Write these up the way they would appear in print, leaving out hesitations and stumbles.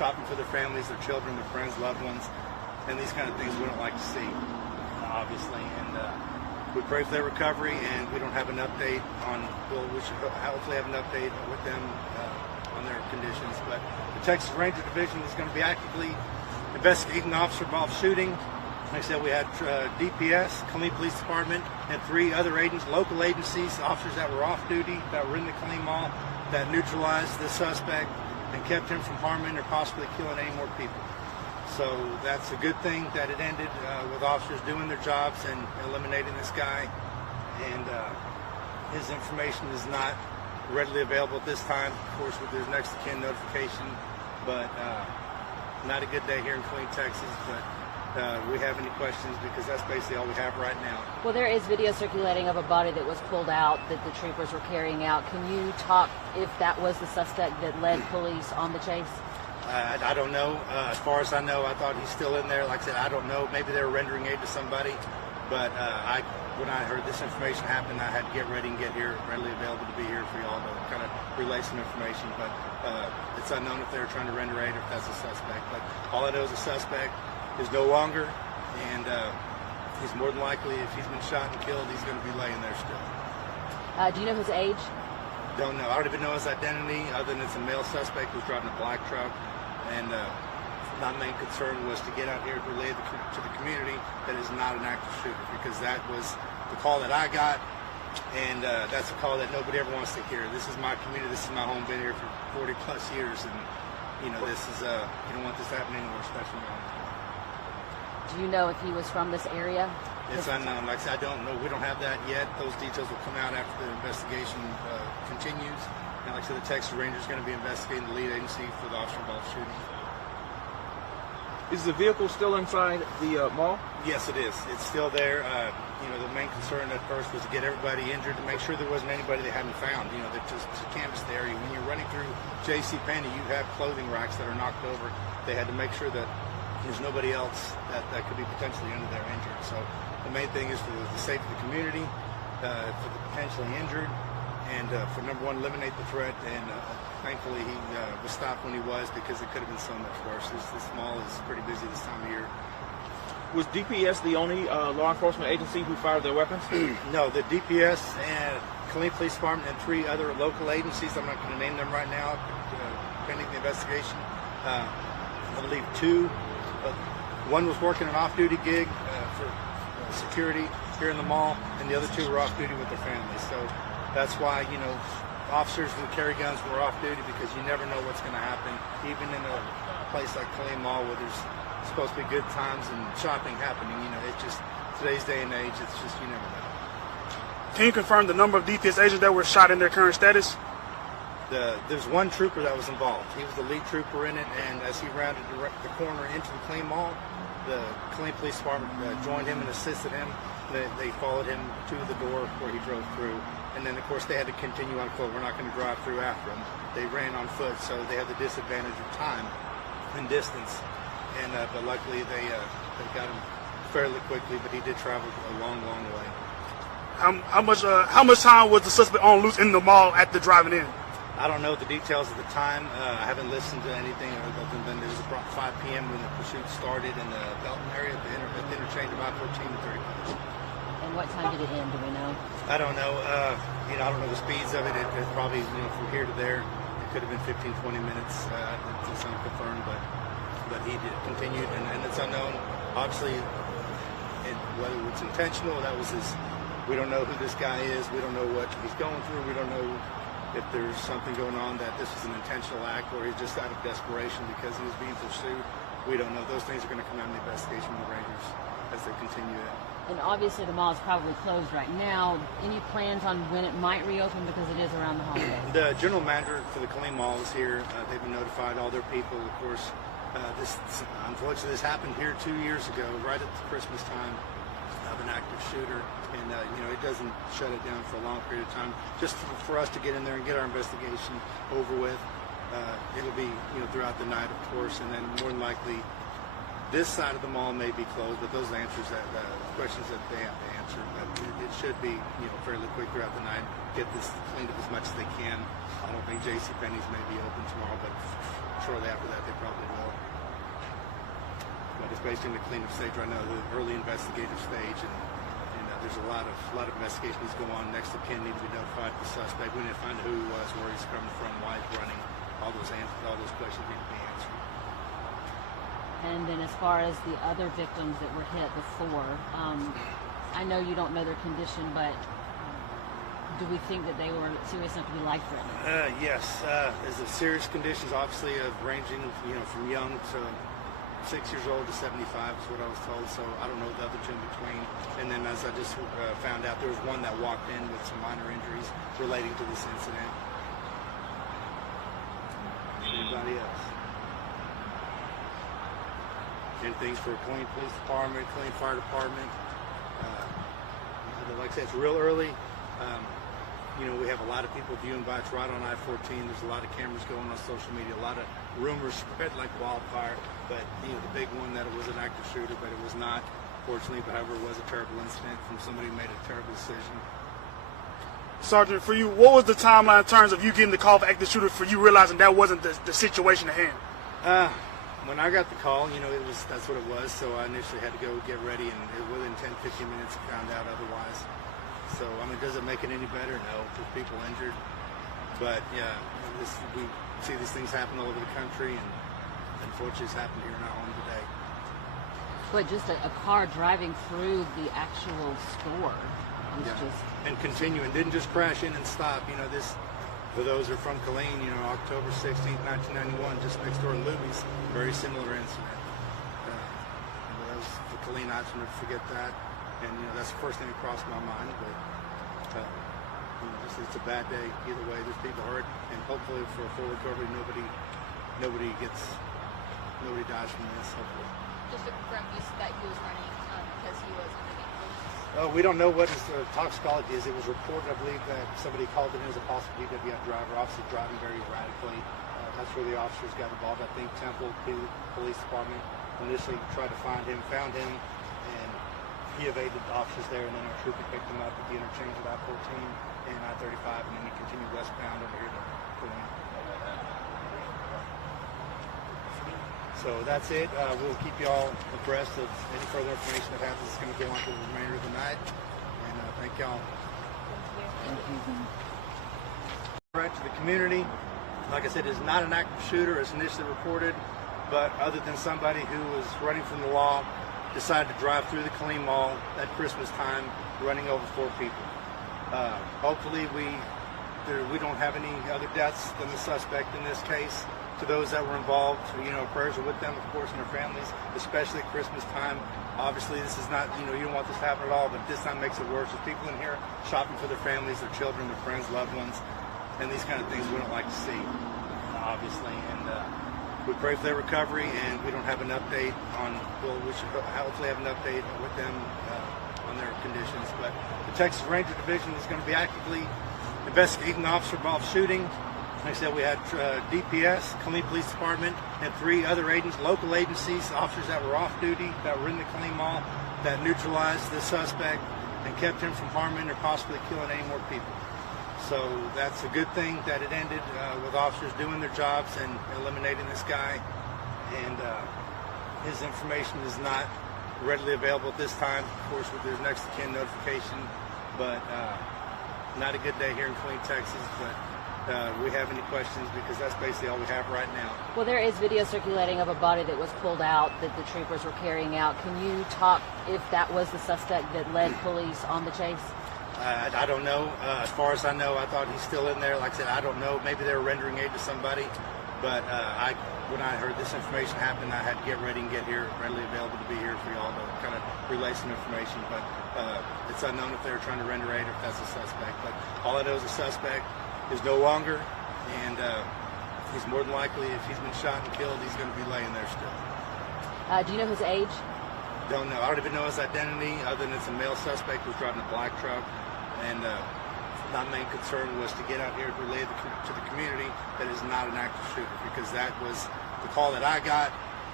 shopping for their families, their children, their friends, loved ones, and these kind of things we don't like to see, obviously. And we pray for their recovery, and we don't have an update on, well, we should hopefully have an update with them on their conditions. But the Texas Ranger Division is going to be actively investigating the officer-involved shooting. Like I said, we had DPS, Killeen Police Department, and 3 other agents, local agencies, officers that were off duty, that were in the Killeen Mall, that neutralized the suspect and kept him from harming or possibly killing any more people. So that's a good thing that it ended with officers doing their jobs and eliminating this guy. And his information is not readily available at this time, of course, with his next of kin notification. But not a good day here in Killeen, Texas. But we have any questions, because that's basically all we have right now. Well, there is video circulating of a body that was pulled out that the troopers were carrying out. Can you talk if that was the suspect that led police on the chase? I don't know. As far as I know, I thought he's still in there. Like I said, I don't know. Maybe they were rendering aid to somebody. But when I heard this information happen, I had to get ready and get here, readily available to be here for y'all to kind of relay some information. But it's unknown if they were trying to render aid or if that's a suspect. But all I know is the suspect is no longer, and he's more than likely, if he's been shot and killed, he's going to be laying there still. Do you know his age? Don't know. I don't even know his identity, other than it's a male suspect who's driving a black truck. And my main concern was to get out here to relay to the community that is not an active shooter, because that was the call that I got, and that's a call that nobody ever wants to hear. This is my community. This is my home. Been here for 40 plus years, and this is you don't want this to happen anywhere, especially now. Do you know if he was from this area? It's unknown. Like I said, I don't know. We don't have that yet. Those details will come out after the investigation continues. And like I said, the Texas Ranger is going to be investigating the lead agency for the officer-involved shooting. Is the vehicle still inside the mall? Yes, it is. It's still there. The main concern at first was to get everybody injured, to make sure there wasn't anybody they hadn't found. That just to canvass the area. When you're running through JCPenney, you have clothing racks that are knocked over. They had to make sure that there's nobody else that could be potentially under there injured. So the main thing is for the safety of the community, for the potentially injured, and for number one, eliminate the threat. And thankfully he was stopped when he was, because it could have been so much worse. This mall is pretty busy this time of year. Was DPS the only law enforcement agency who fired their weapons? No, the DPS and Killeen Police Department and 3 other local agencies, I'm not going to name them right now, pending the investigation. I believe 2. One was working an off-duty gig for security here in the mall, and the other 2 were off-duty with their families. So that's why, officers who carry guns were off-duty, because you never know what's going to happen, even in a place like Killeen Mall where there's supposed to be good times and shopping happening. It's just, today's day and age, it's just, you never know. Can you confirm the number of DPS agents that were shot in their current status? There's one trooper that was involved. He was the lead trooper in it, and as he rounded the corner into the Killeen Mall, the Killeen Police Department joined him and assisted him. They followed him to the door where he drove through, and then of course they had to continue on foot. We're not going to drive through after him. They ran on foot, so they had the disadvantage of time and distance. And but luckily they got him fairly quickly, but he did travel a long, long way. How much time was the suspect on loose in the mall at the driving in? I don't know the details of the time. I haven't listened to anything other than it was about 5 p.m. when the pursuit started in the Belton area at the interchange of I-14 and 35. And what time did it end? Do we know? I don't know. I don't know the speeds of it. It probably, from here to there, it could have been 15, 20 minutes. It's unconfirmed, but he did continued, and it's unknown. Obviously, whether it's intentional, that was his. We don't know who this guy is. We don't know what he's going through. We don't know if there's something going on, that this is an intentional act, or he's just out of desperation because he was being pursued. We don't know. Those things are going to come out in the investigation with the Rangers as they continue it. And obviously the mall is probably closed right now. Any plans on when it might reopen, because it is around the holiday? The general manager for the Killeen Mall is here. They've been notified, all their people. Of course, unfortunately, this happened here 2 years ago, right at the Christmas time, of an active shooter. And it doesn't shut it down for a long period of time. Just for us to get in there and get our investigation over with. It'll be throughout the night, of course, and then more than likely This side of the mall may be closed, but those answers that questions that they have to answer. But it should be, fairly quick throughout the night. Get this cleaned up as much as they can. I don't think JCPenney's may be open tomorrow, but shortly after that they probably will. But it's basically in the cleanup stage right now, the early investigative stage, and there's a lot of investigation needs to go on. Next of kin need to be notified the suspect. We need to find out who he was, where he's coming from, why he's running. All those questions need to be answered. And then as far as the other victims that were hit before, I know you don't know their condition, but do we think that they were serious enough to be life-threatening? Yes. There's a serious conditions, obviously, of ranging, from young to 6 years old to 75 is what I was told. So I don't know the other two in between. And then as I just found out, there was one that walked in with some minor injuries relating to this incident. Anybody else? Anything for Killeen Police Department, Killeen Fire Department. Like I said, it's real early. We have a lot of people viewing bikes right on I-14. There's a lot of cameras going on social media. A lot of rumors spread like wildfire. But the big one that it was an active shooter, but it was not, fortunately. But however, it was a terrible incident from somebody who made a terrible decision. Sergeant, for you, what was the timeline in terms of you getting the call for active shooter, for you realizing that wasn't the situation at hand? When I got the call, that's what it was. So I initially had to go get ready, and within 10-15 minutes, I found out otherwise. So does it make it any better? No, there's people injured. But yeah, we see these things happen all over the country, and unfortunately, it's happened here in our home today. But just a car driving through the actual store was just... And continuing, didn't just crash in and stop. This, for those who are from Killeen, October 16th, 1991, just next door to Luby's, very similar incident. That was for Killeen, I just never forget that. And, that's the first thing that crossed my mind. But, it's a bad day either way. There's people hurt, and hopefully for a full recovery, nobody dies from this, hopefully. Just to confirm, you said that he was running because he was underneath police. We don't know what his toxicology is. It was reported, I believe, that somebody called it in as a possible DWI driver, obviously driving very erratically. That's where the officers got involved. I think Temple Police Department initially tried to find him, found him, and he evaded the officers there, and then our trooper picked him up at the interchange of I-14 and I-35, and then he continued westbound over here to Killeen. So that's it. We'll keep you all abreast of any further information that happens. It's going to go on for the remainder of the night. And thank y'all. Right to the community. Like I said, it's not an active shooter as initially reported, but other than somebody who was running from the law, decided to drive through the Killeen Mall at Christmas time, running over 4 people. Hopefully we don't have any other deaths than the suspect in this case. To those that were involved, prayers are with them, of course, and their families, especially at Christmas time. Obviously, this is not, you don't want this to happen at all, but this time makes it worse. There's people in here shopping for their families, their children, their friends, loved ones, and these kind of things we don't like to see, obviously. And we pray for their recovery, and we don't have an update on, we should hopefully have an update with them on their conditions. But the Texas Ranger Division is going to be actively investigating the officer-involved shooting. Like I said, we had DPS, Killeen Police Department, and 3 other local agencies, officers that were off duty, that were in the Killeen Mall, that neutralized the suspect and kept him from harming or possibly killing any more people. So that's a good thing that it ended with officers doing their jobs and eliminating this guy. And his information is not readily available at this time, of course, with the next of kin notification. But not a good day here in Killeen, Texas. But we have any questions, because that's basically all we have right now. Well, there is video circulating of a body that was pulled out that the troopers were carrying out. Can you talk if that was the suspect that led police on the chase? I don't know. As far as I know, I thought he's still in there. Like I said, I don't know. Maybe they were rendering aid to somebody. But when I heard this information happen, I had to get ready and get here, readily available to be here for y'all to kind of relay some information. But it's unknown if they were trying to render aid or if that's a suspect. But all I know is the suspect is no longer, and he's more than likely, if he's been shot and killed, he's going to be laying there still. Do you know his age? Don't know. I don't even know his identity, other than it's a male suspect who's driving a black truck. And my main concern was to get out here to relay to the community that is not an active shooter, because that was the call that I got,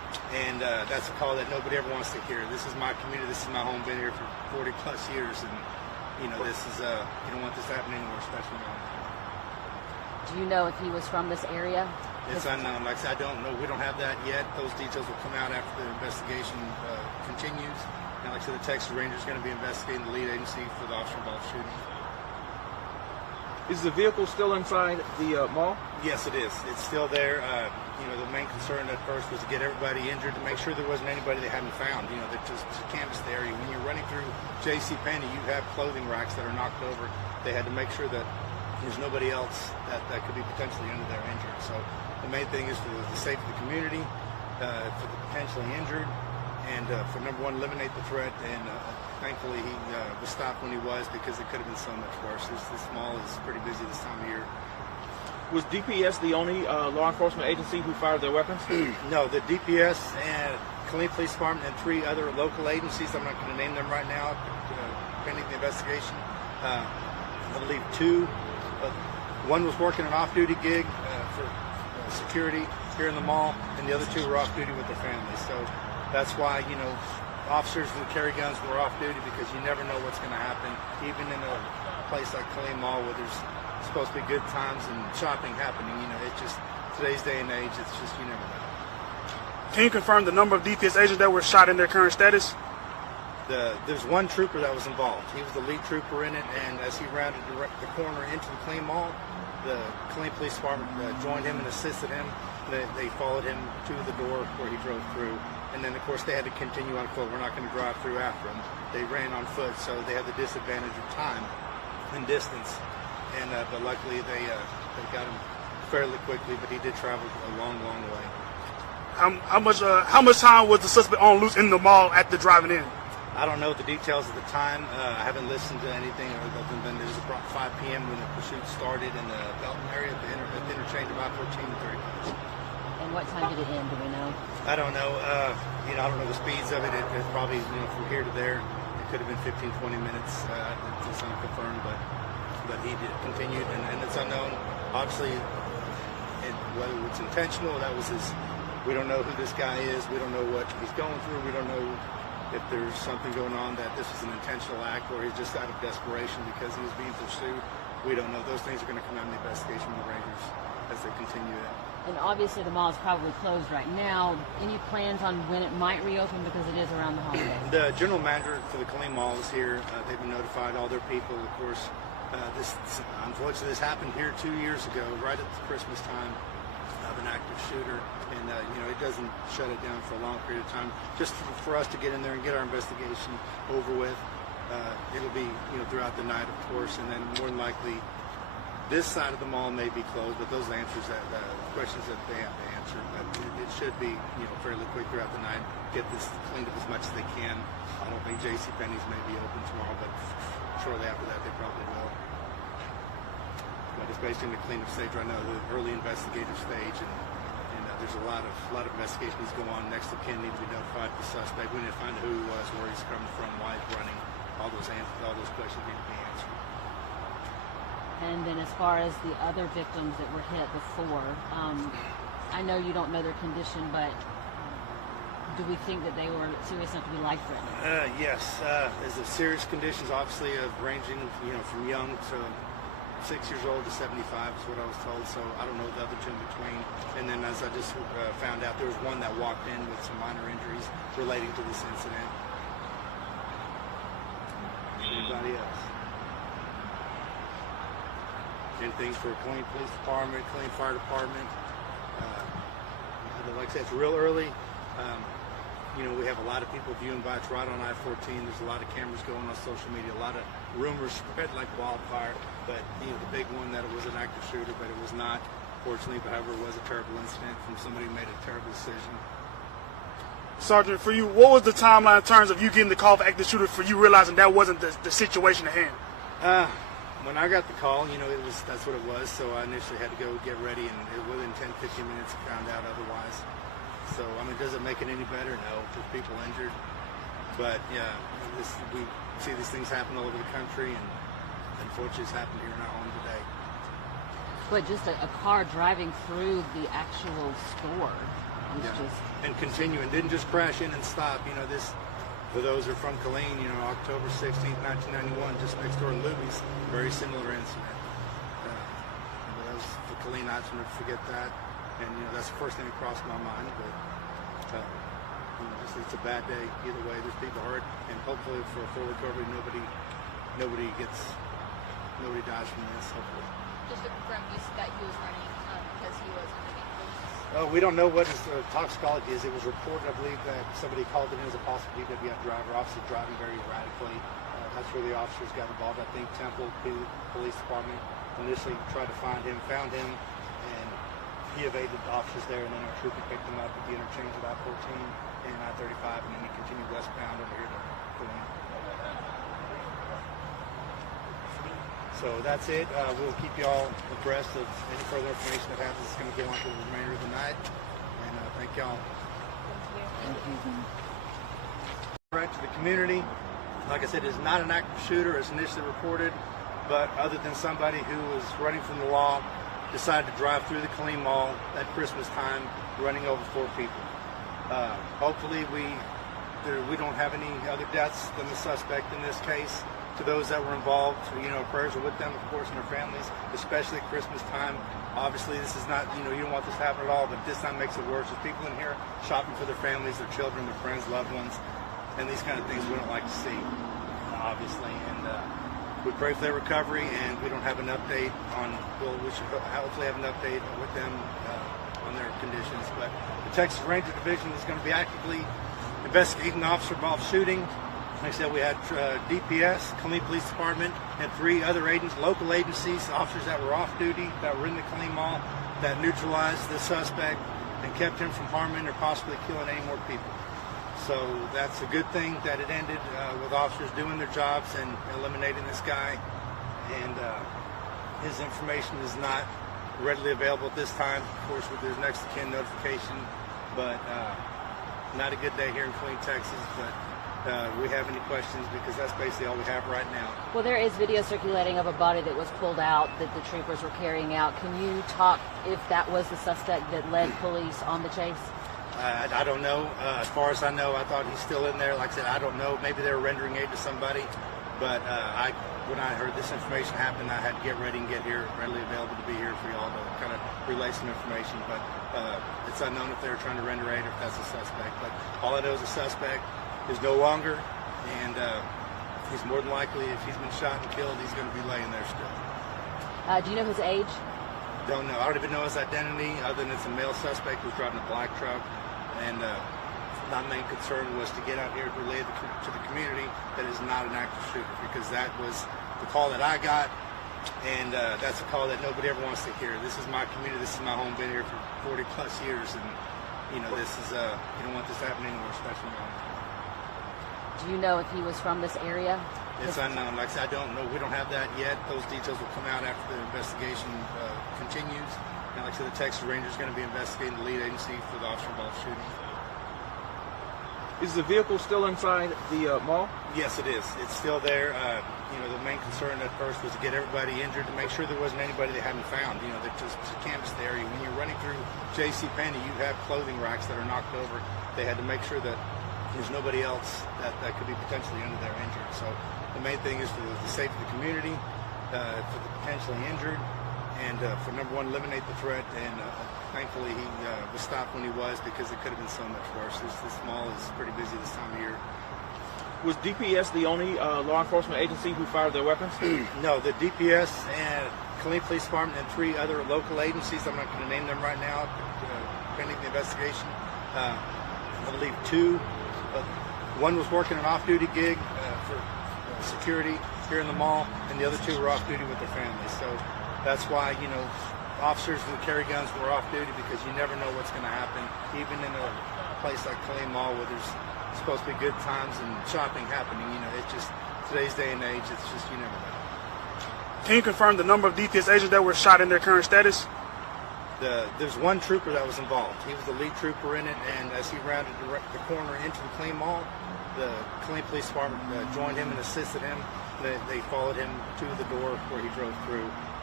And that's a call that nobody ever wants to hear. This is my community. This is my home. Been here for 40 plus years, and this is you don't want this to happen anywhere, especially now. Do you know if he was from this area? It's unknown. Like I said, I don't know. We don't have that yet. Those details will come out after the investigation continues. And like I said, the Texas Ranger is going to be investigating the lead agency for the officer-involved shooting. Is the vehicle still inside the mall? Yes, it is. It's still there. The main concern at first was to get everybody injured, to make sure there wasn't anybody they hadn't found. That just to canvass the area. When you're running through JCPenney, you have clothing racks that are knocked over. They had to make sure that there's nobody else that could be potentially under there injured. So the main thing is for the safety of the community, for the potentially injured, and for number one, eliminate the threat. And thankfully, he was stopped when he was, because it could have been so much worse. This mall is pretty busy this time of year. Was DPS the only law enforcement agency who fired their weapons? No, the DPS and Killeen Police Department and 3 other local agencies. I'm not going to name them right now, pending the investigation. I believe 2. One was working an off-duty gig for security here in the mall, and the other 2 were off-duty with their families. So that's why, officers who carry guns were off-duty, because you never know what's going to happen, even in a place like Killeen Mall where there's supposed to be good times and shopping happening. It's just today's day and age. It's just, you never know. Can you confirm the number of DPS agents that were shot in their current status? There's one trooper that was involved. He was the lead trooper in it, and as he rounded the corner into the Killeen Mall, the Killeen Police Department joined him and assisted him. They followed him to the door where he drove through, and then of course they had to continue on foot. We're not going to drive through after him. They ran on foot, so they had the disadvantage of time and distance. And but luckily they got him fairly quickly, but he did travel a long, long way. How much time was the suspect on loose in the mall at the driving in? I don't know the details of the time. I haven't listened to anything other than it was about 5 p.m. when the pursuit started in the Belton area at the interchange of I-14 and 30. And what time did it end? Do we know? I don't know. I don't know the speeds of it. It's probably from here to there. It could have been 15, 20 minutes. It's unconfirmed, but he did continue, and it's unknown. Obviously, whether it's intentional, that was his. We don't know who this guy is. We don't know what he's going through. We don't know if there's something going on, that this was an intentional act, or he's just out of desperation because he was being pursued. We don't know. Those things are going to come out in the investigation from the Rangers as they continue it. And obviously the mall is probably closed right now. Any plans on when it might reopen, because it is around the holiday? The general manager for the Killeen Mall is here. They've been notified, all their people. Of course, unfortunately, this happened here 2 years ago, right at the Christmas time, of an active shooter. And it doesn't shut it down for a long period of time. Just for us to get in there and get our investigation over with. It'll be throughout the night, of course, and then more than likely this side of the mall may be closed. But those answers, questions that they have to answer, but it should be fairly quick throughout the night. Get this cleaned up as much as they can. I don't think JCPenney's may be open tomorrow, but shortly after that they probably will. But it's basically in the cleanup stage right now, the early investigative stage, and there's a lot of investigations going on. Next of kin need to be notified of the suspect. We need to find out who he was, where he's coming from, why he's running. All those questions need to be answered. And then as far as the other victims that were hit before, I know you don't know their condition, but do we think that they were serious enough to be life-threatening? Yes. There's serious conditions, obviously, ranging from young to 6 years old to 75 is what I was told. So I don't know the other two in between. And then as I just found out, there was one that walked in with some minor injuries relating to this incident. Anybody else? Anything for Killeen Police Department, Killeen Fire Department. Like I said, it's real early. We have a lot of people viewing by. It's right on I-14. There's a lot of cameras going on social media. A lot of rumors spread like wildfire. But the big one that it was an active shooter, but it was not. Fortunately, but however, it was a terrible incident from somebody who made a terrible decision. Sergeant, for you, what was the timeline in terms of you getting the call for active shooter, for you realizing that wasn't the situation at hand? When I got the call, that's what it was. So I initially had to go get ready, and within 10, 15 minutes, I found out otherwise. So, does it make it any better? No, there's people injured. But, yeah, we see these things happen all over the country, and unfortunately it's happened here in our home today. But just a car driving through the actual store, was Yeah. just. And continuing, didn't just crash in and stop. You know, this, for those who are from Killeen, you know, October 16th, 1991, just next door to Luby's, very similar incident. That was for Killeen, I shouldn't forget that. And, you know, that's the first thing that crossed my mind. But, you know, it's a bad day either way. There's people hurt, and hopefully for a full recovery, nobody dies from this, hopefully. Just to confirm, you said that he was running because he was underneath police. We don't know what his toxicology is. It was reported, I believe, that somebody called it in as a possible DWI driver, obviously driving very erratically. That's where the officers got involved. I think Temple Police Department initially tried to find him, found him, and he evaded the officers there, and then our trooper picked him up at the interchange of I-14 and I-35, and then he continued westbound over here to Killeen. So that's it. We'll keep you all abreast of any further information that happens. It's going to go on for the remainder of the night. And thank y'all. Threat to the community. Like I said, it's not an active shooter as initially reported, but other than somebody who was running from the law, decided to drive through the Killeen Mall at Christmas time, running over 4 people. Hopefully we don't have any other deaths than the suspect in this case. To those that were involved, you know, prayers are with them, of course, and their families, especially at Christmas time. Obviously, this is not, you know, you don't want this to happen at all, but this time makes it worse. There's people in here shopping for their families, their children, their friends, loved ones, and these kind of things we don't like to see, obviously. And we pray for their recovery, and we don't have an update on, well, we should hopefully have an update with them on their conditions. But the Texas Ranger Division is going to be actively investigating the officer-involved shooting. Like I said, we had DPS, Killeen Police Department, and 3 other local agencies, officers that were off duty, that were in the Killeen Mall, that neutralized the suspect and kept him from harming or possibly killing any more people. So that's a good thing that it ended with officers doing their jobs and eliminating this guy. And his information is not readily available at this time. Of course, with there's next of kin notification, but not a good day here in Killeen, Texas. But we have any questions, because that's basically all we have right now. Well, there is video circulating of a body that was pulled out that the troopers were carrying out. Can you talk if that was the suspect that led police on the chase? I don't know. As far as I know, I thought he's still in there. Like I said, I don't know. Maybe they were rendering aid to somebody. But when I heard this information happen, I had to get ready and get here, readily available to be here for y'all to kind of relay some information. But it's unknown if they were trying to render aid or if that's a suspect. But all I know is the suspect is no longer, and he's more than likely, if he's been shot and killed, he's going to be laying there still. Do you know his age? Don't know. I don't even know his identity, other than it's a male suspect who's driving a black truck. And my main concern was to get out here to relay to the community that is not an active shooter, because that was the call that I got, and that's a call that nobody ever wants to hear. This is my community. This is my home. Been here for 40 plus years, and you know, this is you don't want this to happen anywhere, especially now. Do you know if he was from this area? It's unknown. Like I said, I don't know. We don't have that yet. Those details will come out after the investigation continues. And like I said, the Texas Ranger is going to be investigating the lead agency for the officer-involved shooting. Is the vehicle still inside the mall? Yes, it is. It's still there. You know, the main concern at first was to get everybody injured, to make sure there wasn't anybody they hadn't found. You know, that just to canvass the area. When you're running through JCPenney, you have clothing racks that are knocked over. They had to make sure that there's nobody else that could be potentially under there injured. So the main thing is for the safety of the community, for the potentially injured, and for number one, eliminate the threat. And thankfully he was stopped when he was, because it could have been so much worse. This mall is pretty busy this time of year. Was DPS the only law enforcement agency who fired their weapons? No, the DPS and Killeen Police Department and 3 other local agencies, I'm not going to name them right now, pending the investigation. I believe 2. One was working an off-duty gig for security here in the mall, and the other 2 were off-duty with their families. So that's why, you know, officers who carry guns were off-duty, because you never know what's going to happen, even in a place like Killeen Mall where there's supposed to be good times and shopping happening. You know, it's just, today's day and age, it's just, you never know. Can you confirm the number of DPS agents that were shot in their current status? There's 1 trooper that was involved. He was the lead trooper in it, and as he rounded the corner into the Killeen Mall, the Killeen Police Department joined him and assisted him. They followed him to the door where he drove through,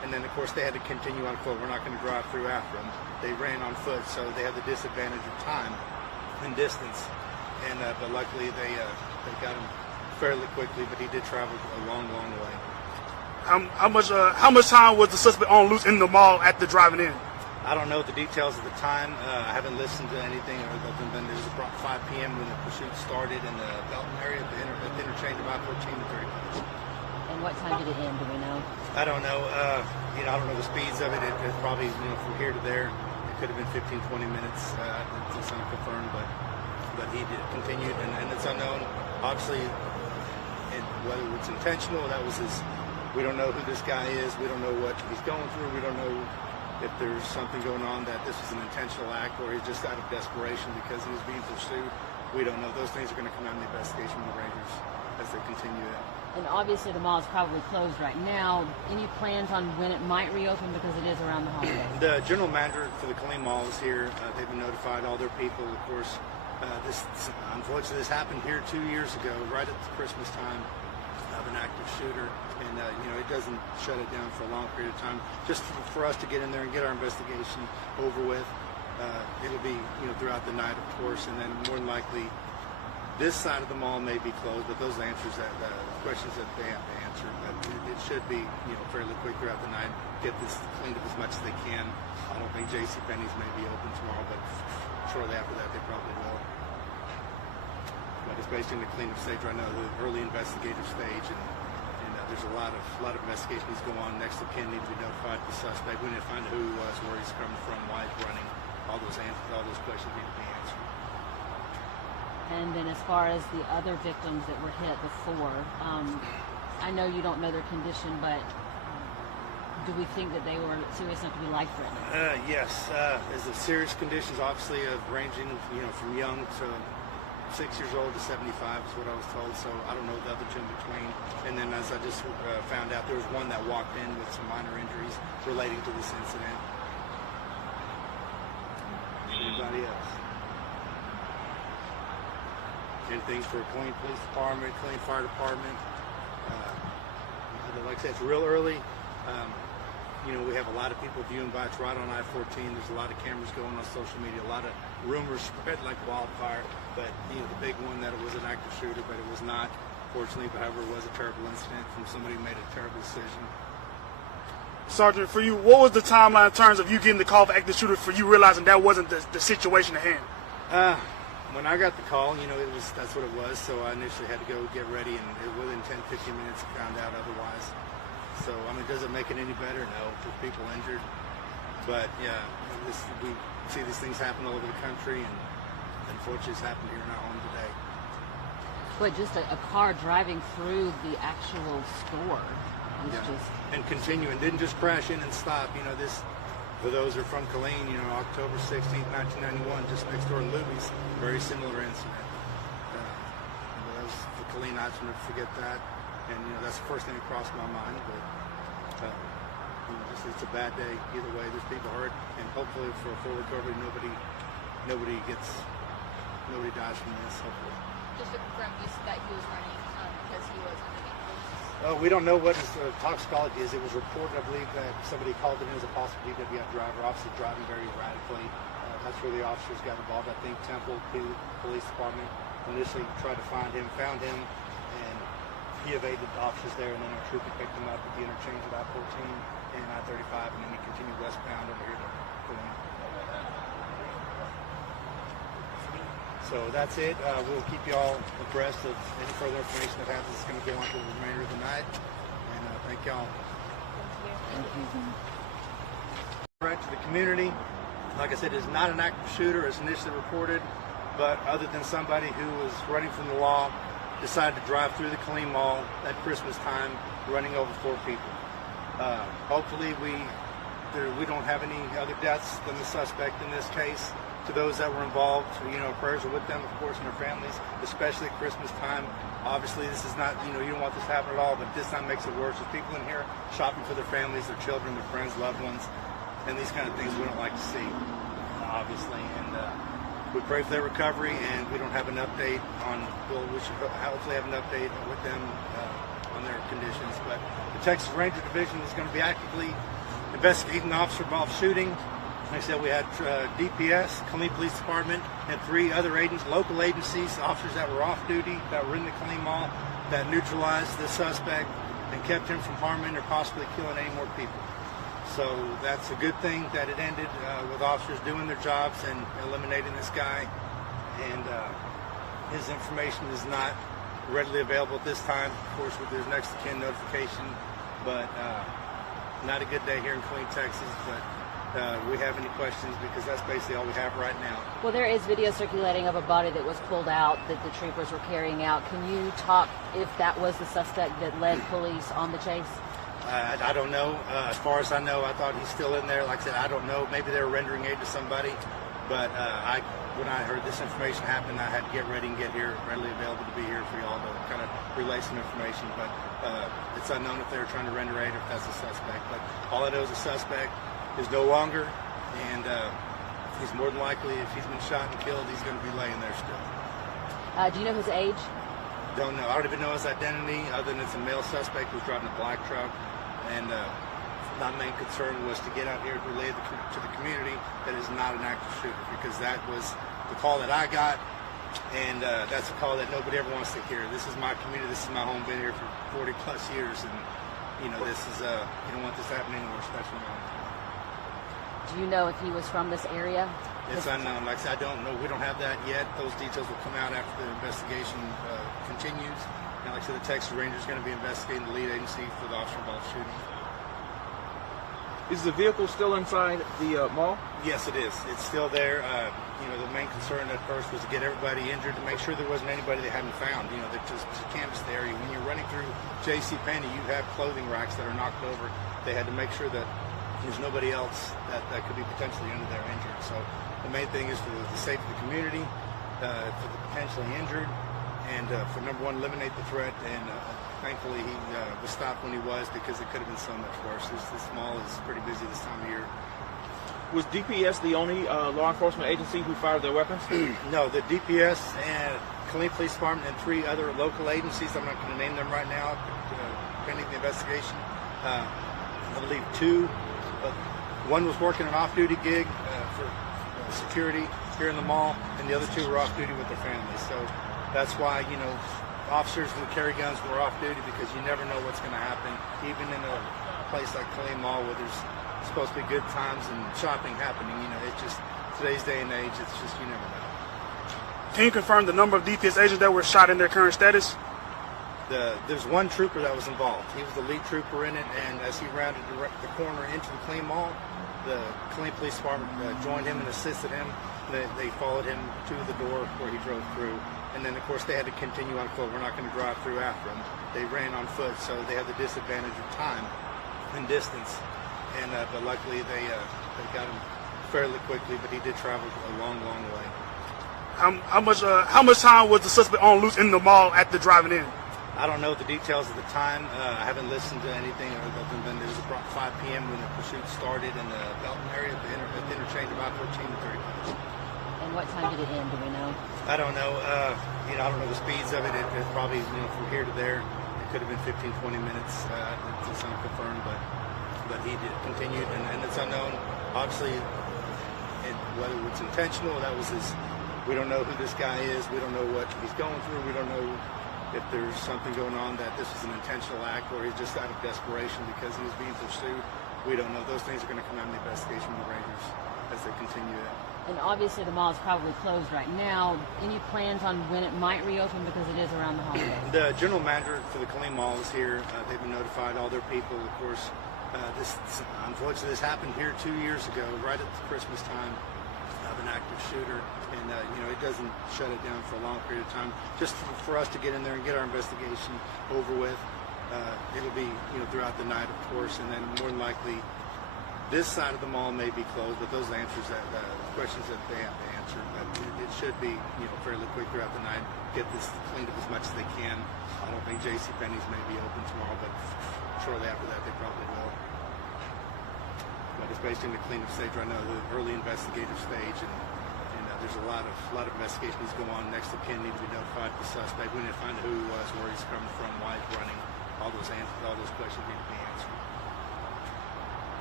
and then of course they had to continue on foot. We're not going to drive through after them. They ran on foot, so they had the disadvantage of time and distance. And but luckily they got him fairly quickly. But he did travel a long, long way. How much time was the suspect on loose in the mall after driving in? I don't know the details of the time. I haven't listened to anything other than it was about 5 p.m. when the pursuit started in the Belton area at the interchange of I-14 and 35. And what time did it end? Do we know? I don't know. I don't know the speeds of it. It's probably from here to there. It could have been 15, 20 minutes. It's unconfirmed, but he did continued, and it's unknown. Obviously, whether it's intentional, that was his. We don't know who this guy is. We don't know what he's going through. We don't know if there's something going on that this was an intentional act or he's just out of desperation because he was being pursued. We don't know. Those things are going to come out in the investigation from the Rangers as they continue it. And obviously the mall is probably closed right now. Any plans on when it might reopen because it is around the holidays? The general manager for the Killeen Mall is here. They've been notified, all their people. Of course, unfortunately, this happened here 2 years ago, right at Christmas time, of an active shooter. And, it doesn't shut it down for a long period of time. Just for us to get in there and get our investigation over with. It'll be, throughout the night, of course, and then more than likely, this side of the mall may be closed, but those answers the questions that they have to answer. But it should be, fairly quick throughout the night. Get this cleaned up as much as they can. I don't think JCPenney's may be open tomorrow, but shortly after that, they probably will. But it's basically in the cleanup stage right now, the early investigative stage, and there's a lot of investigation needs to go on. Next of kin need to be notified the suspect. We need to find out who he was, where he's coming from, why he's running. All those answers, all those questions need to be answered. And then as far as the other victims that were hit before, I know you don't know their condition, but do we think that they were serious enough to be life-threatening? Yes. There's the serious conditions, obviously, ranging, from young to 6 years old to 75 is what I was told. So I don't know the other two in between. And then as I just found out, there was one that walked in with some minor injuries relating to this incident. Anybody else? Anything for Killeen Police Department, Killeen Fire Department. Like I said, it's real early. We have a lot of people viewing by. It's right on I-14. There's a lot of cameras going on social media. A lot of rumors spread like wildfire. But the big one that it was an active shooter, but it was not. Fortunately, however, it was a terrible incident from somebody who made a terrible decision. Sergeant, for you, what was the timeline in terms of you getting the call for active shooter for you realizing that wasn't the situation at hand? When I got the call, that's what it was. So I initially had to go get ready, and within 10, 15 minutes, I found out otherwise. So, does it make it any better? No, there's people injured. But, yeah, we see these things happen all over the country, and unfortunately it's happened here in our home today. But just a car driving through the actual store was just... And continuing, didn't just crash in and stop. This, for those who are from Killeen, October 16th, 1991, just next door in Luby's, very similar incident. That was for Killeen, I shouldn't forget that. And, that's the first thing that crossed my mind. But, it's a bad day either way. There's people hurt, and hopefully for a full recovery, nobody dies from this, hopefully. Just to confirm, you said that he was running because he was under the influence. We don't know what his toxicology is. It was reported, I believe, that somebody called him as a possible DWI driver, obviously driving very erratically. That's where the officers got involved. I think Temple Police Department initially tried to find him, found him, and he evaded the officers there, and then our trooper picked him up at the interchange of I-14 and I-35, and then he continued westbound over here to Killeen. So that's it. We'll keep you all abreast of any further information that happens. It's going to go on for the remainder of the night. And thank y'all. Thank you. Right to the community. Like I said, it's not an active shooter as initially reported, but other than somebody who was running from the law, decided to drive through the Killeen Mall at Christmas time, running over 4 people. Hopefully we don't have any other deaths than the suspect in this case. To those that were involved, prayers are with them, of course, and their families, especially at Christmas time. Obviously, this is not, you don't want this to happen at all, but this time makes it worse. There's people in here shopping for their families, their children, their friends, loved ones, and these kind of things we don't like to see, obviously. And we pray for their recovery, and we don't have an update on, we should hopefully have an update with them on their conditions. But the Texas Ranger Division is going to be actively investigating the officer-involved shooting. Like I said, we had DPS, Killeen Police Department, and 3 other local agencies, officers that were off duty, that were in the Killeen Mall, that neutralized the suspect and kept him from harming or possibly killing any more people. So that's a good thing that it ended with officers doing their jobs and eliminating this guy. And his information is not readily available at this time, of course, with his next of kin notification. But not a good day here in Killeen, Texas. But we have any questions, because that's basically all we have right now. Well, there is video circulating of a body that was pulled out that the troopers were carrying out. Can you talk if that was the suspect that led police on the chase? I don't know. As far as I know, I thought he's still in there. Like I said, I don't know. Maybe they were rendering aid to somebody. But when I heard this information happen, I had to get ready and get here, readily available to be here for y'all to kind of relay some information. But it's unknown if they were trying to render aid or if that's a suspect. But all I know is the suspect is no longer, and he's more than likely, if he's been shot and killed, he's going to be laying there still. Do you know his age? Don't know. I don't even know his identity, other than it's a male suspect who's driving a black truck. And my main concern was to get out here to relay to the community that is not an active shooter, because that was the call that I got, and that's a call that nobody ever wants to hear. This is my community. This is my home. Been here for 40+ years, and this is you don't want this to happen anywhere, especially now. Do you know if he was from this area? It's unknown. Like I said, I don't know. We don't have that yet. Those details will come out after the investigation continues. And like I said, the Texas Ranger is going to be investigating the lead agency for the officer-involved shooting. Is the vehicle still inside the mall? Yes, it is. It's still there. The main concern at first was to get everybody injured, to make sure there wasn't anybody they hadn't found. That just to canvass the area. When you're running through JCPenney, you have clothing racks that are knocked over. They had to make sure that there's nobody else that could be potentially under there injured. So the main thing is for the safety of the community, for the potentially injured, and for number one, eliminate the threat. And thankfully he was stopped when he was, because it could have been so much worse. This mall is pretty busy this time of year. Was DPS the only law enforcement agency who fired their weapons? No, the DPS and Killeen Police Department and 3 other local agencies, I'm not going to name them right now, pending the investigation. I believe 2. One was working an off-duty gig for security here in the mall, and the other 2 were off-duty with their families. So that's why, officers will carry guns when we're off-duty, because you never know what's going to happen. Even in a place like Killeen Mall, where there's supposed to be good times and shopping happening, it's just, today's day and age, it's just, you never know. Can you confirm the number of DPS agents that were shot in their current status? There's one trooper that was involved. He was the lead trooper in it, and as he rounded the corner into the Killeen Mall, the Killeen Police Department joined him and assisted him. They followed him to the door where he drove through, and then of course they had to continue on foot. We're not going to drive through after him. They ran on foot, so they had the disadvantage of time and distance. And but luckily they got him fairly quickly. But he did travel a long, long way. How much time was the suspect on loose in the mall at the driving in? I don't know the details of the time. I haven't listened to anything other than it was about 5 p.m. when the pursuit started in the Belton area at the interchange about 14 to 30 minutes. And what time did it end? Do we know? I don't know. I don't know the speeds of it. It's probably from here to there. It could have been 15, 20 minutes. It's unconfirmed, but he did continued, and it's unknown. Obviously, whether it's intentional, that was his. We don't know who this guy is. We don't know what he's going through. We don't know if there's something going on that this was an intentional act, or he's just out of desperation because he was being pursued. We don't know. Those things are going to come out in the investigation of the Rangers as they continue it. And obviously the mall is probably closed right now. Any plans on when it might reopen, because it is around the holidays? The general manager for the Killeen Mall is here. They've been notified, all their people. Of course, unfortunately, this happened here 2 years ago, right at the Christmas time, of an active shooter. And, it doesn't shut it down for a long period of time. Just for us to get in there and get our investigation over with. It'll be, throughout the night, of course, and then more than likely, this side of the mall may be closed, but those answers questions that they have to answer. But it should be, fairly quick throughout the night. Get this cleaned up as much as they can. I don't think JCPenney's may be open tomorrow, but shortly after that, they probably will. But it's basically in the cleanup stage right now, the early investigative stage, and there's a lot of investigation needs to go on. Next of kin need to be notified the suspect. We need to find who he was, where he's coming from, why he's running. All those questions need to be answered.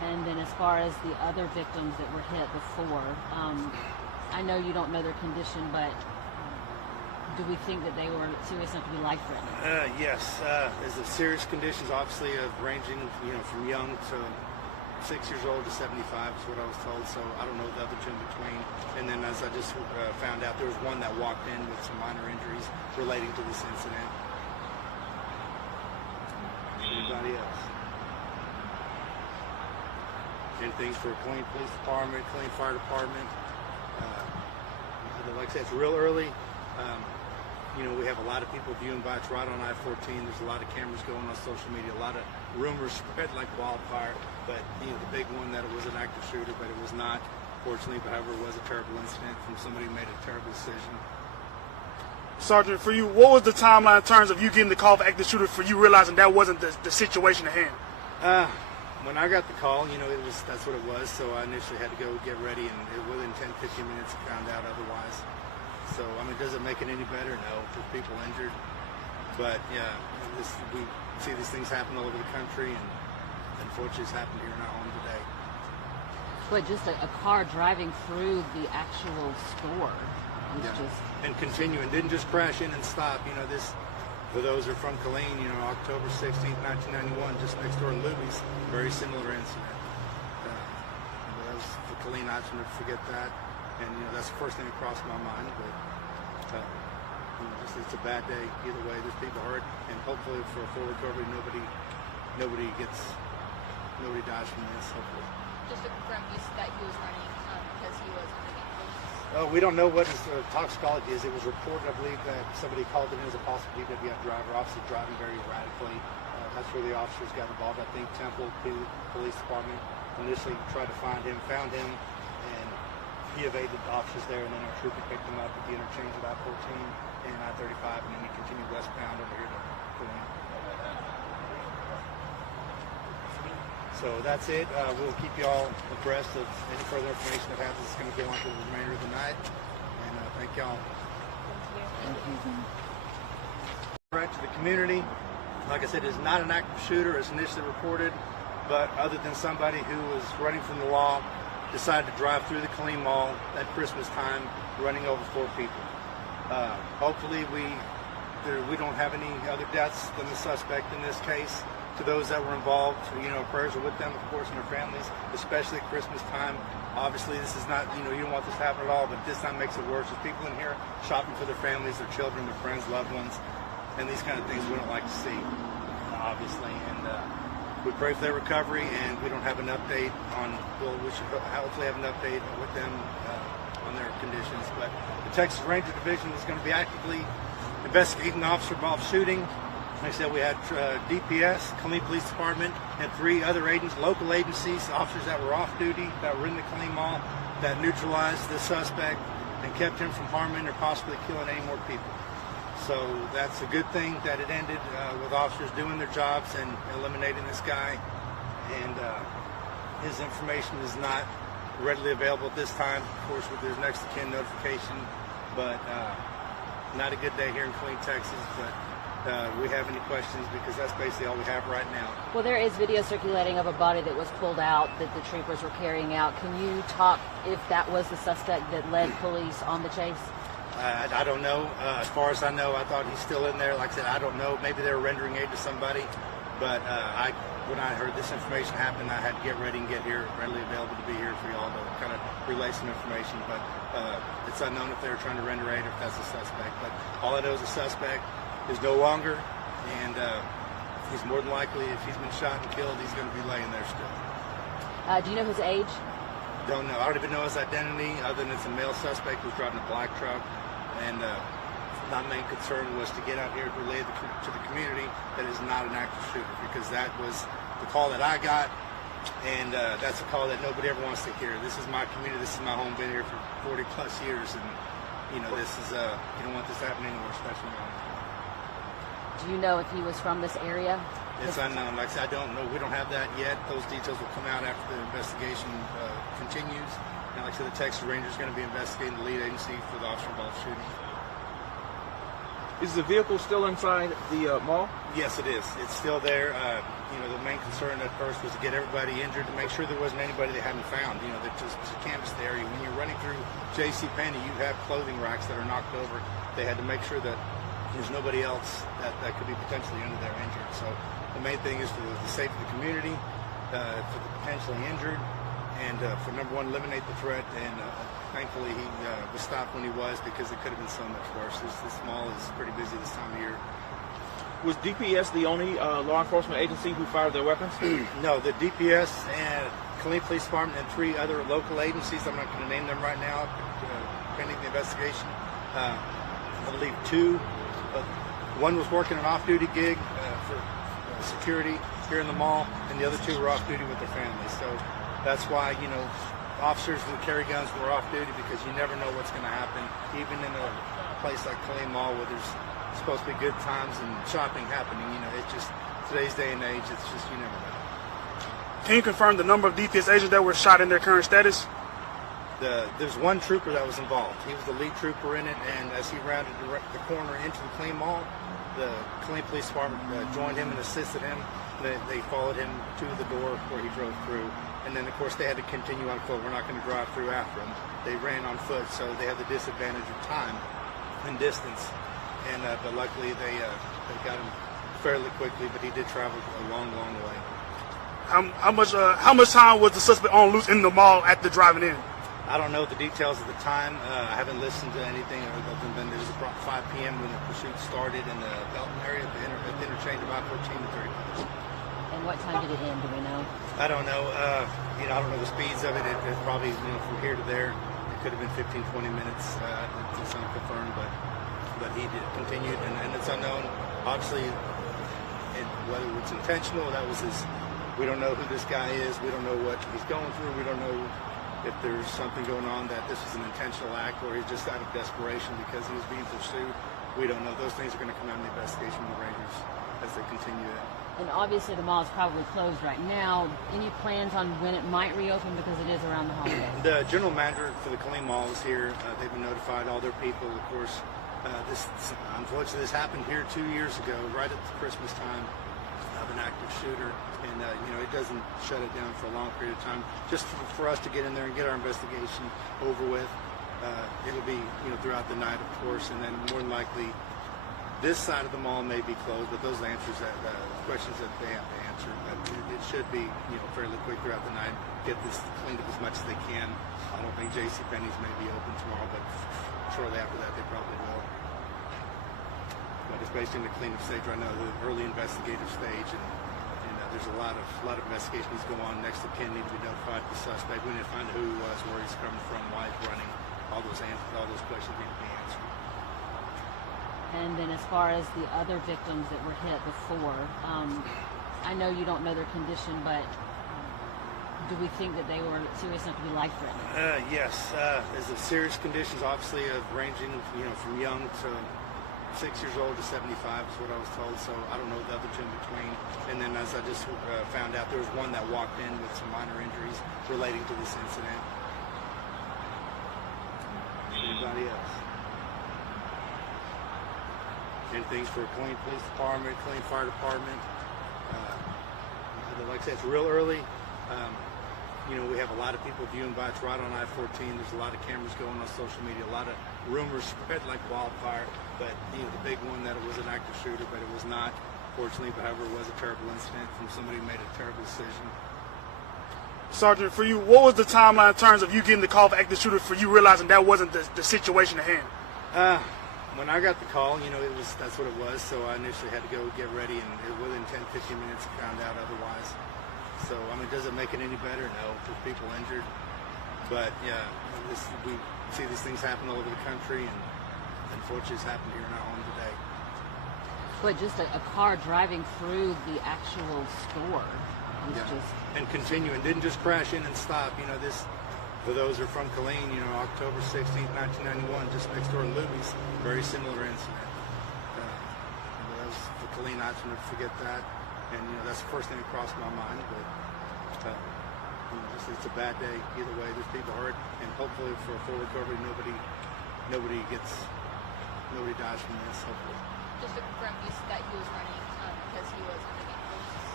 And then as far as the other victims that were hit before, I know you don't know their condition, but do we think that they were serious enough to be life-threatening? Yes, there's the serious conditions, obviously, of ranging, from young to 6 years old to 75 is what I was told. So I don't know the other two in between. And then, as I just found out, there was one that walked in with some minor injuries relating to this incident. Anybody else? Anything for Killeen Police Department, Killeen Fire Department? Like I said, it's real early. We have a lot of people viewing by. It's right on I-14. There's a lot of cameras going on social media. A lot of rumors spread like wildfire. But the big one that it was an active shooter, but it was not, fortunately. But however, it was a terrible incident from somebody who made a terrible decision. Sergeant, for you, what was the timeline in terms of you getting the call for active shooter for you realizing that wasn't the situation at hand? When I got the call, that's what it was. So I initially had to go get ready, and within 10-15 minutes, I found out otherwise. So, does it make it any better? No, there's people injured. But, yeah, we see these things happen all over the country, and unfortunately it's happened here in our home today. But just a car driving through the actual store was just... And continuing, didn't just crash in and stop. For those who are from Killeen, October 16th, 1991, just next door in Luby's, very similar incident. That was for Killeen, I should never forget that. And that's the first thing that crossed my mind. But it's a bad day either way. There's people hurt, and hopefully for a full recovery, nobody dies from this. Hopefully. Just to confirm, you said that he was running because he was under the influence. We don't know what his toxicology is. It was reported, I believe, that somebody called it in as a possible DWI driver, obviously driving very erratically. That's where the officers got involved. I think Temple Police Department initially tried to find him, found him, and he evaded the officers there, and then our trooper picked him up at the interchange of I-14 and I-35, and then he continued westbound over here to Killeen. So that's it. We'll keep you all abreast of any further information that happens. It's going to go on through the remainder of the night. And thank y'all. Right to the community. Like I said, it's not an active shooter as initially reported, but other than somebody who was running from the law, decided to drive through the Killeen Mall at Christmas time, running over 4 people. Hopefully we don't have any other deaths than the suspect in this case. To those that were involved, prayers are with them, of course, and their families, especially at Christmas time. Obviously, this is not, you don't want this to happen at all, but this time makes it worse. There's people in here shopping for their families, their children, their friends, loved ones, and these kind of things we don't like to see, obviously. And we pray for their recovery, and we don't have an update on, we should hopefully have an update with them on their conditions. But the Texas Ranger Division is going to be actively investigating the officer-involved shooting. Like I said, we had DPS, Killeen Police Department, and 3 other agents, local agencies, officers that were off duty, that were in the Killeen Mall, that neutralized the suspect and kept him from harming or possibly killing any more people. So that's a good thing that it ended with officers doing their jobs and eliminating this guy. And his information is not readily available at this time. Of course, with his next of kin notification, but not a good day here in Killeen, Texas. But we have any questions, because that's basically all we have right now. Well, there is video circulating of a body that was pulled out that the troopers were carrying out. Can you talk if that was the suspect that led police on the chase? I don't know. As far as I know, I thought he's still in there. Like I said, I don't know. Maybe they were rendering aid to somebody. But when I heard this information happen, I had to get ready and get here, readily available to be here for y'all to kind of relay some information. But it's unknown if they were trying to render aid or if that's a suspect. But all I know is a suspect is no longer, and he's more than likely, if he's been shot and killed, he's going to be laying there still. Do you know his age? Don't know. I don't even know his identity, other than it's a male suspect who's driving a black truck. And my main concern was to get out here to relay to the community that is not an active shooter, because that was the call that I got, and that's a call that nobody ever wants to hear. This is my community. This is my home. Been here for 40 plus years, and this is you don't want this to happen anywhere, especially in my home. Do you know if he was from this area? It's unknown. Like I said, I don't know. We don't have that yet. Those details will come out after the investigation continues. And like I said, the Texas Ranger is going to be investigating the lead agency for the officer-involved shooting. Is the vehicle still inside the mall? Yes, it is. It's still there. the main concern at first was to get everybody injured, to make sure there wasn't anybody they hadn't found. That just to canvass the area. When you're running through JCPenney, you have clothing racks that are knocked over. They had to make sure that there's nobody else that could be potentially under there injured. So the main thing is for the safety of the community, for the potentially injured, and for number one, eliminate the threat. And thankfully, he was stopped when he was, because it could have been so much worse. This mall is pretty busy this time of year. Was DPS the only law enforcement agency who fired their weapons? No, the DPS and Killeen Police Department and 3 other local agencies. I'm not going to name them right now, pending the investigation. I believe 2. One was working an off-duty gig for security here in the mall, and the other 2 were off-duty with their families. So that's why, officers who carry guns were off-duty, because you never know what's going to happen, even in a place like Killeen Mall where there's supposed to be good times and shopping happening. It's just today's day and age. It's just, you never know. Can you confirm the number of DPS agents that were shot in their current status? There's one trooper that was involved. He was the lead trooper in it, and as he rounded the corner into the Killeen Mall, the Killeen Police Department joined him and assisted him. They followed him to the door where he drove through, and then of course they had to continue on foot. We're not going to drive through after him. They ran on foot, so they had the disadvantage of time and distance. And but luckily they got him fairly quickly, but he did travel a long, long way. How much time was the suspect on loose in the mall at the driving in? I don't know the details of the time. I haven't listened to anything other than it was about 5 p.m. when the pursuit started in the Belton area at the interchange of I-14 and 35. And what time did it end? Do we know? I don't know. I don't know the speeds of it. It probably, from here to there, it could have been 15, 20 minutes. It's unconfirmed, but he did continued, and it's unknown. Obviously, whether it's intentional, that was his. We don't know who this guy is. We don't know what he's going through. We don't know if there's something going on, that this was an intentional act, or he's just out of desperation because he was being pursued. We don't know. Those things are going to come out in the investigation with the Rangers as they continue it. And obviously the mall is probably closed right now. Any plans on when it might reopen, because it is around the holidays? The general manager for the Killeen Mall is here. They've been notified, all their people, of course. Unfortunately, this happened here 2 years ago, right at the Christmas time, of an active shooter, and it doesn't shut it down for a long period of time. Just for us to get in there and get our investigation over with. It'll be throughout the night, of course, and then more than likely this side of the mall may be closed, but those answers questions that they have to answer. But it should be fairly quick throughout the night. Get this cleaned up as much as they can. I don't think JCPenney's may be open tomorrow, but shortly after that they probably will. But it's basically in the cleanup stage right now, the early investigative stage, and there's a lot of investigations go on. Next of kin need to be notified the suspect. We need to find out who he was, where he's coming from, why he's running. All those questions need to be answered. And then as far as the other victims that were hit before, I know you don't know their condition, but do we think that they were serious enough to be life-threatening? Yes. There's the serious conditions, obviously, ranging from young to 6 years old to 75 is what I was told. So I don't know the other two in between. And then as I just found out, there was one that walked in with some minor injuries relating to this incident. Anybody else? Anything for Killeen Police Department, Killeen Fire Department. Like I said, it's real early. We have a lot of people viewing by. It's right on I-14. There's a lot of cameras going on social media. A lot of rumors spread like wildfire. But the big one that it was an active shooter, but it was not. Fortunately, however, it was a terrible incident from somebody who made a terrible decision. Sergeant, for you, what was the timeline in terms of you getting the call for active shooter, for you realizing that wasn't the situation at hand? When I got the call, that's what it was. So I initially had to go get ready, and within 10-15 minutes, I found out otherwise. So does it make it any better? No, there's people injured. But yeah, we see these things happen all over the country, and unfortunately, it's happened here in our home today. But just a car driving through the actual store was just... And continuing, didn't just crash in and stop. This, for those who are from Killeen, October 16th, 1991, just next door to Luby's, very similar incident. That was for Killeen. I should never forget that. And that's the first thing that crossed my mind. But it's a bad day either way. There's people hurt, and hopefully for a full recovery, nobody dies from this. Hopefully. Just to confirm, that he was running because he was under the influence.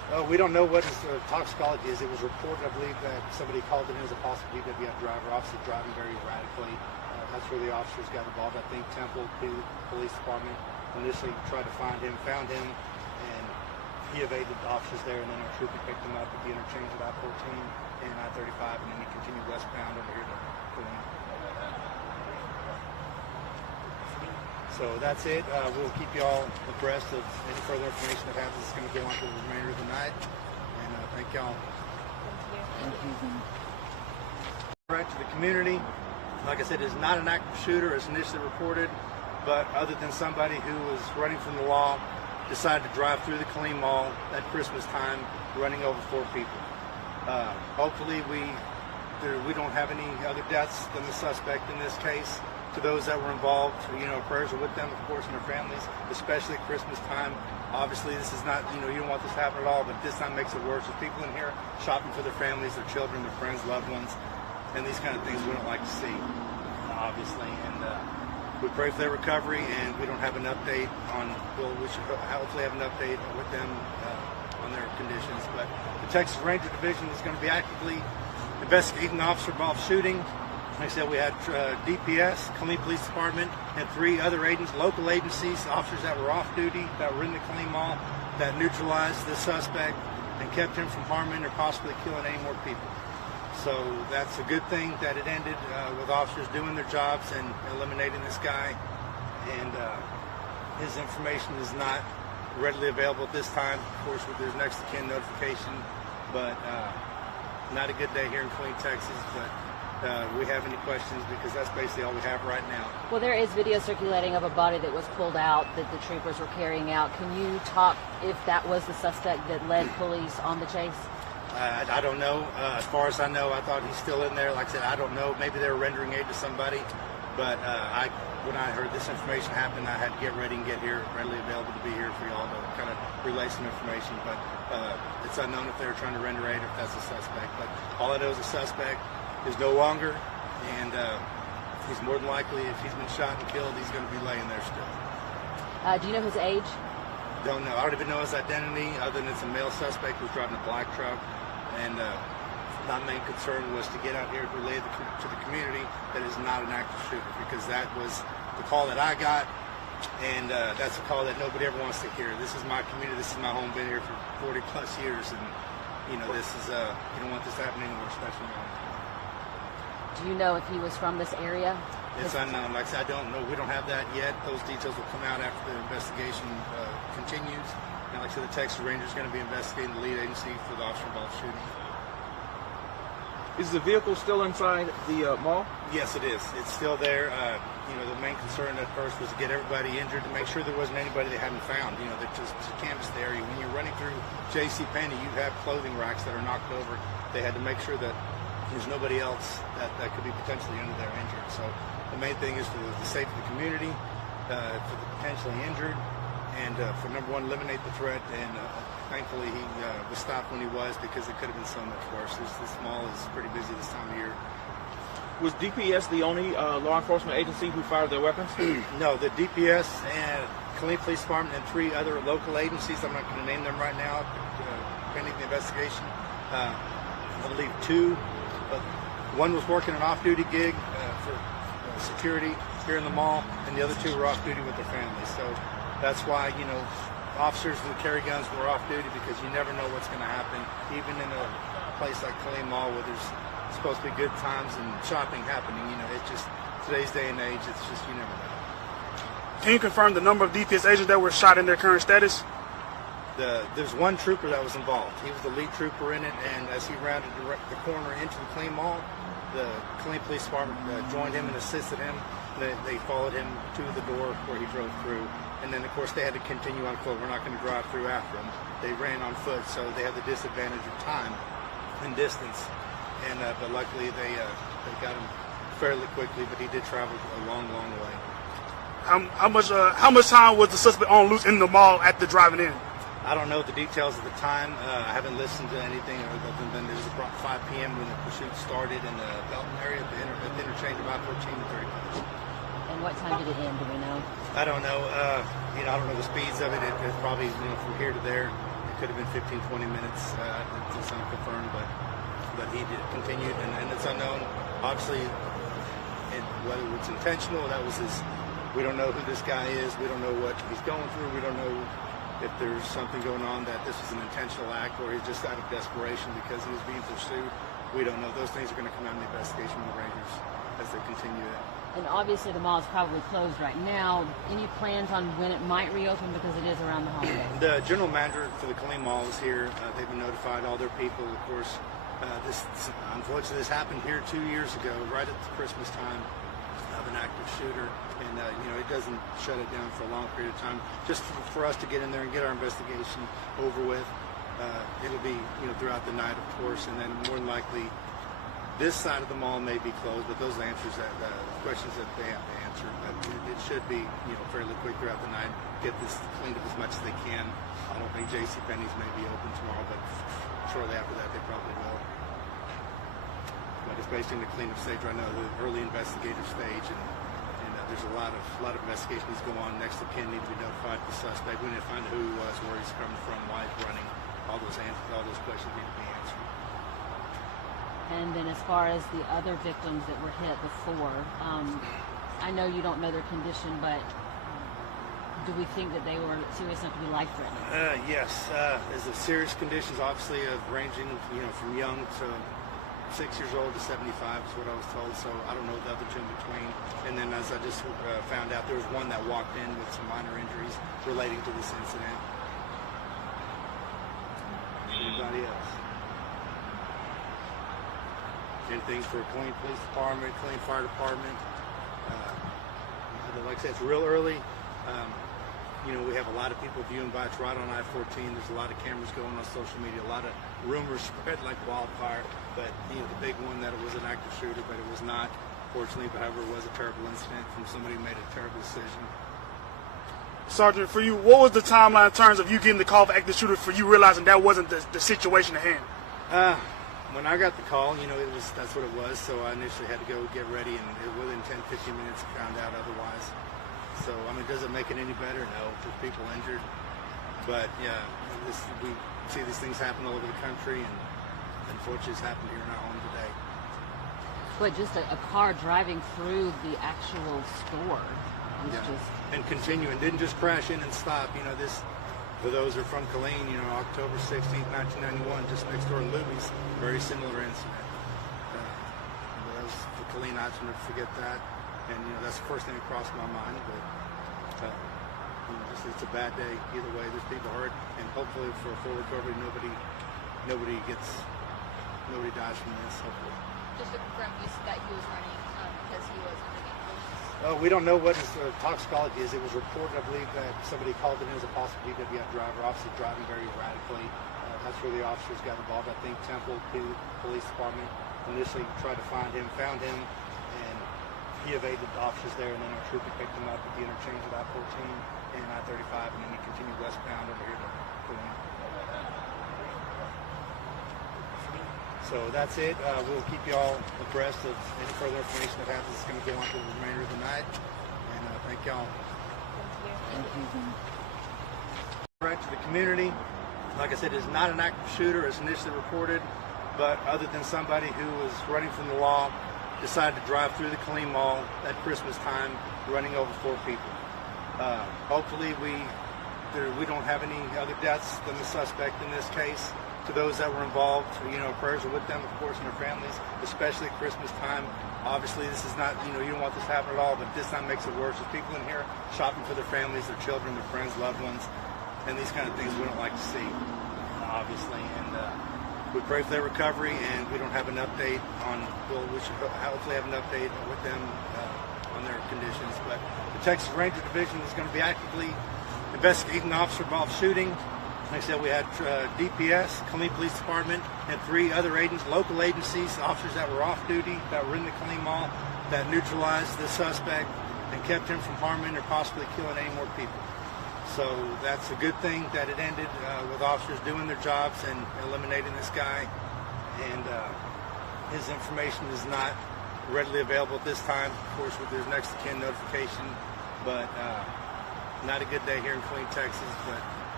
We don't know what his toxicology is. It was reported, I believe, that somebody called it in as a possible DWI driver, obviously driving very erratically. That's where the officers got involved. I think Temple Police Department initially tried to find him, found him, and he evaded the officers there, and then our trooper picked him up at the interchange of I-14 and I-35, and then he continued westbound over here to Killeen. So that's it. We'll keep you all abreast of any further information that happens. It's going to go on for the remainder of the night. And thank y'all. Thank you. Right to the community. Like I said, it's not an active shooter as initially reported, but other than somebody who was running from the law, decided to drive through the Killeen Mall at Christmas time, running over 4 people. Hopefully we don't have any other deaths than the suspect in this case. To those that were involved, prayers are with them, of course, and their families, especially at Christmas time. Obviously, this is not, you don't want this to happen at all, but this time makes it worse. There's people in here shopping for their families, their children, their friends, loved ones, and these kind of things we don't like to see, obviously. And we pray for their recovery, and we don't have an update on, we should hopefully have an update with them on their conditions. But the Texas Ranger Division is going to be actively investigating the officer-involved shooting. Like I said, we had DPS, Killeen Police Department, and 3 other agents, local agencies, officers that were off duty, that were in the Killeen Mall, that neutralized the suspect and kept him from harming or possibly killing any more people. So that's a good thing that it ended with officers doing their jobs and eliminating this guy. And his information is not readily available at this time. Of course, with their next of kin notification, but not a good day here in Killeen, Texas. But we have any questions, because that's basically all we have right now. Well, there is video circulating of a body that was pulled out that the troopers were carrying out. Can you talk if that was the suspect that led police on the chase? I don't know. As far as I know, I thought he's still in there. Like I said, I don't know. Maybe they were rendering aid to somebody. But when I heard this information happen, I had to get ready and get here, readily available to be here for y'all to kind of relay some information. But it's unknown if they were trying to render aid or if that's a suspect. But all I know is the suspect is no longer, and he's more than likely, if he's been shot and killed, he's going to be laying there still. Do you know his age? Don't know. I don't even know his identity, other than it's a male suspect who's driving a black truck. And my main concern was to get out here to relay to the community that is not an active shooter, because that was the call that I got, and that's a call that nobody ever wants to hear. This is my community. This is my home. Been here for 40 plus years, and this is you don't want this to happen anywhere, especially now. Do you know if he was from this area? It's unknown. Like I said, I don't know. We don't have that yet. Those details will come out after the investigation continues. And like I said, the Texas Ranger is going to be investigating the lead agency for the officer-involved shooting. Is the vehicle still inside the mall? Yes, it is. It's still there. The main concern at first was to get everybody injured, to make sure there wasn't anybody they hadn't found. That just to canvass the area. When you're running through JCPenney, you have clothing racks that are knocked over. They had to make sure that there's nobody else that could be potentially under there injured. So the main thing is for the safety of the community, for the potentially injured, and for number one, eliminate the threat. And thankfully he was stopped when he was, because it could have been so much worse. This mall is pretty busy this time of year. Was DPS the only law enforcement agency who fired their weapons? No, the DPS and Killeen Police Department and 3 other local agencies, I'm not going to name them right now, pending the investigation. I believe 2. One was working an off-duty gig for security here in the mall, and the other 2 were off-duty with their families. So that's why, officers who carry guns were off-duty, because you never know what's going to happen, even in a place like Killeen Mall where there's supposed to be good times and shopping happening. It's just, today's day and age, it's just, you never know. Can you confirm the number of DPS agents that were shot in their current status? There's one trooper that was involved. He was the lead trooper in it, and as he rounded the corner into the Killeen Mall, the Killeen Police Department joined him and assisted him. They followed him to the door where he drove through, and then of course they had to continue on foot. We're not going to drive through after him. They ran on foot, so they had the disadvantage of time and distance. And but luckily they got him fairly quickly, but he did travel a long, long way. How much time was the suspect on loose in the mall at the driving in? I don't know the details of the time. I haven't listened to anything other than it was about 5 p.m. when the pursuit started in the Belton area at the interchange of I-14 and 35. And what time did it end? Do we know? I don't know. I don't know the speeds of it. It's probably from here to there. It could have been 15, 20 minutes. It's unconfirmed, but he did continued, and it's unknown. Obviously, whether it's intentional, that was his. We don't know who this guy is. We don't know what he's going through. We don't know if there's something going on that this was an intentional act or he's just out of desperation because he was being pursued. We don't know. Those things are going to come out in the investigation from the Rangers as they continue it. And obviously the mall is probably closed right now. Any plans on when it might reopen because it is around the holidays? The general manager for the Killeen Mall is here. They've been notified, all their people. Of course, unfortunately, this happened here 2 years ago, right at the Christmas time, of an active shooter. And, it doesn't shut it down for a long period of time. Just for us to get in there and get our investigation over with. It'll be, throughout the night, of course, and then more than likely, this side of the mall may be closed, but those answers questions that they have to answer. But it should be, fairly quick throughout the night. Get this cleaned up as much as they can. I don't think JCPenney's may be open tomorrow, but shortly after that they probably will. But it's basically in the cleanup stage right now, the early investigative stage, and there's a lot of investigation needs to go on. Next of kin need to be notified the suspect. We need to find out who he was, where he's coming from, why he's running. All those questions need to be answered. And then as far as the other victims that were hit before, I know you don't know their condition, but do we think that they were serious enough to be life-threatening? Yes. There's the serious conditions, obviously, ranging, from young to 6 years old to 75 is what I was told. So I don't know the other two in between. And then as I just found out, there was one that walked in with some minor injuries relating to this incident. Anybody else? Anything for Killeen Police Department, Killeen Fire Department. Like I said, it's real early. We have a lot of people viewing by. It's right on I-14. There's a lot of cameras going on social media. A lot of rumors spread like wildfire. But the big one that it was an active shooter, but it was not, fortunately. But however, it was a terrible incident from somebody who made a terrible decision. Sergeant, for you, what was the timeline in terms of you getting the call for active shooter for you realizing that wasn't the situation at hand? When I got the call, that's what it was. So I initially had to go get ready, and within 10, 15 minutes, I found out otherwise. So, does it make it any better? No, there's people injured. But, yeah, we see these things happen all over the country, and unfortunately it's happened here in our home today. But just a car driving through the actual store was just... And continuing, didn't just crash in and stop. For those who are from Killeen, October 16th, 1991, just next door to Luby's, very similar incident. That was for Killeen. I just never forget that. And, that's the first thing that crossed my mind. But, it's a bad day. Either way, there's people hurt. And hopefully for a full recovery, nobody dies from this, hopefully. Just to confirm, you said that he was running because he was under the influence. We don't know what his toxicology is. It was reported, I believe, that somebody called in as a possible DWI driver, obviously driving very erratically. That's where the officers got involved. I think Temple Police Department initially tried to find him, found him, and he evaded the officers there, and then our trooper picked him up at the interchange of I-14 and I-35, and then he continued westbound over here to Killeen. So that's it. We'll keep you all abreast of any further information that happens. It's going to go on through the remainder of the night. And thank y'all. Thank you. Right to the community. Like I said, it's not an active shooter as initially reported, but other than somebody who was running from the law, decided to drive through the Killeen Mall at Christmas time, running over 4 people. Hopefully we don't have any other deaths than the suspect in this case. To those that were involved, prayers are with them, of course, and their families, especially at Christmas time. Obviously, this is not, you don't want this to happen at all, but this time makes it worse. There's people in here shopping for their families, their children, their friends, loved ones, and these kind of things we don't like to see, obviously. And we pray for their recovery, and we don't have an update on, we should hopefully have an update with them on their conditions. But the Texas Ranger Division is going to be actively investigating the officer-involved shooting. Like I said, we had DPS, Killeen Police Department, and 3 other local agencies, officers that were off duty, that were in the Killeen Mall, that neutralized the suspect and kept him from harming or possibly killing any more people. So that's a good thing that it ended with officers doing their jobs and eliminating this guy. And his information is not readily available at this time, of course, with their next of kin notification. But not a good day here in Killeen, Texas. But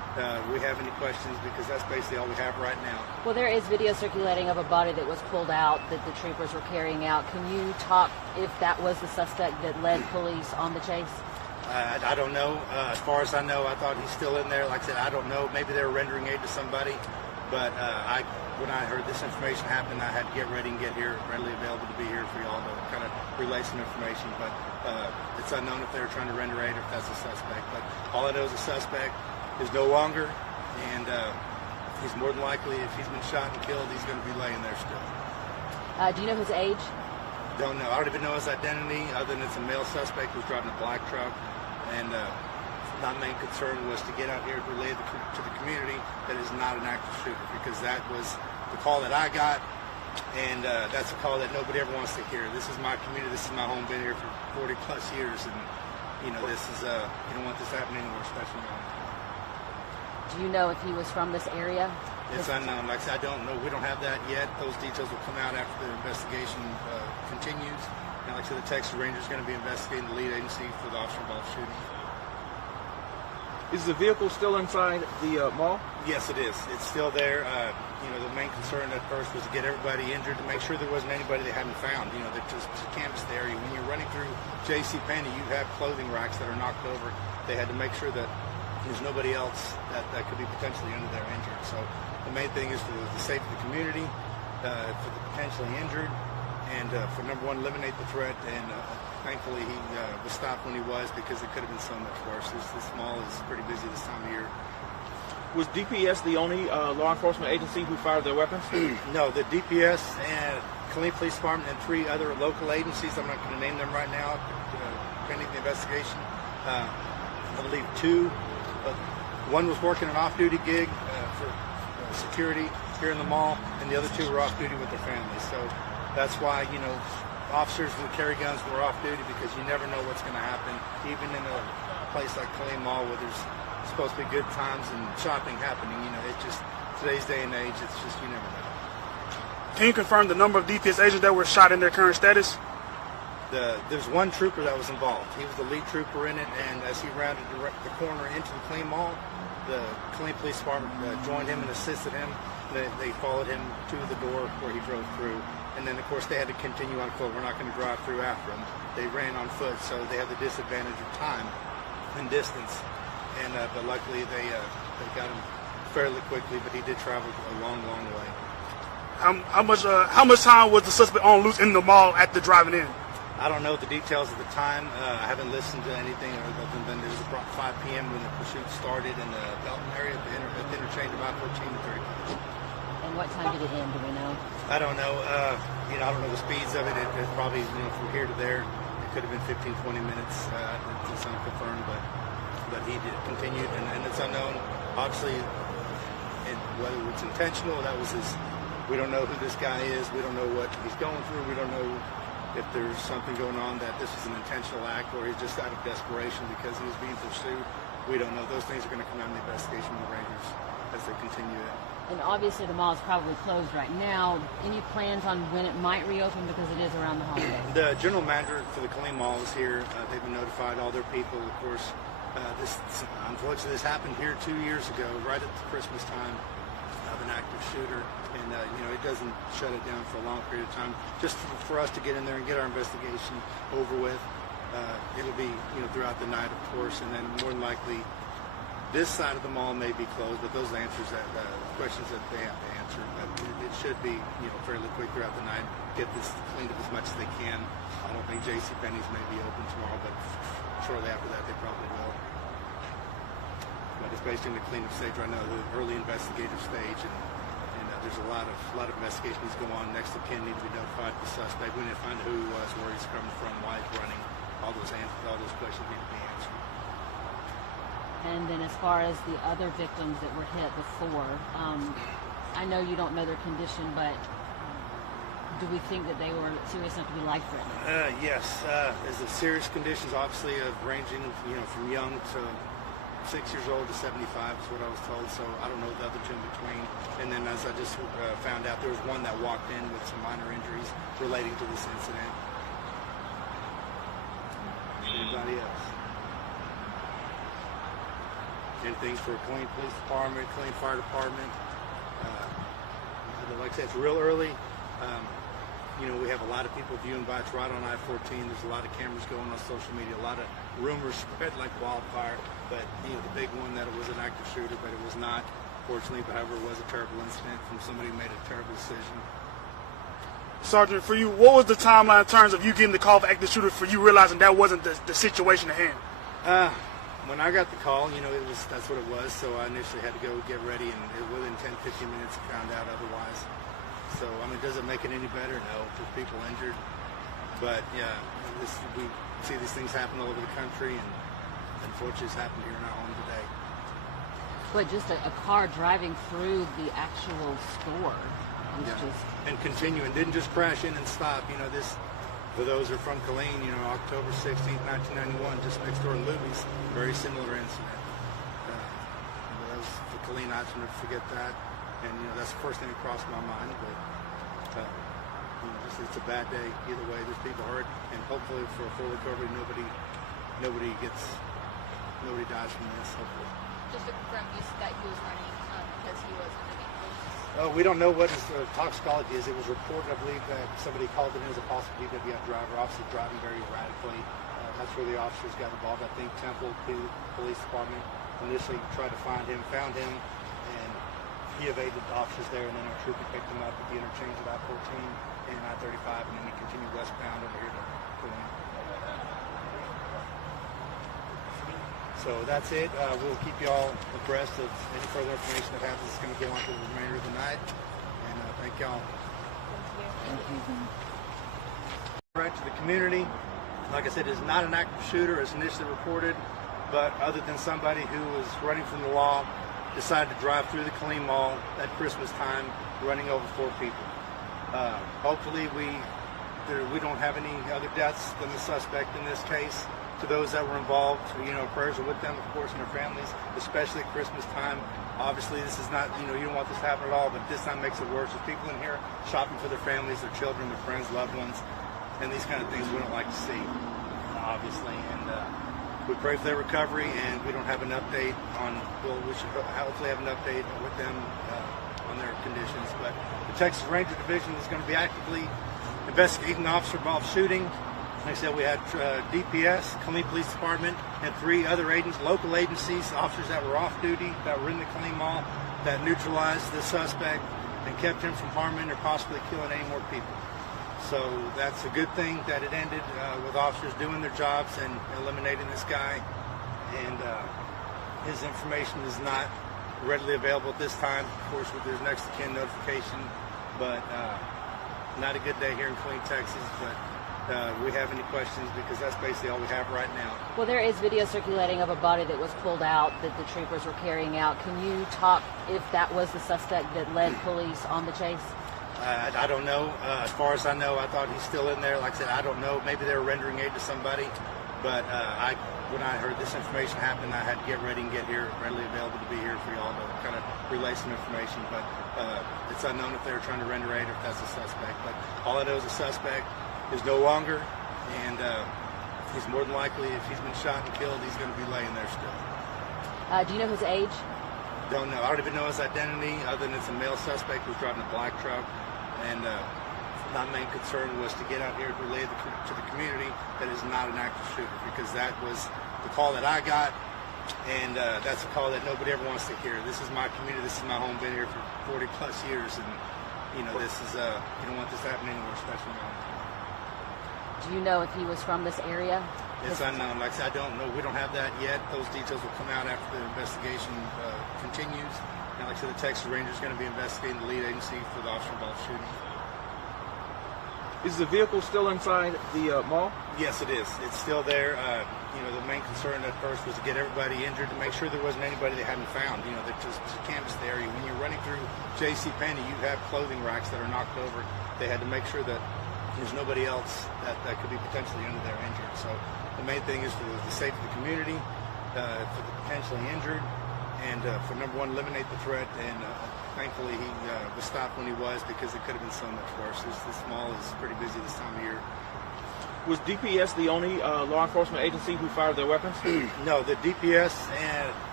we have any questions, because that's basically all we have right now. Well, there is video circulating of a body that was pulled out that the troopers were carrying out. Can you talk if that was the suspect that led police on the chase? I don't know. As far as I know, I thought he's still in there. Like I said, I don't know. Maybe they were rendering aid to somebody. But when I heard this information happen, I had to get ready and get here, readily available to be here for y'all to kind of relay some information. But it's unknown if they were trying to render aid or if that's a suspect. But all I know is the suspect is no longer, and he's more than likely, if he's been shot and killed, he's going to be laying there still. Do you know his age? Don't know. I don't even know his identity, other than it's a male suspect who's driving a black truck. And my main concern was to get out here to relay to the community that is not an active shooter, because that was the call that I got, and that's a call that nobody ever wants to hear. This is my community. This is my home. Been here for 40 plus years, and this is you don't want this to happen anywhere, especially now. Do you know if he was from this area? It's unknown. Like I said, I don't know. We don't have that yet. Those details will come out after the investigation continues. And like I said, the Texas Ranger is going to be investigating the lead agency for the officer-involved shooting. Is the vehicle still inside the mall? Yes, it is. It's still there. The main concern at first was to get everybody injured, to make sure there wasn't anybody they hadn't found. That just to canvass the area. When you're running through JCPenney, you have clothing racks that are knocked over. They had to make sure that there's nobody else that could be potentially under there injured. So the main thing is for the safety of the community, for the potentially injured, and for number one, eliminate the threat. And thankfully he was stopped when he was, because it could have been so much worse. This mall is pretty busy this time of year. Was DPS the only law enforcement agency who fired their weapons? No, the DPS and Killeen Police Department and 3 other local agencies, I'm not going to name them right now, pending the investigation. I believe 2. One was working an off-duty gig for security here in the mall, and the other 2 were off-duty with their families. So that's why, officers who carry guns were off-duty, because you never know what's going to happen, even in a place like Killeen Mall where there's supposed to be good times and shopping happening. Today's day and age, it's just, you never know. Can you confirm the number of DPS agents that were shot in their current status? There's one trooper that was involved. He was the lead trooper in it, and as he rounded the corner into the Killeen Mall, the Killeen Police Department joined him and assisted him. They followed him to the door where he drove through, and then of course they had to continue on foot. We're not going to drive through after him. They ran on foot, so they had the disadvantage of time and distance. And but luckily they got him fairly quickly, but he did travel a long, long way. How much time was the suspect on loose in the mall at the driving in? I don't know the details of the time. I haven't listened to anything other than it was about 5 p.m. when the pursuit started in the Belton area at the interchange about 14 to 30. And what time did it end? Do we know? I don't know. I don't know the speeds of it. It's probably from here to there. It could have been 15, 20 minutes. It's unconfirmed, but he did continue, and it's unknown. Obviously, whether it's intentional, that was his. We don't know who this guy is. We don't know what he's going through. We don't know if there's something going on, that this was an intentional act, or he's just out of desperation because he was being pursued. We don't know. Those things are going to come out in the investigation of the Rangers as they continue it. And obviously the mall is probably closed right now. Any plans on when it might reopen, because it is around the holiday? The general manager for the Killeen Mall is here. They've been notified, all their people. Of course, unfortunately, this happened here 2 years ago, right at the Christmas time, of an active shooter. And, it doesn't shut it down for a long period of time. Just for us to get in there and get our investigation over with. It'll be, throughout the night, of course, and then more than likely, this side of the mall may be closed, but those answers questions that they have to answer. But it should be, fairly quick throughout the night. Get this cleaned up as much as they can. I don't think JCPenney's may be open tomorrow, but shortly after that, they probably will. But it's basically in the cleanup stage right now, the early investigative stage, and there's a lot of investigations going on. Next of kin need to be notified of the suspect. We need to find out who he was, where he's coming from, why he's running. All those questions need to be answered. And then as far as the other victims that were hit before, I know you don't know their condition, but do we think that they were serious enough to be life-threatening? Yes. There's serious conditions, obviously, ranging from young to 6 years old to 75 is what I was told, so I don't know the other two in between. And then as I just found out, there was one that walked in with some minor injuries relating to this incident. Anybody else? and things for Killeen Police Department, Killeen Fire Department. Like I said, it's real early. We have a lot of people viewing by. It's right on I-14. There's a lot of cameras going on social media. A lot of rumors spread like wildfire. But the big one that it was an active shooter, but it was not. Fortunately, but however, it was a terrible incident from somebody who made a terrible decision. Sergeant, for you, what was the timeline in terms of you getting the call of active shooter for you realizing that wasn't the situation at hand? When I got the call, that's what it was. So I initially had to go get ready, and within 10-15 minutes, I found out otherwise. So does it make it any better? No, there's people injured. But yeah, we see these things happen all over the country, and unfortunately, it's happened here in our home today. But just a car driving through the actual store was just... And continuing, didn't just crash in and stop. This, for those who are from Killeen, October 16th, 1991, just next door in Luby's, very similar incident. That was for Killeen, I shouldn't forget that. And, that's the first thing that crossed my mind. But, it's a bad day. Either way, there's people hurt. And hopefully for a full recovery, nobody dies from this, hopefully. Just to confirm, you said that he was running because he was underneath police. We don't know what his toxicology is. It was reported, I believe, that somebody called it in as a possible DWI driver, obviously driving very erratically. That's where the officers got involved. I think Temple Police Department initially tried to find him, found him, and he evaded the officers there, and then our trooper picked him up at the interchange of I-14 and I-35, and then he continued westbound over here to Killeen. So that's it. We'll keep you all abreast of any further information that happens. It's going to go on for the remainder of the night. And thank y'all. Thank you. Right to the community. Like I said, it's not an active shooter as initially reported, but other than somebody who was running from the law, decided to drive through the Killeen Mall at Christmas time, running over 4 people. Hopefully we don't have any other deaths than the suspect in this case. To those that were involved, prayers are with them, of course, and their families, especially at Christmas time. Obviously, this is not, you don't want this to happen at all, but this time makes it worse. There's people in here shopping for their families, their children, their friends, loved ones, and these kind of things we don't like to see, obviously. And we pray for their recovery, and we don't have an update on, we should hopefully have an update with them on their conditions. But the Texas Ranger Division is going to be actively investigating the officer-involved shooting. Like I said, we had DPS, Killeen Police Department, and 3 other local agencies, officers that were off duty, that were in the Killeen Mall, that neutralized the suspect and kept him from harming or possibly killing any more people. So that's a good thing that it ended with officers doing their jobs and eliminating this guy. And his information is not readily available at this time. Of course, with there's next of kin notification, but not a good day here in Killeen, Texas. But we have any questions, because that's basically all we have right now. Well, there is video circulating of a body that was pulled out that the troopers were carrying out. Can you talk if that was the suspect that led police on the chase? I don't know. As far as I know, I thought he's still in there. Like I said, I don't know. Maybe they were rendering aid to somebody. But when I heard this information happen, I had to get ready and get here, readily available to be here for y'all to kind of relay some information. But it's unknown if they were trying to render aid or if that's a suspect. But all I know is the suspect is no longer, and he's more than likely, if he's been shot and killed, he's going to be laying there still. Do you know his age? Don't know. I don't even know his identity, other than it's a male suspect who's driving a black truck. And my main concern was to get out here to relay to the community that is not an active shooter, because that was the call that I got, and that's a call that nobody ever wants to hear. This is my community. This is my home. Been here for 40 plus years, and this is you don't want this to happen anywhere, especially now. Do you know if he was from this area? It's unknown. Like I said, I don't know. We don't have that yet. Those details will come out after the investigation continues. And like I said, the Texas Ranger is going to be investigating the lead agency for the officer-involved shooting. Is the vehicle still inside the mall? Yes, it is. It's still there. The main concern at first was to get everybody injured, to make sure there wasn't anybody they hadn't found. That just to canvass the area. When you're running through JCPenney, you have clothing racks that are knocked over. They had to make sure that there's nobody else that could be potentially under there injured. So the main thing is for the safety of the community, for the potentially injured, and for number one, eliminate the threat. And thankfully he was stopped when he was, because it could have been so much worse. This mall is pretty busy this time of year. Was DPS the only law enforcement agency who fired their weapons? No, the DPS and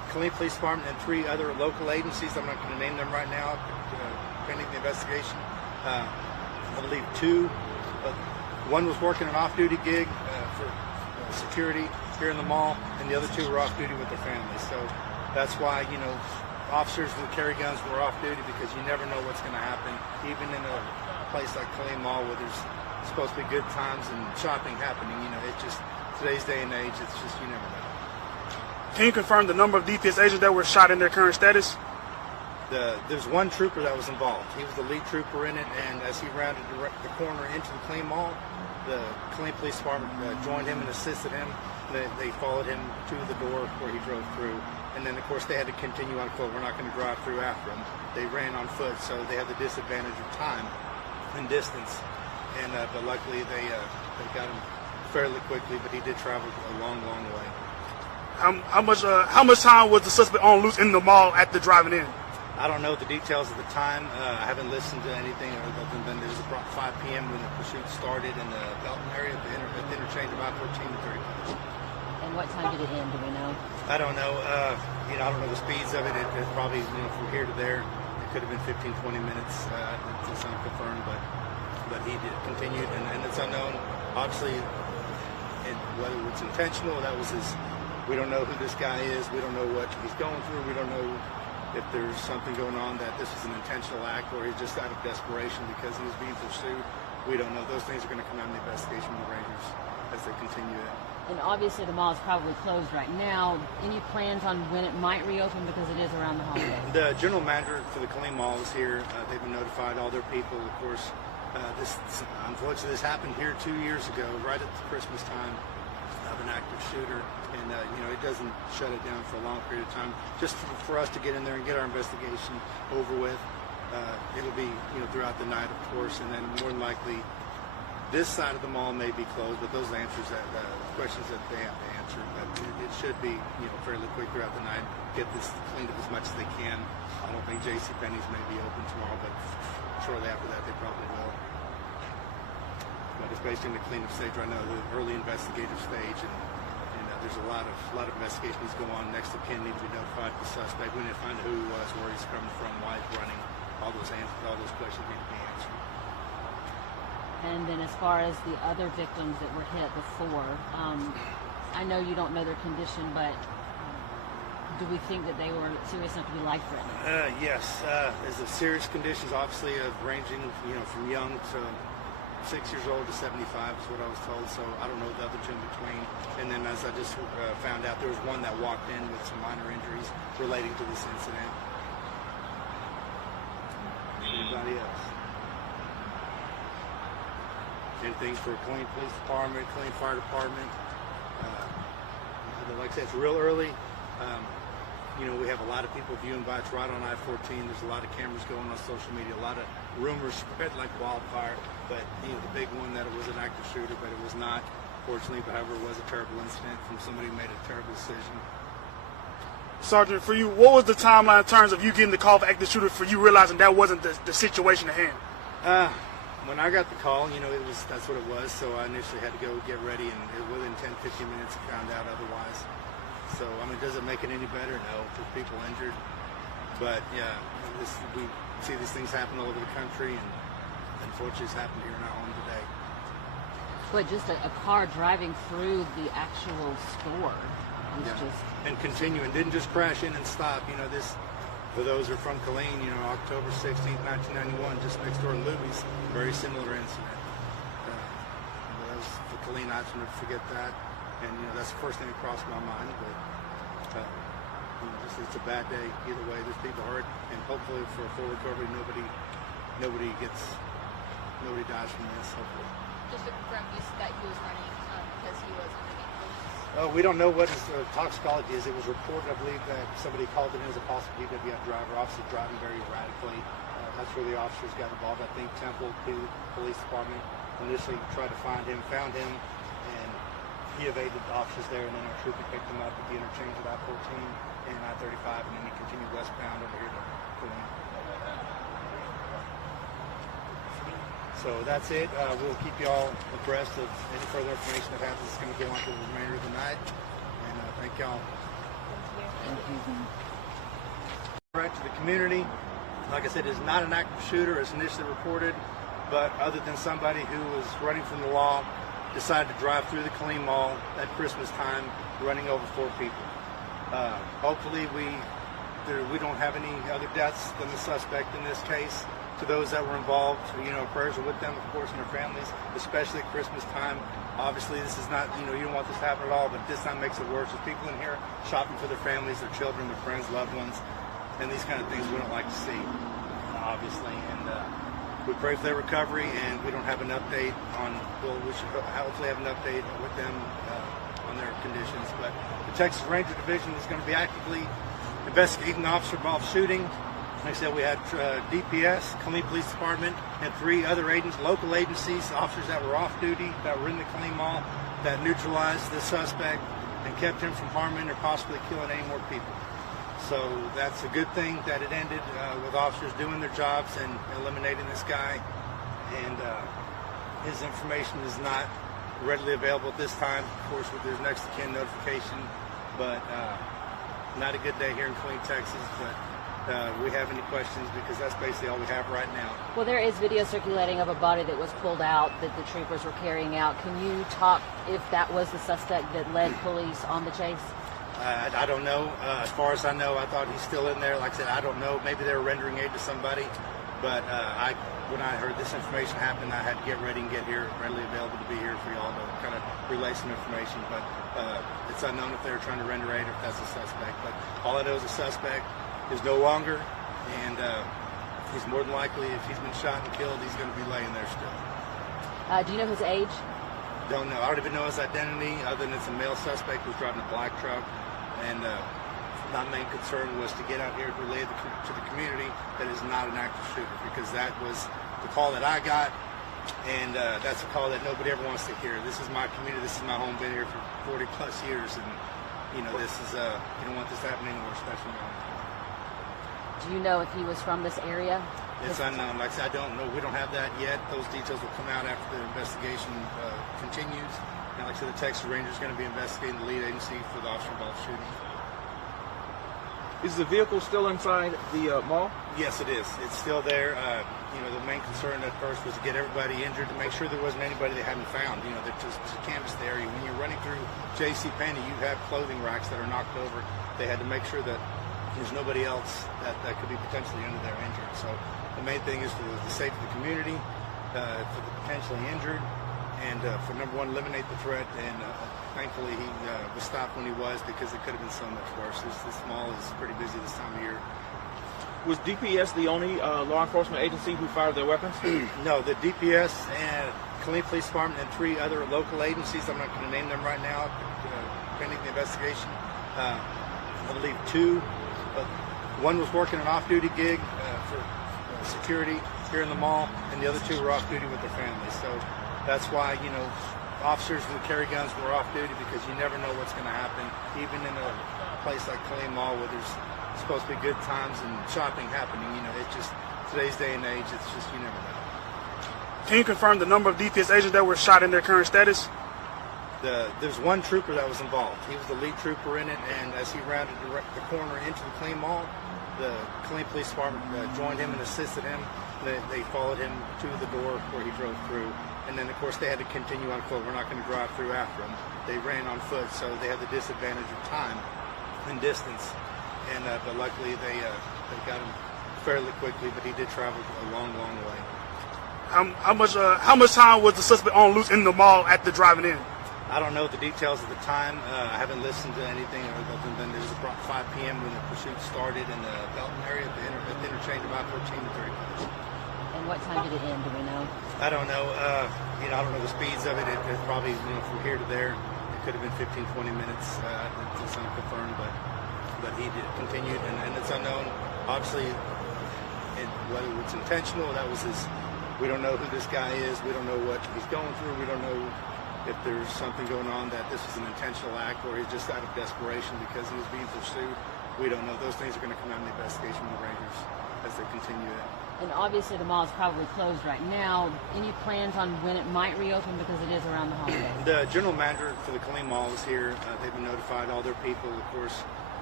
Killeen Police Department and 3 other local agencies. I'm not going to name them right now, pending the investigation. I believe 2. One was working an off-duty gig for security here in the mall, and the other 2 were off-duty with their families. So that's why, officers would carry guns when we're off-duty, because you never know what's going to happen, even in a place like Killeen Mall where there's supposed to be good times and shopping happening. It's just today's day and age. It's just, you never know. Can you confirm the number of DPS agents that were shot in their current status? There's one trooper that was involved. He was the lead trooper in it, and as he rounded the corner into the Killeen Mall, the Killeen Police Department joined him and assisted him. They followed him to the door where he drove through, and then of course they had to continue on foot. We're not going to drive through after him. They ran on foot, so they had the disadvantage of time and distance. And but luckily they got him fairly quickly. But he did travel a long, long way. How much time was the suspect on loose in the mall at the driving in? I don't know the details of the time. I haven't listened to anything other than it was about 5 p.m. when the pursuit started in the Belton area at the interchange about 14 to 30 minutes. And what time did it end? Do we know? I don't know. I don't know the speeds of it. It probably, from here to there, it could have been 15, 20 minutes. It's unconfirmed, but he did continued, and it's unknown. Obviously, whether it's intentional, that was his. We don't know who this guy is. We don't know what he's going through. We don't know if there's something going on that this was an intentional act or he's just out of desperation because he was being pursued. We don't know. Those things are going to come out in the investigation with the Rangers as they continue it. And obviously the mall is probably closed right now. Any plans on when it might reopen, because it is around the holidays? The general manager for the Killeen Mall is here. They've been notified, all their people. Of course, unfortunately, this happened here 2 years ago, right at the Christmas time, of an active shooter. And, it doesn't shut it down for a long period of time. Just for us to get in there and get our investigation over with. It'll be, throughout the night, of course, and then more than likely, this side of the mall may be closed, but those answers questions that they have to answer. But it should be, fairly quick throughout the night. Get this cleaned up as much as they can. I don't think JCPenney's may be open tomorrow, but shortly after that, they probably will. But it's basically in the cleanup stage right now, the early investigative stage, and there's a lot of investigation needs to go on. Next of kin need to be notified of the suspect. We need to find out who he was, where he's coming from, why he's running. All those questions need to be answered. And then as far as the other victims that were hit before, I know you don't know their condition, but do we think that they were serious enough to be life-threatening? Yes. There's the serious conditions, obviously, ranging, from young to 6 years old to 75 is what I was told. So I don't know the other two in between. And then as I just found out, there was one that walked in with some minor injuries relating to this incident. Anybody else? Anything for Killeen Police Department, Killeen Fire Department. Like I said, it's real early. We have a lot of people viewing by. It's right on I-14. There's a lot of cameras going on social media. A lot of rumors spread like wildfire. But the big one that it was an active shooter, but it was not. Fortunately, however, it was a terrible incident from somebody who made a terrible decision. Sergeant, for you, what was the timeline in terms of you getting the call for active shooter, for you realizing that wasn't the situation at hand? When I got the call, that's what it was. So I initially had to go get ready, and within 10, 15 minutes, I found out otherwise. So, does it make it any better? No, there's people injured. But, yeah, we see these things happen all over the country, and unfortunately it's happened here in our home today. But just a car driving through the actual store was just... And continuing, didn't just crash in and stop. This, for those who are from Killeen, October 16th, 1991, just next door to Luby's, very similar incident. That was for Killeen, I shouldn't forget that. And, that's the first thing that crossed my mind. But, it's a bad day either way. There's people hurt, and hopefully for a full recovery, nobody dies from this, hopefully. Just to confirm, you said that he was running because he was under the influence. We don't know what his toxicology is. It was reported, I believe, that somebody called it in as a possible DWI driver, obviously driving very erratically. That's where the officers got involved. I think Temple Police Department initially tried to find him, found him, and he evaded the officers there, and then our trooper picked him up at the interchange of I-14 and I-35, and then he continued westbound over here to Killeen. So that's it. We'll keep you all abreast of any further information that happens. It's going to go on through the remainder of the night. And thank y'all. Thank you. using. Threat to the community. Like I said, is not an active shooter as initially reported, but other than somebody who was running from the law, decided to drive through the Killeen Mall at Christmas time, running over 4 people. Hopefully we don't have any other deaths than the suspect in this case. To those that were involved, prayers are with them, of course, and their families, especially at Christmas time. Obviously, this is not, you don't want this to happen at all, but this time makes it worse. There's people in here shopping for their families, their children, their friends, loved ones, and these kind of things we don't like to see, obviously. And we pray for their recovery, and we don't have an update on, we should hopefully have an update with them on their conditions. But the Texas Ranger Division is going to be actively investigating the officer-involved shooting. Like I said, we had DPS, Killeen Police Department, and 3 other local agencies, officers that were off duty, that were in the Killeen Mall, that neutralized the suspect and kept him from harming or possibly killing any more people. So that's a good thing that it ended with officers doing their jobs and eliminating this guy. And his information is not readily available at this time, of course, with his next of kin notification. But not a good day here in Killeen, Texas. But we have any questions, because that's basically all we have right now. Well, there is video circulating of a body that was pulled out that the troopers were carrying out. Can you talk if that was the suspect that led police on the chase? I don't know. As far as I know, I thought he's still in there. Like I said, I don't know. Maybe they were rendering aid to somebody. But when I heard this information happen, I had to get ready and get here, readily available to be here for y'all to kind of relay some information. But it's unknown if they were trying to render aid or if that's a suspect. But all I know is a suspect is no longer, and he's more than likely, if he's been shot and killed, he's going to be laying there still. Do you know his age? Don't know. I don't even know his identity, other than it's a male suspect who's driving a black truck. And my main concern was to get out here to relay to the community that is not an active shooter, because that was the call that I got, and that's a call that nobody ever wants to hear. This is my community. This is my home. Been here for 40+ years, and this is you don't want this to happen anywhere, especially now. Do you know if he was from this area? It's unknown. Like I said, I don't know. We don't have that yet. Those details will come out after the investigation continues. And like I said, the Texas Ranger is going to be investigating the lead agency for the officer-involved shooting. Is the vehicle still inside the mall? Yes, it is. It's still there. The main concern at first was to get everybody injured, to make sure there wasn't anybody they hadn't found. That just to canvass the area. When you're running through J.C. Penney, you have clothing racks that are knocked over. They had to make sure that there's nobody else that could be potentially under there injured. So the main thing is for the safety of the community, for the potentially injured, and for number one, eliminate the threat. And thankfully he was stopped when he was, because it could have been so much worse. This mall is pretty busy this time of year. Was DPS the only law enforcement agency who fired their weapons? No, the DPS and Killeen Police Department and 3 other local agencies, I'm not going to name them right now, pending the investigation. I believe 2. One was working an off-duty gig for security here in the mall, and the other 2 were off-duty with their families. So that's why, officers who carry guns were off-duty, because you never know what's going to happen, even in a place like Killeen Mall where there's supposed to be good times and shopping happening. It's just, today's day and age, it's just, you never know. Can you confirm the number of DPS agents that were shot in their current status? There's one trooper that was involved. He was the lead trooper in it, and as he rounded the corner into the Killeen Mall, the Killeen Police Department joined him and assisted him. They followed him to the door where he drove through, and then of course they had to continue on foot. We're not going to drive through after him. They ran on foot, so they had the disadvantage of time and distance. And but luckily they got him fairly quickly. But he did travel a long, long way. How much time was the suspect on loose in the mall at the driving in? I don't know the details of the time. I haven't listened to anything other than it was about 5 p.m. when the pursuit started in the Belton area at the interchange about 14 to 30 minutes. And what time did it end? Do we know? I don't know. I don't know the speeds of it. It probably, from here to there, it could have been 15, 20 minutes. It's unconfirmed, but he did continued, and it's unknown. Obviously, whether it's intentional, that was his. We don't know who this guy is. We don't know what he's going through. We don't know if there's something going on that this was an intentional act, or he's just out of desperation because he was being pursued. We don't know. Those things are going to come out in the investigation of the Rangers as they continue it. And obviously the mall is probably closed right now. Any plans on when it might reopen, because it is around the holidays? The general manager for the Killeen Mall is here. They've been notified, all their people, of course.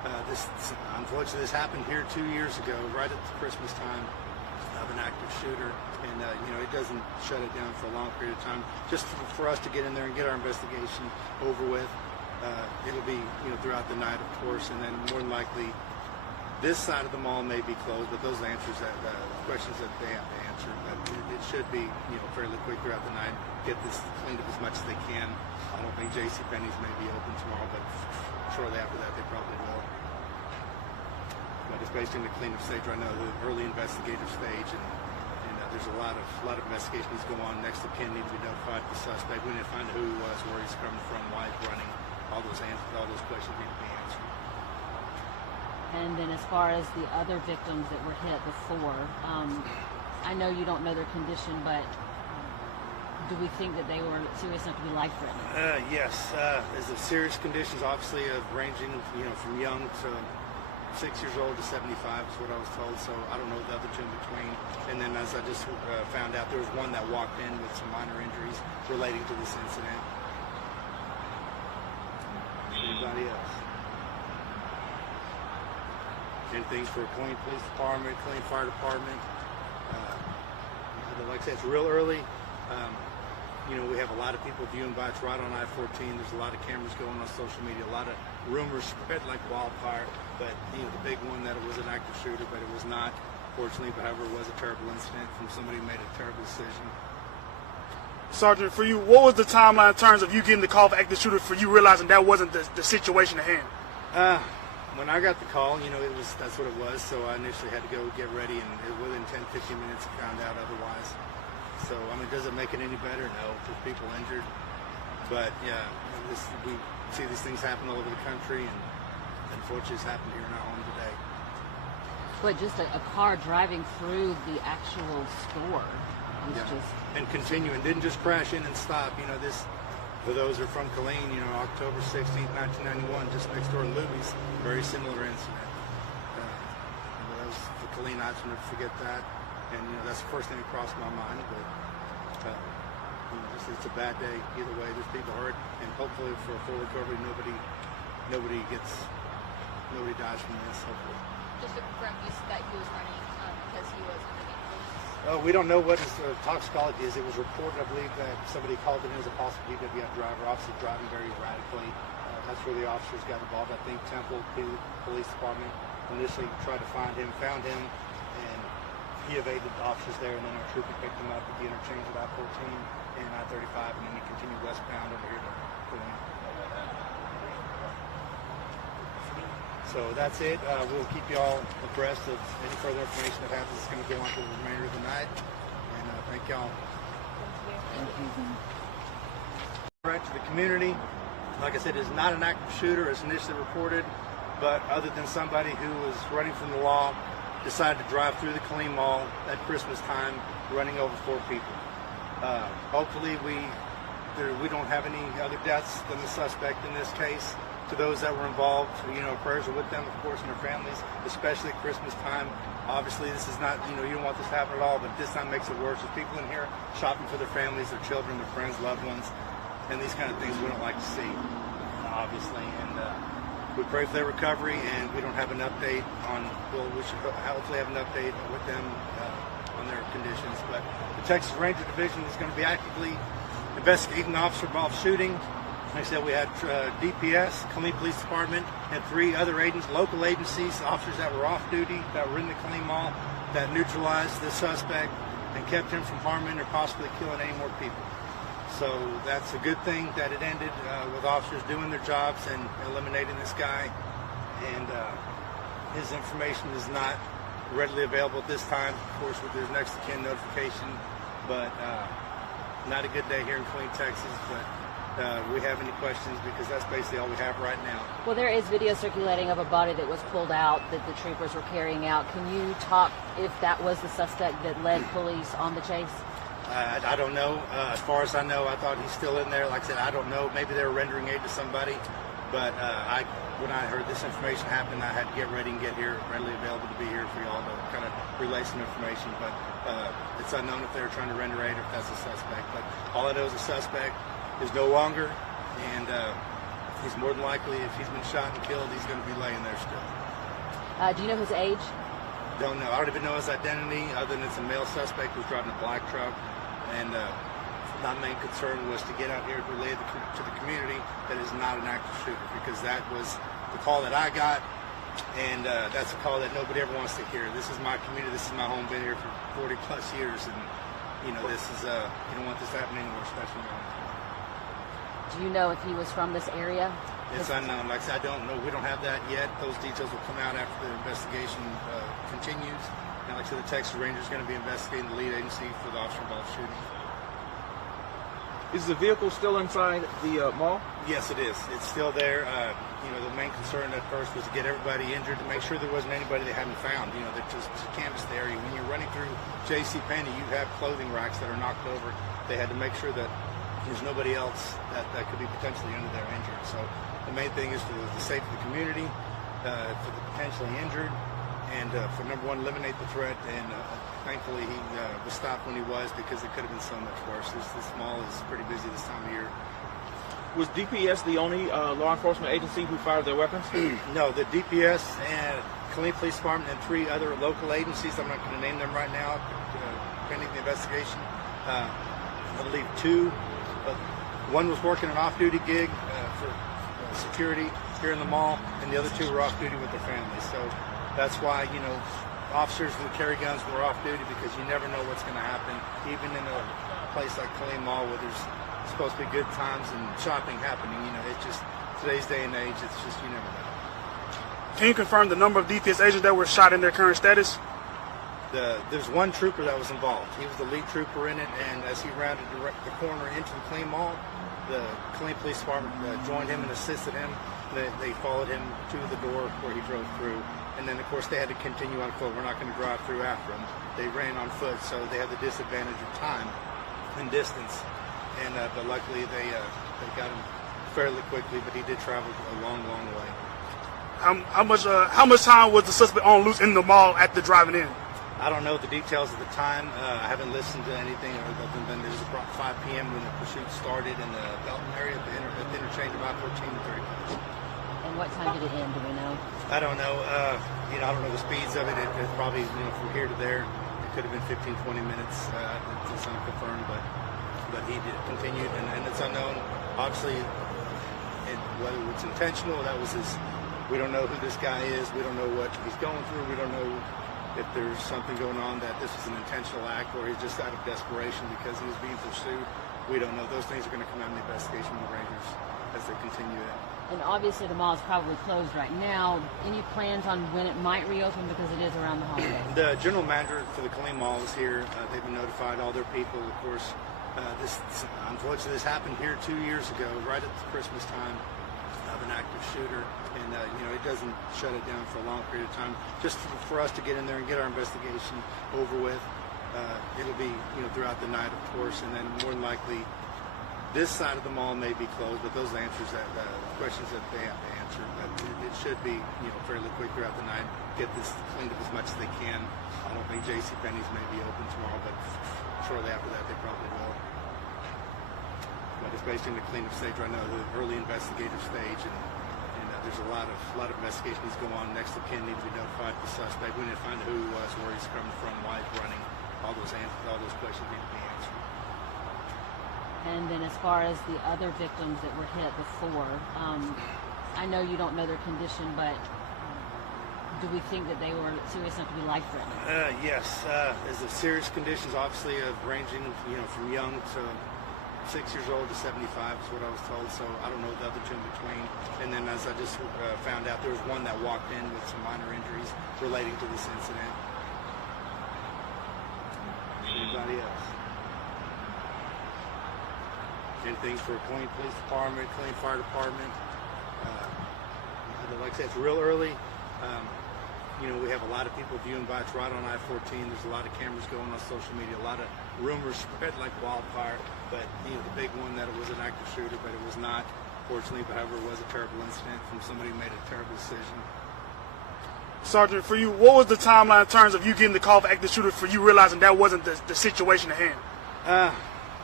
Unfortunately, this happened here 2 years ago, right at the Christmas time, of an active shooter, and it doesn't shut it down for a long period of time. Just for us to get in there and get our investigation over with. It'll be throughout the night, of course, and then more than likely this side of the mall may be closed, but those answers questions that they have to answer. But it should be fairly quick throughout the night. Get this cleaned up as much as they can. I don't think JCPenney's may be open tomorrow, but shortly after that they probably will. But it's basically in the cleanup stage right now, the early investigative stage, and there's a lot of investigation needs to go on. Next of kin need to be notified the suspect. We need to find who he was, where he's coming from, why he's running. All those questions need to be answered. And then as far as the other victims that were hit before, I know you don't know their condition, but do we think that they were serious enough to be life-threatening? Yes. There's the serious conditions, obviously, of ranging from young to 6 years old to 75 is what I was told, so I don't know the other two in between. And then as I just found out, there was one that walked in with some minor injuries relating to this incident. Anybody else? Anything for Killeen Police Department, Killeen Fire Department. Like I said, it's real early. We have a lot of people viewing by. It's right on I-14. There's a lot of cameras going on social media. A lot of rumors spread like wildfire. But the big one that it was an active shooter, but it was not. Fortunately, however, it was a terrible incident from somebody who made a terrible decision. Sergeant, for you, what was the timeline in terms of you getting the call for active shooter, for you realizing that wasn't the situation at hand? When I got the call, that's what it was. So I initially had to go get ready, and within 10-15 minutes, I found out otherwise. So does it make it any better? No, there's people injured. But yeah, we see these things happen all over the country, and unfortunately, it's happened here in our home today. But just a car driving through the actual store was just... And continuing, didn't just crash in and stop. This, for those who are from Killeen, October 16th, 1991, just next door to Luby's, very similar incident. That was for Killeen, I should never forget that. And that's the first thing that crossed my mind. But it's a bad day either way. There's people hurt, and hopefully for a full recovery, nobody dies from this. Hopefully. Just to confirm, you said that he was running because he was under the influence. We don't know what his toxicology is. It was reported, I believe, that somebody called it in as a possible DWI driver, obviously driving very erratically. That's where the officers got involved. I think Temple Police Department initially tried to find him, found him, and he evaded the officers there, and then our trooper picked him up at the interchange of I-14 and I-35, and then he continued westbound over here to Killeen. So that's it. We'll keep you all abreast of any further information that happens. It's going to go on for the remainder of the night. And thank y'all. Thank you. Right to the community. Like I said, it's not an active shooter as initially reported, but other than somebody who was running from the law, decided to drive through the Killeen Mall at Christmas time, running over 4 people. Hopefully we don't have any other deaths than the suspect in this case. To those that were involved, prayers are with them, of course, and their families, especially at Christmas time. Obviously, this is not, you don't want this to happen at all, but this time makes it worse. There's people in here shopping for their families, their children, their friends, loved ones, and these kind of things we don't like to see, obviously. And we pray for their recovery, and we don't have an update on, we should hopefully have an update with them on their conditions. But the Texas Ranger Division is going to be actively investigating the officer-involved shooting. Like I said, we had DPS, Killeen Police Department, and 3 other agents, local agencies, officers that were off duty, that were in the Killeen Mall, that neutralized the suspect and kept him from harming or possibly killing any more people. So that's a good thing that it ended with officers doing their jobs and eliminating this guy. And his information is not readily available at this time, of course, with his next of kin notification. But not a good day here in Killeen, Texas. But we have any questions, because that's basically all we have right now. Well, there is video circulating of a body that was pulled out that the troopers were carrying out. Can you talk if that was the suspect that led police on the chase? I don't know. As far as I know, I thought he's still in there. Like I said, I don't know. Maybe they were rendering aid to somebody. But when I heard this information happen, I had to get ready and get here, readily available to be here for y'all to kind of relay some information. But it's unknown if they were trying to render aid or if that's a suspect. But all I know is a suspect is no longer, and He's more than likely, if he's been shot and killed, he's going to be laying there still. Do you know his age? Don't know. I don't even know his identity, other than it's a male suspect who's driving a black truck. And my main concern was to get out here to relay to the community that is not an active shooter, because that was the call that I got, and that's a call that nobody ever wants to hear. This is my community. This is my home. Been here for 40 plus years, and this is you don't want this happening anywhere, especially now. Do you know if he was from this area? It's unknown. Like I said, I don't know. We don't have that yet. Those details will come out after the investigation continues. And like I said, the Texas Ranger is going to be investigating the lead agency for the officer-involved shooting. Is the vehicle still inside the mall? Yes, it is. It's still there. The main concern at first was to get everybody injured, to make sure there wasn't anybody they hadn't found. That just to canvass the area. When you're running through JCPenney, you have clothing racks that are knocked over. They had to make sure that there's nobody else that could be potentially under there injured. So the main thing is for the safety of the community, for the potentially injured, and for number one, eliminate the threat. And thankfully he was stopped when he was, because it could have been so much worse. This mall is pretty busy this time of year. Was DPS the only law enforcement agency who fired their weapons? No, the DPS and Killeen Police Department and 3 other local agencies. I'm not going to name them right now, pending the investigation. I believe 2. One was working an off-duty gig for security here in the mall, and the other 2 were off-duty with their families. So that's why, officers who carry guns were off-duty, because you never know what's going to happen, even in a place like Killeen Mall where there's supposed to be good times and shopping happening. It's just today's day and age. It's just, you never know. Can you confirm the number of DPS agents that were shot in their current status? There's one trooper that was involved. He was the lead trooper in it, and as he rounded the corner into the Killeen Mall, the Killeen Police Department joined him and assisted him. They followed him to the door where he drove through, and then of course they had to continue on foot. We're not going to drive through after him. They ran on foot, so they had the disadvantage of time and distance. And but luckily they got him fairly quickly. But he did travel a long, long way. How much time was the suspect on loose in the mall at the driving in? I don't know the details of the time. I haven't listened to anything other than it was about 5 p.m. when the pursuit started in the Belton area at the interchange of I-14 and 35. And what time did it end? Do we know? I don't know. I don't know the speeds of it. It probably, from here to there, it could have been 15, 20 minutes. It's unconfirmed, but he did continued, and it's unknown. Obviously, whether it's intentional, that was his. We don't know who this guy is. We don't know what he's going through. We don't know if there's something going on that this was an intentional act, or he's just out of desperation because he was being pursued. We don't know. Those things are going to come out in the investigation of the Rangers as they continue it. And obviously the mall is probably closed right now. Any plans on when it might reopen, because it is around the holiday? The general manager for the Killeen Mall is here. They've been notified, all their people. Of course, unfortunately, this happened here 2 years ago, right at the Christmas time, of an active shooter. And, it doesn't shut it down for a long period of time. Just for us to get in there and get our investigation over with. It'll be, throughout the night, of course, and then more than likely, this side of the mall may be closed, but those answers questions that they have to answer. But it should be, fairly quick throughout the night. Get this cleaned up as much as they can. I don't think JCPenney's may be open tomorrow, but shortly after that, they probably will. But it's basically in the cleanup stage right now, the early investigative stage, and there's a lot of investigation needs to go on. Next of kin need to be notified the suspect. We need to find who he was, where he's coming from, why he's running. All those questions need to be answered. And then as far as the other victims that were hit before, I know you don't know their condition, but do we think that they were serious enough to be life-threatening? Yes. As of serious conditions, obviously, ranging from young to 6 years old to 75 is what I was told. So I don't know the other two in between. And then, as I just found out, there was one that walked in with some minor injuries relating to this incident. Anybody else? Anything for Killeen Police Department, Killeen Fire Department. Like I said, it's real early. We have a lot of people viewing by. It's right on I-14. There's a lot of cameras going on social media. A lot of rumors spread like wildfire. But the big one that it was an active shooter, but it was not. Fortunately, however, it was a terrible incident from somebody who made a terrible decision. Sergeant, for you, what was the timeline in terms of you getting the call for active shooter, for you realizing that wasn't the situation at hand?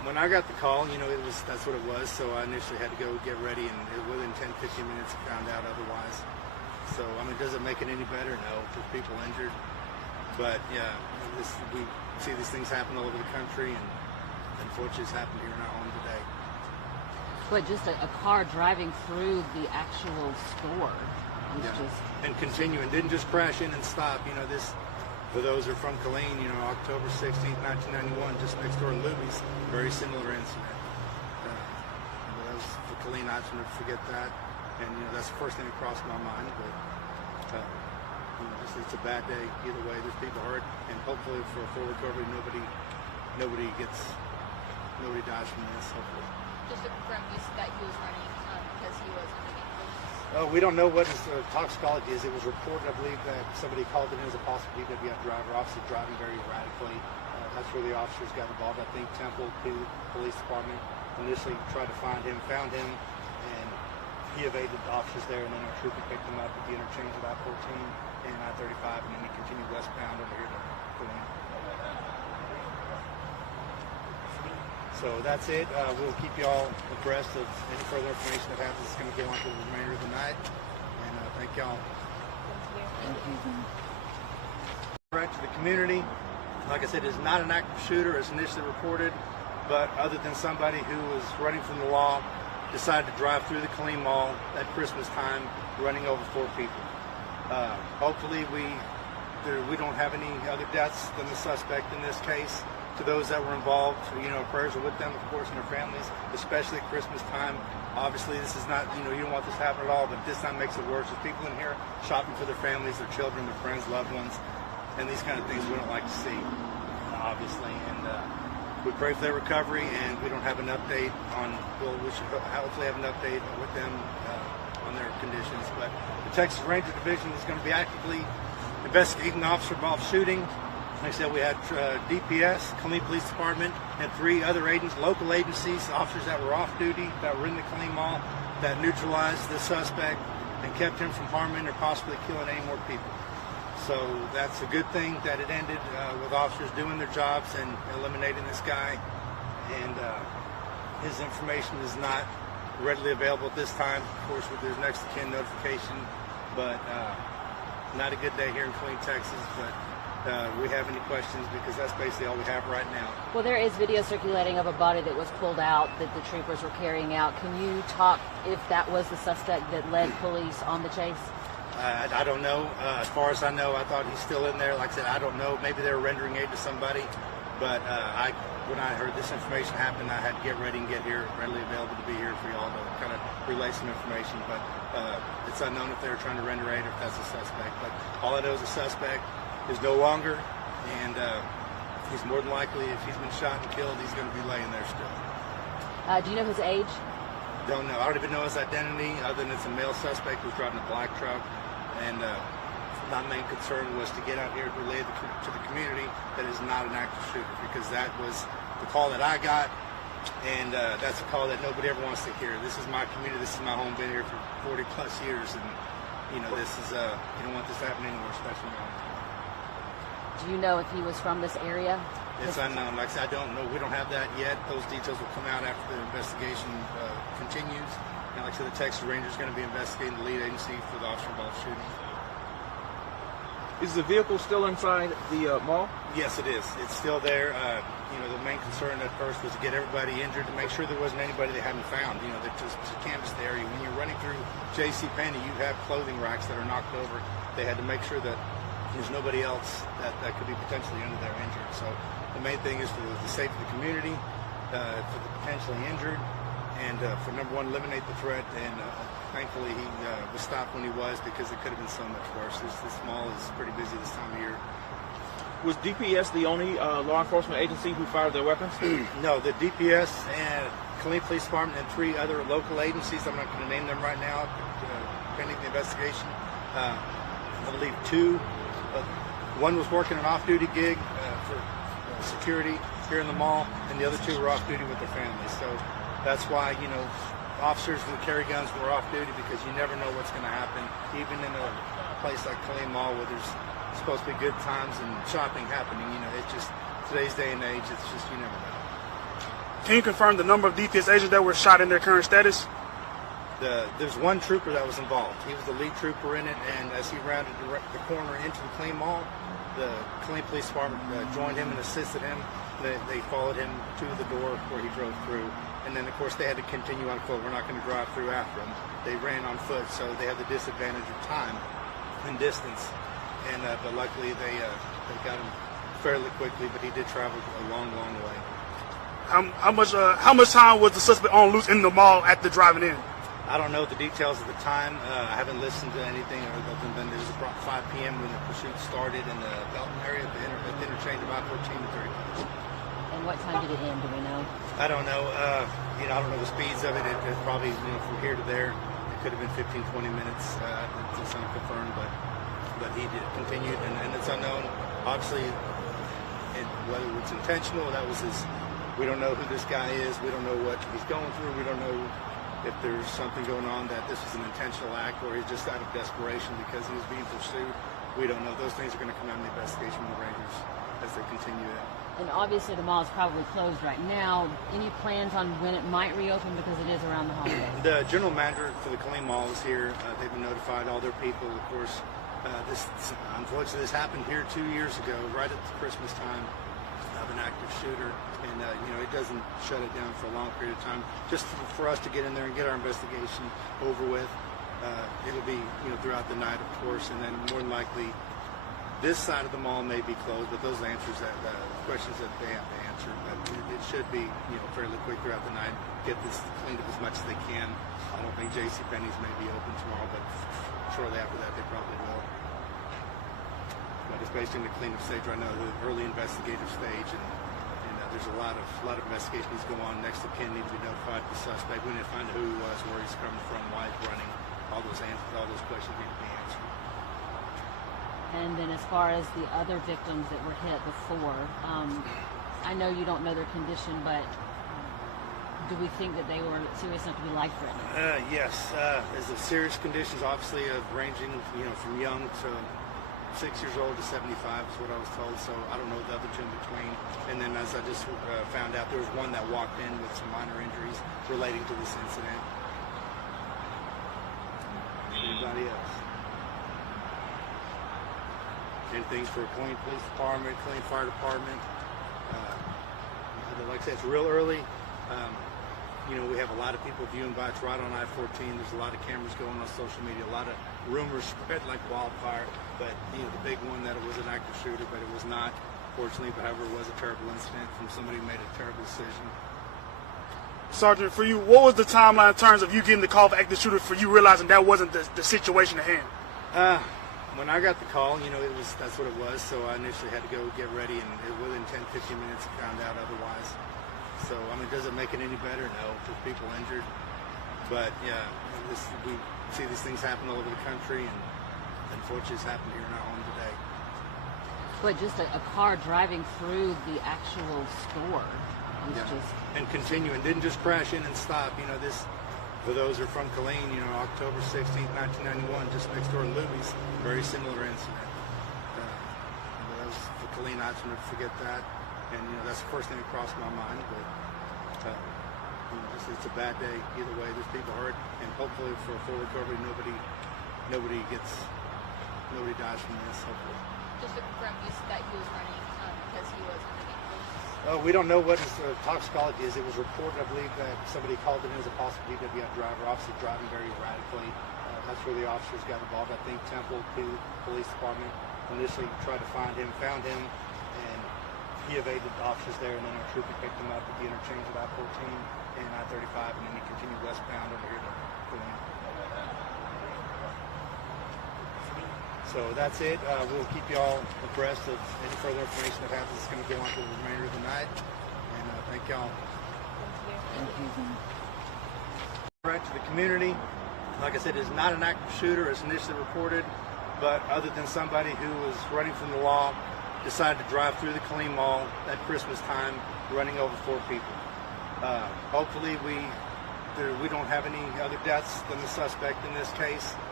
When I got the call, that's what it was. So I initially had to go get ready, and within 10-15 minutes, I found out otherwise. So does it make it any better? No, there's people injured. But yeah, we see these things happen all over the country, and unfortunately, it's happened here in our home today. But just a car driving through the actual store was just... And continuing, didn't just crash in and stop. This, for those who are from Killeen, October 16th, 1991, just next door to Luby's, very similar incident. That was the Killeen. I should never forget that. And, that's the first thing that crossed my mind. But, it's a bad day either way. There's people hurt, and hopefully for a full recovery, nobody dies from this, hopefully. Just to confirm, that he was running because he was under the influence. We don't know what his toxicology is. It was reported, I believe, that somebody called it in as a possible DWI driver, obviously driving very erratically. That's where the officers got involved. I think Temple Police Department initially tried to find him, found him, and he evaded the officers there, and then our trooper picked him up at the interchange of I-14 and I-35, and then he continued westbound over here to Killeen. So that's it. We'll keep you all abreast of any further information that happens. It's going to go on for the remainder of the night. And thank y'all. Thank you. Right to the community. Like I said, it's not an active shooter as initially reported, but other than somebody who was running from the law, decided to drive through the Killeen Mall at Christmas time, running over 4 people. Hopefully we don't have any other deaths than the suspect in this case. To those that were involved, prayers are with them, of course, and their families, especially at Christmas time. Obviously, this is not, you don't want this to happen at all, but this time makes it worse. There's people in here shopping for their families, their children, their friends, loved ones, and these kind of things we don't like to see, obviously. And we pray for their recovery, and we don't have an update on, we should hopefully have an update with them on their conditions. But the Texas Ranger Division is going to be actively investigating the officer-involved shooting. Like I said, we had DPS, Killeen Police Department, and 3 other agents, local agencies, officers that were off duty, that were in the Killeen Mall, that neutralized the suspect and kept him from harming or possibly killing any more people. So that's a good thing that it ended with officers doing their jobs and eliminating this guy. And his information is not readily available at this time. Of course, with their next of kin notification, but not a good day here in Killeen, Texas. But we have any questions, because that's basically all we have right now. Well, there is video circulating of a body that was pulled out that the troopers were carrying out. Can you talk if that was the suspect that led police on the chase? I don't know. As far as I know, I thought he's still in there. Like I said, I don't know. Maybe they were rendering aid to somebody. But when I heard this information happen, I had to get ready and get here, readily available to be here for y'all to kind of relay some information. But it's unknown if they were trying to render aid or if that's a suspect. But all I know is the suspect is no longer, and he's more than likely, if he's been shot and killed, he's going to be laying there still. Do you know his age? Don't know. I don't even know his identity, other than it's a male suspect who's driving a black truck. And my main concern was to get out here to relay to the community that is not an active shooter, because that was the call that I got, and that's a call that nobody ever wants to hear. This is my community. This is my home. Been here for 40 plus years, and this is you don't want this to happen anywhere, especially now. Do you know if he was from this area? It's unknown. Like I said, I don't know. We don't have that yet. Those details will come out after the investigation continues. And like I said, the Texas Ranger is going to be investigating the lead agency for the officer-involved shooting. Is the vehicle still inside the mall? Yes, it is. It's still there. The main concern at first was to get everybody injured, to make sure there wasn't anybody they hadn't found. That just to canvass the area. When you're running through JCPenney, you have clothing racks that are knocked over. They had to make sure that there's nobody else that could be potentially under there injured. So the main thing is for the safety of the community, for the potentially injured, and for number one, eliminate the threat. And thankfully he was stopped when he was, because it could have been so much worse. This mall is pretty busy this time of year. Was DPS the only law enforcement agency who fired their weapons? No, the DPS and Killeen Police Department and 3 other local agencies, I'm not going to name them right now, pending the investigation. I believe 2. One was working an off-duty gig for security here in the mall, and the other 2 were off-duty with their families. So that's why, officers who carry guns were off-duty, because you never know what's going to happen, even in a place like Killeen Mall where there's supposed to be good times and shopping happening. It's just, today's day and age, it's just, you never know. Can you confirm the number of DPS agents that were shot in their current status? There's one trooper that was involved. He was the lead trooper in it, and as he rounded the corner into the Killeen Mall, the Killeen Police Department joined him and assisted him. They followed him to the door where he drove through, and then of course they had to continue on foot. We're not going to drive through after him. They ran on foot, so they had the disadvantage of time and distance. And but luckily they got him fairly quickly. But he did travel a long way. How much time was the suspect on loose in the mall at the driving in? I don't know the details of the time. I haven't listened to anything other than it was about 5 p.m. when the pursuit started in the Belton area at the interchange of I-14 and 35. And what time did it end? Do we know? I don't know. I don't know the speeds of it. It probably, from here to there, it could have been 15, 20 minutes. It's unconfirmed, but he did continued, and it's unknown. Obviously, whether it's intentional, that was his. We don't know who this guy is. We don't know what he's going through. We don't know if there's something going on that this was an intentional act or he's just out of desperation because he was being pursued. We don't know. Those things are going to come out in the investigation from the Rangers as they continue it. And obviously the mall is probably closed right now. Any plans on when it might reopen because it is around the holidays? The general manager for the Killeen Mall is here. They've been notified, all their people. Of course, unfortunately, this happened here 2 years ago, right at the Christmas time, of an active shooter. And, it doesn't shut it down for a long period of time. Just for us to get in there and get our investigation over with. It'll be, throughout the night, of course, and then more than likely, this side of the mall may be closed, but those answers questions that they have to answer. But it should be, fairly quick throughout the night. Get this cleaned up as much as they can. I don't think JCPenney's may be open tomorrow, but shortly after that, they probably will. But it's basically in the cleanup stage right now, the early investigative stage, and there's a lot of investigation needs to go on. Next of kin need to be notified the suspect. We need to find out who he was, where he's coming from, why he's running. All those questions need to be answered. And then as far as the other victims that were hit before, I know you don't know their condition, but do we think that they were serious enough to be life-threatening? Yes. There's serious conditions, obviously, ranging, from young to 6 years old to 75 is what I was told, so I don't know the other two in between. And then as I just found out, there was one that walked in with some minor injuries relating to this incident. Anybody else? Anything for Killeen Police Department, Killeen Fire Department. Like I said, it's real early. We have a lot of people viewing by. It's right on I-14. There's a lot of cameras going on social media. A lot of rumors spread like wildfire. But the big one that it was an active shooter, but it was not, fortunately. But however, it was a terrible incident from somebody who made a terrible decision. Sergeant, for you, what was the timeline in terms of you getting the call for active shooter for you realizing that wasn't the situation at hand? When I got the call, that's what it was. So I initially had to go get ready, and within 10, 15 minutes, I found out otherwise. So, does it make it any better? No, with people injured. But, yeah, we see these things happen all over the country, and unfortunately it's happened here in our home today. But just a car driving through the actual store was just... And continuing, didn't just crash in and stop. For those who are from Killeen, October 16th, 1991, just next door to Luby's, very similar incident. That was for Killeen, I just never forget that. And, that's the first thing that crossed my mind. But, it's a bad day either way. There's people hurt, and hopefully for a full recovery, nobody dies from this, hopefully. Just to confirm, that he was running because he was underneath. We don't know what his toxicology is. It was reported, I believe, that somebody called it in as a possible DWI driver, obviously driving very erratically. That's where the officers got involved. I think Temple Police Department initially tried to find him, found him, and he evaded the officers there, and then our trooper picked him up at the interchange of I-14 and I-35, and then he continued westbound over here to Killeen. So that's it. We'll keep you all abreast of any further information that happens. It's going to go on for the remainder of the night. And thank y'all. Thank you. Right to the community. Like I said, it's not an active shooter as initially reported, but other than somebody who was running from the law, decided to drive through the Killeen Mall at Christmas time, running over 4 people. Hopefully we don't have any other deaths than the suspect in this case.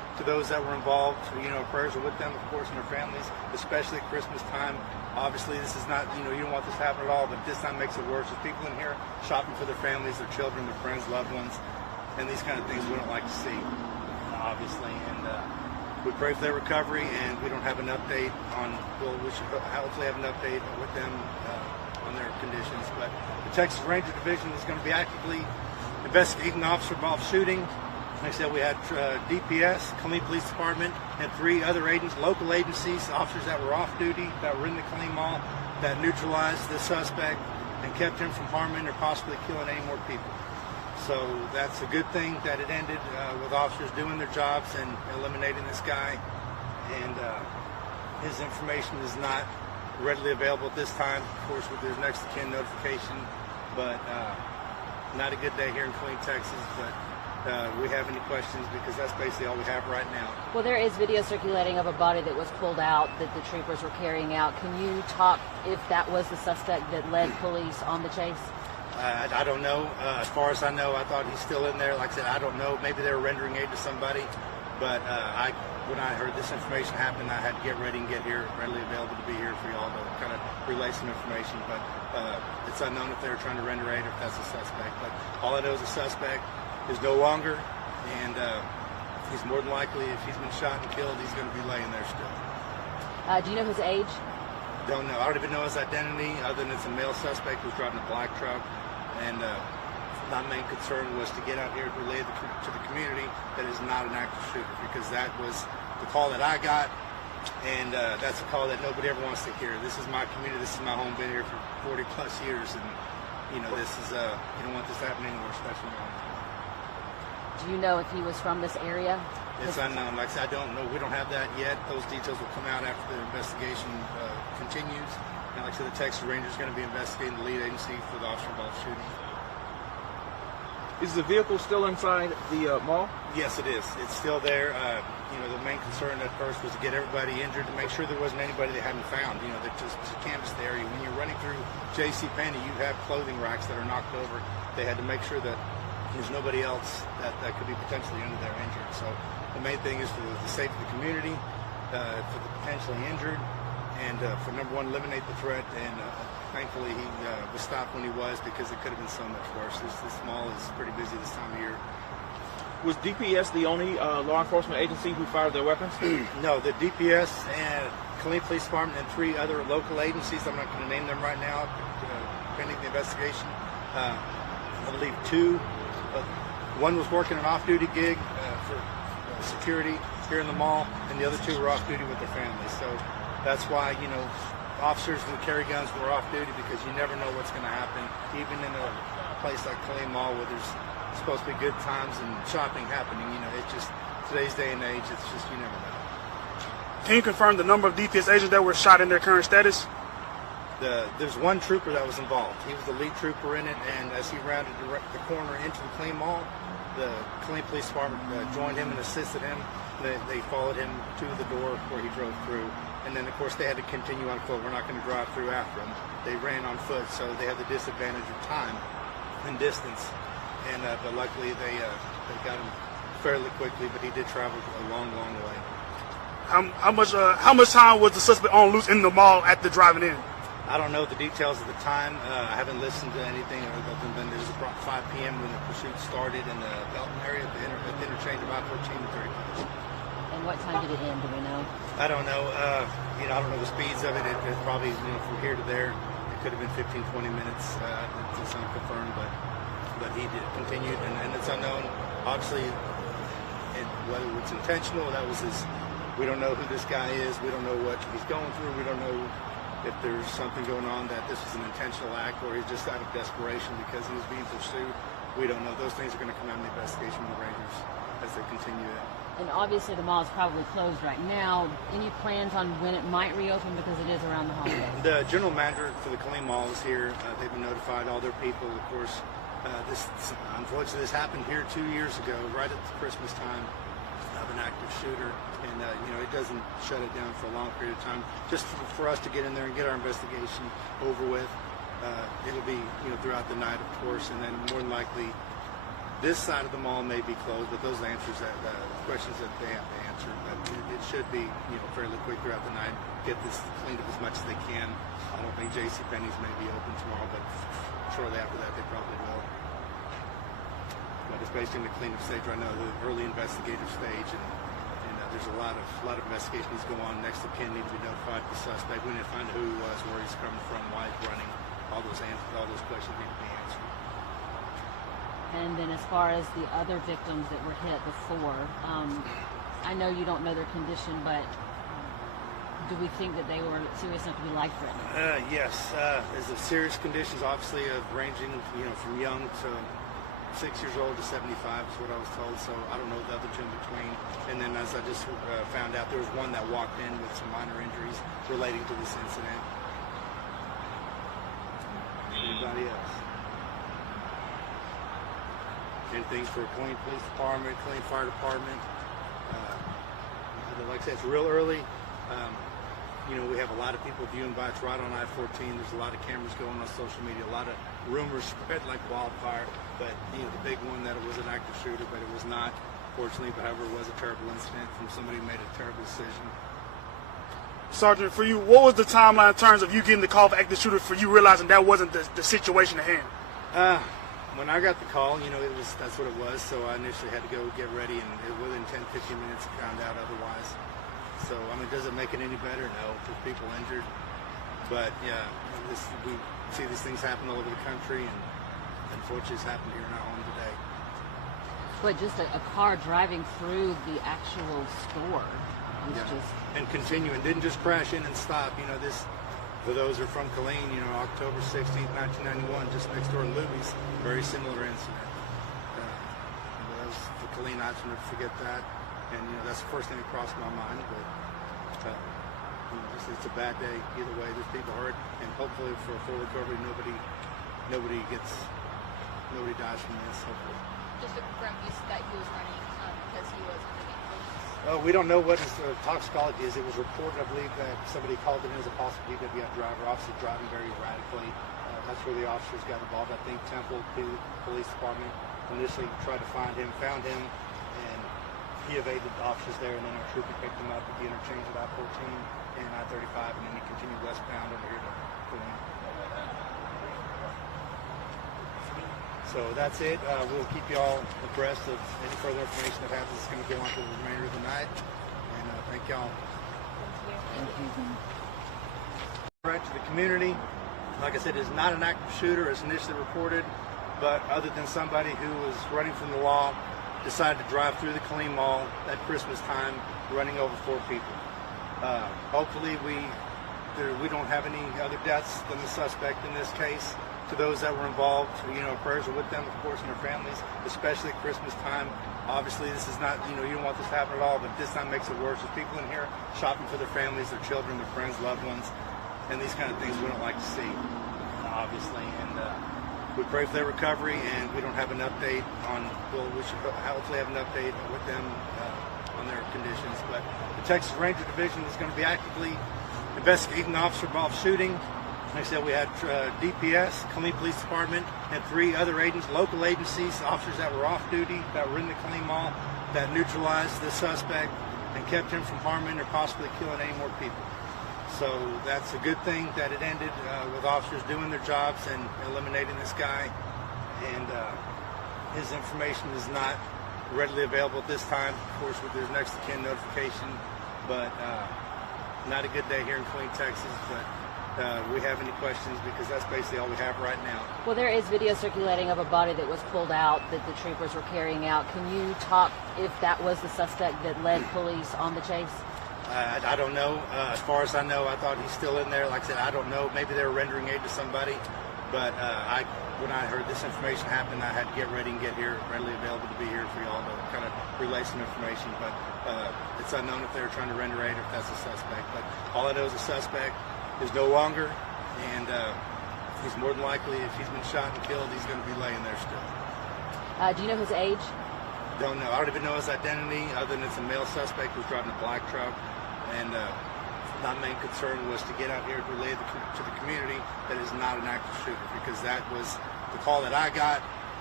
to those that were involved. Prayers are with them, of course, and their families, especially at Christmas time. Obviously, this is not, you don't want this to happen at all, but this time makes it worse. There's people in here shopping for their families, their children, their friends, loved ones, and these kind of things we don't like to see, obviously. And we pray for their recovery, and we don't have an update on, we should hopefully have an update with them on their conditions. But the Texas Ranger Division is going to be actively investigating the officer-involved shooting. Like I said, we had DPS, Killeen Police Department, and 3 other local agencies, officers that were off duty, that were in the Killeen Mall, that neutralized the suspect and kept him from harming or possibly killing any more people. So that's a good thing that it ended with officers doing their jobs and eliminating this guy. And his information is not readily available at this time, of course, with his next of kin notification. But not a good day here in Killeen, Texas. But we have any questions, because that's basically all we have right now. Well, there is video circulating of a body that was pulled out that the troopers were carrying out. Can you talk if that was the suspect that led police on the chase? I don't know. As far as I know, I thought he's still in there. Like I said, I don't know. Maybe they were rendering aid to somebody. But when I heard this information happen, I had to get ready and get here, readily available to be here for y'all to kind of relay some information. But it's unknown if they were trying to render aid or if that's a suspect. But all I know is the suspect is no longer, and he's more than likely, if he's been shot and killed, he's going to be laying there still. Do you know his age? Don't know. I don't even know his identity, other than it's a male suspect who's driving a black truck. And my main concern was to get out here to relay to the community that is not an active shooter, because that was the call that I got, and that's a call that nobody ever wants to hear. This is my community. This is my home. Been here for 40 plus years, and this is you don't want this to happen anywhere, especially now. Do you know if he was from this area? It's unknown. Like I said, I don't know. We don't have that yet. Those details will come out after the investigation continues. And like I said, the Texas Ranger is going to be investigating the lead agency for the officer-involved shooting. Is the vehicle still inside the mall? Yes, it is. It's still there. The main concern at first was to get everybody injured, to make sure there wasn't anybody they hadn't found. That just to canvass the area. When you're running through J.C. Penney, you have clothing racks that are knocked over. They had to make sure that there's nobody else that could be potentially under there injured. So the main thing is for the safety of the community, for the potentially injured, and for number one, eliminate the threat. And thankfully he was stopped when he was, because it could have been so much worse. This mall is pretty busy this time of year. Was DPS the only law enforcement agency who fired their weapons? No, the DPS and Killeen Police Department and 3 other local agencies, I'm not going to name them right now, pending the investigation. I believe 2. One was working an off-duty gig for security here in the mall, and the other 2 were off-duty with their families. So that's why, officers who carry guns were off-duty, because you never know what's going to happen, even in a place like Killeen Mall where there's supposed to be good times and shopping happening. Today's day and age, it's just, you never know. Can you confirm the number of DPS agents that were shot and their current status? There's one trooper that was involved. He was the lead trooper in it, and as he rounded the corner into the Killeen Mall, the Killeen Police Department joined him and assisted him. They followed him to the door where he drove through, and then of course they had to continue on foot. We're not going to drive through after him. They ran on foot, so they had the disadvantage of time and distance. And but luckily they got him fairly quickly, but he did travel a long, long way. How much time was the suspect on loose in the mall at the driving in? I don't know the details of the time. I haven't listened to anything other than it was about 5 p.m. when the pursuit started in the Belton area at the interchange of I-14 and 35. And what time did it end? Do we know? I don't know. I don't know the speeds of it. It probably, from here to there, it could have been 15, 20 minutes. It's unconfirmed, but he did continue, and it's unknown. Obviously, whether it's intentional, that was his. We don't know who this guy is. We don't know what he's going through. We don't know if there's something going on, that this was an intentional act, or he's just out of desperation because he was being pursued. We don't know. Those things are going to come out in the investigation of the Rangers as they continue it. And obviously the mall is probably closed right now. Any plans on when it might reopen, because it is around the holidays? The general manager for the Killeen Mall is here. They've been notified, all their people, of course. Unfortunately, this happened here 2 years ago, right at the Christmas time, of an active shooter. And, it doesn't shut it down for a long period of time. Just for us to get in there and get our investigation over with. It'll be, throughout the night, of course, and then more than likely This side of the mall may be closed, but those answers that questions that they have to answer. But it should be fairly quick throughout the night. Get this cleaned up as much as they can. I don't think JCPenney's may be open tomorrow, but shortly after that they probably will. But it's basically in the cleanup stage right now, the early investigative stage, and there's a lot of investigation needs to go on. Next of kin need to be notified the suspect. We need to find out who he was, where he's coming from, why he's running. All those questions need to be answered. And then as far as the other victims that were hit before, I know you don't know their condition, but do we think that they were serious enough to be life-threatening? Yes. There's the serious conditions, obviously, ranging from young to 6 years old to 75 is what I was told. So I don't know the other two in between. And then as I just found out, there was one that walked in with some minor injuries relating to this incident. Anybody else? Anything for Killeen Police Department, Killeen Fire Department. Like I said, it's real early. We have a lot of people viewing by. It's right on I-14. There's a lot of cameras going on social media. A lot of rumors spread like wildfire. But the big one that it was an active shooter, but it was not, fortunately. But however, it was a terrible incident from somebody who made a terrible decision. Sergeant, for you, what was the timeline in terms of you getting the call for active shooter for you realizing that wasn't the situation at hand? When I got the call, that's what it was. So I initially had to go get ready, and within 10-15 minutes, I found out otherwise. So does it make it any better? No, there's people injured. But yeah, we see these things happen all over the country, and unfortunately, it's happened here in our home today. But just a car driving through the actual store was just... And continuing, didn't just crash in and stop. For those who are from Killeen, October 16th, 1991, just next door in Luby's, very similar incident. For Killeen, I shouldn't forget that. And, that's the first thing that crossed my mind. But, it's a bad day. Either way, there's people hurt. And hopefully for a full recovery, nobody dies from this, hopefully. Just to confirm, you said that he was running because he was underneath police. We don't know what his toxicology is. It was reported, I believe, that somebody called it in as a possible DWI driver, obviously driving very erratically. That's where the officers got involved. I think Temple Police Department initially tried to find him, found him, and he evaded the officers there, and then our trooper picked him up at the interchange at I-14 and I-35, and then he continued westbound over here to Killeen. So that's it. We'll keep you all abreast of any further information that happens. It's going to go on for the remainder of the night. And thank y'all. Thank you. Right to the community. Like I said, it's not an active shooter as initially reported, but other than somebody who was running from the law, decided to drive through the Killeen Mall at Christmas time, running over 4 people. Hopefully we don't have any other deaths than the suspect in this case. To those that were involved, prayers are with them, of course, and their families, especially at Christmas time. Obviously, this is not, you don't want this to happen at all, but this time makes it worse. There's people in here shopping for their families, their children, their friends, loved ones, and these kind of things we don't like to see, obviously. And we pray for their recovery, and we don't have an update on, we should hopefully have an update with them on their conditions. But the Texas Ranger Division is going to be actively investigating the officer-involved shooting. Like I said, we had DPS, Killeen Police Department, and 3 other local agencies, officers that were off duty, that were in the Killeen Mall, that neutralized the suspect and kept him from harming or possibly killing any more people. So that's a good thing that it ended with officers doing their jobs and eliminating this guy. And his information is not readily available at this time. Of course, with there's next of kin notification, but not a good day here in Killeen, Texas. But we have any questions, because that's basically all we have right now. Well, there is video circulating of a body that was pulled out that the troopers were carrying out. Can you talk if that was the suspect that led police on the chase? I don't know. As far as I know, I thought he's still in there. Like I said, I don't know. Maybe they were rendering aid to somebody. But when I heard this information happen, I had to get ready and get here, readily available to be here for y'all to kind of relay some information. But it's unknown if they were trying to render aid or if that's a suspect. But all I know is the suspect is no longer, and he's more than likely, if he's been shot and killed, he's going to be laying there still. Do you know his age? Don't know. I don't even know his identity, other than it's a male suspect who's driving a black truck. And my main concern was to get out here to relay to the community that is not an active shooter, because that was the call that I got,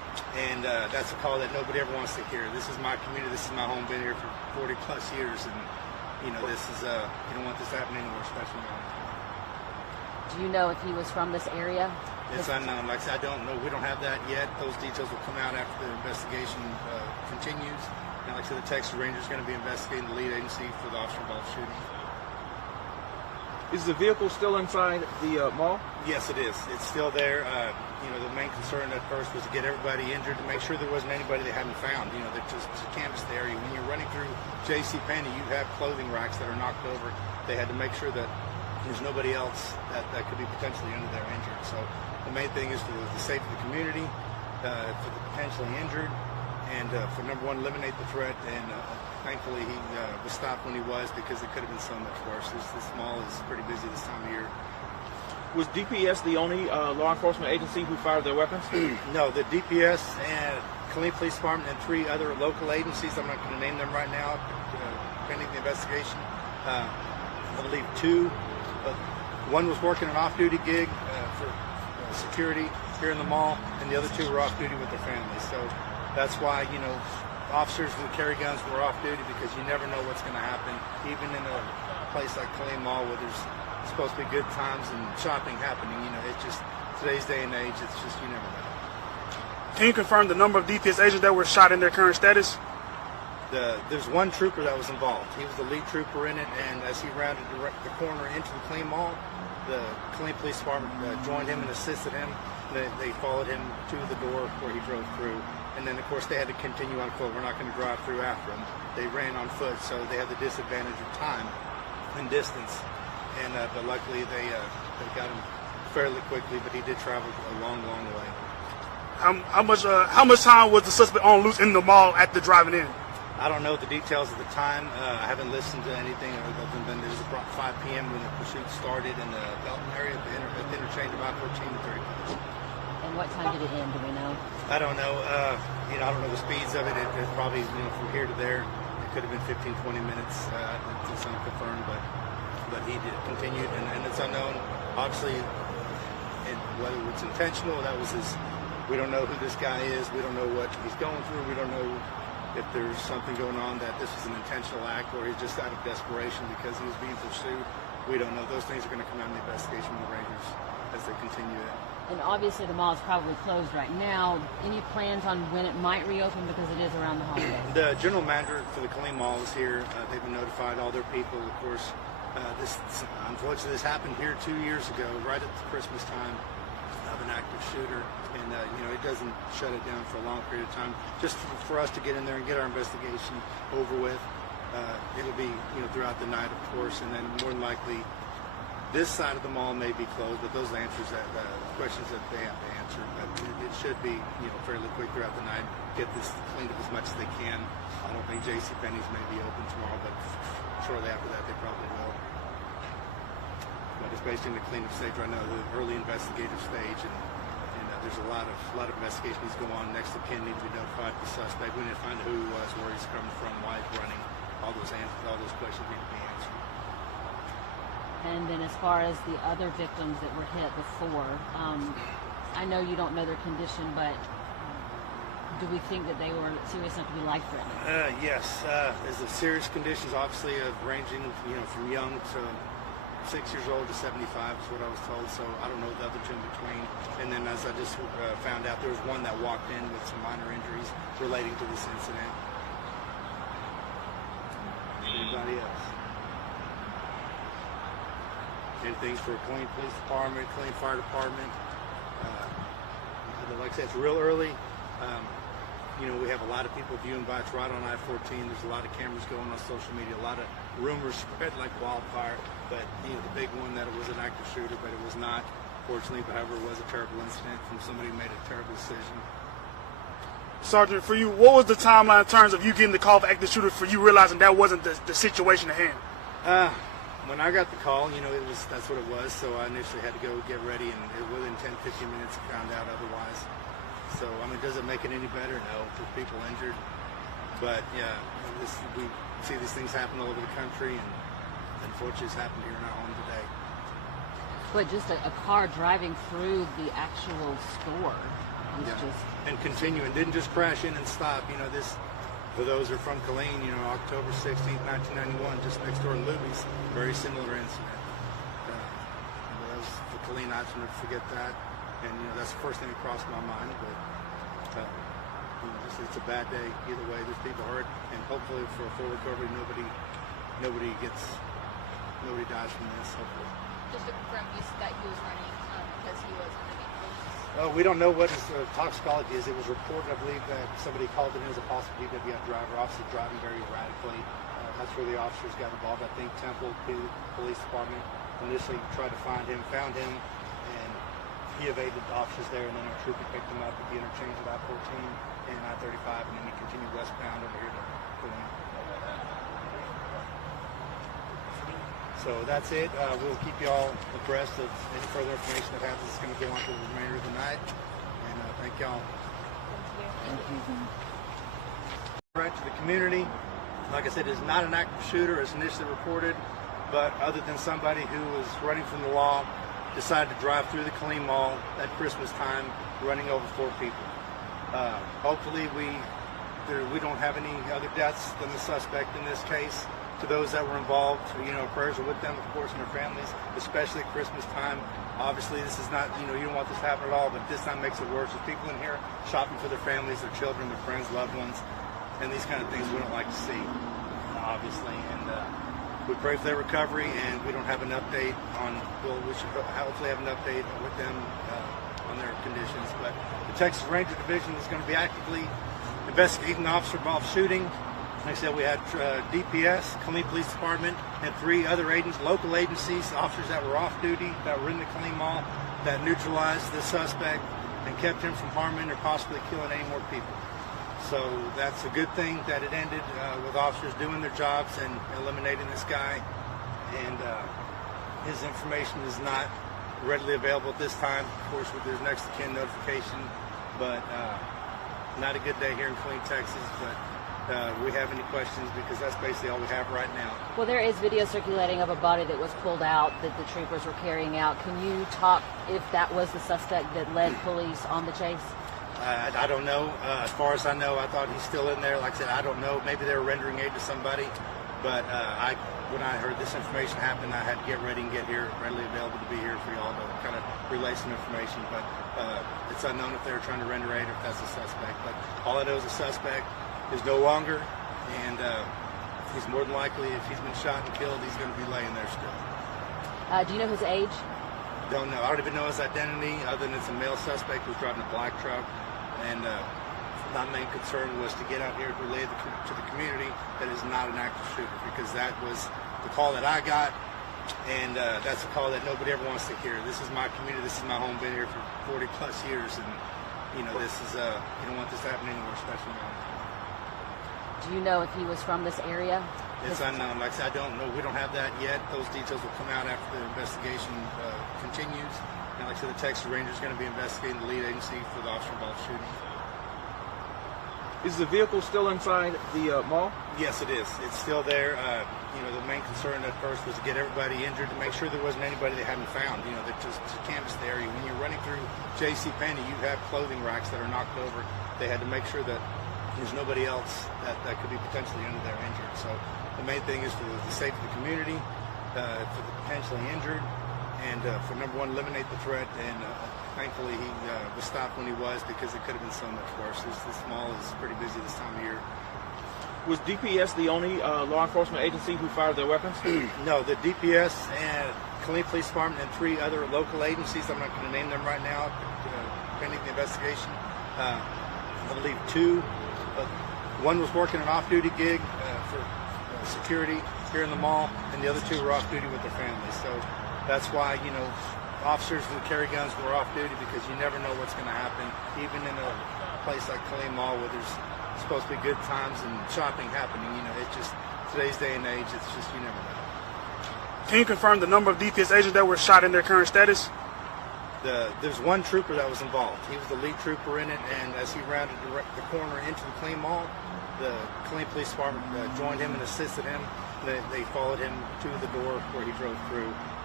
And that's a call that nobody ever wants to hear. This is my community. This is my home. Been here for 40 plus years, and this is you don't want this to happen anywhere, especially now. Do you know if he was from this area? It's unknown. Like I said, I don't know. We don't have that yet. Those details will come out after the investigation continues. And like I said, the Texas Ranger is going to be investigating the lead agency for the officer-involved shooting. Is the vehicle still inside the mall? Yes, it is. It's still there. The main concern at first was to get everybody injured, to make sure there wasn't anybody they hadn't found. That just to canvass the area. When you're running through JCPenney, you have clothing racks that are knocked over. They had to make sure that there's nobody else that could be potentially under there injured. So the main thing is for the safety of the community, for the potentially injured, and for number one, eliminate the threat. And thankfully, he was stopped when he was, because it could have been so much worse. This mall is pretty busy this time of year. Was DPS the only law enforcement agency who fired their weapons? No, the DPS and Killeen Police Department and 3 other local agencies. I'm not going to name them right now, pending the investigation. I believe 2. One was working an off-duty gig for security here in the mall, and the other 2 were off-duty with their families. So that's why, officers who carry guns were off-duty, because you never know what's going to happen, even in a place like Killeen Mall where there's supposed to be good times and shopping happening. It's just today's day and age. It's just, you never know. Can you confirm the number of DPS agents that were shot in their current status? There's one trooper that was involved. He was the lead trooper in it, and as he rounded the corner into the Killeen Mall, the Killeen Police Department joined him and assisted him. They followed him to the door where he drove through, and then of course they had to continue on foot. We're not going to drive through after him. They ran on foot, so they had the disadvantage of time and distance. And but luckily they got him fairly quickly, but he did travel a long, long way. How much time was the suspect on loose in the mall at the driving in? I don't know the details of the time. I haven't listened to anything other than it was about 5 p.m. when the pursuit started in the Belton area at the interchange of I-14 and 35. And what time did it end? Do we know? I don't know. I don't know the speeds of it. It probably, from here to there, it could have been 15, 20 minutes. It's unconfirmed, but he did continued, and it's unknown. Obviously, whether it's intentional, that was his. We don't know who this guy is. We don't know what he's going through. We don't know if there's something going on, that this was an intentional act, or he's just out of desperation because he was being pursued. We don't know. Those things are going to come out in the investigation from the Rangers as they continue it. And obviously the mall is probably closed right now. Any plans on when it might reopen, because it is around the holidays? The general manager for the Killeen Mall is here. They've been notified, all their people. Of course, unfortunately, this happened here 2 years ago, right at the Christmas time, of an active shooter. And, it doesn't shut it down for a long period of time. Just for us to get in there and get our investigation over with. It'll be, throughout the night, of course, and then more than likely, this side of the mall may be closed, but those are the answers questions that they have to answer. But it should be, fairly quick throughout the night. Get this cleaned up as much as they can. I don't think JCPenney's may be open tomorrow, but shortly after that, they probably will. But it's basically in the cleanup stage right now, the early investigative stage, and there's a lot of investigation needs to go on. Next of kin need to be notified of the suspect. We need to find out who he was, where he's coming from, why he's running. All those answers, all those questions need to be answered. And then as far as the other victims that were hit before, I know you don't know their condition, but do we think that they were serious enough to be life-threatening? Yes. There's the serious conditions, obviously, ranging, from young to 6 years old to 75 is what I was told. So I don't know the other two in between. And then, as I just found out, there was one that walked in with some minor injuries relating to this incident. Anybody else? Anything for Killeen Police Department, Killeen Fire Department. Like I said, it's real early. We have a lot of people viewing by. It's right on I-14. There's a lot of cameras going on social media. A lot of rumors spread like wildfire. But the big one that it was an active shooter, but it was not. Fortunately, however, it was a terrible incident from somebody who made a terrible decision. Sergeant, for you, what was the timeline in terms of you getting the call for active shooter, for you realizing that wasn't the situation at hand? When I got the call, that's what it was. So I initially had to go get ready, and within 10, 15 minutes, I found out otherwise. So, does it make it any better? No, there's people injured. But, yeah, we see these things happen all over the country, and unfortunately it's happened here in our home today. But just a car driving through the actual store, was Yeah. just And continue, and didn't just crash in and stop. You know, this, for those who are from Killeen, you know, October 16th, 1991, just next door to Luby's, very similar incident. That was the Killeen. I should never forget that. And, you know, that's the first thing that crossed my mind. But, you know, it's a bad day either way. There's people hurt, and hopefully for a full recovery, nobody dies from this, hopefully. Just to confirm, you said that he was running because he was under the influence. We don't know what his toxicology is. It was reported, I believe, that somebody called it in as a possible DWI driver, obviously driving very erratically. That's where the officers got involved. I think Temple Police Department initially tried to find him, found him, and he evaded the officers there, and then our trooper picked him up at the interchange of I-14 and I-35, and then he continued westbound over here to Killeen. So that's it. We'll keep you all abreast of any further information that happens. It's going to go on for the remainder of the night. And thank y'all. Threat to the community. Like I said, it's not an active shooter as initially reported, but other than somebody who was running from the law, decided to drive through the Killeen Mall at Christmas time, running over 4 people. Hopefully we don't have any other deaths than the suspect in this case. To those that were involved, you know, prayers are with them, of course, and their families, especially at Christmas time. Obviously, this is not, you know, you don't want this to happen at all, but this time makes it worse. There's people in here shopping for their families, their children, their friends, loved ones, and these kind of things we don't like to see, obviously. And we pray for their recovery, and we don't have an update on, well, we should hopefully have an update with them on their conditions. But the Texas Ranger Division is going to be actively investigating the officer-involved shooting. Like I said, we had DPS, Killeen Police Department, and 3 other local agencies, officers that were off duty, that were in the Killeen Mall, that neutralized the suspect and kept him from harming or possibly killing any more people. So that's a good thing that it ended with officers doing their jobs and eliminating this guy. And his information is not readily available at this time, of course, with his next of kin notification. But not a good day here in Killeen, Texas. But we have any questions, because that's basically all we have right now. well, there is video circulating of a body that was pulled out that the troopers were carrying out. Can you talk if that was the suspect that led police on the chase? I don't know. As far as I know, I thought he's still in there. Like I said, I don't know. Maybe they were rendering aid to somebody. But when I heard this information happen, I had to get ready and get here, readily available to be here for y'all to kind of relay some information. But it's unknown if they were trying to render aid or if that's a suspect. But all I know is a suspect is no longer, and he's more than likely, if he's been shot and killed, he's going to be laying there still. Do you know his age? Don't know. I don't even know his identity, other than it's a male suspect who's driving a black truck. And my main concern was to get out here to relay to the community that is not an active shooter, because that was the call that I got, and that's a call that nobody ever wants to hear. This is my community. This is my home. Been here for 40 plus years, and you know, this is you don't want this to happen anywhere, especially now. Do you know if he was from this area? It's unknown. Like I said, I don't know. We don't have that yet. Those details will come out after the investigation continues. And like I said, the Texas Ranger is going to be investigating the lead agency for the officer-involved shooting. Is the vehicle still inside the mall? Yes, it is. It's still there. You know, the main concern at first was to get everybody injured, to make sure there wasn't anybody they hadn't found. You know, that just to canvass the area. When you're running through JCPenney, you have clothing racks that are knocked over. They had to make sure that there's nobody else that could be potentially under there injured. So the main thing is for the safety of the community, for the potentially injured, and for number one, eliminate the threat. And thankfully he was stopped when he was, because it could have been so much worse. This mall is pretty busy this time of year. Was DPS the only law enforcement agency who fired their weapons? No, the DPS and Killeen Police Department and 3 other local agencies, I'm not going to name them right now, pending the investigation. I believe 2. One was working an off-duty gig for security here in the mall, and the other 2 were off-duty with their families. So that's why, you know, officers who carry guns were off-duty, because you never know what's going to happen, even in a place like Killeen Mall where there's supposed to be good times and shopping happening. You know, it's just, today's day and age, it's just, you never know. Can you confirm the number of DPS agents that were shot in their current status? There's one trooper that was involved. He was the lead trooper in it, and as he rounded the corner into the Killeen Mall, the Killeen Police Department joined him and assisted him. They followed him to the door where he drove through,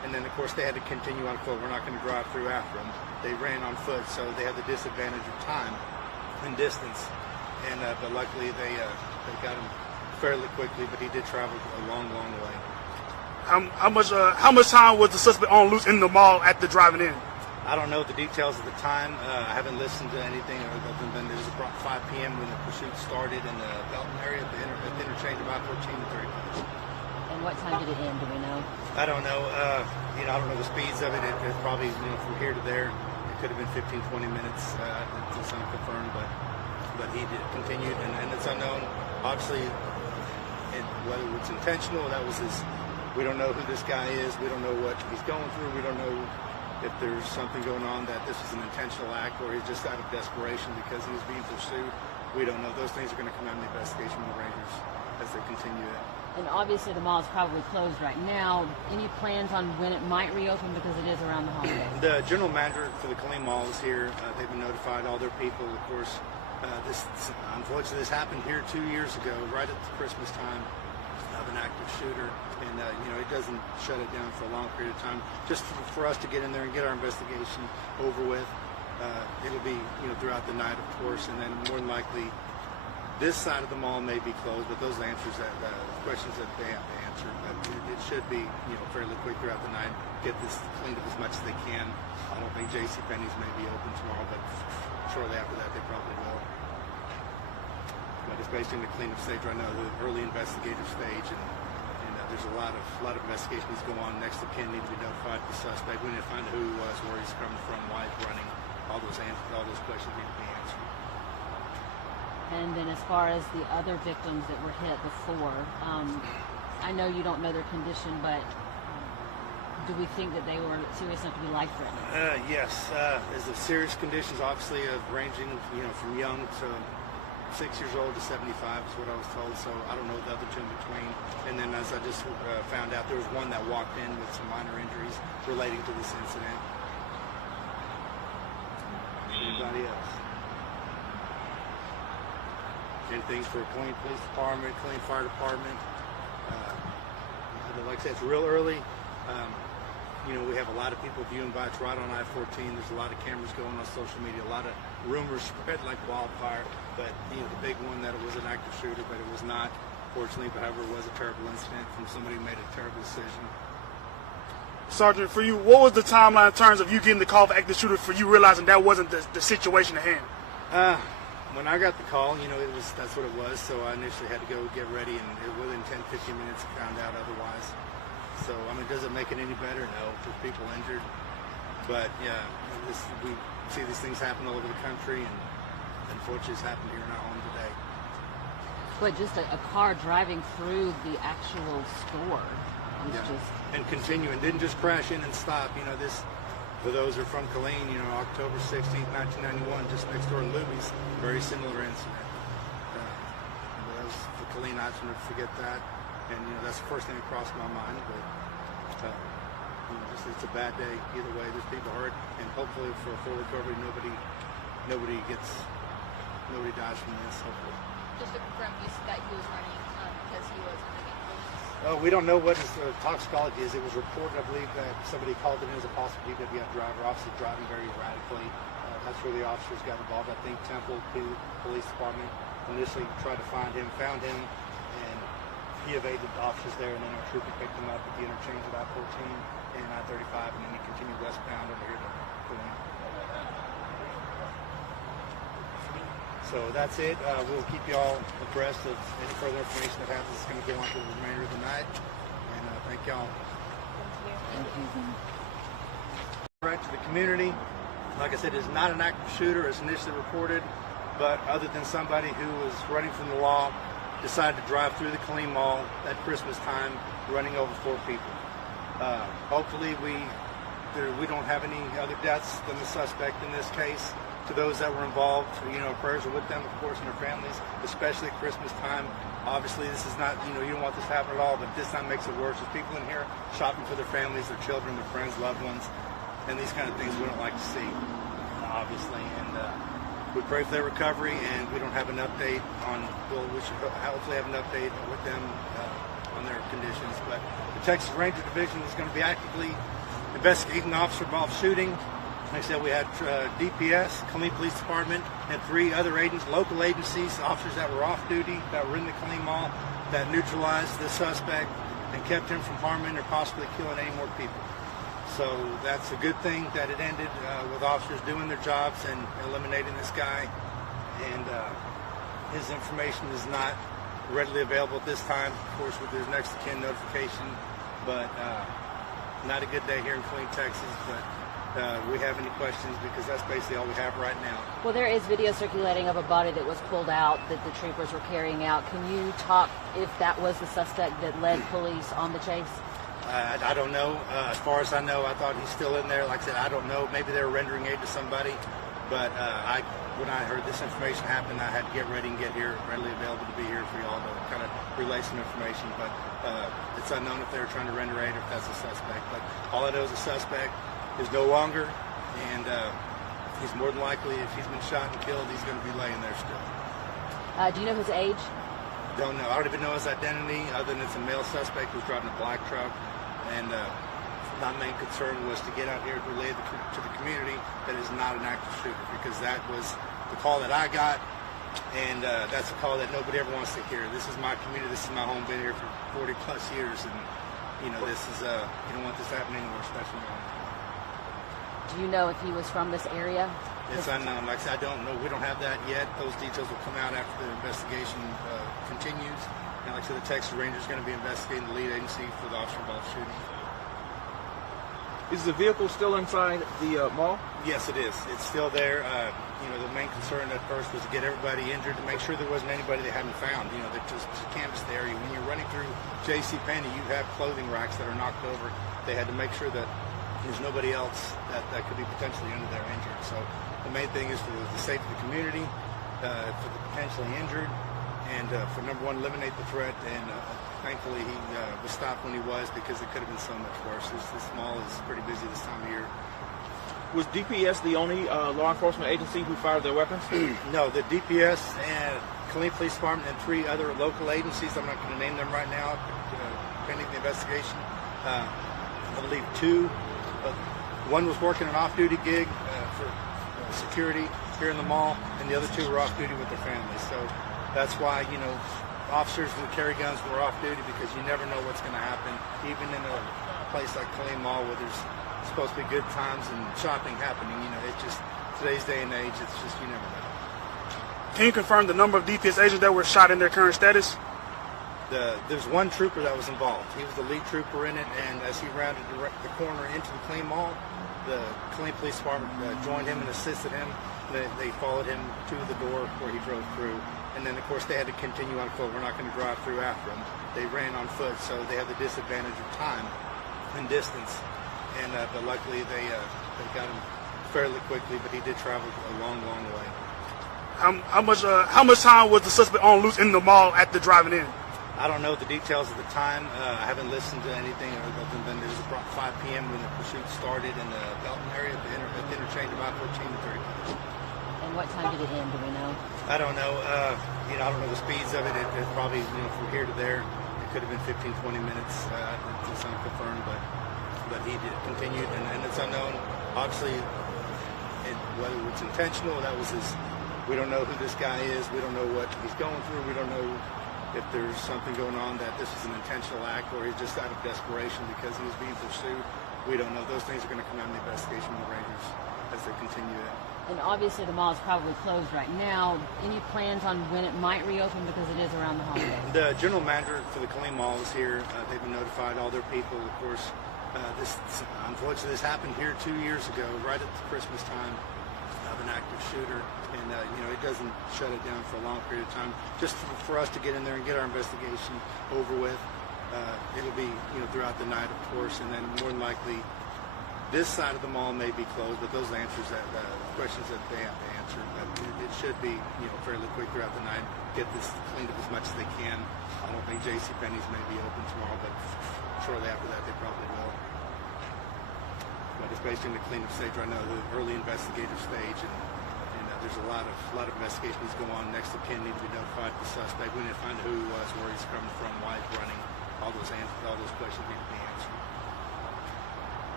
and then of course they had to continue on foot. We're not going to drive through after them. They ran on foot, so they had the disadvantage of time and distance. And but luckily they got him fairly quickly. But he did travel a long way. How much time was the suspect on loose in the mall at the driving in? I don't know the details of the time. I haven't listened to anything other than it was about 5 p.m. when the pursuit started in the Belton area at the interchange of I-14 and 35. And what time did it end? Do we know? I don't know. I don't know the speeds of it. It's probably from here to there. It could have been 15, 20 minutes. It's unconfirmed, but he did continued, and it's unknown. Obviously, whether it's intentional, that was his. We don't know who this guy is. We don't know what he's going through. We don't know if there's something going on that this was an intentional act or he's just out of desperation because he was being pursued. We don't know. Those things are going to come out in the investigation from the Rangers as they continue it. And obviously the mall is probably closed right now. Any plans on when it might reopen because it is around the holidays? The general manager for the Killeen Mall is here. They've been notified, all their people. Of course, unfortunately, this happened here 2 years ago, right at the Christmas time, of an active shooter. And, it doesn't shut it down for a long period of time. Just for us to get in there and get our investigation over with. It'll be, throughout the night, of course, and then more than likely, this side of the mall may be closed, but those answers questions that they have to answer. But it should be, fairly quick throughout the night. Get this cleaned up as much as they can. I don't think JCPenney's may be open tomorrow, but shortly after that, they probably will. But it's basically in the cleanup stage right now, the early investigative stage, and there's a lot of investigation needs to go on. Next of kin need to be notified the suspect. We need to find who he was, where he's coming from, why he's running. All those questions need to be answered. And then as far as the other victims that were hit before, I know you don't know their condition, but do we think that they were serious enough to be life-threatening? Yes. There's the serious conditions, obviously, ranging, from young to 6 years old to 75 is what I was told. So I don't know the other two in between. And then as I just found out, there was one that walked in with some minor injuries relating to this incident. Anybody else? Anything for Killeen Police Department, Killeen Fire Department. Like I said, it's real early. We have a lot of people viewing by. It's right on I-14. There's a lot of cameras going on social media. A lot of rumors spread like wildfire. But the big one that it was an active shooter, but it was not. Fortunately, however, it was a terrible incident from somebody who made a terrible decision. Sergeant, for you, what was the timeline in terms of you getting the call for active shooter for you realizing that wasn't the situation at hand? When I got the call, that's what it was. So I initially had to go get ready, and within 10, 15 minutes, I found out otherwise. So, does it make it any better? No, there's people injured. But, yeah, we see these things happen all over the country, and unfortunately it's happened here in our home today. But just a car driving through the actual store was just... And continuing, didn't just crash in and stop. For those who are from Killeen, October 16th, 1991, just next door to Louie's, very similar incident. That was for Killeen, I should never forget that. And, that's the first thing that crossed my mind. But, it's a bad day either way. There's people hurt, and hopefully for a full recovery, nobody dies from this, hopefully. Just to confirm, you said that he was running because he was under the influence. We don't know what his toxicology is. It was reported, I believe, that somebody called it in as a possible DWI driver, obviously driving very erratically. That's where the officers got involved. I think Temple Police Department initially tried to find him, found him, and he evaded the officers there, and then our trooper picked him up at the interchange of I-14 and I-35, and then he continued westbound over here to Killeen. So that's it. We'll keep you all abreast of any further information that happens. It's going to go on through the remainder of the night. And thank y'all. Thank you. Right to the community. Like I said, it's not an active shooter as initially reported, but other than somebody who was running from the law, decided to drive through the Killeen Mall at Christmas time, running over 4 people. Hopefully we don't have any other deaths than the suspect in this case. To those that were involved, prayers are with them, of course, and their families, especially at Christmas time. Obviously, this is not, you don't want this to happen at all, but this time makes it worse. There's people in here shopping for their families, their children, their friends, loved ones, and these kind of things we don't like to see, obviously. And we pray for their recovery, and we don't have an update on, we should hopefully have an update with them on their conditions. But the Texas Ranger Division is going to be actively investigating officer involved shooting. Like I said, we had DPS, Killeen Police Department, and 3 other local agencies, officers that were off duty, that were in the Killeen Mall, that neutralized the suspect and kept him from harming or possibly killing any more people. So that's a good thing that it ended with officers doing their jobs and eliminating this guy. And his information is not readily available at this time, of course, with his next of kin notification. But not a good day here in Killeen, Texas. But we have any questions, because that's basically all we have right now. Well, there is video circulating of a body that was pulled out that the troopers were carrying out. Can you talk if that was the suspect that led police on the chase? I don't know. As far as I know, I thought he's still in there. Like I said, I don't know. Maybe they were rendering aid to somebody. But when I heard this information happen, I had to get ready and get here, readily available to be here for y'all to kind of relay some information. But it's unknown if they were trying to render aid or if that's a suspect. But all I know is a suspect is no longer, and he's more than likely, if he's been shot and killed, he's going to be laying there still. Do you know his age? Don't know. I don't even know his identity, other than it's a male suspect who's driving a black truck. And my main concern was to get out here to relay to the community that is not an active shooter, because that was the call that I got, and that's a call that nobody ever wants to hear. This is my community. This is my home. Been here for 40 plus years, and this is you don't want this happening anywhere, especially now. Do you know if he was from this area? It's unknown. Like I said, I don't know. We don't have that yet. Those details will come out after the investigation continues. And like I said, the Texas Ranger is going to be investigating the lead agency for the officer involved shooting. Is the vehicle still inside the mall? Yes, it is. It's still there. The main concern at first was to get everybody injured, to make sure there wasn't anybody they hadn't found. They just canvass the area. When you're running through JCPenney, you have clothing racks that are knocked over. They had to make sure that there's nobody else that could be potentially under there injured. So the main thing is for the safety of the community, for the potentially injured, and for number one, eliminate the threat. And thankfully he was stopped when he was, because it could have been so much worse. This mall is pretty busy this time of year. Was DPS the only law enforcement agency who fired their weapons? No, the DPS and Killeen Police Department and 3 other local agencies, I'm not going to name them right now, pending the investigation. I believe 2. One was working an off-duty gig for security here in the mall, and the other 2 were off-duty with their families. So that's why, officers who carry guns were off-duty, because you never know what's going to happen, even in a place like Killeen Mall where there's supposed to be good times and shopping happening. It's just, today's day and age, it's just, you never know. Can you confirm the number of DPS agents that were shot in their current status? There's one trooper that was involved. He was the lead trooper in it, and as he rounded the corner into the Killeen Mall, the Killeen Police Department joined him and assisted him. They followed him to the door where he drove through, and then of course they had to continue on foot. We're not going to drive through after him. They ran on foot, so they had the disadvantage of time and distance. And but luckily they got him fairly quickly. But he did travel a long, long way. How much time was the suspect on loose in the mall at the driving in? I don't know the details of the time. I haven't listened to anything other than it was about 5 p.m. when the pursuit started in the Belton area at the interchange of I-14 and 35. And what time did it end? Do we know? I don't know. I don't know the speeds of it. It probably, from here to there, it could have been 15, 20 minutes. It's unconfirmed, but he did continued, and it's unknown. Obviously, whether it's intentional, that was his. We don't know who this guy is. We don't know what he's going through. We don't know if there's something going on that this is an intentional act, or he's just out of desperation because he was being pursued. We don't know. Those things are going to come out in the investigation of the Rangers as they continue it. And obviously the mall is probably closed right now. Any plans on when it might reopen, because it is around the holiday? The general manager for the Killeen Mall is here. They've been notified, all their people. Of course, unfortunately, this happened here 2 years ago, right at the Christmas time, of an active shooter. And, it doesn't shut it down for a long period of time. Just for us to get in there and get our investigation over with. It'll be, throughout the night, of course, and then more than likely, this side of the mall may be closed, but those answers questions that they have to answer. But it should be, fairly quick throughout the night. Get this cleaned up as much as they can. I don't think JCPenney's may be open tomorrow, but shortly after that, they probably will. But it's basically in the cleanup stage right now, the early investigative stage, and there's a lot of investigations go on. Next of kin need to be notified the suspect. We need to find who he was, where he's coming from, why he's running. All those questions need to be answered.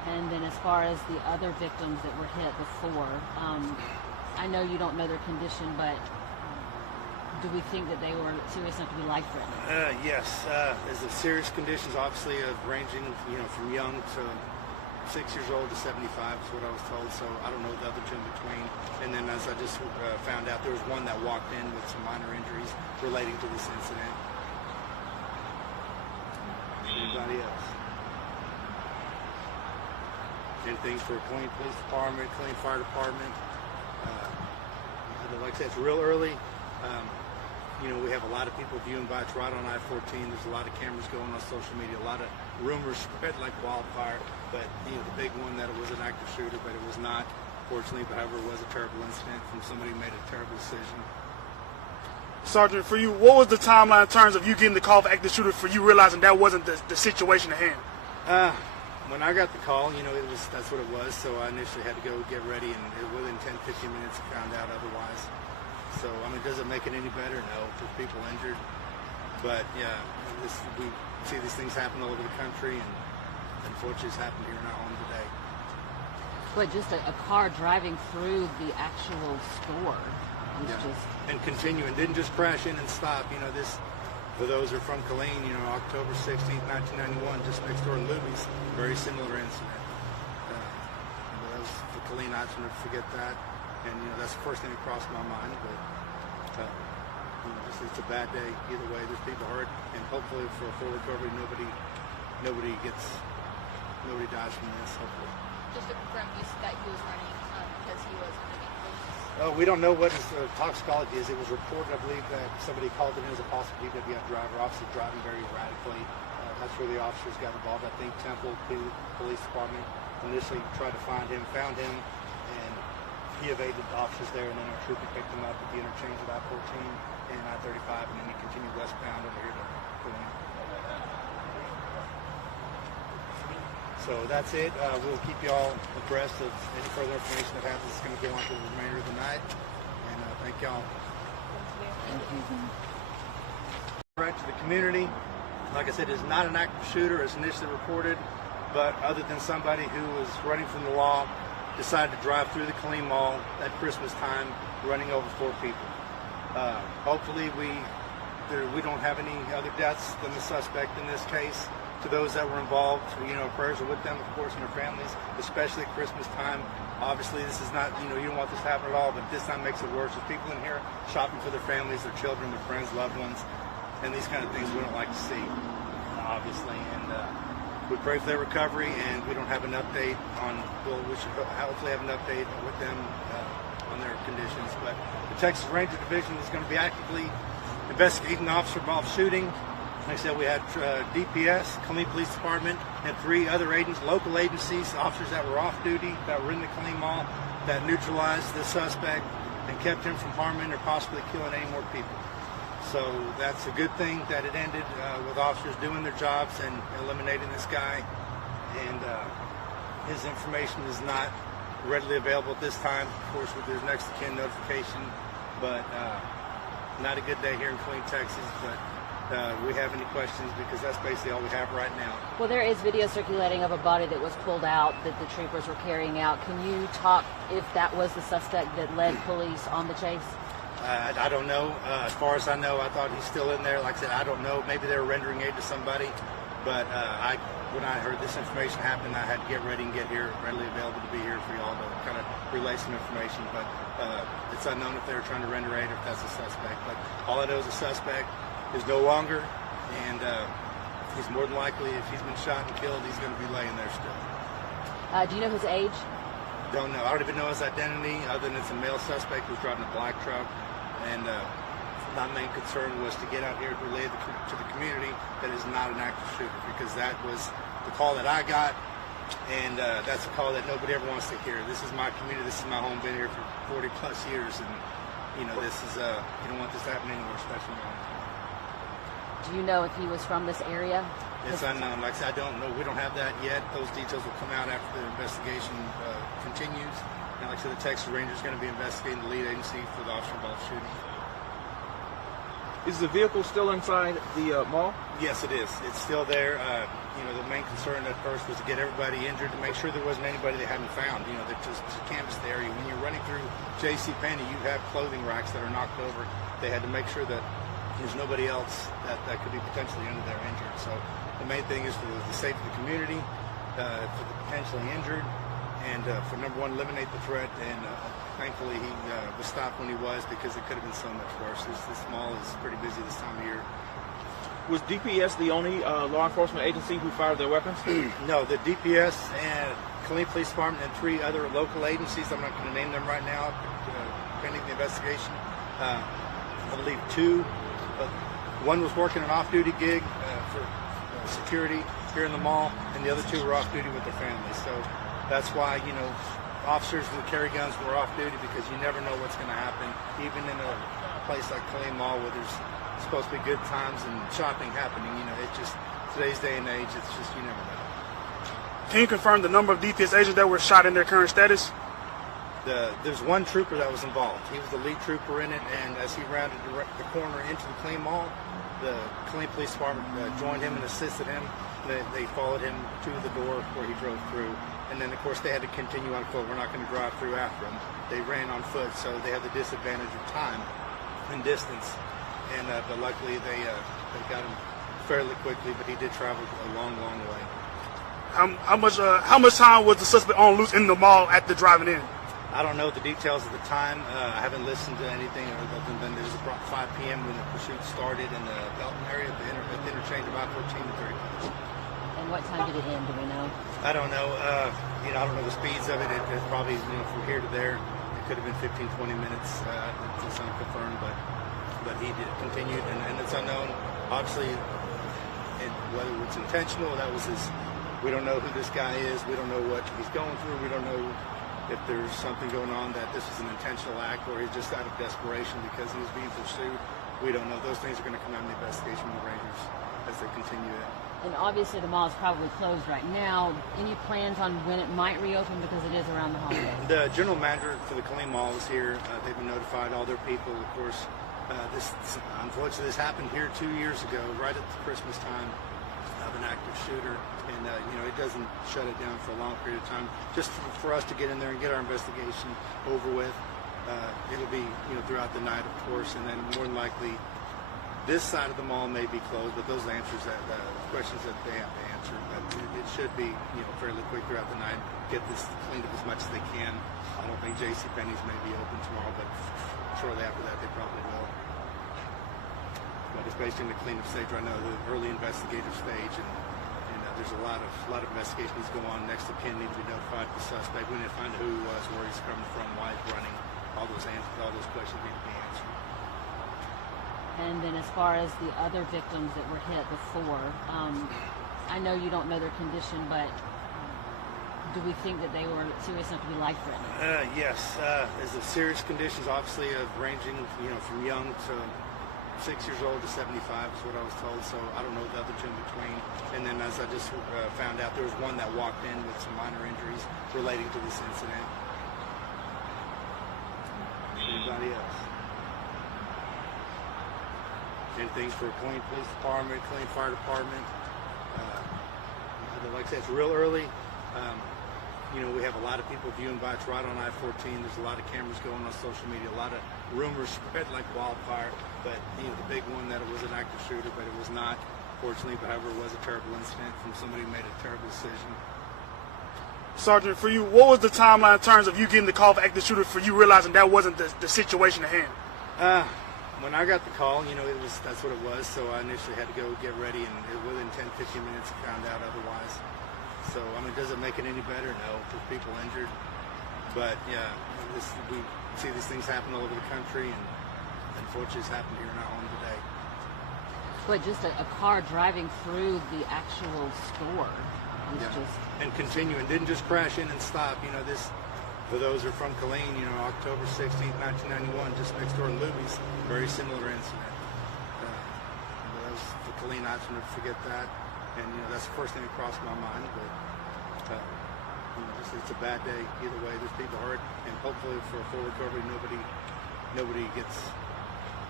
And then as far as the other victims that were hit before, I know you don't know their condition, but do we think that they were serious enough to be life-threatening? Yes, there's the serious conditions, obviously, of ranging, from young to 6 years old to 75 is what I was told. So I don't know the other two in between. And then, as I just found out, there was one that walked in with some minor injuries relating to this incident. Anybody else? Anything for Killeen Police Department, Killeen Fire Department? Like I said, it's real early. We have a lot of people viewing by. It's right on I-14. There's a lot of cameras going on social media. A lot of rumors spread like wildfire. But the big one that it was an active shooter, but it was not. Fortunately, but however, it was a terrible incident from somebody who made a terrible decision. Sergeant, for you, what was the timeline in terms of you getting the call for active shooter for you realizing that wasn't the situation at hand? When I got the call, that's what it was. So I initially had to go get ready, and within 10-15 minutes, I found out otherwise. So, does it make it any better? No, there's people injured. But, yeah, we see these things happen all over the country, and unfortunately it's happened here in our home today. But just a car driving through the actual store was just... And continuing, didn't just crash in and stop. For those who are from Killeen, October 16th, 1991, just next door in Luby's, very similar incident. That was the Killeen. I should never forget that. And, that's the first thing that crossed my mind. But, it's a bad day either way. There's people hurt, and hopefully for a full recovery, nobody dies from this, hopefully. Just to confirm, you said that he was running because he was underneath police. We don't know what his toxicology is. It was reported, I believe, that somebody called it in as a possible DWI driver, obviously driving very erratically. That's where the officers got involved. I think Temple Police Department initially tried to find him, found him, and he evaded the officers there, and then our trooper picked him up at the interchange of I-14 and I-35, and then he continued westbound over here to Killeen. So that's it. We'll keep you all abreast of any further information that happens. It's going to go on for the remainder of the night. And thank y'all. Thank you. Right to the community. Like I said, it's not an active shooter as initially reported, but other than somebody who was running from the law, decided to drive through the Killeen Mall at Christmas time, running over 4 people. Hopefully we don't have any other deaths than the suspect in this case. To those that were involved, prayers are with them, of course, and their families, especially at Christmas time. Obviously, this is not, you don't want this to happen at all, but this time makes it worse. There's people in here shopping for their families, their children, their friends, loved ones, and these kind of things we don't like to see, obviously. And we pray for their recovery, and we don't have an update on, we should hopefully have an update with them on their conditions. But the Texas Ranger Division is going to be actively investigating the officer-involved shooting. Like I said, we had DPS, Killeen Police Department, and 3 other agents, local agencies, officers that were off duty, that were in the Killeen Mall, that neutralized the suspect and kept him from harming or possibly killing any more people. So that's a good thing that it ended with officers doing their jobs and eliminating this guy. And his information is not readily available at this time, of course, with their next of kin notification. But not a good day here in Killeen, Texas. But we have any questions, because that's basically all we have right now. Well, there is video circulating of a body that was pulled out that the troopers were carrying out. Can you talk if that was the suspect that led police on the chase? I don't know. As far as I know, I thought he's still in there. Like I said, I don't know. Maybe they were rendering aid to somebody. But when I heard this information happen, I had to get ready and get here, readily available to be here for y'all to kind of relay some information. But it's unknown if they were trying to render aid or if that's a suspect. But all I know is the suspect is no longer, and he's more than likely, if he's been shot and killed, he's going to be laying there still. Do you know his age? Don't know. I don't even know his identity, other than it's a male suspect who's driving a black truck. And my main concern was to get out here to relay to the community that is not an active shooter, because that was the call that I got, and that's a call that nobody ever wants to hear. This is my community. This is my home. Been here for 40 plus years, and this is you don't want this to happen anywhere, especially now. Do you know if he was from this area? It's unknown. Like I said, I don't know. We don't have that yet. Those details will come out after the investigation continues. And like I said, the Texas Ranger is going to be investigating the lead agency for the officer-involved shooting. Is the vehicle still inside the mall? Yes, it is. It's still there. The main concern at first was to get everybody injured, to make sure there wasn't anybody they hadn't found. That just to canvass the area. When you're running through JCPenney, you have clothing racks that are knocked over. They had to make sure that there's nobody else that could be potentially under there injured. So the main thing is for the safety of the community, for the potentially injured, and for number one, eliminate the threat. And thankfully, he was stopped when he was, because it could have been so much worse. This mall is pretty busy this time of year. Was DPS the only law enforcement agency who fired their weapons? No, the DPS and Killeen Police Department and 3 other local agencies. I'm not going to name them right now, pending the investigation. I believe 2. One was working an off-duty gig for security here in the mall, and the other 2 were off-duty with their families. So that's why, officers who carry guns were off-duty, because you never know what's going to happen, even in a place like Killeen Mall where there's supposed to be good times and shopping happening. It's just today's day and age. It's just, you never know. Can you confirm the number of DPS agents that were shot and their current status? There's one trooper that was involved. He was the lead trooper in it, and as he rounded the corner into the Killeen Mall, the Killeen Police Department joined him and assisted him. They followed him to the door where he drove through, and then of course they had to continue on foot. We're not going to drive through after him. They ran on foot, so they had the disadvantage of time and distance. And but luckily they got him fairly quickly, but he did travel a long, long way. How much time was the suspect on loose in the mall at the driving in? I don't know the details of the time. I haven't listened to anything other than it was about 5 p.m. when the pursuit started in the Belton area at the interchange of I-14 and 35. And what time did it end? Do we know? I don't know. I don't know the speeds of it. It's probably from here to there. It could have been 15, 20 minutes. It's unconfirmed, but he did continued, and it's unknown. Obviously, whether it's intentional, that was his. We don't know who this guy is. We don't know what he's going through. We don't know if there's something going on, that this is an intentional act, or he's just out of desperation because he was being pursued. We don't know. Those things are going to come out in the investigation with the Rangers as they continue it. And obviously the mall is probably closed right now. Any plans on when it might reopen, because it is around the holidays? The general manager for the Killeen Mall is here. They've been notified, all their people, of course. Unfortunately, this happened here 2 years ago, right at the Christmas time, of an active shooter. And, it doesn't shut it down for a long period of time. Just for us to get in there and get our investigation over with. It'll be, throughout the night, of course, and then more than likely, this side of the mall may be closed, but those answers questions that they have to answer. But it should be, fairly quick throughout the night. Get this cleaned up as much as they can. I don't think JCPenney's may be open tomorrow, but shortly after that, they probably will. But it's basically in the cleanup stage right now, the early investigative stage, and there's a lot of investigations going on. Next of kin need to be notified of the suspect. We need to find out who he was, where he's coming from, why he's running. All those questions need to be answered. And then as far as the other victims that were hit before, I know you don't know their condition, but do we think that they were serious enough to be life-threatening? Yes. There's serious conditions, obviously, ranging, from young to 6 years old to 75 is what I was told. So I don't know the other two in between. And then, as I just found out, there was one that walked in with some minor injuries relating to this incident. Anybody else? Anything for Killeen Police Department, Killeen Fire Department. Like I said, it's real early. We have a lot of people viewing bikes right on I-14. There's a lot of cameras going on social media. A lot of rumors spread like wildfire. But the big one that it was an active shooter, but it was not, fortunately. But however, it was a terrible incident from somebody who made a terrible decision. Sergeant, for you, what was the timeline in terms of you getting the call for active shooter, for you realizing that wasn't the situation at hand? When I got the call, that's what it was. So I initially had to go get ready, and within 10, 15 minutes, I found out otherwise. So, does it make it any better? No, with people injured. But, yeah, we see these things happen all over the country, and unfortunately it's happened here in our home today. But just a car driving through the actual store was just... And continuing, didn't just crash in and stop. For those who are from Killeen, October 16th, 1991, just next door to Luby's, very similar incident. That was the Killeen. I should never forget that. And, that's the first thing that crossed my mind. But, it's a bad day. Either way, there's people hurt. And hopefully for a full recovery, nobody gets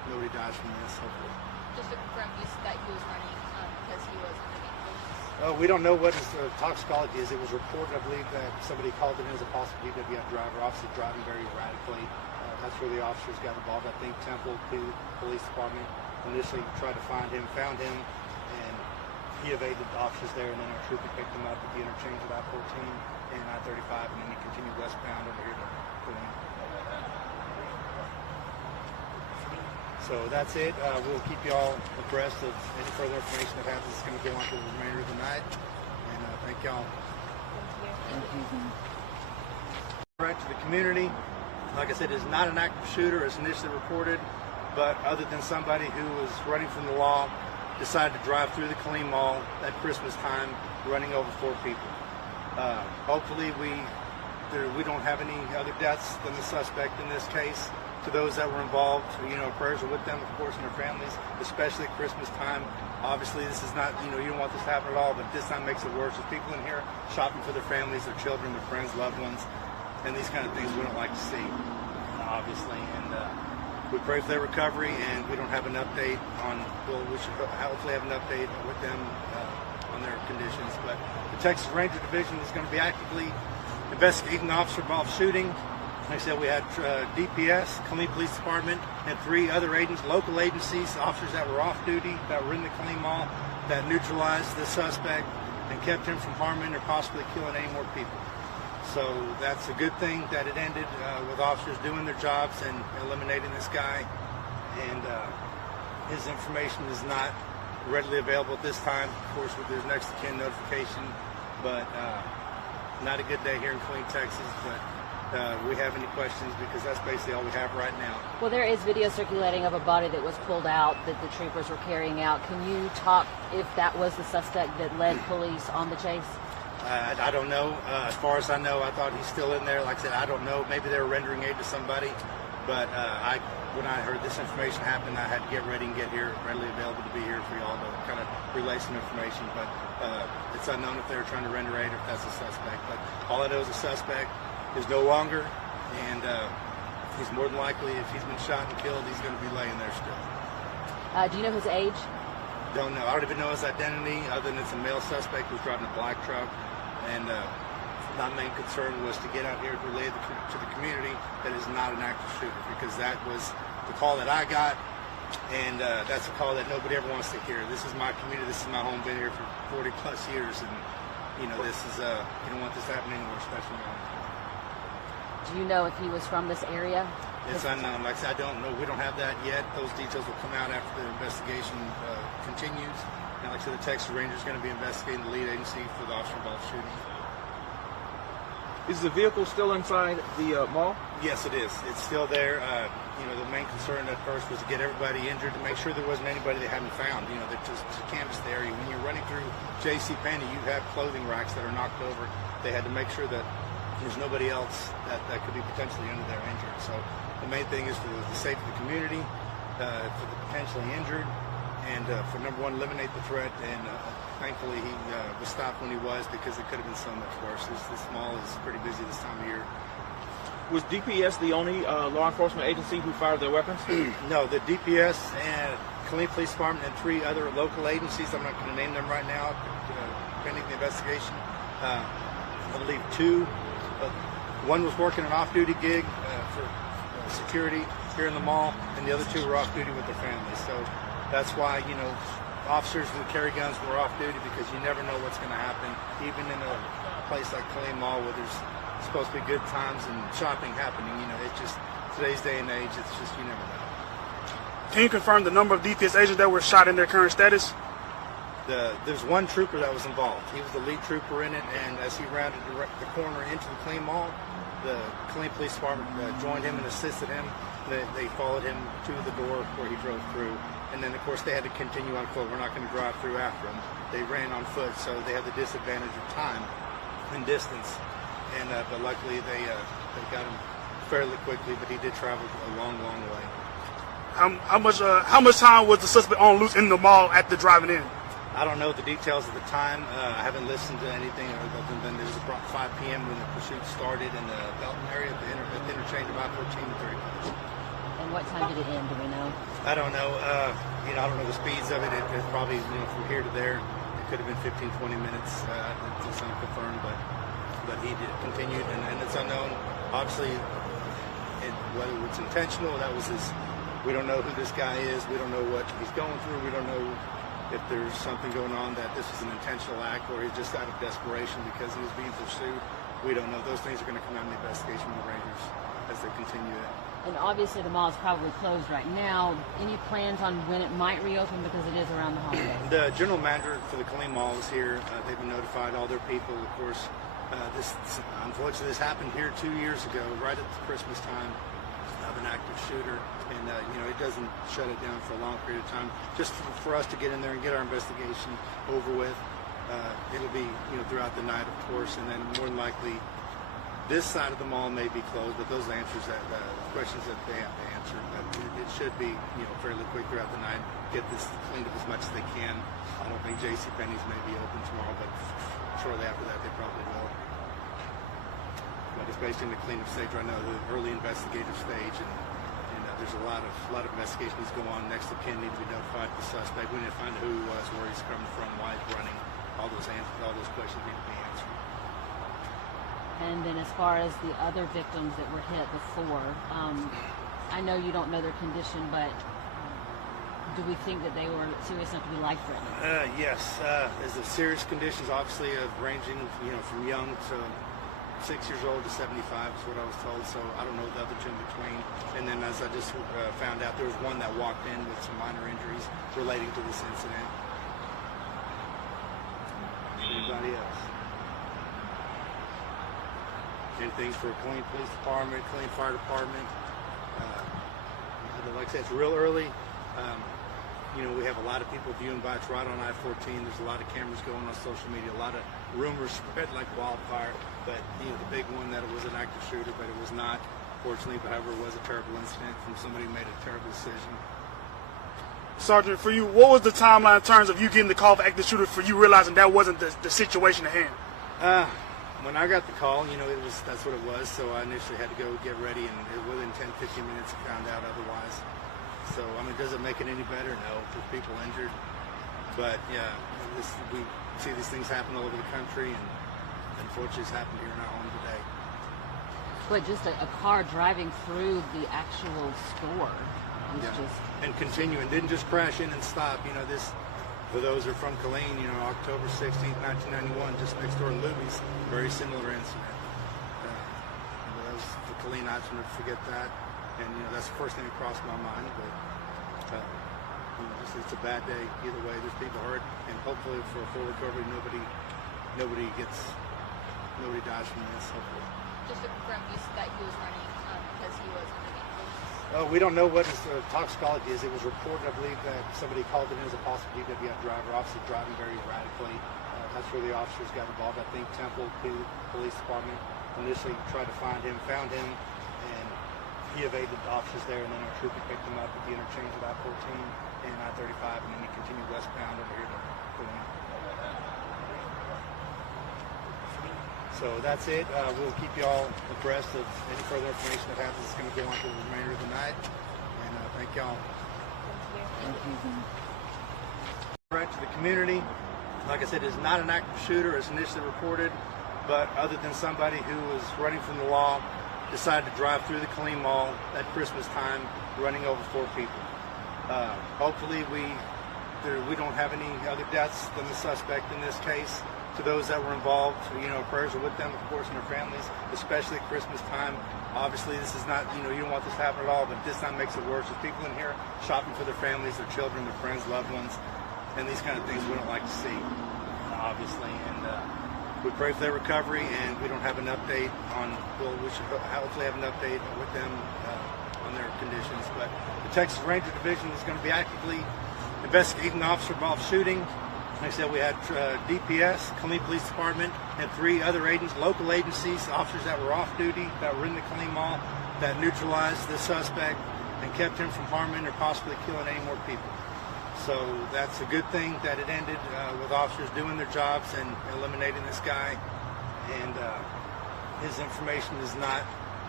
nobody dies from this, hopefully. Just to confirm, that he was running because he was underneath police. We don't know what his toxicology is. It was reported, I believe, that somebody called it in as a possible DWI driver, obviously driving very erratically. That's where the officers got involved. I think Temple Police Department initially tried to find him, found him, and he evaded the officers there, and then our trooper picked him up at the interchange of I-14 and I-35, and then he continued westbound over here to Killeen. So that's it. We'll keep you all abreast of any further information that happens. It's going to go on for the remainder of the night. And thank y'all. Right to the community. Like I said, it's not an active shooter as initially reported, but other than somebody who was running from the law, decided to drive through the Killeen Mall at Christmas time, running over 4 people. Hopefully we don't have any other deaths than the suspect in this case. To those that were involved, prayers are with them, of course, and their families, especially at Christmas time. Obviously, this is not, you don't want this to happen at all, but this time makes it worse. There's people in here shopping for their families, their children, their friends, loved ones, and these kind of things we don't like to see, obviously. And we pray for their recovery, and we don't have an update on, we should hopefully have an update with them on their conditions. But the Texas Ranger Division is going to be actively investigating the officer-involved shooting. Like I said, we had DPS, Killeen Police Department, and 3 other local agencies, officers that were off duty, that were in the Killeen Mall, that neutralized the suspect and kept him from harming or possibly killing any more people. So that's a good thing that it ended with officers doing their jobs and eliminating this guy. And his information is not readily available at this time, of course, with his next of kin notification. But not a good day here in Killeen, Texas. But we have any questions, because that's basically all we have right now. Well, there is video circulating of a body that was pulled out that the troopers were carrying out. Can you talk if that was the suspect that led police on the chase? I don't know. As far as I know, I thought he's still in there. Like I said, I don't know. Maybe they were rendering aid to somebody. But when I heard this information happen, I had to get ready and get here, readily available to be here for y'all to kind of relay some information. But it's unknown if they were trying to render aid or if that's a suspect. But all I know is the suspect is no longer, and he's more than likely, if he's been shot and killed, he's going to be laying there still. Do you know his age? Don't know. I don't even know his identity, other than it's a male suspect who's driving a black truck. And my main concern was to get out here to relay to the community that is not an active shooter, because that was the call that I got, and that's a call that nobody ever wants to hear. This is my community. This is my home. Been here for 40 plus years, and this is you don't want this to happen anywhere, especially now. Do you know if he was from this area? It's unknown. Like I said, I don't know. We don't have that yet. Those details will come out after the investigation continues. And like I said, the Texas Ranger is going to be investigating the lead agency for the officer-involved shooting. Is the vehicle still inside the mall? Yes, it is. It's still there. The main concern at first was to get everybody injured, to make sure there wasn't anybody they hadn't found. That just to canvass the area. When you're running through JCPenney, you have clothing racks that are knocked over. They had to make sure that there's nobody else that could be potentially under there injured. So the main thing is for the safety of the community, for the potentially injured, and for number one, eliminate the threat. And thankfully he was stopped when he was, because it could have been so much worse. This mall is pretty busy this time of year. Was DPS the only law enforcement agency who fired their weapons? No, the DPS and Killeen Police Department and 3 other local agencies, I'm not going to name them right now, pending the investigation. I believe 2. One was working an off-duty gig for security here in the mall, and the other 2 were off-duty with their families. So that's why, officers who carry guns were off-duty, because you never know what's going to happen, even in a place like Killeen Mall where there's supposed to be good times and shopping happening. It's just, today's day and age, it's just, you never know. Can you confirm the number of DPS agents that were shot in their current status? There's 1 trooper that was involved. He was the lead trooper in it, and as he rounded the corner into the Killeen Mall, the Killeen Police Department joined him and assisted him. They followed him to the door where he drove through, and then of course they had to continue on foot. We're not going to drive through after him. They ran on foot, so they had the disadvantage of time and distance. And but luckily they got him fairly quickly, but he did travel a long, long way. How much time was the suspect on loose in the mall at the driving in? I don't know the details of the time. I haven't listened to anything other than it was about 5 p.m. when the pursuit started in the Belton area at the interchange of I-14 and 35. And And what time did it end? Do we know? I don't know. I don't know the speeds of it. It's probably from here to there. It could have been 15, 20 minutes. It's unconfirmed, but he did continued, and it's unknown. Obviously, whether it's intentional, that was his. We don't know who this guy is. We don't know what he's going through. We don't know if there's something going on that this was an intentional act or he's just out of desperation because he was being pursued. We don't know. Those things are going to come out in the investigation of the Rangers as they continue it. And obviously the mall is probably closed right now. Any plans on when it might reopen because it is around the holidays? The general manager for the Killeen Mall is here. They've been notified, all their people, of course. Unfortunately, this happened here 2 years ago, right at the Christmas time, of an active shooter. And, it doesn't shut it down for a long period of time. Just for us to get in there and get our investigation over with. It'll be, throughout the night, of course, and then more than likely, this side of the mall may be closed, but those answers questions that they have to answer. It should be, fairly quick throughout the night. Get this cleaned up as much as they can. I don't think JCPenney's may be open tomorrow, but shortly after that, they probably will. But it's basically in the cleanup stage right now, the early investigative stage, and there's a lot of investigations going on. Next of kin need to be notified of the suspect. We need to find out who he was, where he's coming from, why he's running. All those questions need to be answered. And then as far as the other victims that were hit before, I know you don't know their condition, but do we think that they were serious enough to be life-threatening? Yes. There's the serious conditions, obviously, ranging, from young to 6 years old to 75 is what I was told. So I don't know the other two in between. And then as I just found out, there was one that walked in with some minor injuries relating to this incident. Anybody else? Anything for Killeen Police Department, Killeen Fire Department. Like I said, it's real early. We have a lot of people viewing by. It's right on I-14. There's a lot of cameras going on social media. A lot of rumors spread like wildfire. But the big one that it was an active shooter, but it was not. Fortunately, but however, it was a terrible incident from somebody who made a terrible decision. Sergeant, for you, what was the timeline in terms of you getting the call for active shooter for you realizing that wasn't the situation at hand? When I got the call, that's what it was. So I initially had to go get ready, and within 10, 15 minutes, I found out otherwise. So, does it make it any better? No, there's people injured. But, yeah, we see these things happen all over the country, and unfortunately it's happened here in our home today. But just a car driving through the actual store was just... And continuing, didn't just crash in and stop. For those who are from Killeen, October 16th, 1991, just next door to Luby's, very similar incident. That was for Killeen, I shouldn't forget that. And, that's the first thing that crossed my mind. But, it's a bad day. Either way, there's people hurt. And hopefully for a full recovery, nobody dies from this, hopefully. Just to confirm, you said that he was running because he was under the influence. We don't know what his toxicology is. It was reported, I believe, that somebody called it in as a possible DWI driver, obviously driving very erratically. That's where the officers got involved. I think Temple Police Department initially tried to find him, found him, and he evaded the officers there, and then our trooper picked him up at the interchange of I-14 and I-35, and then he continued westbound over here to Killeen. So that's it. We'll keep you all abreast of any further information that happens. It's going to go on for the remainder of the night. And thank y'all. Thank you. Right to the community. Like I said, it's not an active shooter as initially reported, but other than somebody who was running from the law, decided to drive through the Killeen Mall at Christmas time, running over 4 people. Hopefully we don't have any other deaths than the suspect in this case. To those that were involved, prayers are with them, of course, and their families, especially at Christmas time. Obviously, this is not, you don't want this to happen at all, but this time makes it worse. There's people in here shopping for their families, their children, their friends, loved ones, and these kind of things we don't like to see, obviously. And we pray for their recovery, and we don't have an update on, we should hopefully have an update with them on their conditions. But the Texas Ranger Division is going to be actively investigating the officer-involved shooting. Like I said, we had DPS, Killeen Police Department, and 3 other local agencies, officers that were off duty, that were in the Killeen Mall, that neutralized the suspect and kept him from harming or possibly killing any more people. So that's a good thing that it ended with officers doing their jobs and eliminating this guy. And his information is not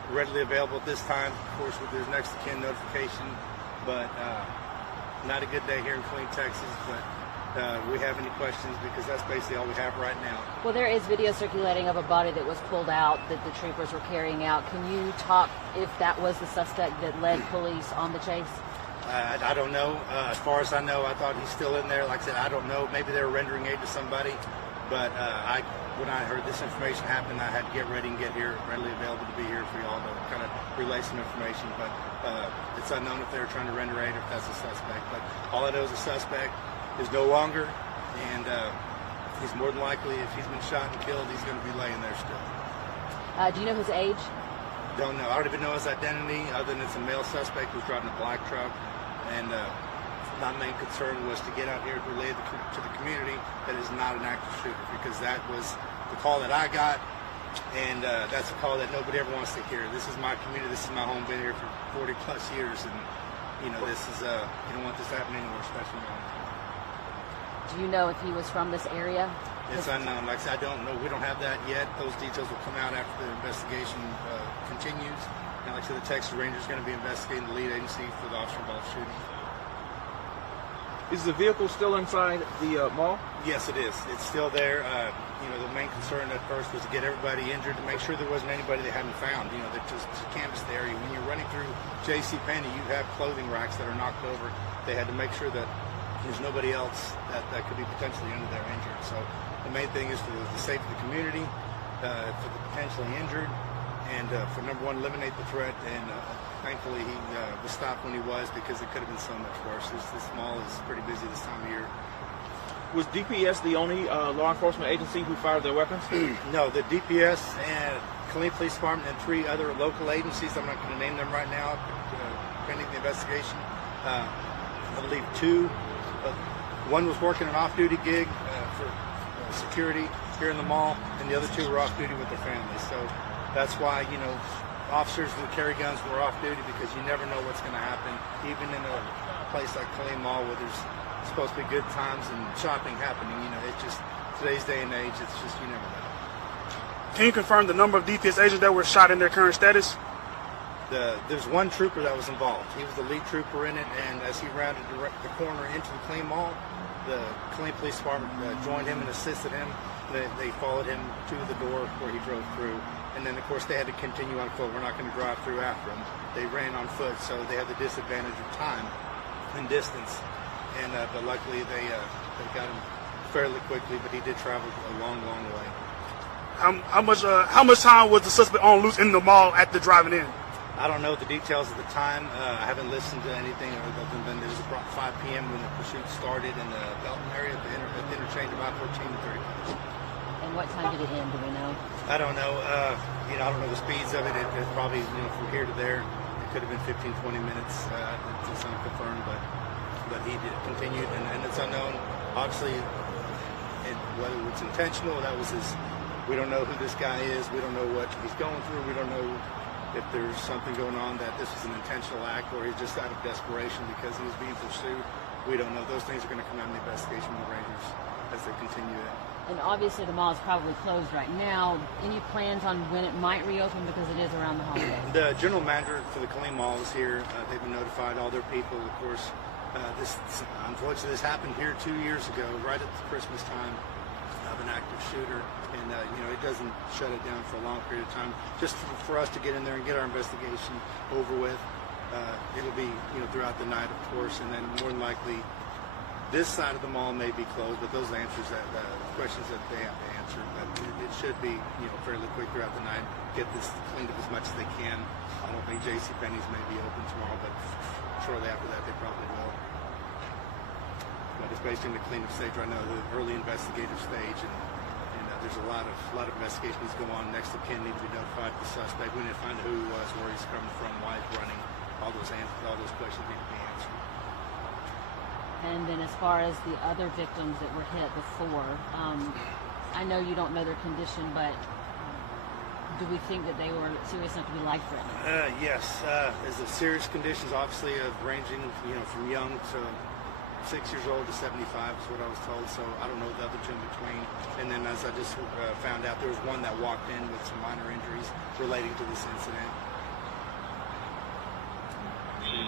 readily available at this time. Of course, with there's next of kin notification, but not a good day here in Killeen, Texas. But we have any questions, because that's basically all we have right now. Well, there is video circulating of a body that was pulled out that the troopers were carrying out. Can you talk if that was the suspect that led police on the chase? I don't know. As far as I know, I thought he's still in there. Like I said, I don't know. Maybe they were rendering aid to somebody. But when I heard this information happen, I had to get ready and get here, readily available to be here for y'all to kind of relay some information. But it's unknown if they were trying to render aid or if that's a suspect. But all I know is the suspect is no longer, and he's more than likely, if he's been shot and killed, he's going to be laying there still. Do you know his age? Don't know. I don't even know his identity, other than it's a male suspect who's driving a black truck. And my main concern was to get out here to relay to the community that is not an active shooter, because that was the call that I got, and that's a call that nobody ever wants to hear. This is my community. This is my home. Been here for 40 plus years, and this is you don't want this to happen anywhere, especially in my home. Do you know if he was from this area? It's unknown. Like I said, I don't know. We don't have that yet. Those details will come out after the investigation continues. And like I said, the Texas Ranger is going to be investigating the lead agency for the officer-involved shooting. Is the vehicle still inside the mall? Yes, it is. It's still there. The main concern at first was to get everybody injured, to make sure there wasn't anybody they hadn't found. That just to canvass the area. When you're running through JCPenney, you have clothing racks that are knocked over. They had to make sure that there's nobody else that could be potentially under there injured. So the main thing is for the safety of the community, for the potentially injured, and for number one, eliminate the threat. And thankfully he was stopped when he was, because it could have been so much worse. This mall is pretty busy this time of year. Was DPS the only law enforcement agency who fired their weapons? No, the DPS and Killeen Police Department and 3 other local agencies, I'm not going to name them right now, pending the investigation. I believe 2. One was working an off-duty gig for security here in the mall, and the other 2 were off-duty with their families. So that's why, officers who carry guns were off-duty, because you never know what's going to happen, even in a place like Killeen Mall where there's supposed to be good times and shopping happening. It's just today's day and age. It's just, you never know. Can you confirm the number of DPS agents that were shot in their current status? There's one trooper that was involved. He was the lead trooper in it, and as he rounded the corner into the Killeen Mall, the Killeen Police Department joined him and assisted him. They followed him to the door where he drove through, and then of course they had to continue on foot. We're not going to drive through after him. They ran on foot, so they had the disadvantage of time and distance. And but luckily they got him fairly quickly, but he did travel a long, long way. How much time was the suspect on loose in the mall at the driving in? I don't know the details of the time. I haven't listened to anything other than it was about 5 p.m. when the pursuit started in the Belton area at the interchange about 14 to 30 minutes. And what time did it end? Do we know? I don't know. I don't know the speeds of it. It's probably from here to there. It could have been 15, 20 minutes. It's unconfirmed, but he did continued, and it's unknown. Obviously, whether it's intentional, that was his. We don't know who this guy is. We don't know what he's going through. We don't know if there's something going on, that this was an intentional act, or he's just out of desperation because he was being pursued. We don't know. Those things are going to come out in the investigation from the Rangers as they continue it. And obviously the mall is probably closed right now. Any plans on when it might reopen, because it is around the holidays? The general manager for the Killeen Mall is here. They've been notified, all their people. Of course, unfortunately, this happened here 2 years ago, right at the Christmas time, of an active shooter. And, it doesn't shut it down for a long period of time. Just for us to get in there and get our investigation over with. It'll be, throughout the night, of course, and then more than likely, this side of the mall may be closed, but those answers, questions that they have to answer, but it should be, fairly quick throughout the night. Get this cleaned up as much as they can. I don't think JCPenney's may be open tomorrow, but shortly after that, they probably will. But it's basically in the cleanup stage right now, the early investigative stage, and there's a lot of investigation needs to go on. Next of kin need to be notified of the suspect. We need to find out who he was, where he's coming from, why he's running. All those answers, all those questions need to be answered. And then as far as the other victims that were hit before, I know you don't know their condition, but do we think that they were serious enough to be life-threatening? Yes. There's the serious conditions, obviously, ranging, from young to 6 years old to 75 is what I was told. So I don't know the other two in between. And then as I just found out, there was one that walked in with some minor injuries relating to this incident.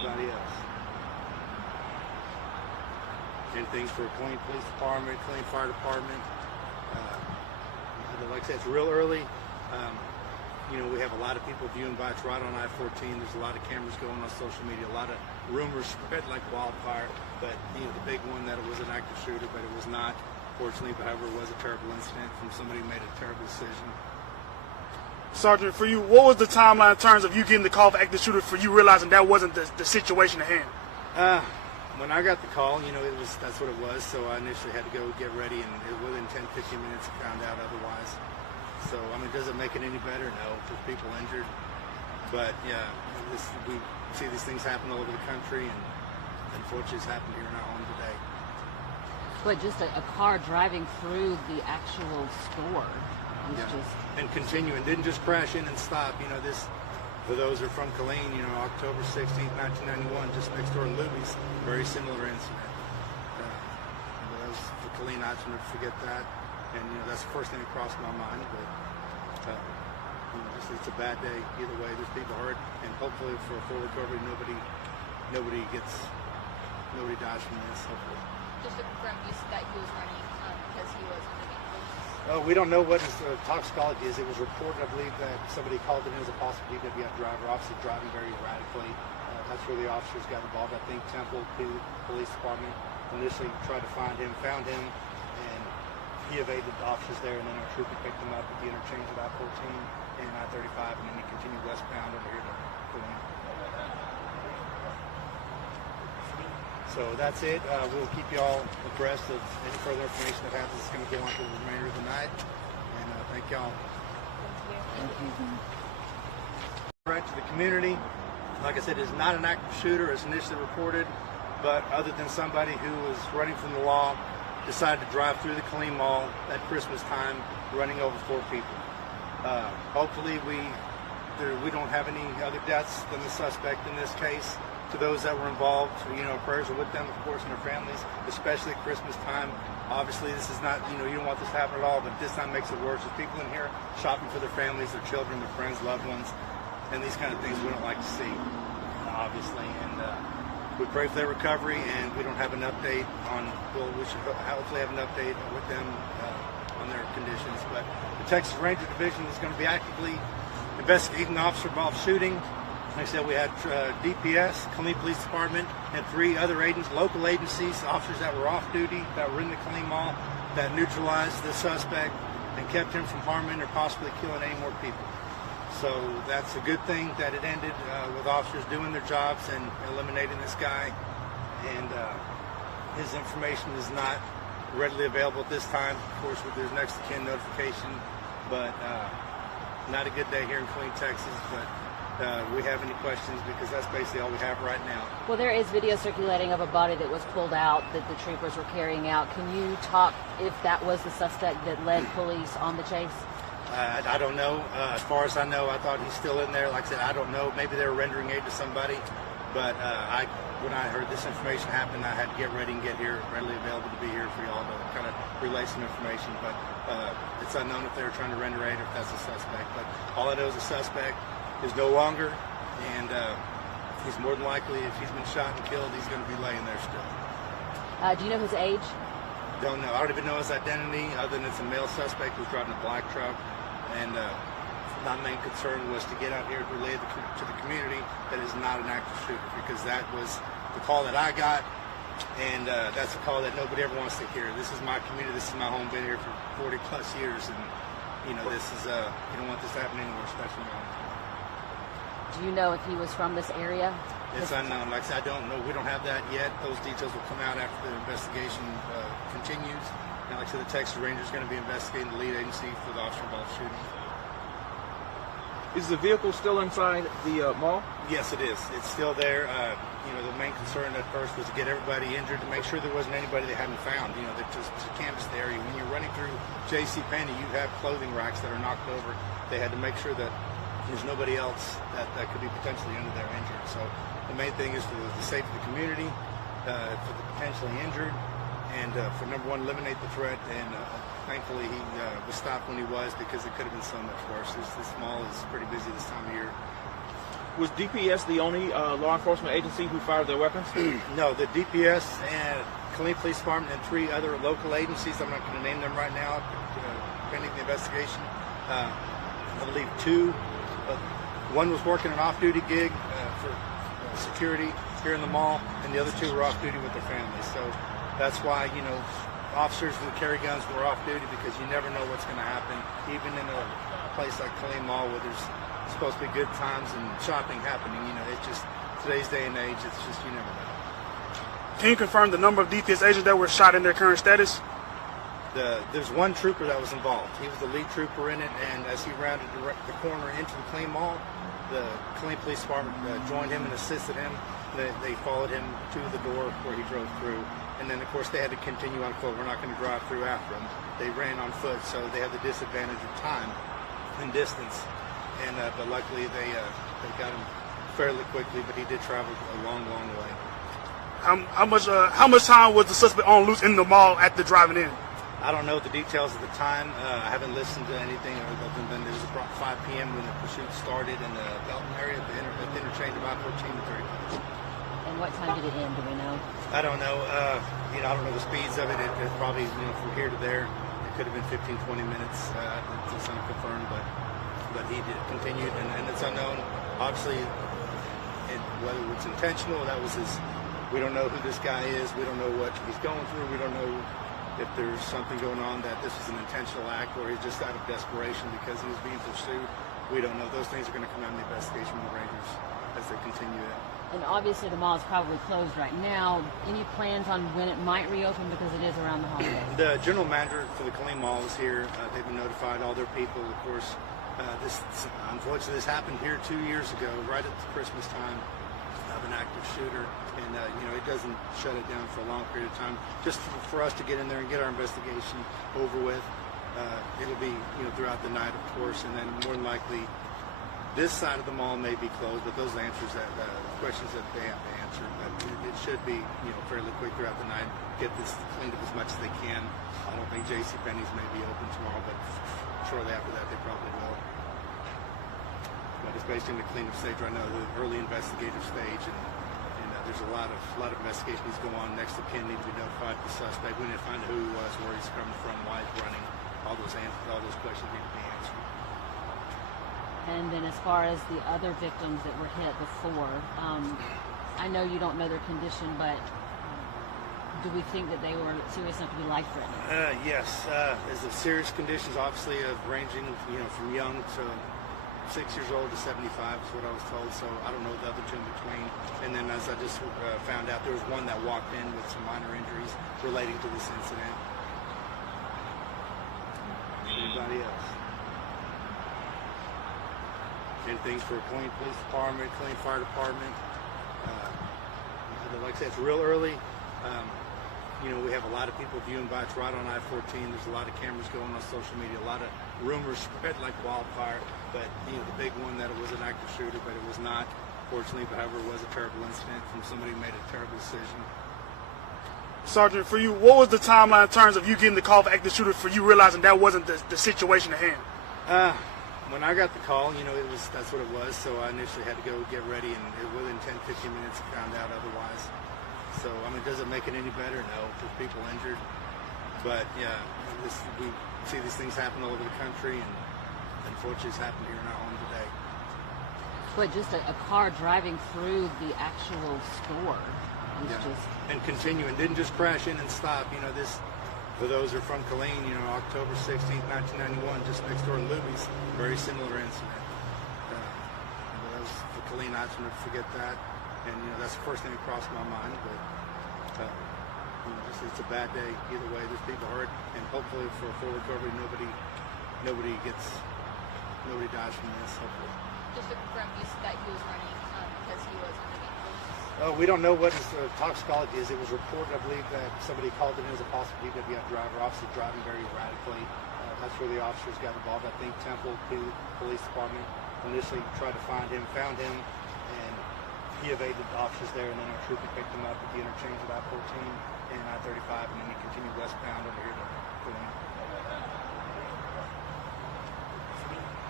anybody else. Anything for Killeen Police Department, Killeen Fire Department. Like I said, it's real early. We have a lot of people viewing bikes right on I-14. There's a lot of cameras going on social media. A lot of rumors spread like wildfire. But the big one that it was an active shooter, but it was not. Fortunately, however, it was a terrible incident from somebody who made a terrible decision. Sergeant, for you, what was the timeline in terms of you getting the call for active shooter for you realizing that wasn't the situation at hand? When I got the call, that's what it was. So I initially had to go get ready, and within 10-15 minutes, I found out otherwise. So, does it make it any better? No, there's people injured. But, yeah, we see these things happen all over the country, and unfortunately it's happened here in our home today. But just a car driving through the actual store was just... And continuing, didn't just crash in and stop. This, for those who are from Killeen, October 16th, 1991, just next door to Luby's, very similar incident. For Killeen, I should never forget that. And that's the first thing that crossed my mind. But it's a bad day either way. There's people hurt, and hopefully for a full recovery, nobody dies from this. Hopefully. Just to confirm, you said that he was running because he was under the influence. Oh, we don't know what his toxicology is. It was reported, I believe, that somebody called it in as a possible DWI driver, obviously driving very erratically. That's where the officers got involved. I think Temple Police Department initially tried to find him, found him, and he evaded the officers there, and then our trooper picked him up at the interchange of I-14 and I-35, and then he continued westbound over here to Killeen. So that's it. We'll keep you all abreast of any further information that happens. It's going to go on for the remainder of the night. And thank y'all. Thank you. Threat to the community. Like I said, it's not an active shooter as initially reported, but other than somebody who was running from the law, decided to drive through the Killeen Mall at Christmas time, running over 4 people. Hopefully we don't have any other deaths than the suspect in this case. To those that were involved, prayers are with them, of course, and their families, especially at Christmas time. Obviously, this is not, you don't want this to happen at all, but this time makes it worse. There's people in here shopping for their families, their children, their friends, loved ones, and these kind of things we don't like to see, obviously. And we pray for their recovery, and we don't have an update on, we should hopefully have an update with them on their conditions. But the Texas Ranger Division is going to be actively investigating the officer-involved shooting. Like I said, we had DPS, Killeen Police Department, and 3 other local agencies, officers that were off duty, that were in the Killeen Mall, that neutralized the suspect and kept him from harming or possibly killing any more people. So that's a good thing that it ended with officers doing their jobs and eliminating this guy. And his information is not readily available at this time. Of course, with his next of kin notification, but not a good day here in Killeen, Texas. But we have any questions, because that's basically all we have right now. Well, there is video circulating of a body that was pulled out that the troopers were carrying out. Can you talk if that was the suspect that led police on the chase? I don't know. As far as I know, I thought he's still in there. Like I said, I don't know. Maybe they were rendering aid to somebody. But when I heard this information happen, I had to get ready and get here, readily available to be here for y'all to kind of relay some information. But it's unknown if they were trying to render aid or if that's a suspect. But all I know is the suspect is no longer, and he's more than likely, if he's been shot and killed, he's going to be laying there still. Do you know his age? Don't know. I don't even know his identity, other than it's a male suspect who's driving a black truck. And my main concern was to get out here to relay to the community that is not an active shooter, because that was the call that I got, and that's a call that nobody ever wants to hear. This is my community. This is my home. Been here for 40+ years, and this is you don't want this to happen anywhere, especially in my home. Do you know if he was from this area? It's unknown. Like I said, I don't know. We don't have that yet. Those details will come out after the investigation continues. And like I said, the Texas Ranger is going to be investigating the lead agency for the officer-involved shooting. Is the vehicle still inside the mall? Yes, it is. It's still there. The main concern at first was to get everybody injured, to make sure there wasn't anybody they hadn't found. That just to canvass the area. When you're running through J.C. Penney, you have clothing racks that are knocked over. They had to make sure that there's nobody else that could be potentially under there injured. So the main thing is for the safety of the community, for the potentially injured, and for number one, eliminate the threat. And thankfully he was stopped when he was, because it could have been so much worse. This mall is pretty busy this time of year. Was DPS the only law enforcement agency who fired their weapons? No, the DPS and Killeen Police Department and 3 other local agencies. I'm not going to name them right now, pending the investigation. I believe 2. One was working an off-duty gig for security here in the mall, and the other 2 were off-duty with their families. So that's why, officers who carry guns were off-duty, because you never know what's going to happen, even in a place like Killeen Mall where there's supposed to be good times and shopping happening. It's just today's day and age. It's just, you never know. Can you confirm the number of DPS agents that were shot in their current status? There's one trooper that was involved. He was the lead trooper in it, and as he rounded the corner into the Killeen Mall, the Killeen Police Department joined him and assisted him. They followed him to the door where he drove through, and then of course they had to continue on foot. We're not going to drive through after him. They ran on foot, so they had the disadvantage of time and distance. And but luckily they got him fairly quickly. But he did travel a long, long way. How much time was the suspect on loose in the mall at the driving in? I don't know the details of the time. I haven't listened to anything other than it was about 5 p.m. when the pursuit started in the Belton area at the interchange of I-14 and 35. And what time did it end? Do we know? I don't know. I don't know the speeds of it. It probably, from here to there, it could have been 15, 20 minutes. It's unconfirmed, but he did continued, and it's unknown. Obviously, whether it's intentional, that was his. We don't know who this guy is. We don't know what he's going through. We don't know if there's something going on that this was an intentional act, or he's just out of desperation because he was being pursued. We don't know. Those things are going to come out in the investigation from the Rangers as they continue it. And obviously the mall is probably closed right now. Any plans on when it might reopen, because it is around the holidays? The general manager for the Killeen Mall is here. They've been notified, all their people. Of course, unfortunately, this happened here 2 years ago, right at the Christmas time, of an active shooter. And, it doesn't shut it down for a long period of time. Just for us to get in there and get our investigation over with. It'll be, throughout the night, of course, and then more than likely, this side of the mall may be closed, but those answers questions that they have to answer. But it should be, fairly quick throughout the night. Get this cleaned up as much as they can. I don't think JCPenney's may be open tomorrow, but shortly after that, they probably will. But it's basically in the cleanup stage right now, the early investigative stage, and there's a lot of investigation needs to go on. Next of kin need to be notified the suspect. We need to find out who he was, where he's coming from, why he's running. All those questions need to be answered. And then as far as the other victims that were hit before, I know you don't know their condition, but do we think that they were serious enough to be life-threatening? Yes. There's the serious conditions, obviously, ranging, from young to 6 years old to 75 is what I was told. So I don't know the other 2 in between. And then as I just found out, there was one that walked in with some minor injuries relating to this incident. Anybody else? Anything for Killeen Police Department, Killeen Fire Department. Like I said, it's real early. We have a lot of people viewing by. It's right on I-14. There's a lot of cameras going on social media. A lot of rumors spread like wildfire. But the big one that it was an active shooter, but it was not. Fortunately, however, it was a terrible incident from somebody who made a terrible decision. Sergeant, for you, what was the timeline in terms of you getting the call for active shooter, for you realizing that wasn't the situation at hand? When I got the call, that's what it was. So I initially had to go get ready, and within 10, 15 minutes, I found out otherwise. So, does it make it any better? No, there's people injured. But, yeah, we see these things happen all over the country, and unfortunately it's happened here in our home today. But just a car driving through the actual store was just... And continuing, didn't just crash in and stop. For those who are from Killeen, October 16th, 1991, just next door to Luby's, very similar incident. That was for Killeen, I should never forget that. And, that's the first thing that crossed my mind. But, it's a bad day either way. There's people hurt, and hopefully for a full recovery, nobody dies from this, hopefully. Just to confirm, you said that he was running because he was under the influence. We don't know what his toxicology is. It was reported, I believe, that somebody called it in as a possible DWI driver, obviously driving very erratically. That's where the officers got involved. I think Temple Police Department initially tried to find him, found him, and he evaded the officers there, and then our trooper picked him up at the interchange of I-14 and I-35, and then he continued westbound over here to Killeen.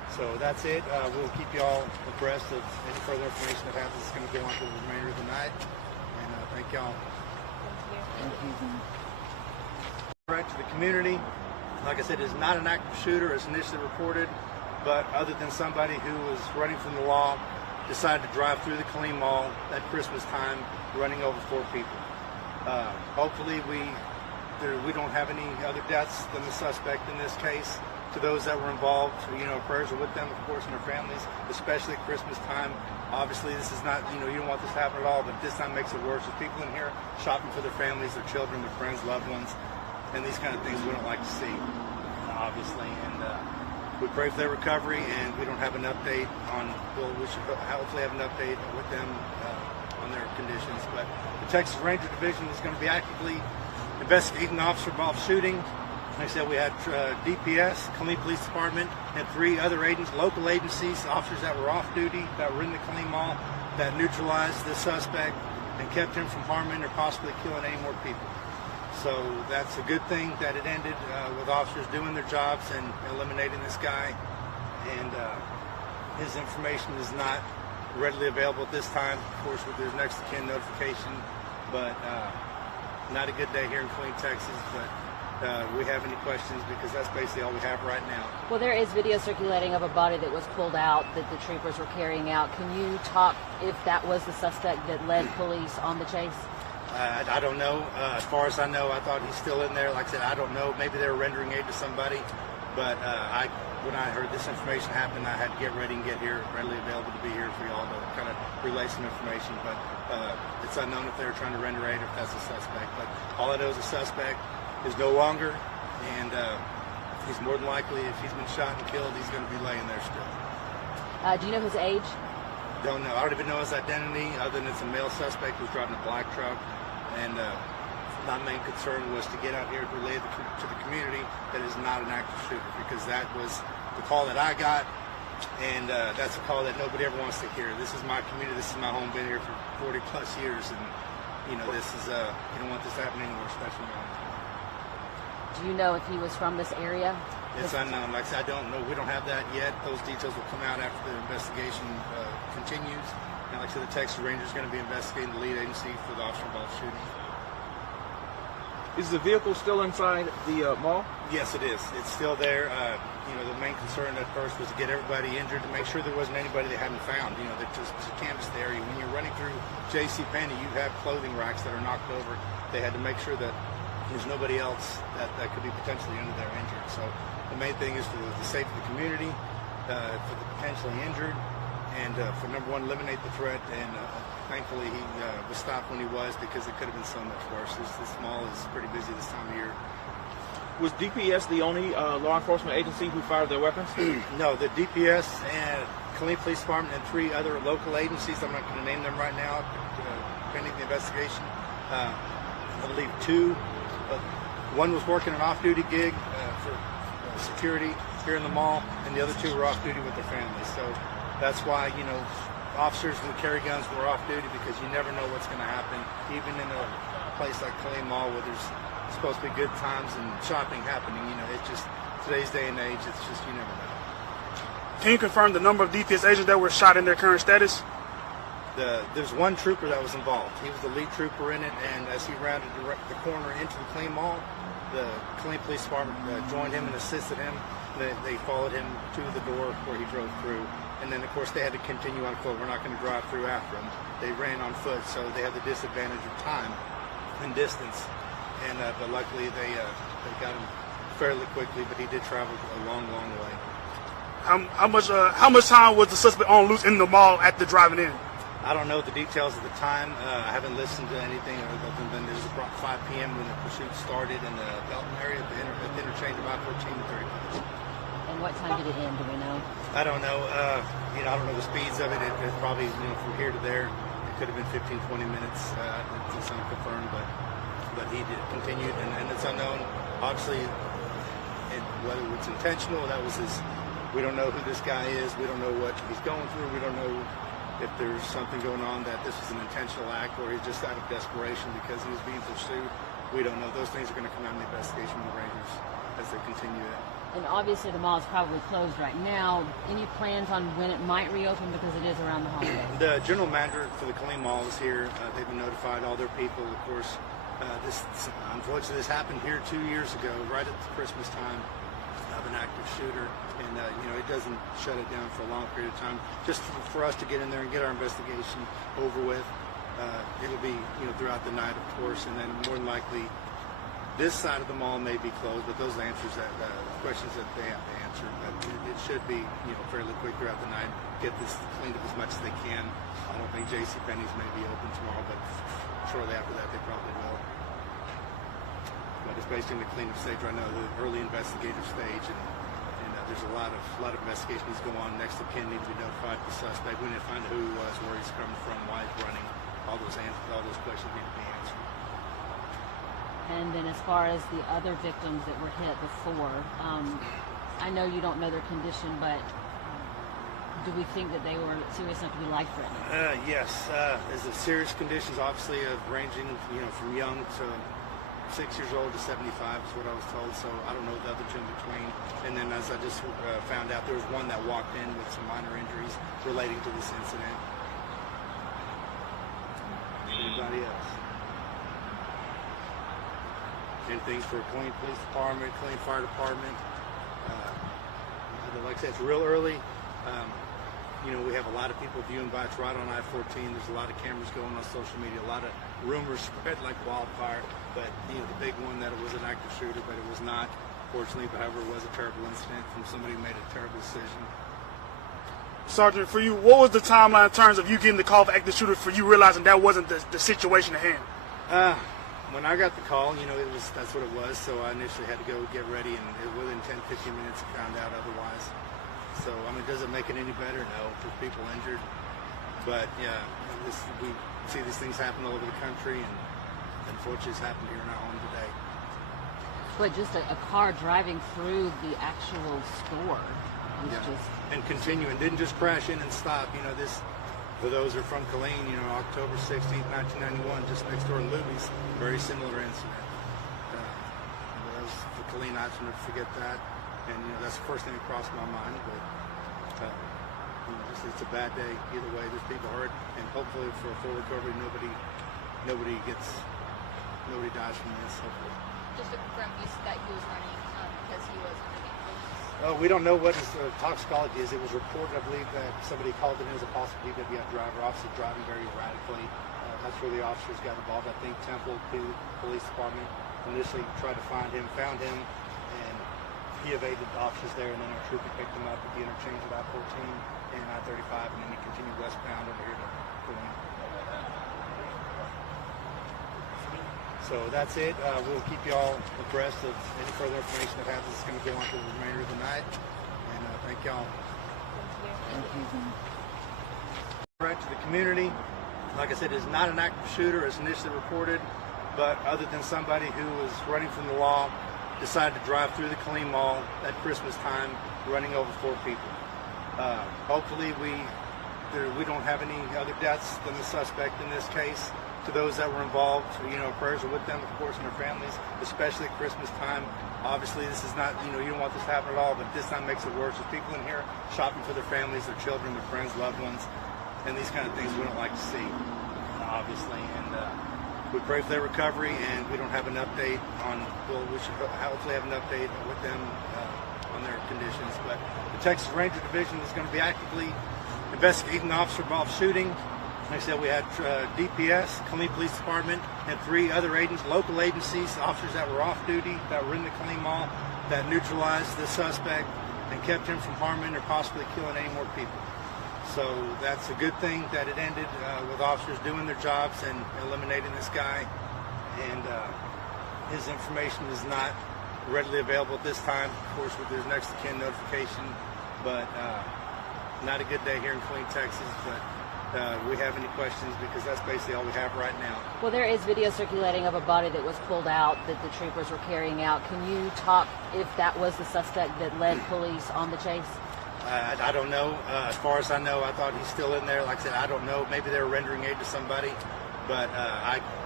So that's it. We'll keep you all abreast of any further information that happens. It's going to go on for the remainder of the night. And thank y'all. Thank you. Right to the community. Like I said, it's not an active shooter as initially reported, but other than somebody who was running from the law, decided to drive through the Killeen Mall at Christmas time, running over 4 people. Hopefully we don't have any other deaths than the suspect in this case. To those that were involved, prayers are with them, of course, and their families, especially at Christmas time. Obviously, this is not, you don't want this to happen at all, but this time makes it worse. There's people in here shopping for their families, their children, their friends, loved ones, and these kind of things we don't like to see, obviously. And we pray for their recovery, and we don't have an update on, we should hopefully have an update with them on their conditions. But the Texas Ranger Division is going to be actively investigating the officer-involved shooting. Like I said, we had DPS, Killeen Police Department, and 3 other local agencies, officers that were off duty, that were in the Killeen Mall, that neutralized the suspect and kept him from harming or possibly killing any more people. So that's a good thing that it ended with officers doing their jobs and eliminating this guy. And his information is not readily available at this time, of course, with his next of kin notification. But not a good day here in Killeen, Texas. But we have any questions, because that's basically all we have right now. Well, there is video circulating of a body that was pulled out that the troopers were carrying out. Can you talk if that was the suspect that led police on the chase? I don't know. As far as I know, I thought he's still in there. Like I said, I don't know. Maybe they were rendering aid to somebody. But when I heard this information happen, I had to get ready and get here, readily available to be here for y'all to kind of relay some information. But it's unknown if they were trying to render aid or if that's a suspect. But all I know is a suspect is no longer, and he's more than likely, if he's been shot and killed, he's going to be laying there still. Do you know his age? Don't know. I don't even know his identity, other than it's a male suspect who's driving a black truck. And my main concern was to get out here to relay to the community that is not an active shooter, because that was the call that I got, and that's a call that nobody ever wants to hear. This is my community. This is my home. Been here for 40 plus years, and this is you don't want this to happen anywhere, especially in my home. Do you know if he was from this area? It's unknown. Like I said, I don't know. We don't have that yet. Those details will come out after the investigation continues. And like I said, the Texas Ranger is going to be investigating the lead agency for the officer-involved shooting. Is the vehicle still inside the mall? Yes, it is. It's still there. The main concern at first was to get everybody injured, to make sure there wasn't anybody they hadn't found. That just to canvass the area. When you're running through JCPenney, you have clothing racks that are knocked over. They had to make sure that there's nobody else that could be potentially under there injured. So the main thing is for the safety of the community, for the potentially injured, and for number one, eliminate the threat. And thankfully he was stopped when he was, because it could have been so much worse. This mall is pretty busy this time of year. Was DPS the only law enforcement agency who fired their weapons? No, the DPS and Killeen Police Department and 3 other local agencies, I'm not going to name them right now, pending the investigation. I believe 2. One was working an off-duty gig for security here in the mall, and the other 2 were off-duty with their families. So that's why, officers who carry guns were off-duty, because you never know what's going to happen, even in a place like Killeen Mall where there's supposed to be good times and shopping happening. It's just, today's day and age, it's just, you never know. Can you confirm the number of DPS agents that were shot in their current status? There's one trooper that was involved. He was the lead trooper in it, and as he rounded the corner into the Killeen Mall, the Killeen Police Department joined him and assisted him. They followed him to the door where he drove through, and then of course they had to continue on foot. We're not going to drive through after him. They ran on foot, so they had the disadvantage of time and distance. And but luckily they got him fairly quickly. But he did travel a long, long way. How much time was the suspect on loose in the mall at the driving in? I don't know the details of the time. I haven't listened to anything other than it was about 5 p.m. when the pursuit started in the Belton area at the interchange of I-14 and 35. And what time did it end? Do we know? I don't know. I don't know the speeds of it. It probably, from here to there, it could have been 15, 20 minutes. It's unconfirmed, but he did continued, and it's unknown. Obviously, whether it's intentional, that was his. We don't know who this guy is. We don't know what he's going through. We don't know if there's something going on that this was an intentional act, or he's just out of desperation because he was being pursued. We don't know. Those things are going to come out in the investigation of the Rangers as they continue it. And obviously the mall is probably closed right now. Any plans on when it might reopen because it is around the holidays? The general manager for the Killeen Mall is here. They've been notified, all their people. Of course, unfortunately, this happened here 2 years ago, right at the Christmas time, of an active shooter. And, it doesn't shut it down for a long period of time. Just for us to get in there and get our investigation over with. It'll be, throughout the night, of course, and then more than likely, this side of the mall may be closed, but those answers questions that they have to answer. But it should be, fairly quick throughout the night. Get this cleaned up as much as they can. I don't think JCPenney's may be open tomorrow, but shortly after that, they probably will. But it's basically in the cleanup stage right now, the early investigative stage, and there's a lot of investigation needs to go on. Next of kin need to be notified the suspect. We need to find who he was, where he's coming from, why he's running. All those questions need to be answered. And then as far as the other victims that were hit before, I know you don't know their condition, but do we think that they were serious enough to be life-threatening? Yes. There's the serious conditions, obviously, of ranging, from young to 6 years old to 75 is what I was told. So I don't know the other two in between. And then as I just found out, there was one that walked in with some minor injuries relating to this incident. Anybody else? Anything for Killeen Police Department, Killeen Fire Department. Like I said, it's real early. We have a lot of people viewing by. It's right on I-14. There's a lot of cameras going on social media. A lot of rumors spread like wildfire. But the big one that it was an active shooter, but it was not. Fortunately, however, it was a terrible incident from somebody who made a terrible decision. Sergeant, for you, what was the timeline in terms of you getting the call for active shooter for you realizing that wasn't the situation at hand? When I got the call, that's what it was. So I initially had to go get ready, and within 10-15 minutes, I found out otherwise. So does it make it any better? No, for people injured. But yeah, we see these things happen all over the country, and unfortunately, it's happened here in our home today. But just a car driving through the actual store was just... And continuing, didn't just crash in and stop. This, for those who are from Killeen, October 16th, 1991, just next door to Luby's, very similar incident. That was the Killeen, I should never forget that. And, that's the first thing that crossed my mind. But, it's a bad day either way. There's people hurt, and hopefully for a full recovery, nobody dies from this, hopefully. Just to confirm, you said that he was running because he was under the influence. We don't know what his toxicology is. It was reported, I believe, that somebody called it in as a possible DWI driver, obviously driving very erratically. That's where the officers got involved. I think Temple Police Department initially tried to find him, found him, and he evaded the officers there, and then our trooper picked him up at the interchange of I-14 and I-35, and then he continued westbound over here to Killeen. So that's it. We'll keep you all abreast of any further information that happens. It's going to go on for the remainder of the night. And thank y'all. Thank you. Right to the community. Like I said, it's not an active shooter as initially reported, but other than somebody who was running from the law, decided to drive through the Killeen Mall at Christmas time, running over 4 people. Hopefully we don't have any other deaths than the suspect in this case. To those that were involved, prayers are with them, of course, and their families, especially at Christmas time. Obviously, this is not, you don't want this to happen at all, but this time makes it worse. There's people in here shopping for their families, their children, their friends, loved ones, and these kind of things we don't like to see, obviously. And we pray for their recovery, and we don't have an update on, we should hopefully have an update with them on their conditions. But the Texas Ranger Division is going to be actively investigating the officer-involved shooting. Like I said, we had DPS, Killeen Police Department, and 3 other agents, local agencies, officers that were off duty, that were in the Killeen Mall, that neutralized the suspect and kept him from harming or possibly killing any more people. So that's a good thing that it ended with officers doing their jobs and eliminating this guy. And his information is not readily available at this time, of course, with his next of kin notification. But not a good day here in Killeen, Texas. But we have any questions, because that's basically all we have right now. Well, there is video circulating of a body that was pulled out that the troopers were carrying out. Can you talk if that was the suspect that led police on the chase? I don't know. As far as I know, I thought he's still in there. Like I said, I don't know. Maybe they were rendering aid to somebody, but I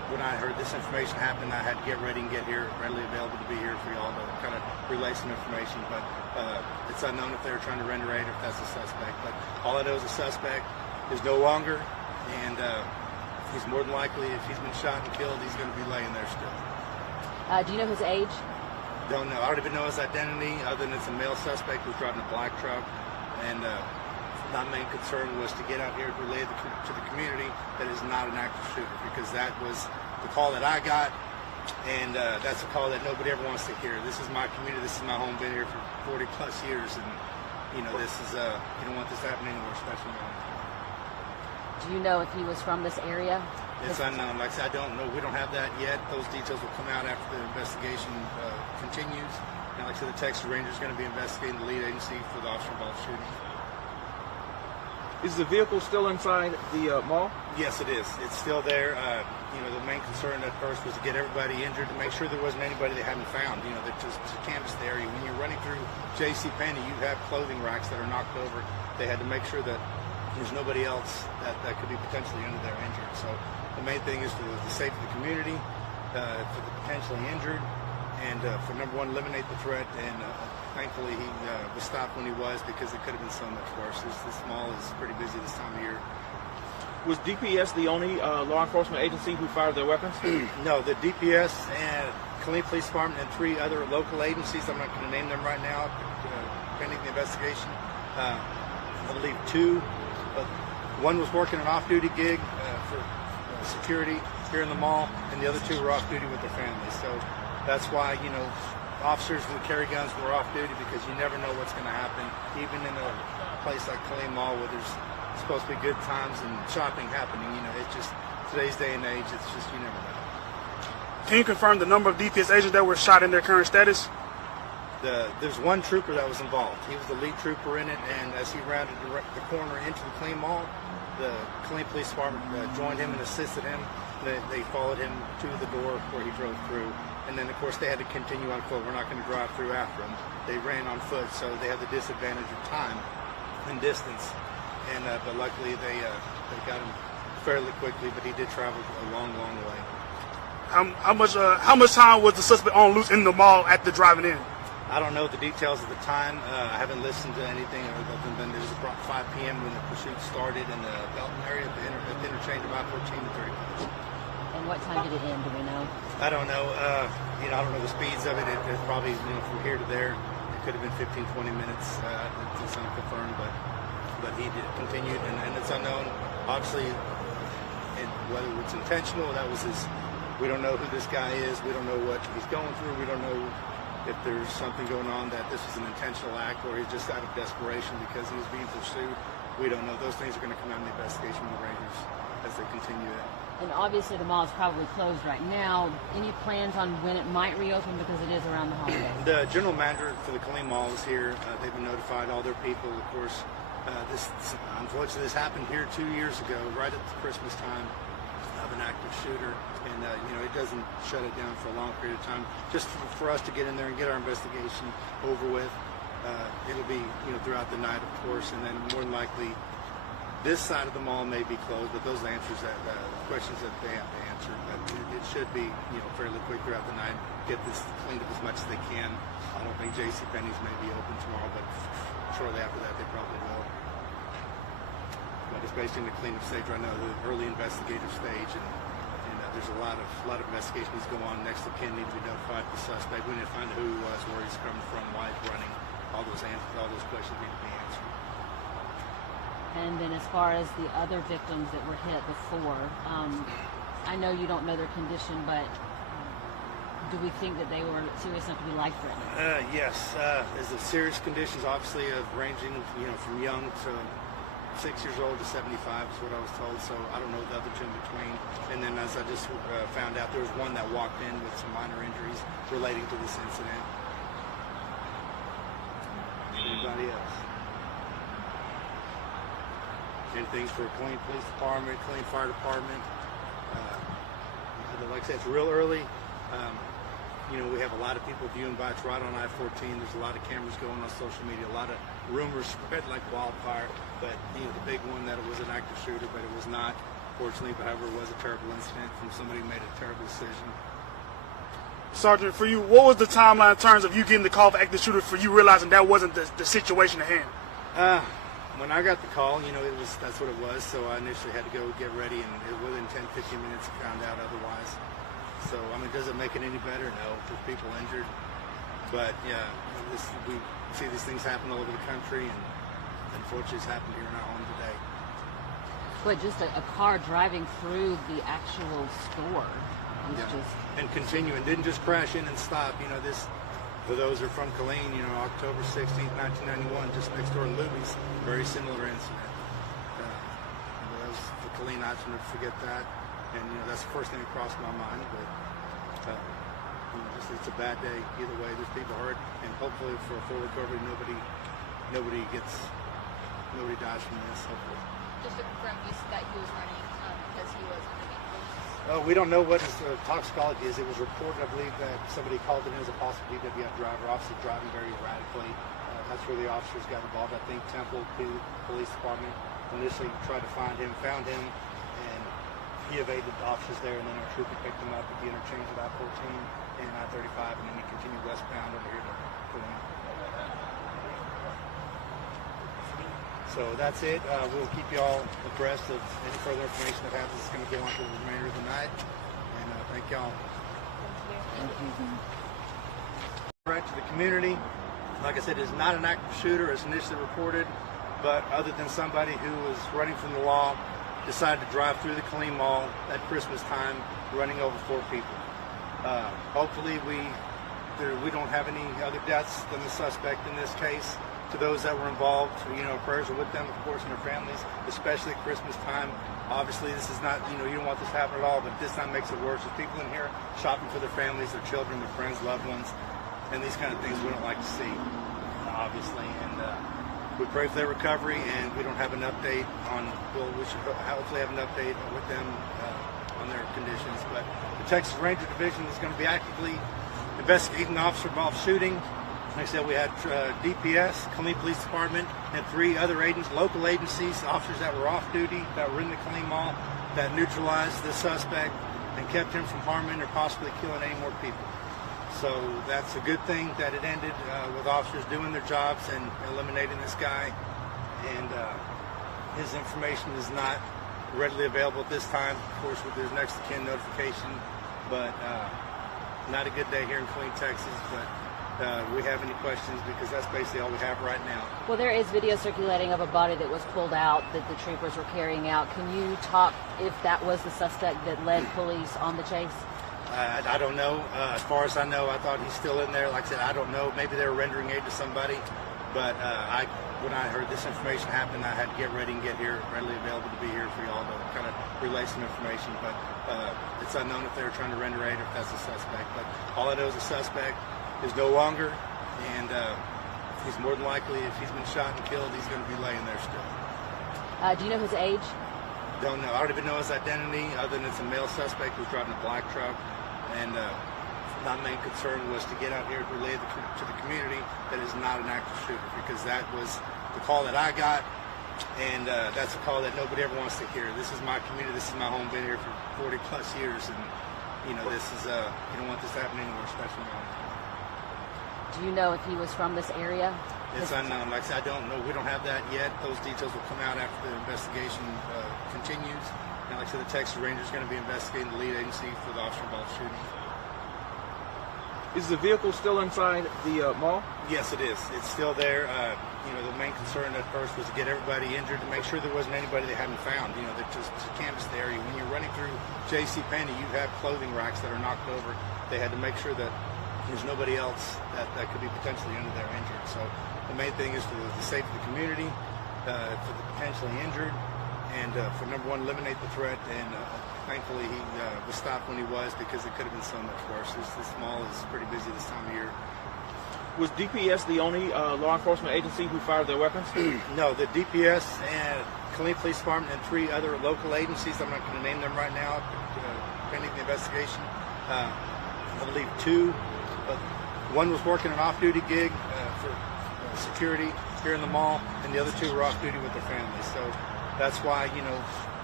when I heard this information happen, I had to get ready and get here, readily available to be here for y'all to kind of relay some information. But it's unknown if they were trying to render aid or if that's a suspect. But all I know is the suspect is no longer, and he's more than likely, if he's been shot and killed, he's going to be laying there still. Do you know his age? Don't know. I don't even know his identity, other than it's a male suspect who's driving a black truck. And my main concern was to get out here to relay to the community that is not an active shooter, because that was the call that I got, and that's a call that nobody ever wants to hear. This is my community. This is my home. Been here for 40 plus years, and this is you don't want this to happen anywhere, especially now. Do you know if he was from this area? It's unknown. Like I said, I don't know. We don't have that yet. Those details will come out after the investigation continues. And like I said, the Texas Ranger is going to be investigating the lead agency for the officer-involved shooting. Is the vehicle still inside the mall? Yes, it is. It's still there. The main concern at first was to get everybody injured, to make sure there wasn't anybody they hadn't found. That just to canvass the area. When you're running through JCPenney, you have clothing racks that are knocked over. They had to make sure that there's nobody else that could be potentially under there injured. So the main thing is for the safety of the community, for the potentially injured, and for number one, eliminate the threat. And thankfully, he was stopped when he was, because it could have been so much worse. This mall is pretty busy this time of year. Was DPS the only law enforcement agency who fired their weapons? No, the DPS and Killeen Police Department and 3 other local agencies. I'm not going to name them right now, pending the investigation. I believe 2. One was working an off-duty gig for security here in the mall, and the other 2 were off-duty with their families. So that's why, officers who carry guns were off-duty, because you never know what's going to happen, even in a place like Killeen Mall where there's supposed to be good times and shopping happening. It's just today's day and age. It's just, you never know. Can you confirm the number of DPS agents that were shot in their current status? There's one trooper that was involved. He was the lead trooper in it, and as he rounded the corner into the Killeen Mall, the Killeen Police Department joined him and assisted him. They followed him to the door where he drove through, and then of course they had to continue on foot. We're not going to drive through after him. They ran on foot, so they had the disadvantage of time and distance. And but luckily they got him fairly quickly, but he did travel a long, long way. How much time was the suspect on loose in the mall at the driving in? I don't know the details of the time. I haven't listened to anything other than it was about 5 p.m. when the pursuit started in the Belton area at the interchange of I-14 and 35. And what time did it end? Do we know? I don't know. I don't know the speeds of it. It's probably from here to there. It could have been 15, 20 minutes. It's unconfirmed, but he did continued, and it's unknown. Obviously, whether it's intentional, that was his. We don't know who this guy is. We don't know what he's going through. We don't know if there's something going on, that this is an intentional act, or he's just out of desperation because he was being pursued. We don't know. Those things are going to come out in the investigation with the Rangers as they continue it. And obviously the mall is probably closed right now. Any plans on when it might reopen, because it is around the holidays? The general manager for the Killeen Mall is here. They've been notified, all their people. Of course, unfortunately, this happened here 2 years ago, right at the Christmas time, of an active shooter. And it doesn't shut it down for a long period of time. Just for us to get in there and get our investigation over with. It'll be throughout the night, of course, and then more than likely this side of the mall may be closed. But those answers, questions that they have to answer, but it should be fairly quick throughout the night. Get this cleaned up as much as they can. I don't think JCPenney's may be open tomorrow, but shortly after that they probably will. But it's basically in the cleanup stage right now, the early investigative stage, and there's a lot of investigation needs to go on. Next of kin need to be notified the suspect. We need to find out who he was, where he's coming from, why he's running. All those answers, all those questions need to be answered. And then as far as the other victims that were hit before, I know you don't know their condition, but do we think that they were serious enough to be life-threatening? Yes. There's the serious conditions, obviously, of ranging from young to 6 years old to 75 is what I was told, so I don't know the other two in between. And then as I just found out, there was one that walked in with some minor injuries relating to this incident. Anybody else? Anything for Killeen Police Department, Killeen Fire Department. Like I said, it's real early. We have a lot of people viewing bikes right on I-14. There's a lot of cameras going on social media. A lot of rumors spread like wildfire. But the big one that it was an active shooter, but it was not. Fortunately, however, it was a terrible incident from somebody who made a terrible decision. Sergeant, for you, what was the timeline in terms of you getting the call for active shooter for you realizing that wasn't the situation at hand? When I got the call, that's what it was. So I initially had to go get ready, and within 10-15 minutes, I found out otherwise. So does it make it any better? No, there's people injured. But yeah, we see these things happen all over the country, and unfortunately, it's happened here in our home today. But just a car driving through the actual store was just... And continuing, didn't just crash in and stop. For those who are from Killeen, October 16th, 1991, just next door to Luby's, very similar incident. That was the Killeen. I should never forget that. And, that's the first thing that crossed my mind. But, it's a bad day. Either way, there's people hurt. And hopefully for a full recovery, nobody dies from this, hopefully. Just to confirm, that he was running because he was under the influence. We don't know what his toxicology is. It was reported, I believe, that somebody called it in as a possible DWI driver, obviously driving very erratically. That's where the officers got involved. I think Temple Police Department initially tried to find him, found him, and he evaded the officers there, and then our trooper picked him up at the interchange of I-14 and I-35, and then he continued westbound over here to Killeen. So that's it. We'll keep you all abreast of any further information that happens. It's going to go on for the remainder of the night. And thank y'all. Right to the community. Like I said, it's not an active shooter as initially reported, but other than somebody who was running from the law, decided to drive through the Killeen Mall at Christmas time, running over 4 people. Hopefully we don't have any other deaths than the suspect in this case. To those that were involved, prayers are with them, of course, and their families, especially at Christmas time. Obviously, this is not, you don't want this to happen at all, but this time makes it worse. There's people in here shopping for their families, their children, their friends, loved ones, and these kind of things we don't like to see, obviously. And we pray for their recovery, and we don't have an update on, we should hopefully have an update with them on their conditions. But the Texas Ranger Division is going to be actively investigating the officer-involved shooting. Like I said, we had DPS, Killeen Police Department, and 3 other local agencies, officers that were off duty, that were in the Killeen Mall, that neutralized the suspect and kept him from harming or possibly killing any more people. So that's a good thing that it ended with officers doing their jobs and eliminating this guy. And his information is not readily available at this time, of course, with his next of kin notification. But not a good day here in Killeen, Texas. But we have any questions, because that's basically all we have right now. Well, there is video circulating of a body that was pulled out that the troopers were carrying out. Can you talk if that was the suspect that led police on the chase? I don't know. As far as I know, I thought he's still in there. Like I said, I don't know. Maybe they were rendering aid to somebody. But when I heard this information happen, I had to get ready and get here, readily available to be here for y'all to kind of relay some information. But it's unknown if they were trying to render aid or if that's a suspect. But all I know is the suspect is no longer, and he's more than likely, if he's been shot and killed, he's going to be laying there still. Do you know his age? Don't know. I don't even know his identity, other than it's a male suspect who's driving a black truck. And my main concern was to get out here to relay to the community that is not an active shooter, because that was the call that I got, and that's a call that nobody ever wants to hear. This is my community. This is my home. Been here for 40+ years, and this is you don't want this to happen anywhere, especially now. Do you know if he was from this area? It's unknown. Like I said, I don't know. We don't have that yet. Those details will come out after the investigation continues. And like I said, the Texas Ranger is going to be investigating the lead agency for the officer-involved shooting. Is the vehicle still inside the mall? Yes, it is. It's still there. The main concern at first was to get everybody injured, to make sure there wasn't anybody they hadn't found. That just to canvass the area. When you're running through JCPenney, you have clothing racks that are knocked over. They had to make sure that there's nobody else that could be potentially under there injured. So the main thing is for the safety of the community, for the potentially injured, and for number one, eliminate the threat. And thankfully he was stopped when he was, because it could have been so much worse. This mall is pretty busy this time of year. Was DPS the only law enforcement agency who fired their weapons? No, the DPS and Killeen Police Department and 3 other local agencies, I'm not going to name them right now, pending the investigation. I believe 2. One was working an off-duty gig for security here in the mall, and the other 2 were off-duty with their families. So that's why,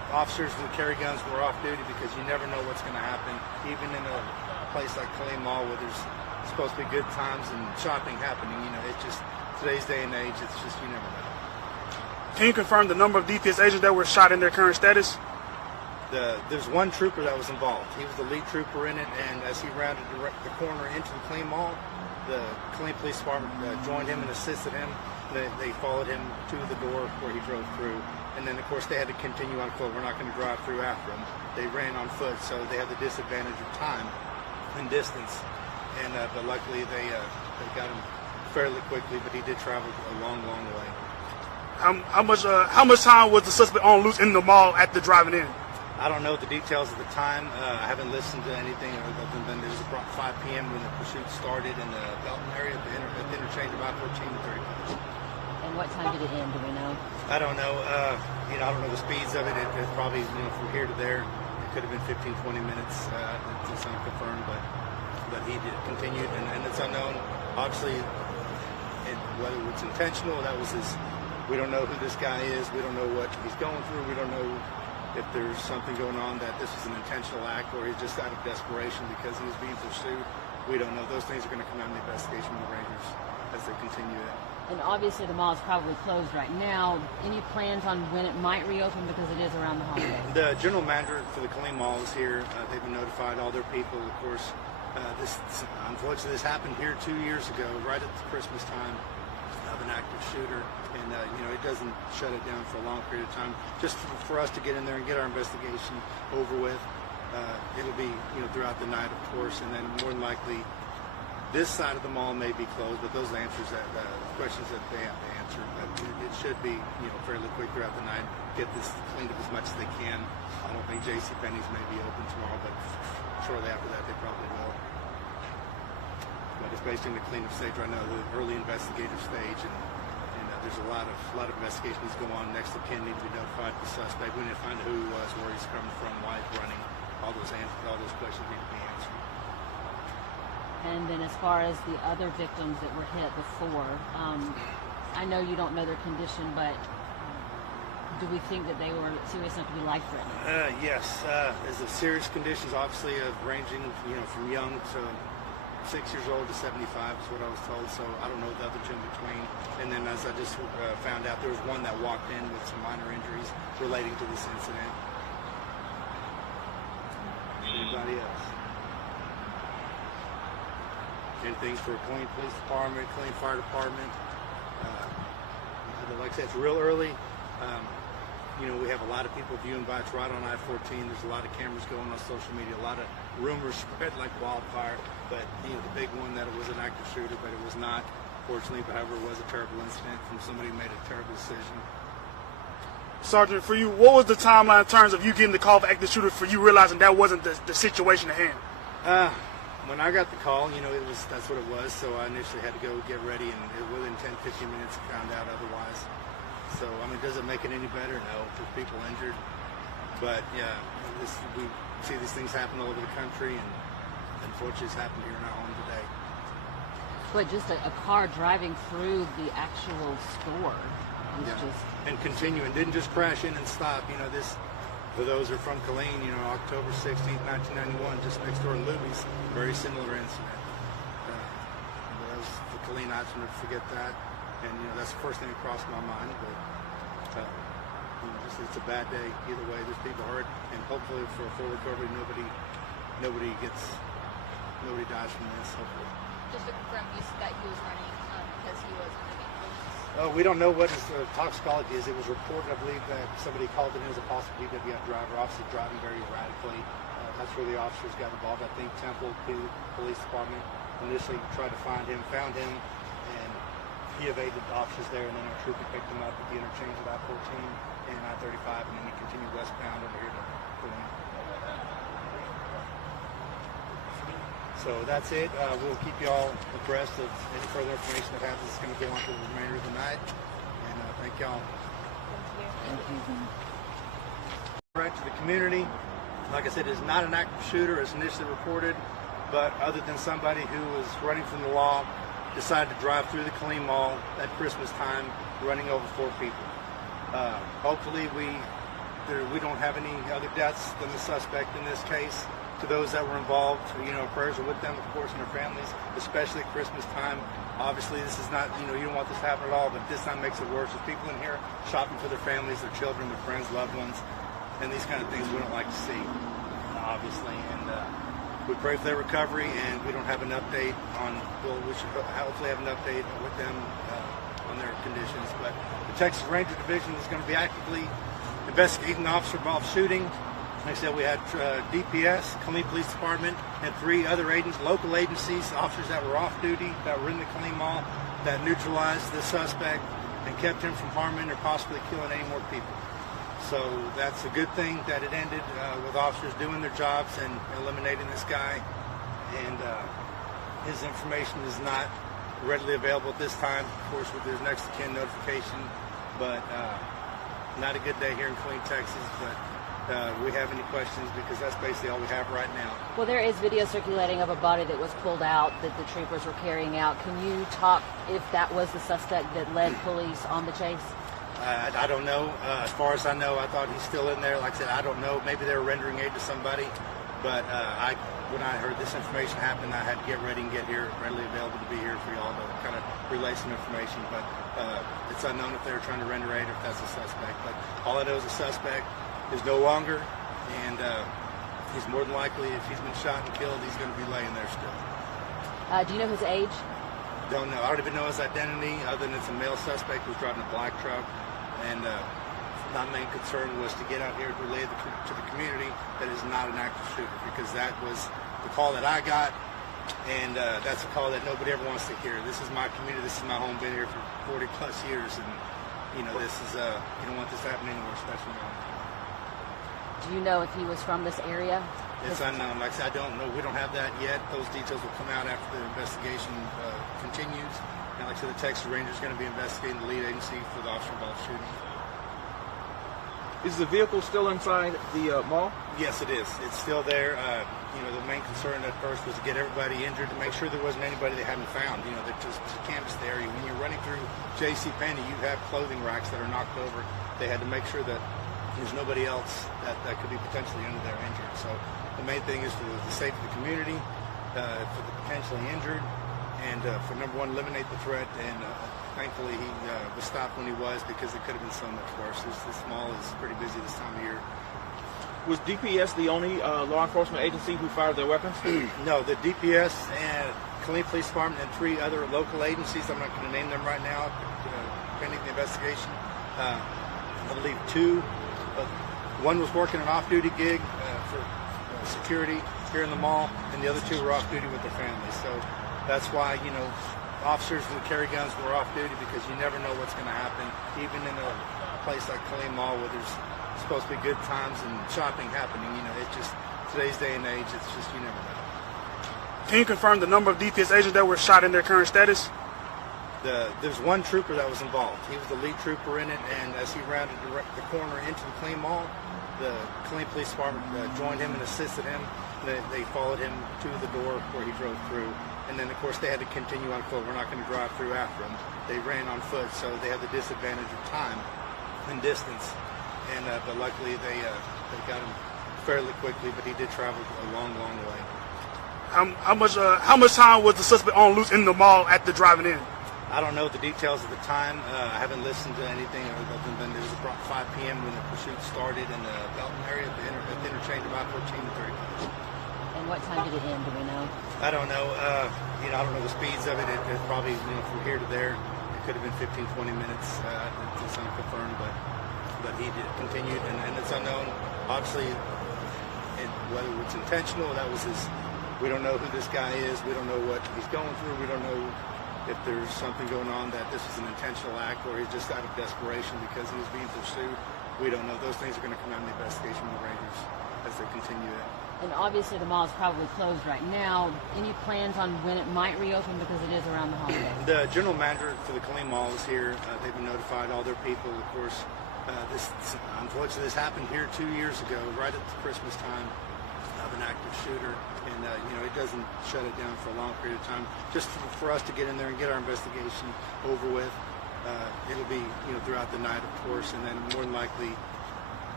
officers who carry guns were off duty because you never know what's going to happen, even in a place like Killeen Mall where there's supposed to be good times and shopping happening. You know, it's just today's day and age. It's just you never know. Can you confirm the number of DPS agents that were shot in their current status? There's one trooper that was involved. He was the lead trooper in it, and as he rounded the corner into the Killeen Mall, the Killeen Police Department joined him and assisted him. They followed him to the door where he drove through, and then of course they had to continue on foot. We're not going to drive through after him. They ran on foot, so they had the disadvantage of time and distance. And but luckily they got him fairly quickly. But he did travel a long, long way. How much time was the suspect on loose in the mall at the driving in? I don't know the details of the time. I haven't listened to anything other than it was about 5 p.m. when the pursuit started in the Belton area at the interchange of I-14 and 35. And what time did it end? Do we know? I don't know. I don't know the speeds of it. It's probably from here to there. It could have been 15, 20 minutes. It's unconfirmed, but he did continue, and it's unknown. Obviously, whether it's intentional, that was his. We don't know who this guy is. We don't know what he's going through. We don't know if there's something going on that this was an intentional act or he's just out of desperation because he was being pursued. We don't know. Those things are going to come out in the investigation from the Rangers as they continue it. And obviously the mall is probably closed right now. Any plans on when it might reopen because it is around the holidays? The general manager for the Killeen Mall is here. They've been notified, all their people, of course. Unfortunately, this happened here 2 years ago, right at the Christmas time, of an active shooter. And, it doesn't shut it down for a long period of time. Just for us to get in there and get our investigation over with. It'll be, throughout the night, of course, and then more than likely, this side of the mall may be closed, but those answers questions that they have to answer. It should be, fairly quick throughout the night. Get this cleaned up as much as they can. I don't think JCPenney's may be open tomorrow, but shortly after that, they probably will. But it's basically in the cleanup stage right now, the early investigative stage, and there's a lot of investigations going on. Next of kin need to be notified of the suspect. We need to find out who he was, where he's coming from, why he's running. All those questions need to be answered. And then as far as the other victims that were hit before, I know you don't know their condition, but do we think that they were serious enough to be life-threatening? Yes. There's serious conditions, obviously, ranging from young to 6 years old to 75 is what I was told. So I don't know the other two in between. And then as I just found out, there was one that walked in with some minor injuries relating to this incident. Anybody else? Anything for Killeen Police Department, Killeen Fire Department. Like I said, it's real early. We have a lot of people viewing by. It's right on I-14. There's a lot of cameras going on social media. A lot of rumors spread like wildfire. But the big one that it was an active shooter, but it was not, fortunately. But however, it was a terrible incident from somebody who made a terrible decision. Sergeant, for you, what was the timeline in terms of you getting the call for active shooter for you realizing that wasn't the situation at hand? When I got the call, that's what it was. So I initially had to go get ready, and within 10, 15 minutes, I found out otherwise. So, does it make it any better? No, there's people injured. But, yeah, we see these things happen all over the country, and unfortunately it's happened here in our home today. But just a car driving through the actual store was just... And continuing, didn't just crash in and stop. For those who are from Killeen, October 16th, 1991, just next door to Luby's, very similar incident. That was the Killeen, I shouldn't forget that. And, that's the first thing that crossed my mind. But, it's a bad day. Either way, there's people hurt. And hopefully for a full recovery, nobody dies from this, hopefully. Just to confirm, you said that he was running because he was under the influence. We don't know what his toxicology is. It was reported, I believe, that somebody called it in as a possible DWI driver, obviously driving very erratically. That's where the officers got involved. I think Temple Police Department initially tried to find him, found him, and he evaded the officers there, and then our trooper picked him up at the interchange of I-14 and I-35, and then he continued westbound over here to Killeen. So that's it. We'll keep you all abreast of any further information that happens. It's going to go on for the remainder of the night. And thank y'all. Thank you. Right to the community. Like I said, it's not an active shooter as initially reported, but other than somebody who was running from the law, decided to drive through the Killeen Mall at Christmas time, running over 4 people. Hopefully we we don't have any other deaths than the suspect in this case. To those that were involved, prayers are with them, of course, and their families, especially at Christmas time. Obviously, this is not, you don't want this to happen at all, but this time makes it worse. There's people in here shopping for their families, their children, their friends, loved ones, and these kind of things we don't like to see, obviously. And we pray for their recovery, and we don't have an update on, we should hopefully have an update with them on their conditions. But the Texas Ranger Division is going to be actively investigating the officer-involved shooting. Like I said, we had DPS, Killeen Police Department, and 3 other local agencies, officers that were off duty, that were in the Killeen Mall, that neutralized the suspect and kept him from harming or possibly killing any more people. So that's a good thing that it ended with officers doing their jobs and eliminating this guy. And his information is not readily available at this time, of course, with his next of kin notification. But not a good day here in Killeen, Texas. But we have any questions, because that's basically all we have right now. Well, there is video circulating of a body that was pulled out that the troopers were carrying out. Can you talk if that was the suspect that led police on the chase? I don't know. As far as I know, I thought he's still in there. Like I said, I don't know. Maybe they were rendering aid to somebody. But when I heard this information happen, I had to get ready and get here, readily available to be here for y'all to kind of relay some information. But it's unknown if they were trying to render aid or if that's a suspect. But all I know is the suspect is no longer, and he's more than likely, if he's been shot and killed, he's going to be laying there still. Do you know his age? Don't know. I don't even know his identity, other than it's a male suspect who's driving a black truck. And my main concern was to get out here to relay to the community that is not an active shooter, because that was the call that I got, and that's a call that nobody ever wants to hear. This is my community. This is my home. Been here for 40 plus years, and this is you don't want this to happen anywhere, especially now. Do you know if he was from this area? It's unknown. Like I said, I don't know. We don't have that yet. Those details will come out after the investigation continues. And like I said, the Texas Ranger is going to be investigating the lead agency for the officer-involved shooting. Is the vehicle still inside the mall? Yes, it is. It's still there. The main concern at first was to get everybody injured, to make sure there wasn't anybody they hadn't found. That just to canvass the area. When you're running through JCPenney, you have clothing racks that are knocked over. They had to make sure that there's nobody else that could be potentially under there injured. So the main thing is for the safety of the community, for the potentially injured, and for number one, eliminate the threat. And thankfully he was stopped when he was, because it could have been so much worse. This mall is pretty busy this time of year. Was DPS the only law enforcement agency who fired their weapons? No, the DPS and Killeen Police Department and 3 other local agencies, I'm not going to name them right now, pending the investigation. I believe 2. One was working an off-duty gig for security here in the mall, and the other 2 were off-duty with their families. So that's why, officers who carry guns were off-duty, because you never know what's going to happen, even in a place like Killeen Mall where there's supposed to be good times and shopping happening. It's just, today's day and age, it's just, you never know. Can you confirm the number of DPS agents that were shot in their current status? There's 1 trooper that was involved. He was the lead trooper in it, and as he rounded the corner into the Killeen Mall, the Killeen Police Department joined him and assisted him. They followed him to the door where he drove through, and then of course they had to continue on foot. We're not going to drive through after him. They ran on foot, so they had the disadvantage of time and distance. And but luckily they got him fairly quickly, but he did travel a long, long way. How much time was the suspect on loose in the mall at the driving in? I don't know the details of the time. I haven't listened to anything other than it was about 5 p.m. when the pursuit started in the Belton area at the interchange, about 14 to 30 minutes. And what time did it end? Do we know? I don't know. I don't know the speeds of it. It probably, from here to there, it could have been 15, 20 minutes. It's unconfirmed, but he did continued, and it's unknown. Obviously, whether it's intentional, that was his. We don't know who this guy is. We don't know what he's going through. We don't know if there's something going on, that this is an intentional act, or he's just out of desperation because he was being pursued. We don't know. Those things are going to come out in the investigation from the Rangers as they continue it. And obviously the mall is probably closed right now. Any plans on when it might reopen, because it is around the holidays? The general manager for the Killeen Mall is here. They've been notified, all their people. Of course, unfortunately, this happened here 2 years ago, right at the Christmas time, of an active shooter. And, it doesn't shut it down for a long period of time. Just for us to get in there and get our investigation over with. It'll be, throughout the night, of course, and then more than likely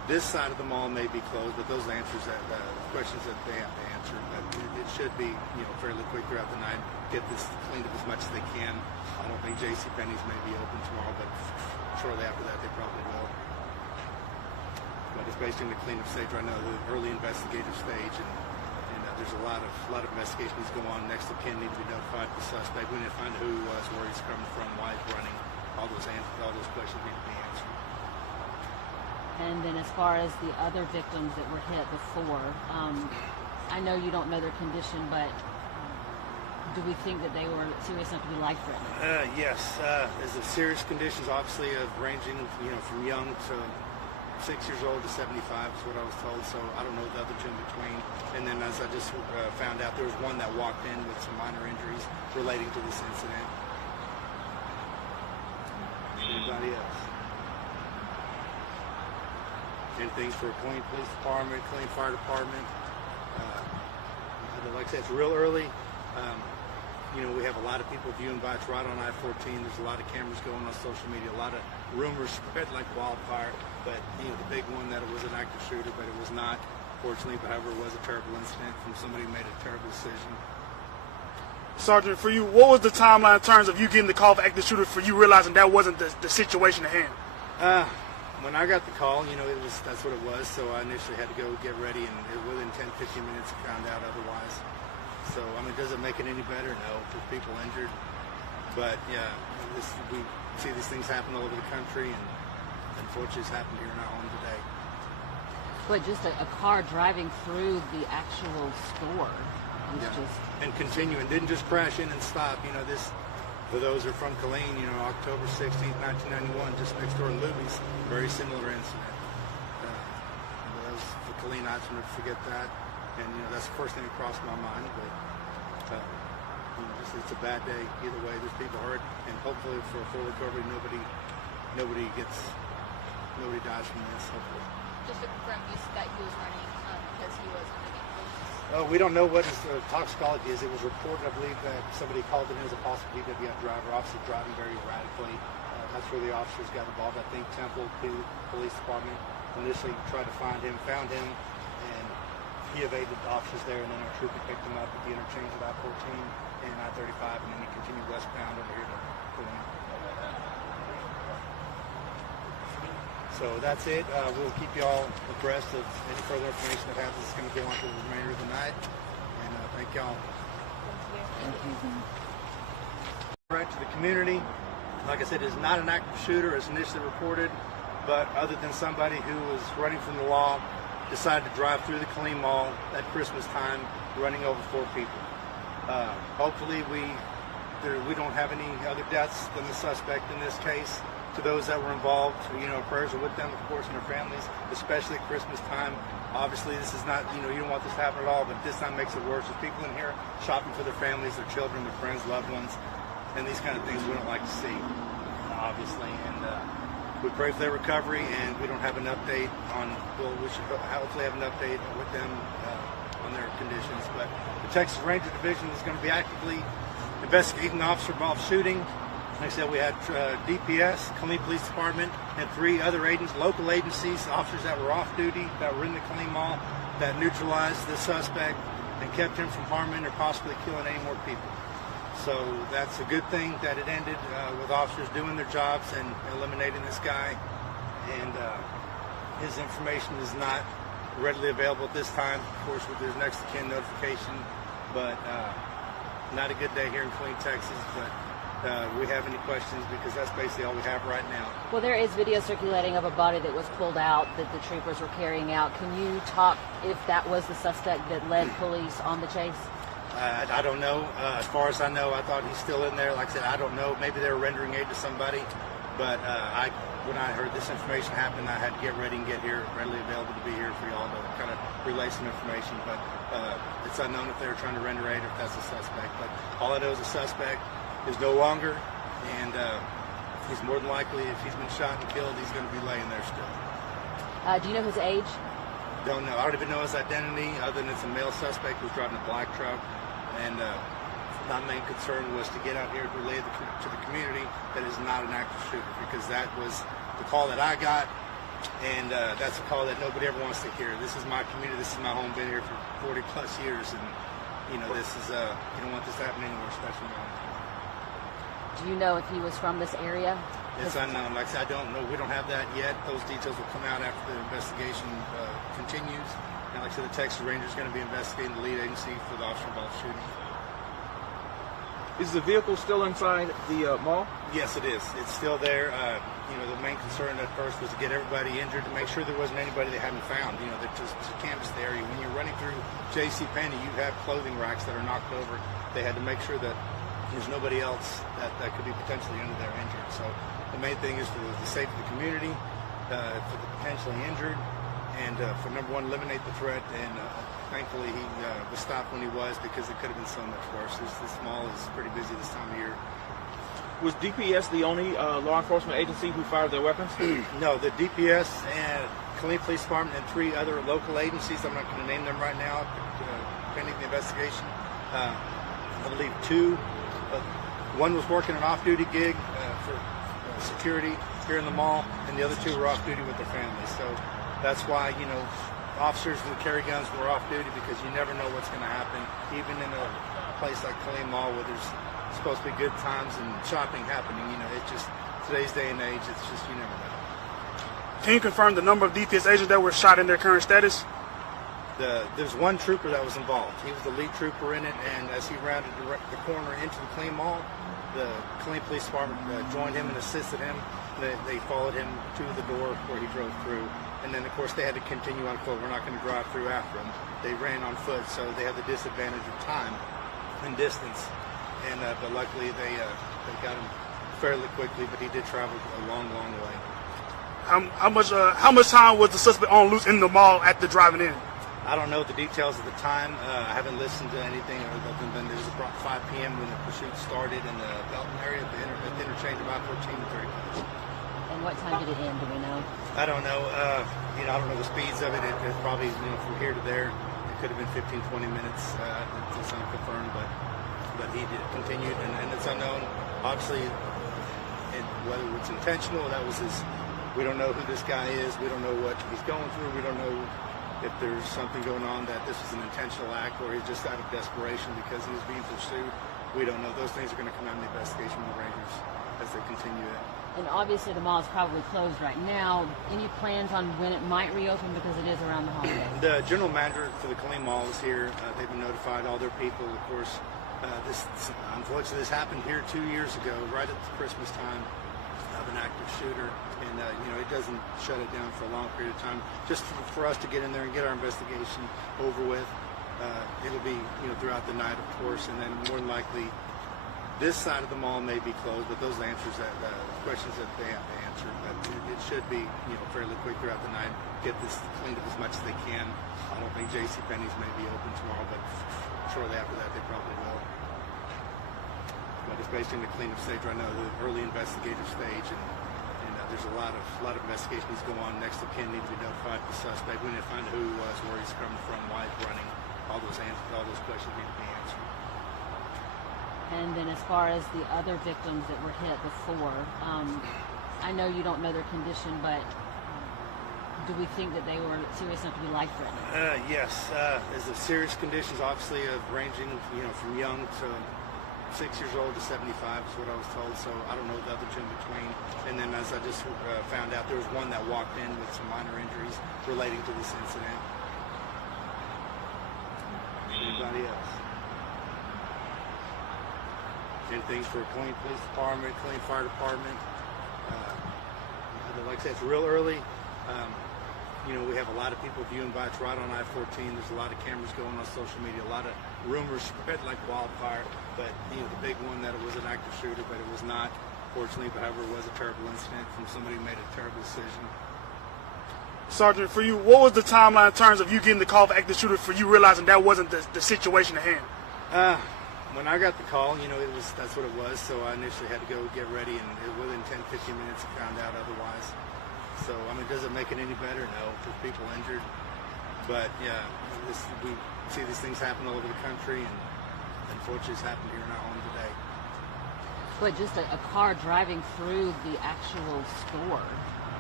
This side of the mall may be closed, but those answers that questions that they have to answer. But it should be, fairly quick throughout the night. Get this cleaned up as much as they can. I don't think JCPenney's may be open tomorrow, but shortly after that they probably will. But it's basically in the cleanup stage right now, the early investigative stage, and there's a lot of investigation needs to go on. Next of kin need to be notified of the suspect. We need to find out who he was, where he's coming from, why he's running. All those questions need to be answered. And then as far as the other victims that were hit before, I know you don't know their condition, but do we think that they were serious enough to be life-threatening? Yes. There's a serious conditions, obviously, ranging, from young to 6 years old to 75 is what I was told. So I don't know the other two in between. And then as I just found out, there was one that walked in with some minor injuries relating to this incident. Anybody else? Anything for Killeen Police Department, Killeen Fire Department. Like I said, it's real early. We have a lot of people viewing bikes right on I-14. There's a lot of cameras going on social media. A lot of rumors spread like wildfire. But the big one that it was an active shooter, but it was not. Fortunately, however, it was a terrible incident from somebody who made a terrible decision. Sergeant, for you, what was the timeline in terms of you getting the call for active shooter for you realizing that wasn't the situation at hand? When I got the call, that's what it was. So I initially had to go get ready, and within 10-15 minutes I found out otherwise. So, does it make it any better? No, there's people injured. But, yeah, we see these things happen all over the country, and unfortunately it's happened here in our home today. But just a car driving through the actual store was just... And continuing, didn't just crash in and stop. For those who are from Killeen, October 16th, 1991, just next door to Luby's, very similar incident. For Killeen, I just want to forget that. And, that's the first thing that crossed my mind. But, it's a bad day either way. There's people hurt, and hopefully for a full recovery, nobody dies from this, hopefully. Just to confirm, you said that he was running because he was under the influence. We don't know what his toxicology is. It was reported, I believe, that somebody called it in as a possible DWI driver, obviously driving very erratically. That's where the officers got involved. I think Temple Police Department initially tried to find him, found him, and he evaded the officers there, and then our trooper picked him up at the interchange of I-14 and I-35, and then he continued westbound over here to Killeen. So that's it. We'll keep you all abreast of any further information that happens. It's going to go on for the remainder of the night. And thank y'all. Thank you. Right to the community. Like I said, it's not an active shooter as initially reported, but other than somebody who was running from the law, decided to drive through the Killeen Mall at Christmas time, running over 4 people. Hopefully we don't have any other deaths than the suspect in this case. To those that were involved, prayers are with them, of course, and their families, especially at Christmas time. Obviously, this is not, you don't want this to happen at all, but this time makes it worse. There's people in here shopping for their families, their children, their friends, loved ones, and these kind of things we don't like to see, obviously. And we pray for their recovery, and we don't have an update on, we should hopefully have an update with them on their conditions. But the Texas Ranger Division is going to be actively investigating the officer-involved shooting. Like I said, we had DPS, Killeen Police Department, and 3 other local agencies, officers that were off duty, that were in the Killeen Mall, that neutralized the suspect and kept him from harming or possibly killing any more people. So that's a good thing that it ended with officers doing their jobs and eliminating this guy. And his information is not readily available at this time, of course, with his next of kin notification. But not a good day here in Killeen, Texas. But we have any questions, because that's basically all we have right now. Well, there is video circulating of a body that was pulled out that the troopers were carrying out. Can you talk if that was the suspect that led police on the chase? I don't know. As far as I know, I thought he's still in there. Like I said, I don't know. Maybe they were rendering aid to somebody. But when I heard this information happen, I had to get ready and get here, readily available to be here for y'all to kind of relay some information. But it's unknown if they were trying to render aid or if that's a suspect. But all I know is a suspect is no longer, and he's more than likely, if he's been shot and killed, he's going to be laying there still. Do you know his age? Don't know. I don't even know his identity, other than it's a male suspect who's driving a black truck. And my main concern was to get out here to relay to the community that is not an active shooter, because that was the call that I got, And that's a call that nobody ever wants to hear. This is my community. This is my home. Been here for 40 plus years, and this is you don't want this to happen anywhere, especially now. Do you know if he was from this area? It's unknown. Like I said, I don't know. We don't have that yet. Those details will come out after the investigation continues. And like I said, the Texas Ranger is going to be investigating the lead agency for the officer-involved shooting. Is the vehicle still inside the mall? Yes, it is. It's still there. The main concern at first was to get everybody injured, to make sure there wasn't anybody they hadn't found. That just to canvass the area. When you're running through JCPenney, you have clothing racks that are knocked over. They had to make sure that there's nobody else that could be potentially under there injured. So the main thing is for the safety of the community, for the potentially injured, and for number one, eliminate the threat. And thankfully, he was stopped when he was, because it could have been so much worse. This mall is pretty busy this time of year. Was DPS the only law enforcement agency who fired their weapons? No, the DPS and Killeen Police Department and 3 other local agencies. I'm not going to name them right now, pending the investigation. I believe 2. One was working an off-duty gig for security here in the mall, and the other 2 were off-duty with their families. So that's why officers will carry guns when we're off-duty, because you never know what's going to happen, even in a place like Killeen Mall where there's supposed to be good times and shopping happening. It's just today's day and age. It's just you never know. Can you confirm the number of DPS agents that were shot in their current status? There's one trooper that was involved. He was the lead trooper in it, and as he rounded the corner into the Killeen Mall, the Killeen Police Department joined him and assisted him. They followed him to the door where he drove through, and then of course they had to continue on foot. We're not going to drive through after him. They ran on foot, so they had the disadvantage of time and distance. And but luckily they got him fairly quickly. But he did travel a long, long way. How much time was the suspect on loose in the mall at the driving in? I don't know the details of the time. I haven't listened to anything other than it was about 5 p.m. when the pursuit started in the Belton area at the interchange of I-14 and 30. And what time did it end? Do we know? I don't know. I don't know the speeds of it. It's probably from here to there. It could have been 15, 20 minutes. It's unconfirmed, but he did continued, and it's unknown. Obviously, whether it's intentional, that was his. We don't know who this guy is. We don't know what he's going through. We don't know if there's something going on that this was an intentional act, or he's just out of desperation because he was being pursued. We don't know. Those things are going to come out in the investigation from the Rangers as they continue it. And obviously the mall is probably closed right now. Any plans on when it might reopen, because it is around the holidays? The general manager for the Killeen Mall is here. They've been notified, all their people. Of course, unfortunately, this happened here 2 years ago, right at the Christmas time, of an active shooter. And, it doesn't shut it down for a long period of time. Just for us to get in there and get our investigation over with. It'll be, throughout the night, of course, and then more than likely, this side of the mall may be closed, but those answers questions that they have to answer. But it should be, fairly quick throughout the night. Get this cleaned up as much as they can. I don't think JCPenney's may be open tomorrow, but shortly after that, they probably will. But it's basically in the cleanup stage right now, the early investigative stage, and there's a lot of investigation needs to go on. Next of kin need to be notified the suspect. We need to find who he was, where he's coming from, why he's running. All those questions need to be answered. And then as far as the other victims that were hit before, I know you don't know their condition, but do we think that they were serious enough to be life-threatening? Yes. There's the serious conditions, obviously, ranging, from young to 6 years old to 75 is what I was told. So I don't know the other two in between. And then as I just found out, there was one that walked in with some minor injuries relating to this incident. Anybody else? Anything for Killeen Police Department, Killeen Fire Department. Like I said, it's real early. We have a lot of people viewing by. It's right on I-14. There's a lot of cameras going on social media. A lot of rumors spread like wildfire. But the big one that it was an active shooter, but it was not. Fortunately, however, it was a terrible incident from somebody who made a terrible decision. Sergeant, for you, what was the timeline in terms of you getting the call for active shooter, for you realizing that wasn't the situation at hand? When I got the call, that's what it was. So I initially had to go get ready, and within 10, 15 minutes, I found out otherwise. So, does it make it any better? No, there's people injured. But, yeah, we see these things happen all over the country, and unfortunately it's happened here in our home today. But just a car driving through the actual store,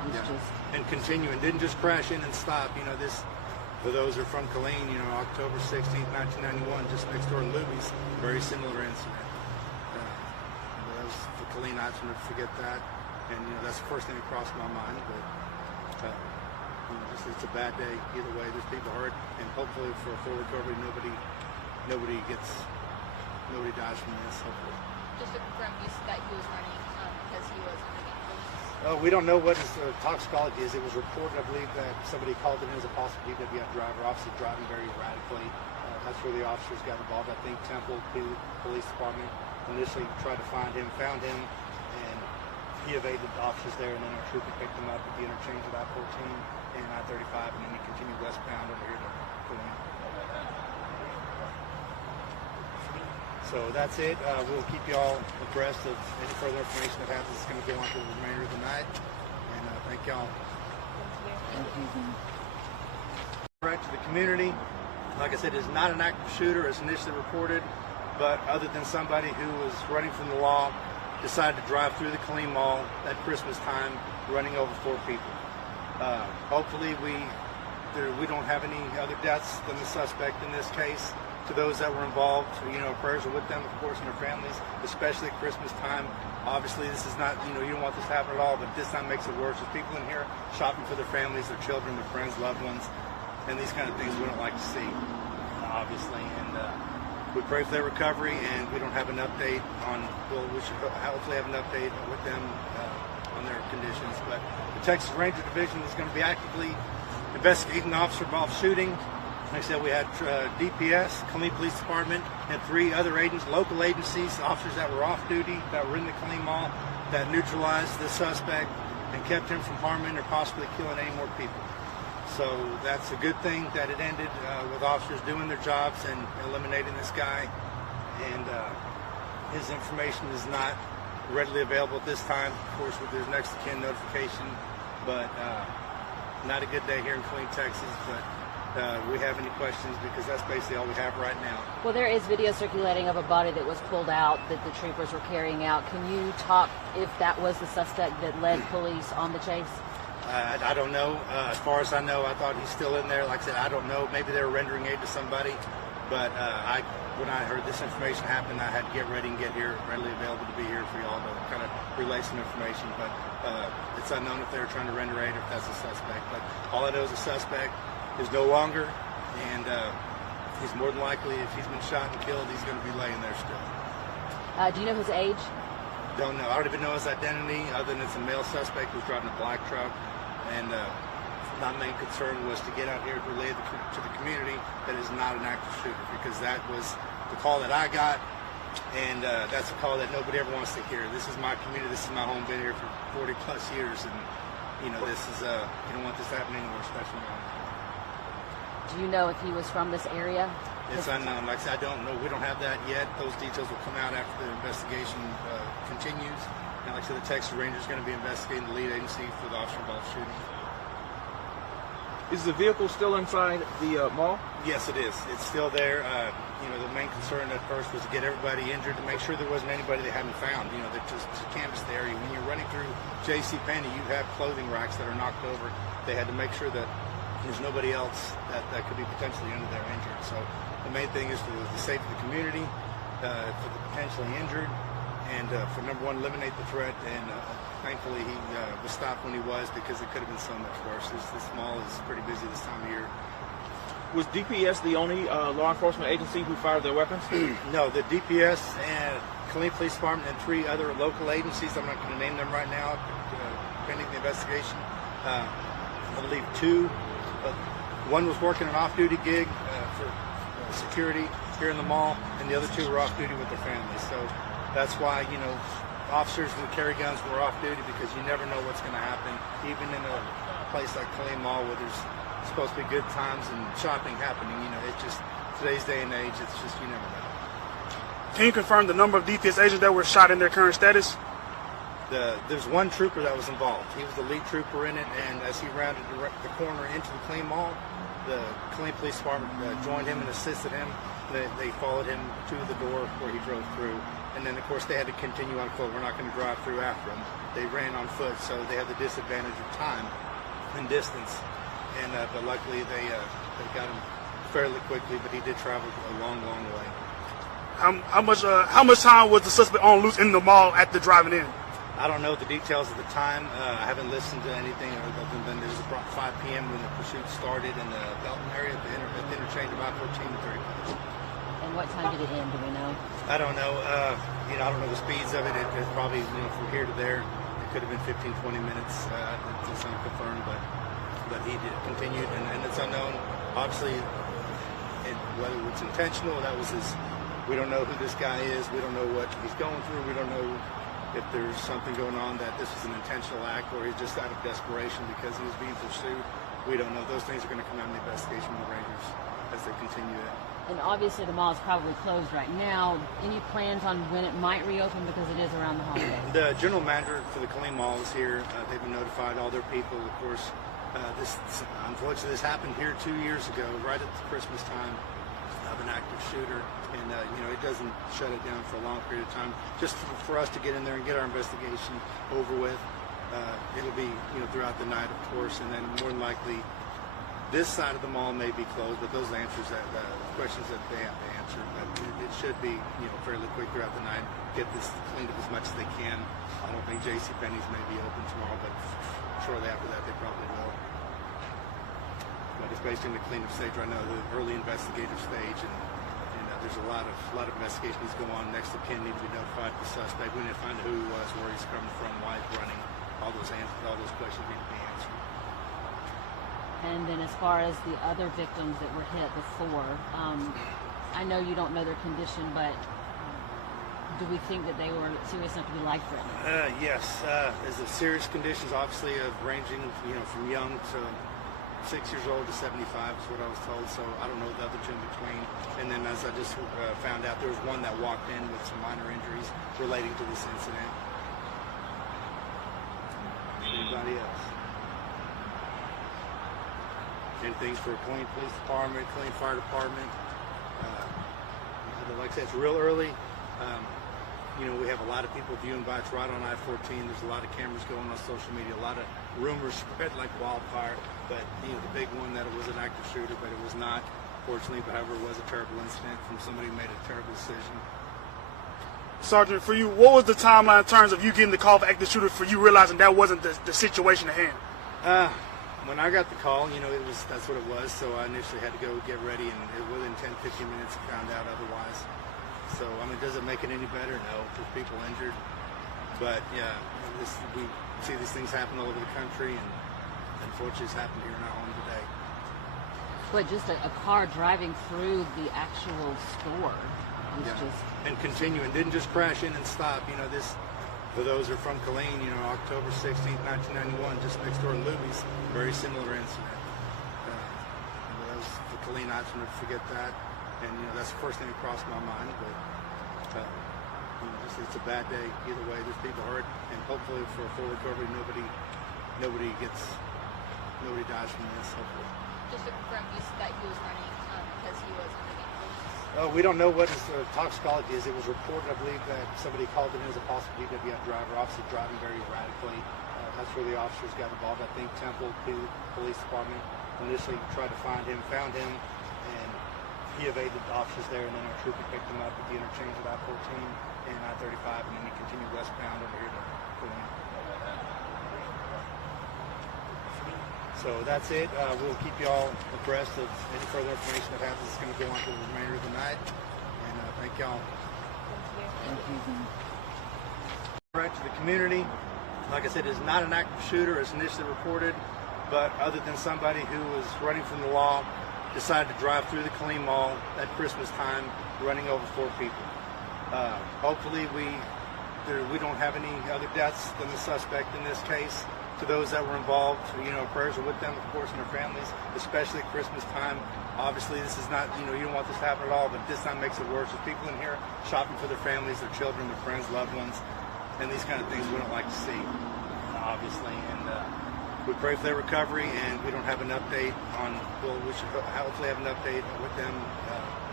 was Yeah. just. And continuing, didn't just crash in and stop. This, for those who are from Killeen, October 16th, 1991, just next door to Luby's, very similar incident. That was the Killeen. I should never forget that. And that's the first thing that crossed my mind. But it's a bad day either way. There's people hurt, and hopefully for a full recovery, nobody dies from this. Hopefully. Just to confirm, you said that he was running because he was underneath police. We don't know what his toxicology is. It was reported, I believe, that somebody called it in as a possible DWI driver, obviously driving very erratically. That's where the officers got involved. I think Temple Police Department initially tried to find him, found him, and he evaded the officers there, and then our trooper picked him up at the interchange of I-14 and I-35, and then he continued westbound over here to Killeen. So that's it. We'll keep you all abreast of any further information that happens. It's going to go on through the remainder of the night. And thank y'all. Right to the community. Like I said, it's not an active shooter as initially reported, but other than somebody who was running from the law, decided to drive through the Killeen Mall at Christmas time, running over 4 people. Hopefully we don't have any other deaths than the suspect in this case. To those that were involved, prayers are with them, of course, and their families, especially at Christmas time. Obviously, this is not, you don't want this to happen at all, but this time makes it worse. There's people in here shopping for their families, their children, their friends, loved ones, and these kind of things we don't like to see, obviously. And we pray for their recovery, and we don't have an update on, we should hopefully have an update with them on their conditions. But the Texas Ranger Division is going to be actively investigating the officer-involved shooting. Like I said, we had DPS, Killeen Police Department, and 3 other agents, local agencies, officers that were off duty, that were in the Killeen Mall, that neutralized the suspect and kept him from harming or possibly killing any more people. So that's a good thing that it ended with officers doing their jobs and eliminating this guy. And his information is not readily available at this time. Of course, with his next of kin notification, but not a good day here in Killeen, Texas. But we have any questions, because that's basically all we have right now. Well, there is video circulating of a body that was pulled out that the troopers were carrying out. Can you talk if that was the suspect that led police on the chase? I don't know. As far as I know, I thought he's still in there. Like I said, I don't know. Maybe they were rendering aid to somebody. But when I heard this information happen, I had to get ready and get here, readily available to be here for y'all to kind of relay some information. But it's unknown if they were trying to render aid or if that's a suspect. But all I know is a suspect is no longer, and he's more than likely, if he's been shot and killed, he's going to be laying there still. Do you know his age? Don't know. I don't even know his identity, other than it's a male suspect who's driving a black truck. And my main concern was to get out here to relay to the community that is not an active shooter, because that was the call that I got, and that's a call that nobody ever wants to hear. This is my community. This is my home. Been here for 40 plus years, and this is you don't want this to happen anywhere, especially now. Do you know if he was from this area? It's unknown. Like I said, I don't know. We don't have that yet. Those details will come out after the investigation continues. And like I said, the Texas Ranger is going to be investigating the lead agency for the officer-involved shooting. Is the vehicle still inside the mall? Yes, it is. It's still there. The main concern at first was to get everybody injured, to make sure there wasn't anybody they hadn't found. That just to canvass the area. When you're running through JCPenney, you have clothing racks that are knocked over. They had to make sure that there's nobody else that could be potentially under there injured. So the main thing is for the safety of the community, for the potentially injured, and for number one, eliminate the threat. And thankfully he was stopped when he was, because it could have been so much worse. This mall is pretty busy this time of year. Was DPS the only law enforcement agency who fired their weapons? No, the DPS and Killeen Police Department and 3 other local agencies, I'm not going to name them right now, pending the investigation. I believe 2. One was working an off-duty gig for security here in the mall, and the other 2 were off-duty with their families. So that's why, officers who carry guns were off-duty, because you never know what's going to happen, even in a place like Killeen Mall where there's supposed to be good times and shopping happening. It's just, today's day and age, it's just, you never know. Can you confirm the number of DPS agents that were shot in their current status? There's one trooper that was involved. He was the lead trooper in it, and as he rounded the corner into the Killeen Mall, the Killeen Police Department joined him and assisted him. They followed him to the door where he drove through. and then of course they had to continue on foot. We're not going to drive through after them. They ran on foot, so they had the disadvantage of time and distance. And but luckily they got him fairly quickly. But he did travel a long way. How much time was the suspect on loose in the mall at the driving in? I don't know the details of the time. I haven't listened to anything other than it was about 5 p.m. when the pursuit started in the Belton area at the interchange of I-14 and 35. And what time did it end? Do we know? I don't know. I don't know the speeds of it. It's probably from here to there. It could have been 15, 20 minutes. It's unconfirmed, but he did continued, and it's unknown. Obviously, whether it's intentional, that was his. We don't know who this guy is. We don't know what he's going through. We don't know if there's something going on that this was an intentional act or he's just out of desperation because he was being pursued. We don't know. Those things are going to come out in the investigation of the Rangers as they continue it. And obviously the mall is probably closed right now. Any plans on when it might reopen because it is around the holidays? The general manager for the Killeen Mall is here. They've been notified, all their people. Of course, unfortunately, this happened here 2 years ago, right at the Christmas time, of an active shooter. And, it doesn't shut it down for a long period of time. Just for us to get in there and get our investigation over with. It'll be, throughout the night, of course, and then more than likely, this side of the mall may be closed, but those answers questions that they have to answer. But it should be, fairly quick throughout the night. Get this cleaned up as much as they can. I don't think JCPenney's may be open tomorrow, but shortly after that, they probably will. But it's basically in the cleanup stage right now, the early investigative stage, and there's a lot of investigation needs to go on. Next of kin need to be notified the suspect. We need to find who he was, where he's coming from, why he's running. All those questions need to be answered. And then as far as the other victims that were hit before, I know you don't know their condition, but do we think that they were serious enough to be life-threatening? Yes. There's the serious conditions, obviously, of ranging, from young to 6 years old to 75 is what I was told. So I don't know the other two in between. And then as I just found out, there was one that walked in with some minor injuries relating to this incident. Anybody else? Anything for Killeen Police Department, Killeen Fire Department. Like I said, it's real early. We have a lot of people viewing by. It's right on I-14. There's a lot of cameras going on social media. A lot of rumors spread like wildfire. But the big one that it was an active shooter, but it was not. Fortunately, however, it was a terrible incident from somebody who made a terrible decision. Sergeant, for you, what was the timeline in terms of you getting the call for active shooter for you realizing that wasn't the situation at hand? When I got the call, that's what it was. So I initially had to go get ready, and within 10, 15 minutes, I found out otherwise. So, does it make it any better? No, there's people injured. But, yeah, we see these things happen all over the country, and unfortunately it's happened here in our home today. But just a car driving through the actual store was just... And continuing, didn't just crash in and stop. This, for those who are from Killeen, October 16th, 1991, just next door to Luby's, very similar incident. That was the Killeen, I should never forget that. And, that's the first thing that crossed my mind. But it's a bad day either way. There's people hurt, and hopefully for a full recovery, nobody dies from this. Hopefully. Just to confirm, you said that he was running because he was under the influence. We don't know what his toxicology is. It was reported, I believe, that somebody called him as a possible DWI driver, obviously driving very erratically. That's where the officers got involved. I think Temple Police Department initially tried to find him, found him, and he evaded the officers there, and then our trooper picked him up at the interchange of I-14 and I-35, and then he continued westbound over here to Killeen. So that's it. We'll keep you all abreast of any further information that happens. It's going to go on for the remainder of the night. And thank y'all. Thank you. Right to the community. Like I said, it's not an active shooter as initially reported, but other than somebody who was running from the law, decided to drive through the Killeen Mall at Christmas time, running over 4 people. Hopefully we don't have any other deaths than the suspect in this case. To those that were involved, prayers are with them, of course, and their families, especially at Christmas time. Obviously, this is not, you don't want this to happen at all, but this time makes it worse. There's people in here shopping for their families, their children, their friends, loved ones, and these kind of things we don't like to see, obviously. And we pray for their recovery, and we don't have an update on, we should hopefully have an update with them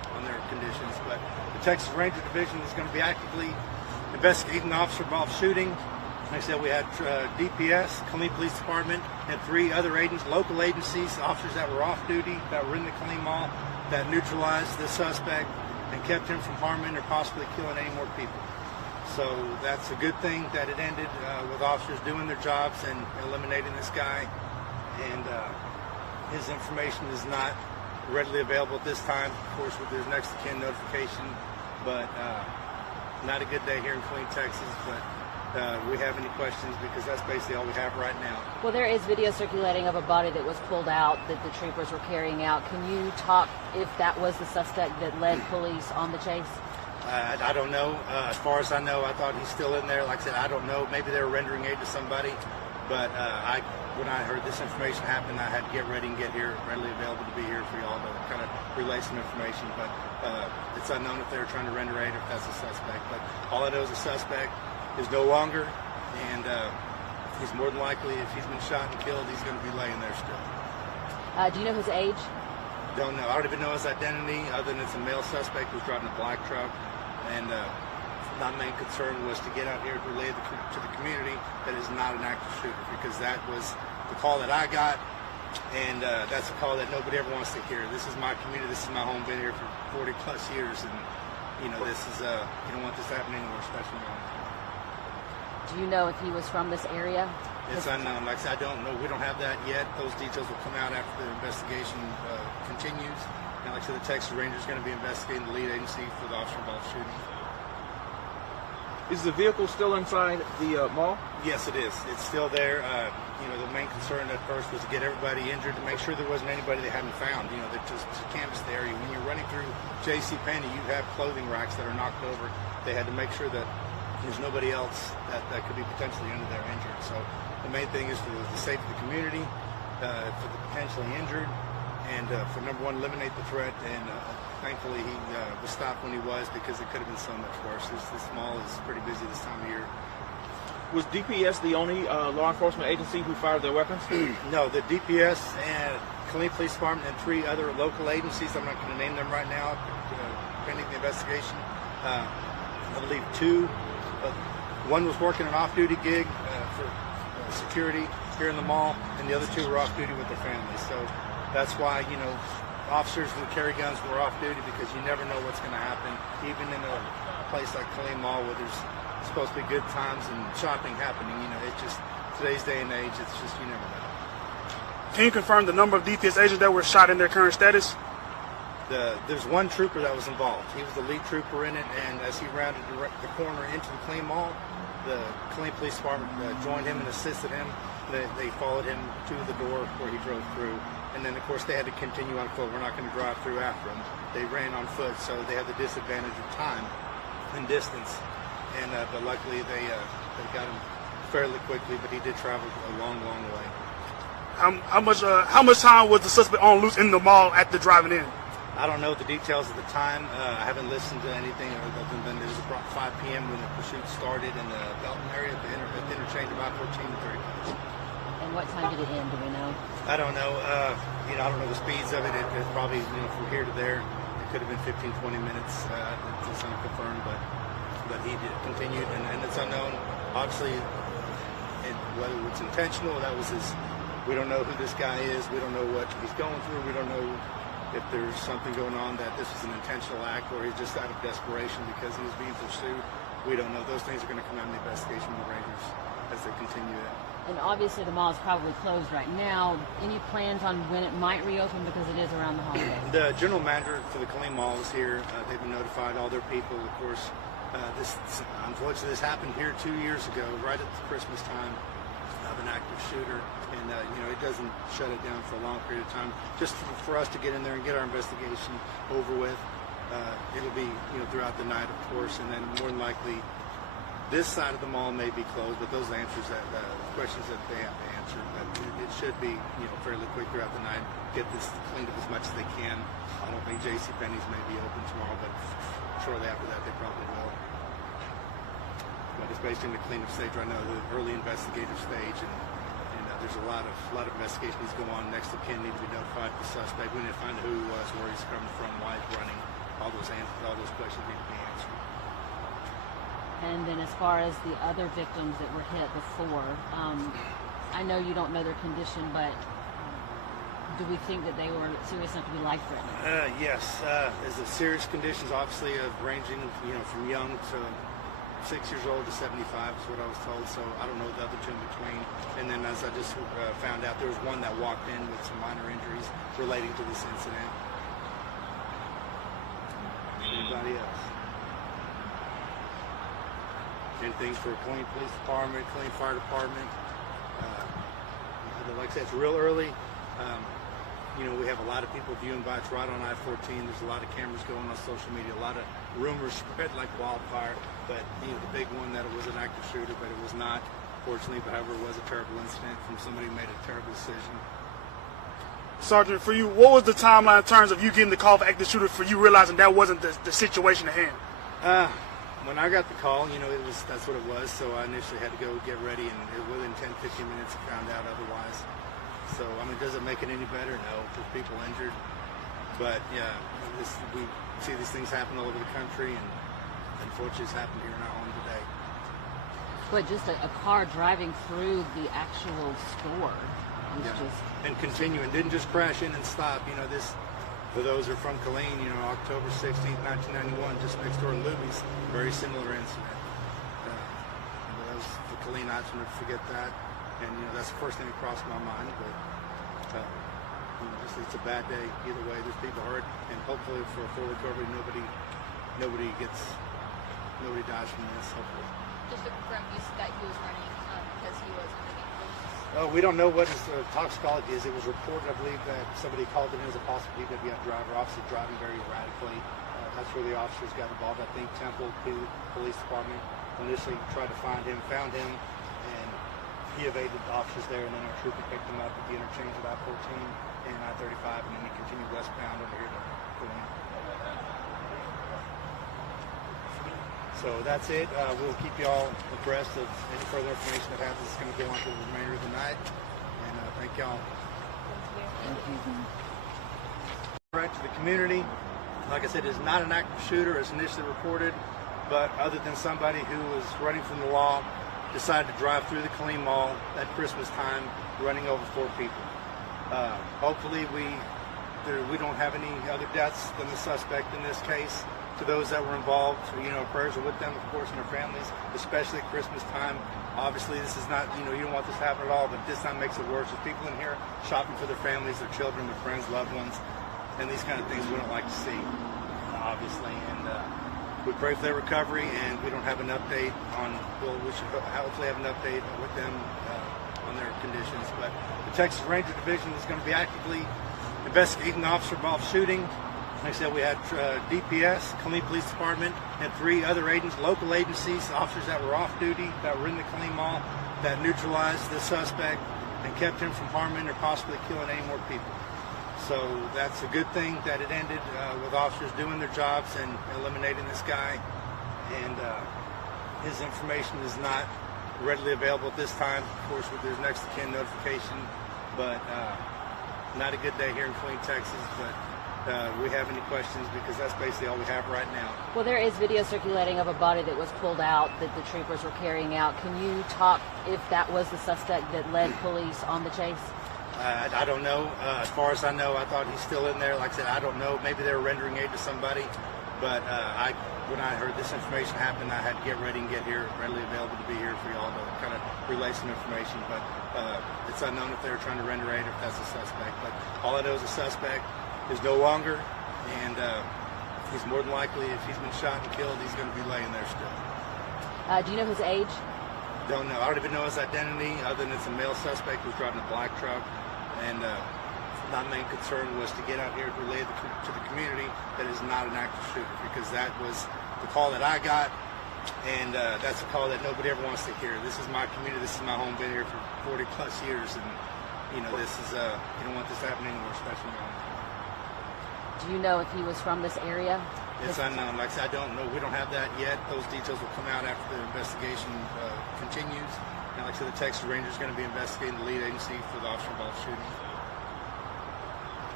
on their conditions. But the Texas Ranger Division is going to be actively investigating the officer-involved shooting. Like I said, we had DPS, Killeen Police Department, and 3 other agents, local agencies, officers that were off duty, that were in the Killeen Mall, that neutralized the suspect and kept him from harming or possibly killing any more people. So that's a good thing that it ended with officers doing their jobs and eliminating this guy. And his information is not readily available at this time, of course, with the next of kin notification. But not a good day here in Killeen, Texas. But we have any questions, because that's basically all we have right now. Well, there is video circulating of a body that was pulled out that the troopers were carrying out. Can you talk if that was the suspect that led police on the chase? I don't know. As far as I know, I thought he's still in there. Like I said, I don't know. Maybe they were rendering aid to somebody. But when I heard this information happen, I had to get ready and get here, readily available to be here for y'all to kind of relay some information. But it's unknown if they were trying to render aid or if that's a suspect. But all I know is the suspect is no longer, and he's more than likely, if he's been shot and killed, he's going to be laying there still. Do you know his age? Don't know. I don't even know his identity, other than it's a male suspect who's driving a black truck. And my main concern was to get out here to relay to the community that is not an active shooter, because that was the call that I got, and that's a call that nobody ever wants to hear. This is my community. This is my home. Been here for 40 plus years, and this is you don't want this to happen anywhere, especially now. Do you know if he was from this area? It's unknown. Like I said, I don't know. We don't have that yet. Those details will come out after the investigation continues. And like I said, the Texas Ranger is going to be investigating the lead agency for the officer-involved shooting. Is the vehicle still inside the mall? Yes, it is. It's still there. The main concern at first was to get everybody injured, to make sure there wasn't anybody they hadn't found. That just to canvass the area. When you're running through JCPenney, you have clothing racks that are knocked over. They had to make sure that there's nobody else that could be potentially under there injured. So the main thing is for the safety of the community, for the potentially injured, and for number one, eliminate the threat. And thankfully he was stopped when he was, because it could have been so much worse. This mall is pretty busy this time of year. Was DPS the only law enforcement agency who fired their weapons? No, the DPS and Killeen Police Department and 3 other local agencies, I'm not going to name them right now, pending the investigation. I believe 2. One was working an off-duty gig for security here in the mall, and the other 2 were off-duty with their families. So that's why, officers who carry guns were off-duty, because you never know what's going to happen, even in a place like Killeen Mall where there's supposed to be good times and shopping happening. It's just, today's day and age, it's just, you never know. Can you confirm the number of DPS agents that were shot in their current status? There's one trooper that was involved. He was the lead trooper in it, and as he rounded the corner into the Killeen Mall, the Killeen Police Department joined him and assisted him. They followed him to the door where he drove through, and then of course they had to continue on foot. We're not going to drive through after him. They ran on foot, so they had the disadvantage of time and distance. And but luckily they got him fairly quickly, but he did travel a long, long way. How much time was the suspect on loose in the mall at the driving in? I don't know the details of the time. I haven't listened to anything other than it was about 5 p.m. when the pursuit started in the Belton area at the interchange of I-14 and 35. And what time did it end? Do we know? I don't know. I don't know the speeds of it. It's probably from here to there. It could have been 15, 20 minutes. It's unconfirmed, but he did continued, and it's unknown. Obviously, whether it's intentional, that was his. We don't know who this guy is. We don't know what he's going through. We don't know if there's something going on, that this is an intentional act, or he's just out of desperation because he was being pursued. We don't know. Those things are going to come out in the investigation with the Rangers as they continue it. And obviously the mall is probably closed right now. Any plans on when it might reopen, because it is around the holiday? The general manager for the Killeen Mall is here. They've been notified, all their people. Of course, unfortunately, this happened here 2 years ago, right at the Christmas time, of an active shooter. And it doesn't shut it down for a long period of time. Just for us to get in there and get our investigation over with. It'll be throughout the night, of course, and then more than likely this side of the mall may be closed. But those answers, questions that they have to answer, but it should be fairly quick throughout the night. Get this cleaned up as much as they can. I don't think JCPenney's may be open tomorrow, but shortly after that they probably will. But it's basically in the cleanup stage right now, the early investigative stage, and there's a lot of investigation needs to go on. Next of kin need to be notified of the suspect. We need to find out who he was, where he's coming from, why he's running. All all those questions need to be answered. And then as far as the other victims that were hit before, I know you don't know their condition, but do we think that they were serious enough to be life-threatening? Yes, there's the serious conditions, obviously, of ranging, from young to 6 years old to 75 is what I was told. So I don't know the other two in between. And then, as I just found out, there was one that walked in with some minor injuries relating to this incident. Anybody else? Anything for Killeen Police Department, Killeen Fire Department? Like I said, it's real early. We have a lot of people viewing by. It's right on I-14. There's a lot of cameras going on social media. A lot of rumors spread like wildfire. But the big one that it was an active shooter, but it was not, fortunately. But however, it was a terrible incident from somebody who made a terrible decision. Sergeant, for you, what was the timeline in terms of you getting the call for active shooter for you realizing that wasn't the situation at hand? When I got the call, that's what it was. So I initially had to go get ready, and within 10, 15 minutes, I found out otherwise. So, does it make it any better? No, there's people injured. But, yeah, we see these things happen all over the country, and unfortunately it's happened here in our home today. But just a car driving through the actual store was just... And continuing, didn't just crash in and stop. For those who are from Killeen, October 16th, 1991, just next door to Luby's, very similar incident. That was the Killeen, I just never forget that. And, that's the first thing that crossed my mind. But, it's a bad day. Either way, there's people hurt. And hopefully for a full recovery, nobody dies from this, hopefully. Just to confirm, that he was running because he was underneath police. We don't know what his toxicology is. It was reported, I believe, that somebody called it in as a possible DWI driver, obviously driving very erratically. That's where the officers got involved. I think Temple Police Department initially tried to find him, found him, and he evaded the officers there, and then our trooper picked him up at the interchange of I-14 and I-35, and then he continued westbound over here to Killeen. So that's it. We'll keep you all abreast of any further information that happens. It's going to go on through the remainder of the night. And thank y'all. Right to the community. Like I said, it's not an active shooter as initially reported, but other than somebody who was running from the law, decided to drive through the Killeen Mall at Christmas time, running over 4 people. Hopefully we don't have any other deaths than the suspect in this case. To those that were involved, prayers are with them, of course, and their families, especially at Christmas time. Obviously, this is not, you don't want this to happen at all, but this time makes it worse. There's people in here shopping for their families, their children, their friends, loved ones, and these kind of things we don't like to see, obviously. And we pray for their recovery, and we don't have an update on, we should hopefully have an update with them on their conditions. But the Texas Ranger Division is going to be actively investigating the officer-involved shooting. Like I said, we had DPS, Killeen Police Department, and 3 other local agencies, officers that were off duty, that were in the Killeen Mall, that neutralized the suspect and kept him from harming or possibly killing any more people. So that's a good thing that it ended with officers doing their jobs and eliminating this guy. And his information is not readily available at this time. Of course, with their next of kin notification, but not a good day here in Killeen, Texas. But we have any questions, because that's basically all we have right now. Well, there is video circulating of a body that was pulled out that the troopers were carrying out. Can you talk if that was the suspect that led police on the chase? I don't know. As far as I know, I thought he's still in there. Like I said, I don't know. Maybe they were rendering aid to somebody. But when I heard this information happen, I had to get ready and get here, readily available to be here for y'all to kind of relay some information. But it's unknown if they were trying to render aid or if that's a suspect. But all I know is the suspect is no longer, and he's more than likely, if he's been shot and killed, he's going to be laying there still. Do you know his age? Don't know. I don't even know his identity, other than it's a male suspect who's driving a black truck. And my main concern was to get out here to relay to the community that is not an active shooter, because that was the call that I got, and that's a call that nobody ever wants to hear. This is my community. This is my home. Been here for 40 plus years, and this is you don't want this to happen anywhere, especially now. Do you know if he was from this area? It's unknown. Like I said, I don't know. We don't have that yet. Those details will come out after the investigation continues. And like I said, the Texas Ranger is going to be investigating the lead agency for the officer-involved shooting.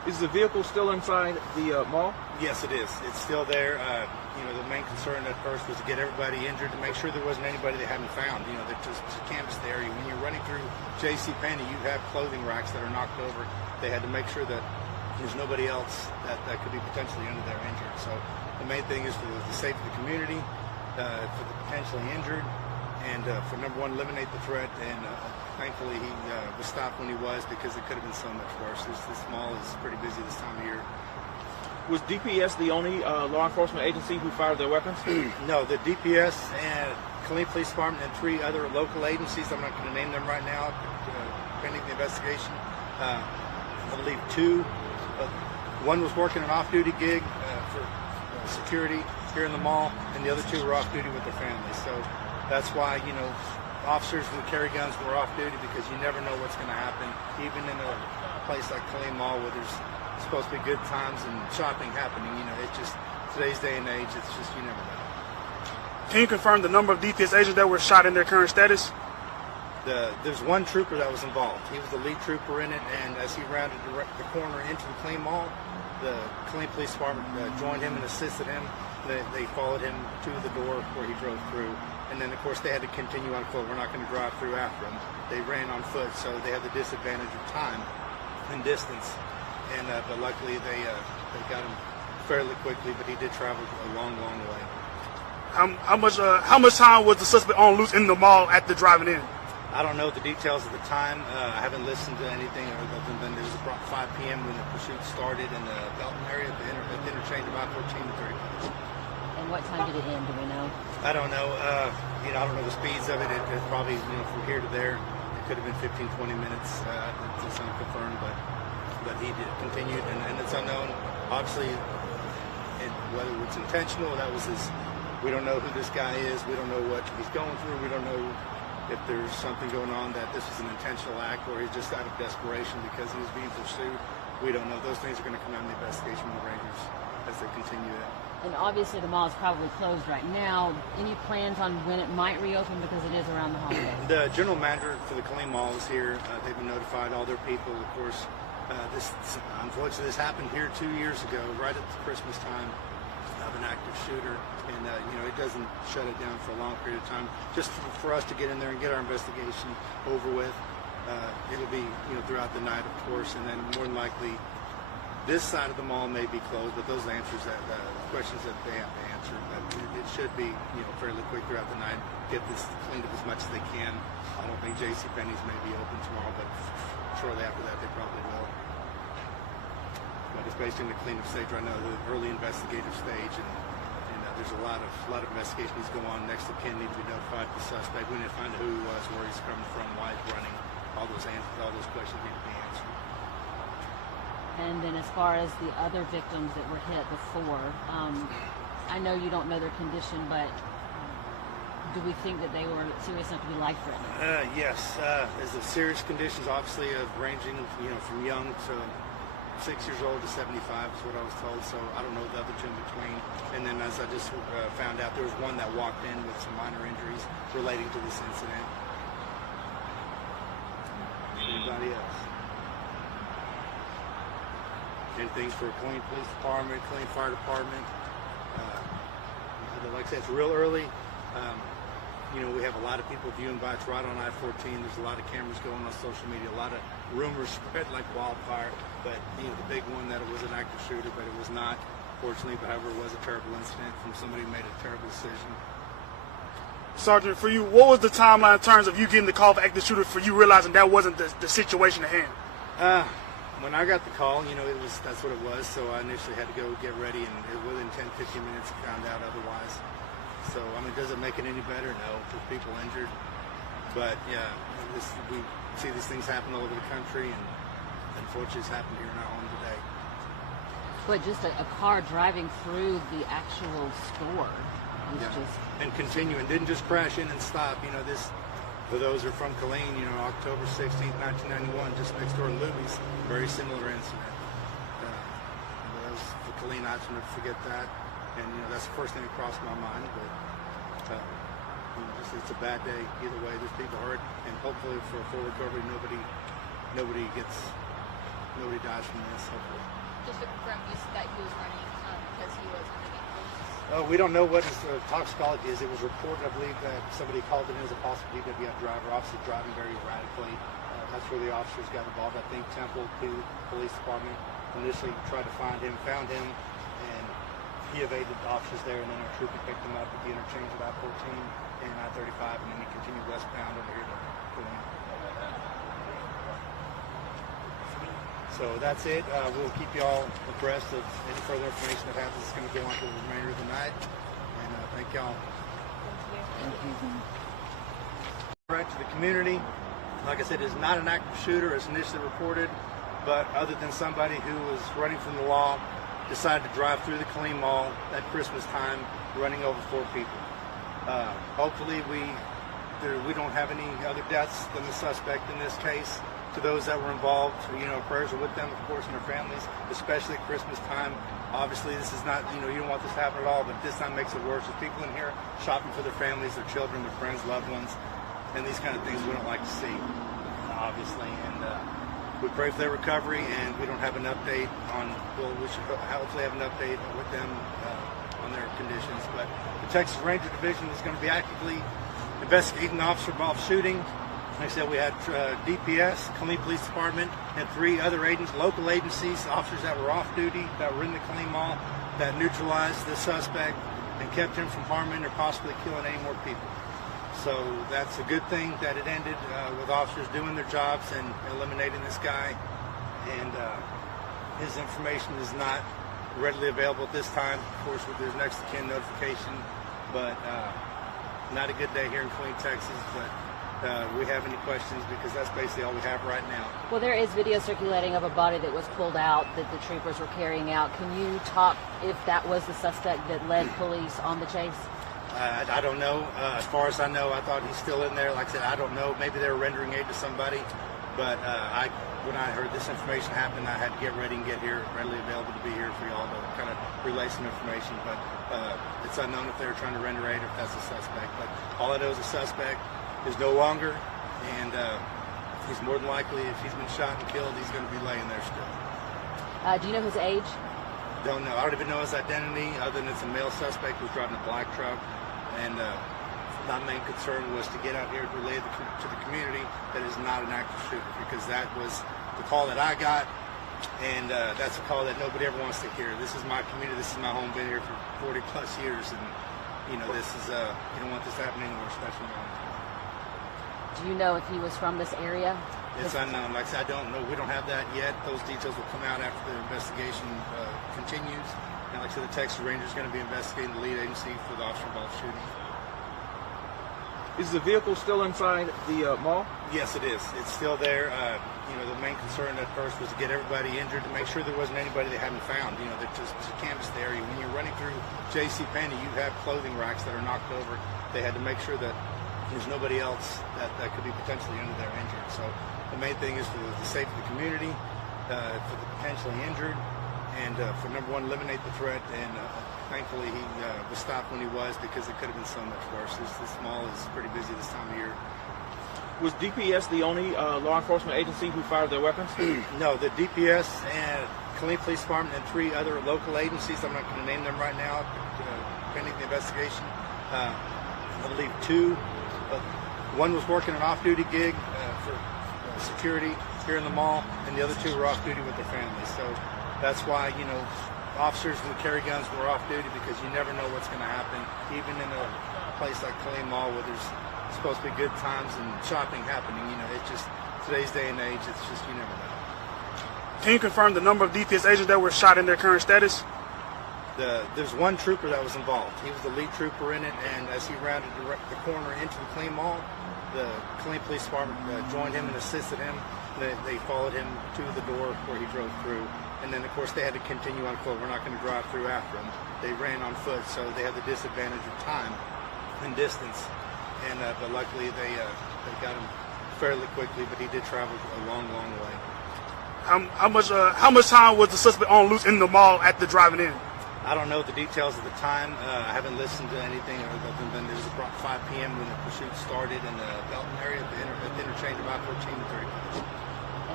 Is the vehicle still inside the mall? Yes, it is. It's still there. The main concern at first was to get everybody injured, to make sure there wasn't anybody they hadn't found. That just to canvass the area. When you're running through JCPenney, you have clothing racks that are knocked over. They had to make sure that there's nobody else that could be potentially under there injured. So the main thing is for the safety of the community, for the potentially injured, and for number one, eliminate the threat. And thankfully, he was stopped when he was, because it could have been so much worse. This mall is pretty busy this time of year. Was DPS the only law enforcement agency who fired their weapons? No, the DPS and Killeen Police Department and 3 other local agencies. I'm not going to name them right now, pending the investigation. I believe 2. One was working an off-duty gig for security here in the mall, and the other 2 were off-duty with their families. So that's why, officers who carry guns were off-duty, because you never know what's going to happen, even in a place like Killeen Mall where there's supposed to be good times and shopping happening. It's just today's day and age. It's just, you never know. Can you confirm the number of DPS agents that were shot in their current status? There's one trooper that was involved. He was the lead trooper in it, and as he rounded the corner into the Killeen Mall, the Killeen Police Department joined him and assisted him. They followed him to the door where he drove through, and then of course they had to continue on foot. We're not going to drive through after him. They ran on foot, so they had the disadvantage of time and distance. And but luckily they got him fairly quickly, but he did travel a long, long way. How much time was the suspect on loose in the mall at the driving in? I don't know the details of the time. I haven't listened to anything other than it was about 5 p.m. when the pursuit started in the Belton area at the interchange, about 14 to 30 minutes. And what time did it end? Do we know? I don't know. I don't know the speeds of it. It probably, from here to there, it could have been 15, 20 minutes. It's unconfirmed, but he did continue, and it's unknown. Obviously, whether it's intentional, that was his. We don't know who this guy is. We don't know what he's going through. We don't know if there's something going on, that this was an intentional act, or he's just out of desperation because he was being pursued. We don't know. Those things are going to come out in the investigation from the Rangers as they continue it. And obviously the mall is probably closed right now. Any plans on when it might reopen, because it is around the holidays? The general manager for the Killeen Mall is here. They've been notified, all their people, of course. Unfortunately, this happened here 2 years ago, right at the Christmas time, of an active shooter. And, it doesn't shut it down for a long period of time. Just for us to get in there and get our investigation over with. It'll be, throughout the night, of course, and then more than likely, this side of the mall may be closed, but those answers questions that they have to answer. But it should be, fairly quick throughout the night. Get this cleaned up as much as they can. I don't think JCPenney's may be open tomorrow, but shortly after that, they probably will. But it's basically in the cleanup stage right now, the early investigative stage, and there's a lot of investigation needs to go on. Next of kin need to be notified the suspect. We need to find out who he was, where he's coming from, why he's running. All those answers, all those questions need to be answered. And then as far as the other victims that were hit before, I know you don't know their condition, but do we think that they were serious enough to be life-threatening? Yes. There's the serious conditions, obviously, ranging, from young to 6 years old to 75 is what I was told. So I don't know the other two in between. And then, as I just found out, there was one that walked in with some minor injuries relating to this incident. Anybody else? Anything for Killeen Police Department, Killeen Fire Department. Like I said, it's real early. We have a lot of people viewing by. It's right on I-14. There's a lot of cameras going on social media. A lot of rumors spread like wildfire. But the big one that it was an active shooter, but it was not. Fortunately, but however, it was a terrible incident from somebody who made a terrible decision. Sergeant, for you, what was the timeline in terms of you getting the call for active shooter, for you realizing that wasn't the situation at hand? When I got the call, that's what it was. So I initially had to go get ready, and within 10, 15 minutes, I found out otherwise. So, does it make it any better? No, there's people injured. But, yeah, we see these things happen all over the country, and unfortunately it's happened here in our home today. But just a car driving through the actual store was just... And continuing, didn't just crash in and stop. For those who are from Killeen, October 16th, 1991, just next door to Luby's, very similar incident. Those for Killeen, I shouldn't forget that. And, that's the first thing that crossed my mind. But, it's a bad day either way. There's people hurt, and hopefully for full recovery, nobody gets nobody dies from this, hopefully. Just to confirm, you said that he was running because he was underneath police. We don't know what his toxicology is. It was reported, I believe, that somebody called it in as a possible DWI driver, obviously driving very erratically. That's where the officers got involved. I think Temple Police Department initially tried to find him, found him, and he evaded the officers there, and then our trooper picked him up at the interchange of I-14 and I-35, and then he continued westbound over here to Killeen. So that's it. We'll keep you all abreast of any further information that happens. It's going to go on for the remainder of the night. And thank y'all. Thank you. Right to the community. Like I said, it's not an active shooter as initially reported, but other than somebody who was running from the law, decided to drive through the Killeen Mall at Christmas time, running over 4 people. Hopefully we don't have any other deaths than the suspect in this case. To those that were involved, prayers are with them, of course, and their families, especially at Christmas time. Obviously, this is not, you don't want this to happen at all, but this time makes it worse. There's people in here shopping for their families, their children, their friends, loved ones, and these kind of things we don't like to see, obviously. And we pray for their recovery, and we don't have an update on, we should hopefully have an update with them on their conditions. But the Texas Ranger Division is going to be actively investigating the officer-involved shooting. Like I said, we had DPS, Killeen Police Department, and 3 other local agencies, officers that were off duty, that were in the Killeen Mall, that neutralized the suspect and kept him from harming or possibly killing any more people. So that's a good thing that it ended with officers doing their jobs and eliminating this guy. And his information is not readily available at this time. Of course, with his next of kin notification, but not a good day here in Killeen, Texas. But we have any questions, because that's basically all we have right now. Well, there is video circulating of a body that was pulled out that the troopers were carrying out. Can you talk if that was the suspect that led police on the chase? I don't know. As far as I know, I thought he's still in there. Like I said, I don't know. Maybe they were rendering aid to somebody. But when I heard this information happen, I had to get ready and get here, readily available to be here for y'all to kind of relay some information. But it's unknown if they were trying to render aid or if that's a suspect. But all I know is a suspect is no longer, and he's more than likely, if he's been shot and killed, he's going to be laying there still. Do you know his age? Don't know. I don't even know his identity, other than it's a male suspect who's driving a black truck. And my main concern was to get out here to relay to the community that is not an active shooter, because that was the call that I got, and that's a call that nobody ever wants to hear. This is my community. This is my home. Been here for 40 plus years, and this is you don't want this to happen anywhere, especially now. Do you know if he was from this area? It's unknown. Like I said, I don't know. We don't have that yet. Those details will come out after the investigation continues. And like I said, the Texas Ranger is going to be investigating the lead agency for the officer-involved shooting. Is the vehicle still inside the mall? Yes, it is. It's still there. The main concern at first was to get everybody injured, to make sure there wasn't anybody they hadn't found. That just to canvass the area. When you're running through JCPenney, you have clothing racks that are knocked over. They had to make sure that there's nobody else that could be potentially under there injured. So the main thing is for the safety of the community, for the potentially injured, and for number one, eliminate the threat. And thankfully he was stopped when he was, because it could have been so much worse. This mall is pretty busy this time of year. Was DPS the only law enforcement agency who fired their weapons? No, the DPS and Killeen Police Department and 3 other local agencies, I'm not going to name them right now, pending the investigation. I believe 2. One was working an off-duty gig for security here in the mall, and the other 2 were off-duty with their families. So that's why, officers who carry guns were off-duty, because you never know what's going to happen, even in a place like Killeen Mall where there's supposed to be good times and shopping happening. It's just, today's day and age, it's just, you never know. Can you confirm the number of DPS agents that were shot in their current status? There's 1 trooper that was involved. He was the lead trooper in it, and as he rounded the corner into the Killeen Mall, the Killeen Police Department joined him and assisted him. They followed him to the door where he drove through, and then of course they had to continue on foot. We're not going to drive through after him. They ran on foot, so they had the disadvantage of time and distance. And but luckily they got him fairly quickly, but he did travel a long, long way. How much time was the suspect on loose in the mall at the driving in? I don't know the details of the time. I haven't listened to anything other than it was about 5 p.m. when the pursuit started in the Belton area at the interchange of I-14 and 35. And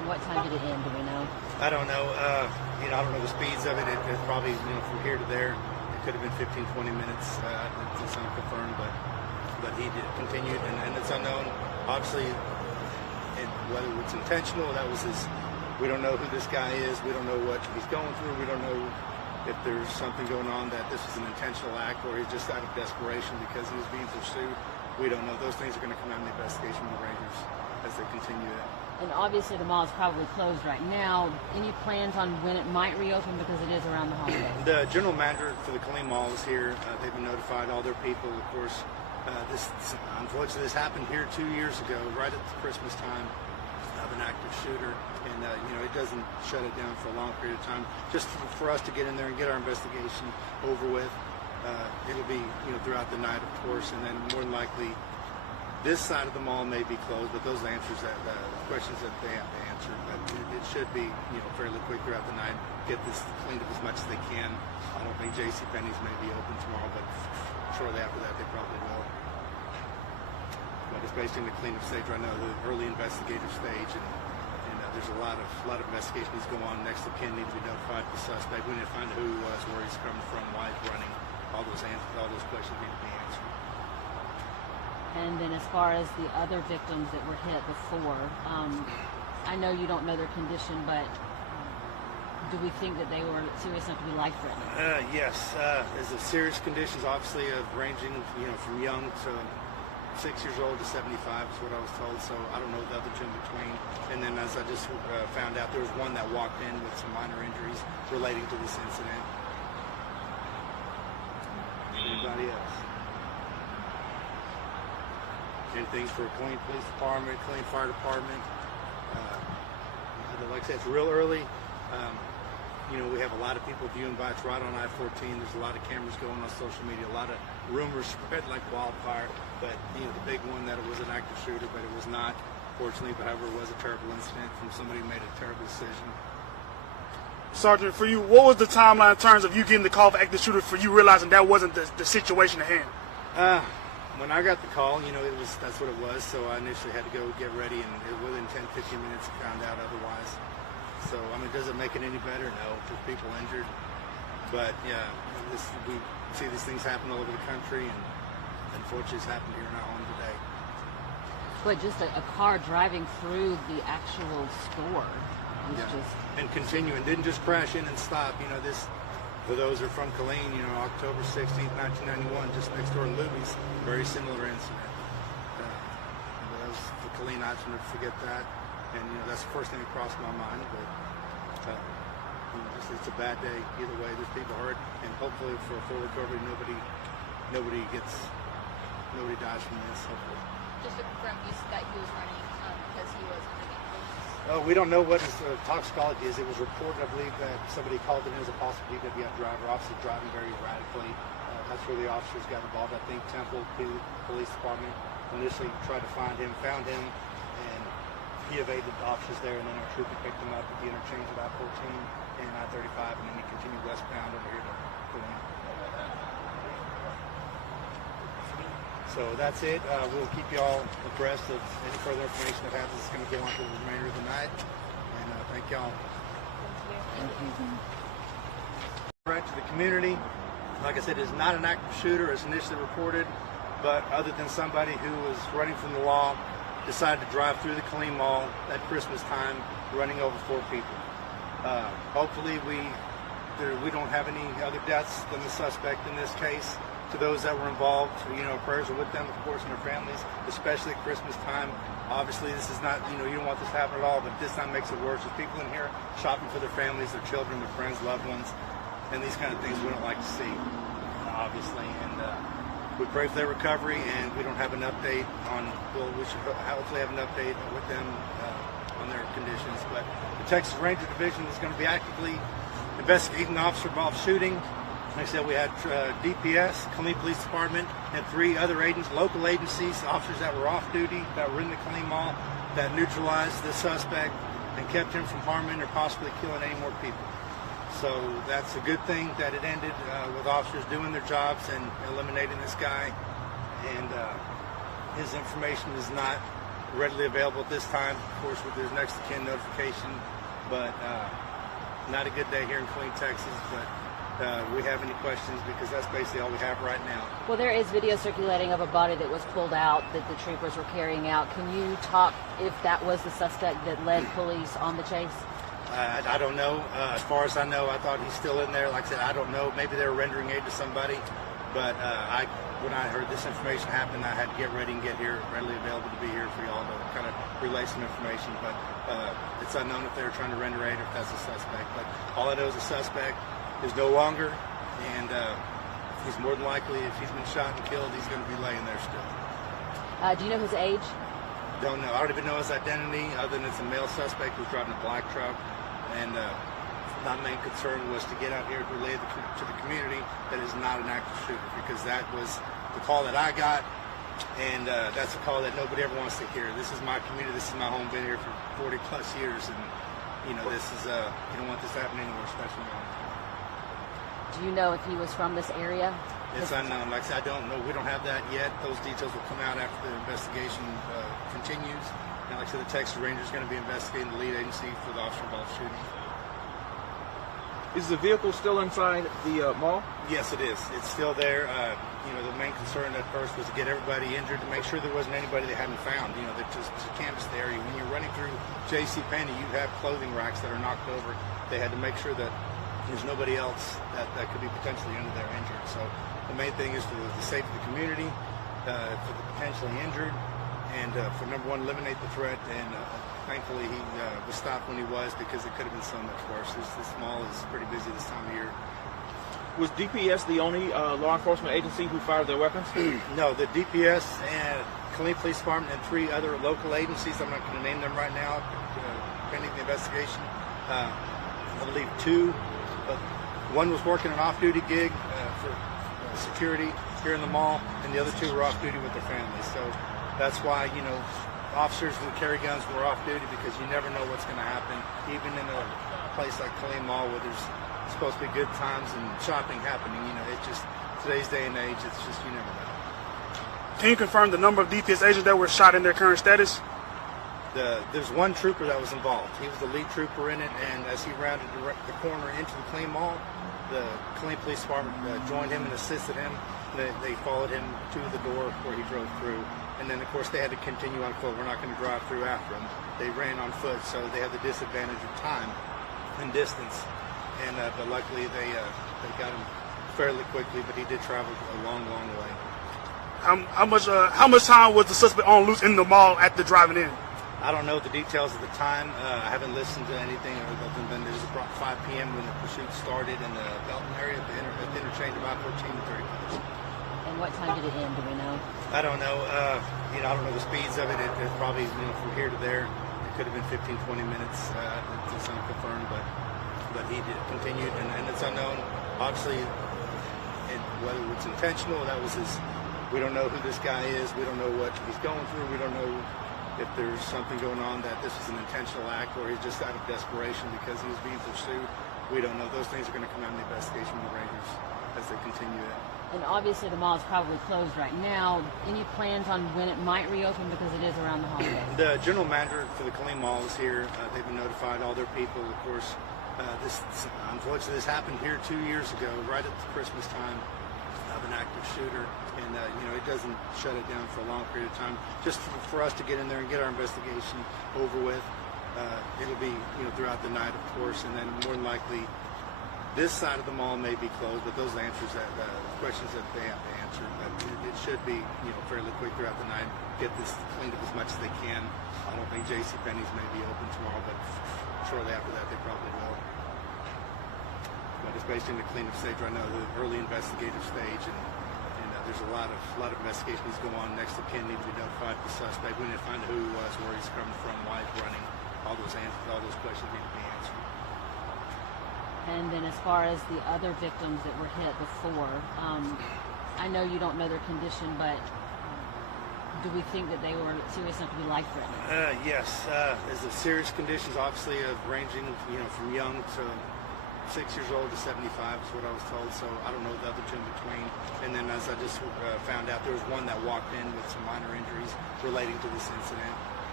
What time did it end? Do we know? I don't know. I don't know the speeds of it. It's probably, from here to there, it could have been 15, 20 minutes. It's unconfirmed, but he did continued, and it's unknown. Obviously, whether it's intentional, that was his. We don't know who this guy is. We don't know what he's going through. We don't know if there's something going on that this was an intentional act or he's just out of desperation because he was being pursued. We don't know. Those things are going to come out in the investigation of the Rangers as they continue it. And obviously the mall is probably closed right now. Any plans on when it might reopen because it is around the holidays? The general manager for the Killeen Mall is here. They've been notified, all their people, of course. Unfortunately, this happened here 2 years ago, right at the Christmas time, of an active shooter. And, it doesn't shut it down for a long period of time. Just for us to get in there and get our investigation over with. It'll be, throughout the night, of course, and then more than likely, this side of the mall may be closed, but those answers questions that they have to answer. But it should be, fairly quick throughout the night. Get this cleaned up as much as they can. I don't think JCPenney's may be open tomorrow, but shortly after that, they probably will. But it's basically in the cleanup stage right now, the early investigative stage, and there's a lot of investigation needs to go on. Next of kin need to be notified of the suspect. We need to find out who he was, where he's coming from, why he's running. All those answers, all those questions need to be answered. And then as far as the other victims that were hit before, I know you don't know their condition, but do we think that they were serious enough to be life-threatening? Yes. There's a serious conditions, obviously, ranging, from young to 6 years old to 75 is what I was told. So I don't know the other two in between. And then as I just found out, there was one that walked in with some minor injuries relating to this incident. Anybody else? Anything for Killeen Police Department, Killeen Fire Department. Like I said, it's real early. We have a lot of people viewing by. It's right on I-14. There's a lot of cameras going on social media. A lot of rumors spread like wildfire. But the big one that it was an active shooter, but it was not. Fortunately, but however, it was a terrible incident from somebody who made a terrible decision. Sergeant, for you, what was the timeline in terms of you getting the call for active shooter for you realizing that wasn't the situation at hand? When I got the call, that's what it was. So I initially had to go get ready, and within 10, 15 minutes, I found out otherwise. So, does it make it any better? No, there's people injured. But, yeah, we see these things happen all over the country, and unfortunately it's happened here in our home today. But just a car driving through the actual store was just... And continuing, didn't just crash in and stop. For those who are from Killeen, October 16th, 1991, just next door to Luby's, very similar incident. For Killeen, I shouldn't forget that. And, that's the first thing that crossed my mind. But, it's a bad day either way. There's people hurt, and hopefully for a full recovery, nobody dies from this, hopefully. Just to confirm, you said that he was running because he was underneath. We don't know what his toxicology is. It was reported, I believe, that somebody called it in as a possible DWI driver, obviously driving very erratically. That's where the officers got involved. I think Temple Police Department initially tried to find him, found him, and he evaded the officers there, and then our trooper picked him up at the interchange of I-14 and I-35, and then he continued westbound over here to Killeen. So that's it. We'll keep you all abreast of any further information that happens. It's going to go on for the remainder of the night. And thank y'all. Thank you. Right to the community. Like I said, it's not an active shooter as initially reported, but other than somebody who was running from the law, decided to drive through the Killeen Mall at Christmas time, running over 4 people. Hopefully we don't have any other deaths than the suspect in this case. To those that were involved, prayers are with them, of course, and their families, especially at Christmas time. Obviously, this is not, you don't want this to happen at all, but this time makes it worse. There's people in here shopping for their families, their children, their friends, loved ones, and these kind of things we don't like to see, obviously. And we pray for their recovery, and we don't have an update on, we should hopefully have an update with them on their conditions. But the Texas Ranger Division is going to be actively investigating the officer-involved shooting. Like I said, we had DPS, Killeen Police Department, and 3 other local agencies, officers that were off duty, that were in the Killeen Mall, that neutralized the suspect and kept him from harming or possibly killing any more people. So that's a good thing that it ended with officers doing their jobs and eliminating this guy. And his information is not readily available at this time. Of course, with there's next of kin notification, but not a good day here in Killeen, Texas. But we have any questions, because that's basically all we have right now. Well, there is video circulating of a body that was pulled out that the troopers were carrying out. Can you talk if that was the suspect that led police on the chase? I don't know. As far as I know, I thought he's still in there. Like I said, I don't know. Maybe they were rendering aid to somebody. But when I heard this information happen, I had to get ready and get here, readily available to be here for y'all to kind of relay some information. But it's unknown if they were trying to render aid or if that's a suspect. But all I know is the suspect is no longer, and he's more than likely, if he's been shot and killed, he's going to be laying there still. Do you know his age? Don't know. I don't even know his identity, other than it's a male suspect who's driving a black truck. And my main concern was to get out here to relay to the community that is not an active shooter, because that was the call that I got, and that's a call that nobody ever wants to hear. This is my community. This is my home. Been here for 40+ years, and this is you don't want this to happen anywhere, especially now. Do you know if he was from this area? It's unknown. Like I said, I don't know. We don't have that yet. Those details will come out after the investigation continues. And like I said, the Texas Ranger is going to be investigating the lead agency for the officer-involved shooting. Is the vehicle still inside the mall? Yes, it is. It's still there. The main concern at first was to get everybody injured, to make sure there wasn't anybody they hadn't found. That just to canvass the area. When you're running through JCPenney, you have clothing racks that are knocked over. They had to make sure that there's nobody else that could be potentially under there injured. So the main thing is for the safety of the community, for the potentially injured, and for number one, eliminate the threat. And thankfully he was stopped when he was, because it could have been so much worse. This mall is pretty busy this time of year. Was DPS the only law enforcement agency who fired their weapons? No, the DPS and Killeen Police Department and 3 other local agencies, I'm not going to name them right now, pending the investigation. I believe 2, but one was working an off-duty gig for security here in the mall, and the other 2 were off-duty with their families. So that's why, officers who carry guns were off-duty, because you never know what's going to happen, even in a place like Killeen Mall where there's supposed to be good times and shopping happening. It's just, today's day and age, it's just, you never know. Can you confirm the number of DPS agents that were shot in their current status? There's one trooper that was involved. He was the lead trooper in it, and as he rounded the corner into the Killeen Mall, the Killeen Police Department joined him and assisted him. They followed him to the door where he drove through, and then of course they had to continue on foot. We're not going to drive through after him. They ran on foot, so they had the disadvantage of time and distance. And but luckily they got him fairly quickly, but he did travel a long, long way. How much time was the suspect on loose in the mall at the driving in? I don't know the details of the time. I haven't listened to anything other than it was about 5 p.m. when the pursuit started in the Belton area at the interchange of I-14 and 35. And what time did it end? Do we know? I don't know. I don't know the speeds of it. It probably, from here to there, it could have been 15, 20 minutes. It's unconfirmed, but he did continued, and it's unknown. Obviously, whether it's intentional, that was his. We don't know who this guy is. We don't know what he's going through. We don't know if there's something going on that this was an intentional act, or he's just out of desperation because he was being pursued. We don't know. Those things are going to come out in the investigation with the Rangers as they continue it. And obviously the mall is probably closed right now. Any plans on when it might reopen, because it is around the holidays? The general manager for the Killeen Mall is here. They've been notified, all their people. Of course, unfortunately, this happened here 2 years ago, right at the Christmas time, of an active shooter. And, it doesn't shut it down for a long period of time. Just for us to get in there and get our investigation over with. It'll be, throughout the night, of course, and then more than likely, this side of the mall may be closed, but those answers questions that they have to answer. But it should be, fairly quick throughout the night. Get this cleaned up as much as they can. I don't think JCPenney's may be open tomorrow, but shortly after that, they probably will. But it's basically in the cleanup stage right now, the early investigative stage, and there's a lot of investigation needs to go on. Next of kin need to be notified the suspect. We need to find who he was, where he's coming from, why he's running. All those questions need to be answered. And then as far as the other victims that were hit before, I know you don't know their condition, but do we think that they were serious enough to be life-threatening? Yes. There's the serious conditions, obviously, ranging, from young to 6 years old to 75 is what I was told. So I don't know the other two in between. And then, as I just found out, there was one that walked in with some minor injuries relating to this incident.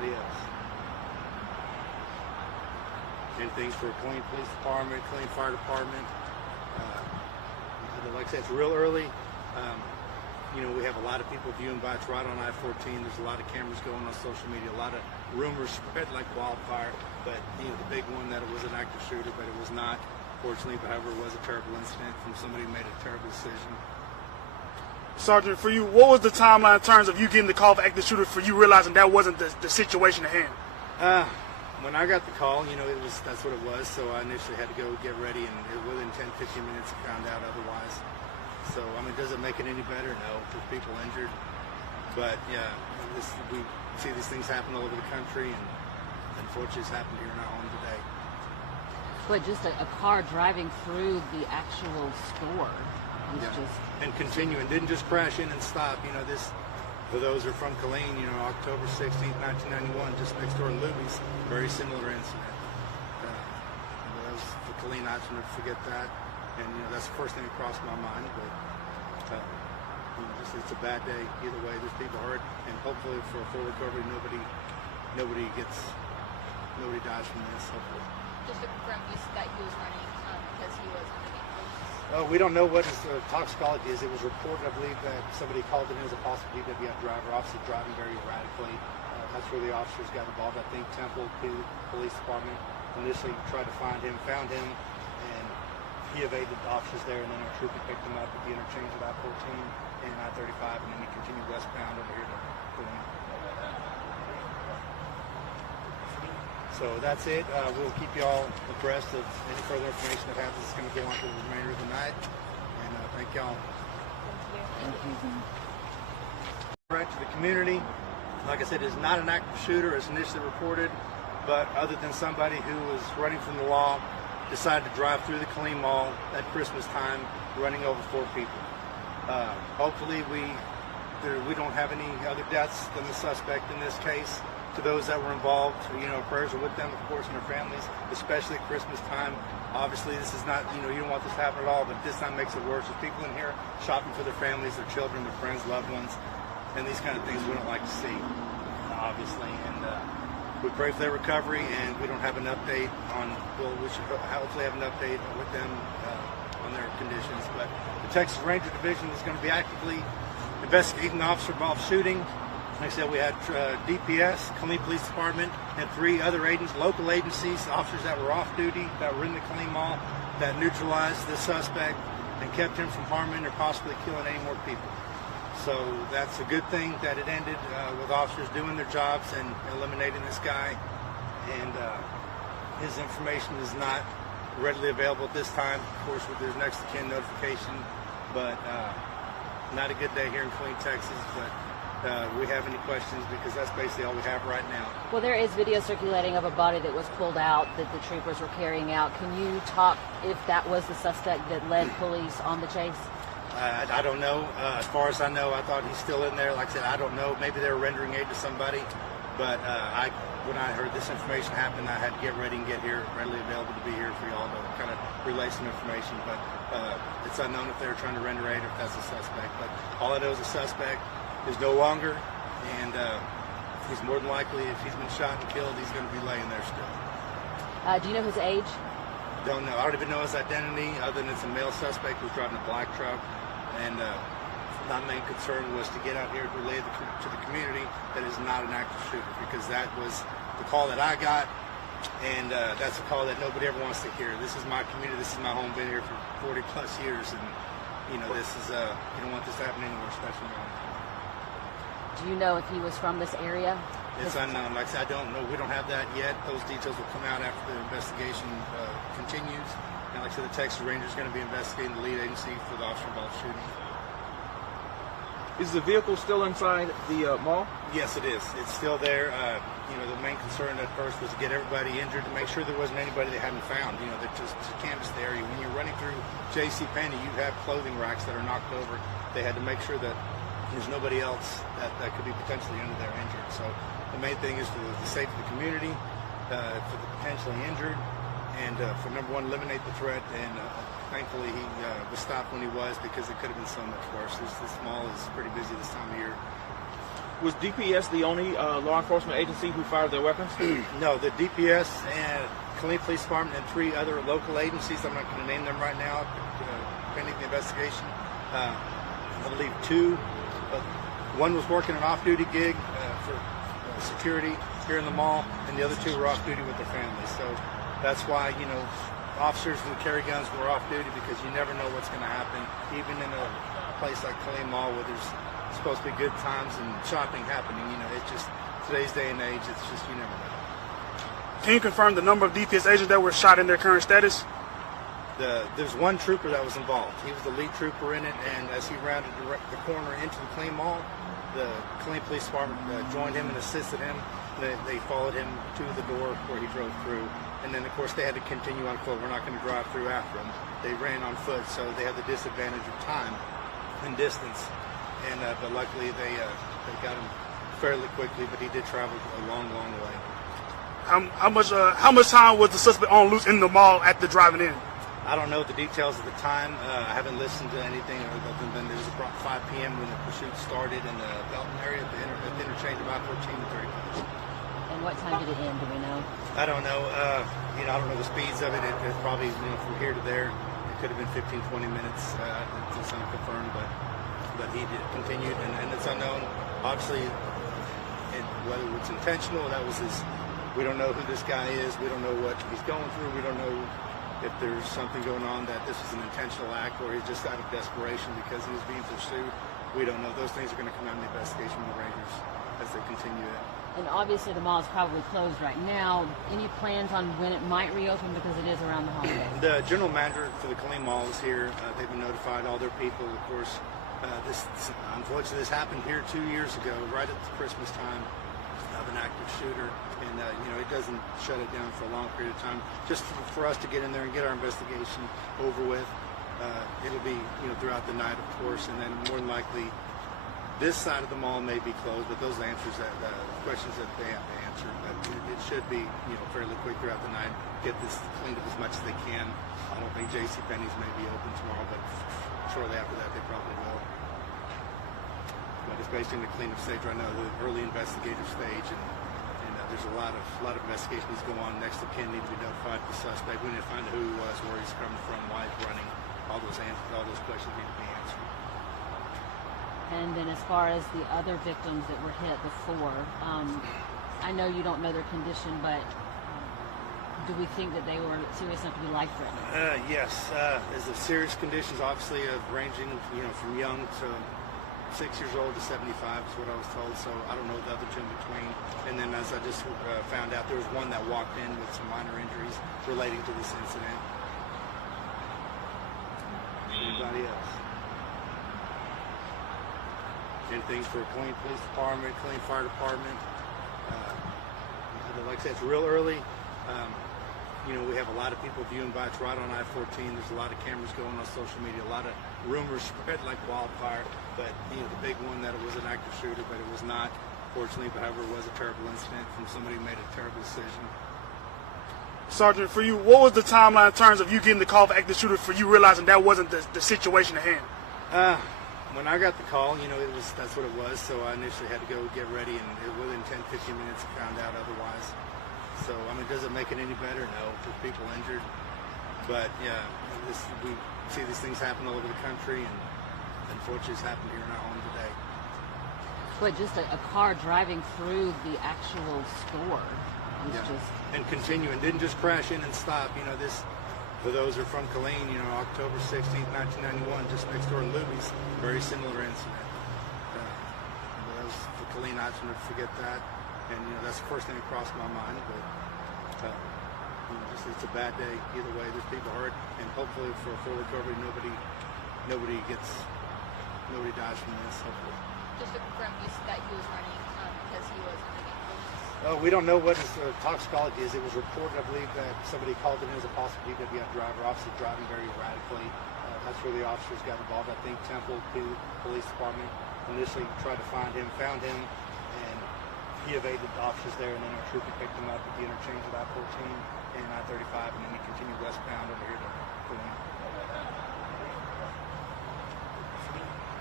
somebody else. And things for Killeen Police Department, Killeen Fire Department. Like I said, it's real early. We have a lot of people viewing by. It's right on I-14. There's a lot of cameras going on social media. A lot of rumors spread like wildfire. But the big one that it was an active shooter, but it was not. Fortunately, however, it was a terrible incident from somebody who made a terrible decision. Sergeant, for you, what was the timeline in terms of you getting the call for active shooter for you realizing that wasn't the situation at hand? When I got the call, that's what it was. So I initially had to go get ready, and within 10-15 minutes, I found out otherwise. So, does it make it any better? No, there's people injured. But, yeah, we see these things happen all over the country, and unfortunately it's happened here in our home today. But just a car driving through the actual store was just... And continuing, didn't just crash in and stop. For those who are from Killeen, October 16th, 1991, just next door to Luby's, very similar incident. That was the Killeen, I should never forget that. And, that's the first thing that crossed my mind. But, it's a bad day either way. There's people hurt, and hopefully for a full recovery, nobody dies from this, hopefully. Just to confirm, you said that he was running because he was under the influence. Oh, we don't know what his toxicology is. It was reported, I believe, that somebody called it in as a possible DWI driver, obviously driving very erratically. That's where the officers got involved. I think Temple Police Department initially tried to find him, found him, and he evaded the officers there, and then our trooper picked him up at the interchange of I-14 and I-35, and then he continued westbound over here to Killeen. So that's it. We'll keep you all abreast of any further information that happens. It's going to go on for the remainder of the night. And thank y'all. Thank you. Right to the community. Like I said, it's not an active shooter as initially reported, but other than somebody who was running from the law, decided to drive through the Killeen Mall at Christmas time, running over 4 people. Hopefully we don't have any other deaths than the suspect in this case. To those that were involved, prayers are with them, of course, and their families, especially at Christmas time. Obviously, this is not, you don't want this to happen at all, but this time makes it worse. There's people in here shopping for their families, their children, their friends, loved ones, and these kind of things we don't like to see, obviously. And we pray for their recovery, and we don't have an update on, we should hopefully have an update with them on their conditions. But the Texas Ranger Division is going to be actively investigating the officer-involved shooting. Like I said, we had DPS, Killeen Police Department, and 3 other agents, local agencies, officers that were off duty, that were in the Killeen Mall, that neutralized the suspect and kept him from harming or possibly killing any more people. So that's a good thing that it ended with officers doing their jobs and eliminating this guy. And his information is not readily available at this time. Of course, with his next of kin notification, but not a good day here in Killeen, Texas. But we have any questions, because that's basically all we have right now. Well, there is video circulating of a body that was pulled out that the troopers were carrying out. Can you talk if that was the suspect that led police on the chase? I don't know. As far as I know, I thought he's still in there. Like I said, I don't know. Maybe they were rendering aid to somebody. But when I heard this information happen, I had to get ready and get here, readily available to be here for y'all to kind of relay some information. But it's unknown if they were trying to render aid or if that's a suspect. But all I know is a suspect is no longer, and he's more than likely, if he's been shot and killed, he's going to be laying there still. Do you know his age? Don't know. I don't even know his identity, other than it's a male suspect who's driving a black truck. And my main concern was to get out here to relay to the community that is not an active shooter, because that was the call that I got, and that's a call that nobody ever wants to hear. This is my community. This is my home. Been here for 40 plus years, and this is you don't want this to happen anywhere, especially now. Do you know if he was from this area? It's unknown. Like I said, I don't know. We don't have that yet. Those details will come out after the investigation continues. And like I said, the Texas Ranger is going to be investigating the lead agency for the officer-involved shooting. Is the vehicle still inside the mall? Yes, it is. It's still there. The main concern at first was to get everybody injured, to make sure there wasn't anybody they hadn't found. That just to canvass the area. When you're running through JCPenney, you have clothing racks that are knocked over. They had to make sure that there's nobody else that could be potentially under there injured. So the main thing is for the safety of the community, for the potentially injured, and for number one, eliminate the threat. And thankfully he was stopped when he was, because it could have been so much worse. This mall is pretty busy this time of year. Was DPS the only law enforcement agency who fired their weapons? No, the DPS and Killeen Police Department and 3 other local agencies. I'm not going to name them right now, pending the investigation. I believe 2. One was working an off-duty gig for security here in the mall, and the other 2 were off-duty with their families. So that's why, officers who carry guns were off-duty, because you never know what's going to happen, even in a place like Killeen Mall where there's supposed to be good times and shopping happening. It's just today's day and age. It's just, you never know. Can you confirm the number of DPS agents that were shot in their current status? There's one trooper that was involved. He was the lead trooper in it, and as he rounded the corner into the Killeen Mall, the Killeen Police Department joined him and assisted him. They followed him to the door where he drove through, and then of course they had to continue on foot. We're not going to drive through after him. They ran on foot, so they had the disadvantage of time and distance. And but luckily they got him fairly quickly. But he did travel a long, long way. How much time was the suspect on loose in the mall at the driving in? I don't know the details of the time. I haven't listened to anything other than it was about 5 p.m. when the pursuit started in the Belton area at the interchange of I-14 and 35. And what time did it end? Do we know? I don't know. I don't know the speeds of it. It probably, from here to there, it could have been 15, 20 minutes. It's unconfirmed, but he did continued, and it's unknown. Obviously, whether it's intentional, that was his. We don't know who this guy is. We don't know what he's going through. We don't know if there's something going on that this was an intentional act or he's just out of desperation because he was being pursued. We don't know. Those things are going to come out in the investigation from the Rangers as they continue it. And obviously the mall is probably closed right now. Any plans on when it might reopen, because it is around the holidays? The general manager for the Killeen Mall is here. They've been notified, all their people. Of course, unfortunately, this happened here 2 years ago, right at the Christmas time, of an active shooter. And, it doesn't shut it down for a long period of time. Just for us to get in there and get our investigation over with. It'll be, throughout the night, of course, and then more than likely, this side of the mall may be closed, but those answers questions that they have to answer. But it should be, fairly quick throughout the night. Get this cleaned up as much as they can. I don't think JCPenney's may be open tomorrow, but shortly after that, they probably will. But it's basically in the cleanup stage right now, the early investigative stage, and there's a lot of investigations going on. Next of kin need to be notified the suspect. We need to find out who he was, where he's coming from, why he's running. All those questions need to be answered. And then as far as the other victims that were hit before, I know you don't know their condition, but do we think that they were serious enough to be life-threatening? Yes. As of serious conditions, obviously, ranging from young to 6 years old to 75 is what I was told. So I don't know the other two in between. And then as I just found out, there was one that walked in with some minor injuries relating to this incident. Anybody else? Anything for Killeen Police Department, Killeen Fire Department. Like I said, it's real early. We have a lot of people viewing by. It's right on I-14. There's a lot of cameras going on social media. A lot of rumors spread like wildfire. But the big one that it was an active shooter, but it was not. Fortunately, however, it was a terrible incident from somebody who made a terrible decision. Sergeant, for you, what was the timeline in terms of you getting the call for active shooter, for you realizing that wasn't the situation at hand? When I got the call, that's what it was. So I initially had to go get ready, and within 10, 15 minutes, I found out otherwise. So, does it make it any better? No, there's people injured. But, yeah, we see these things happen all over the country, and unfortunately it's happened here in our home today. But just a car driving through the actual store was just... And continuing, didn't just crash in and stop. This, for those who are from Killeen, October 16th, 1991, just next door in Luby's, very similar incident. That was for Killeen, I should never forget that. And, that's the first thing that crossed my mind. But, it's a bad day either way. There's people hurt, and hopefully for a full recovery, nobody dies from this, hopefully. Just to confirm, you said that he was running because he was under the influence. We don't know what his toxicology is. It was reported, I believe, that somebody called him as a possible DWI driver, obviously driving very erratically. That's where the officers got involved. I think Temple Police Department initially tried to find him, found him, and he evaded the officers there, and then our trooper picked him up at the interchange of I-14 and I-35, and then he continued westbound over here to Killeen.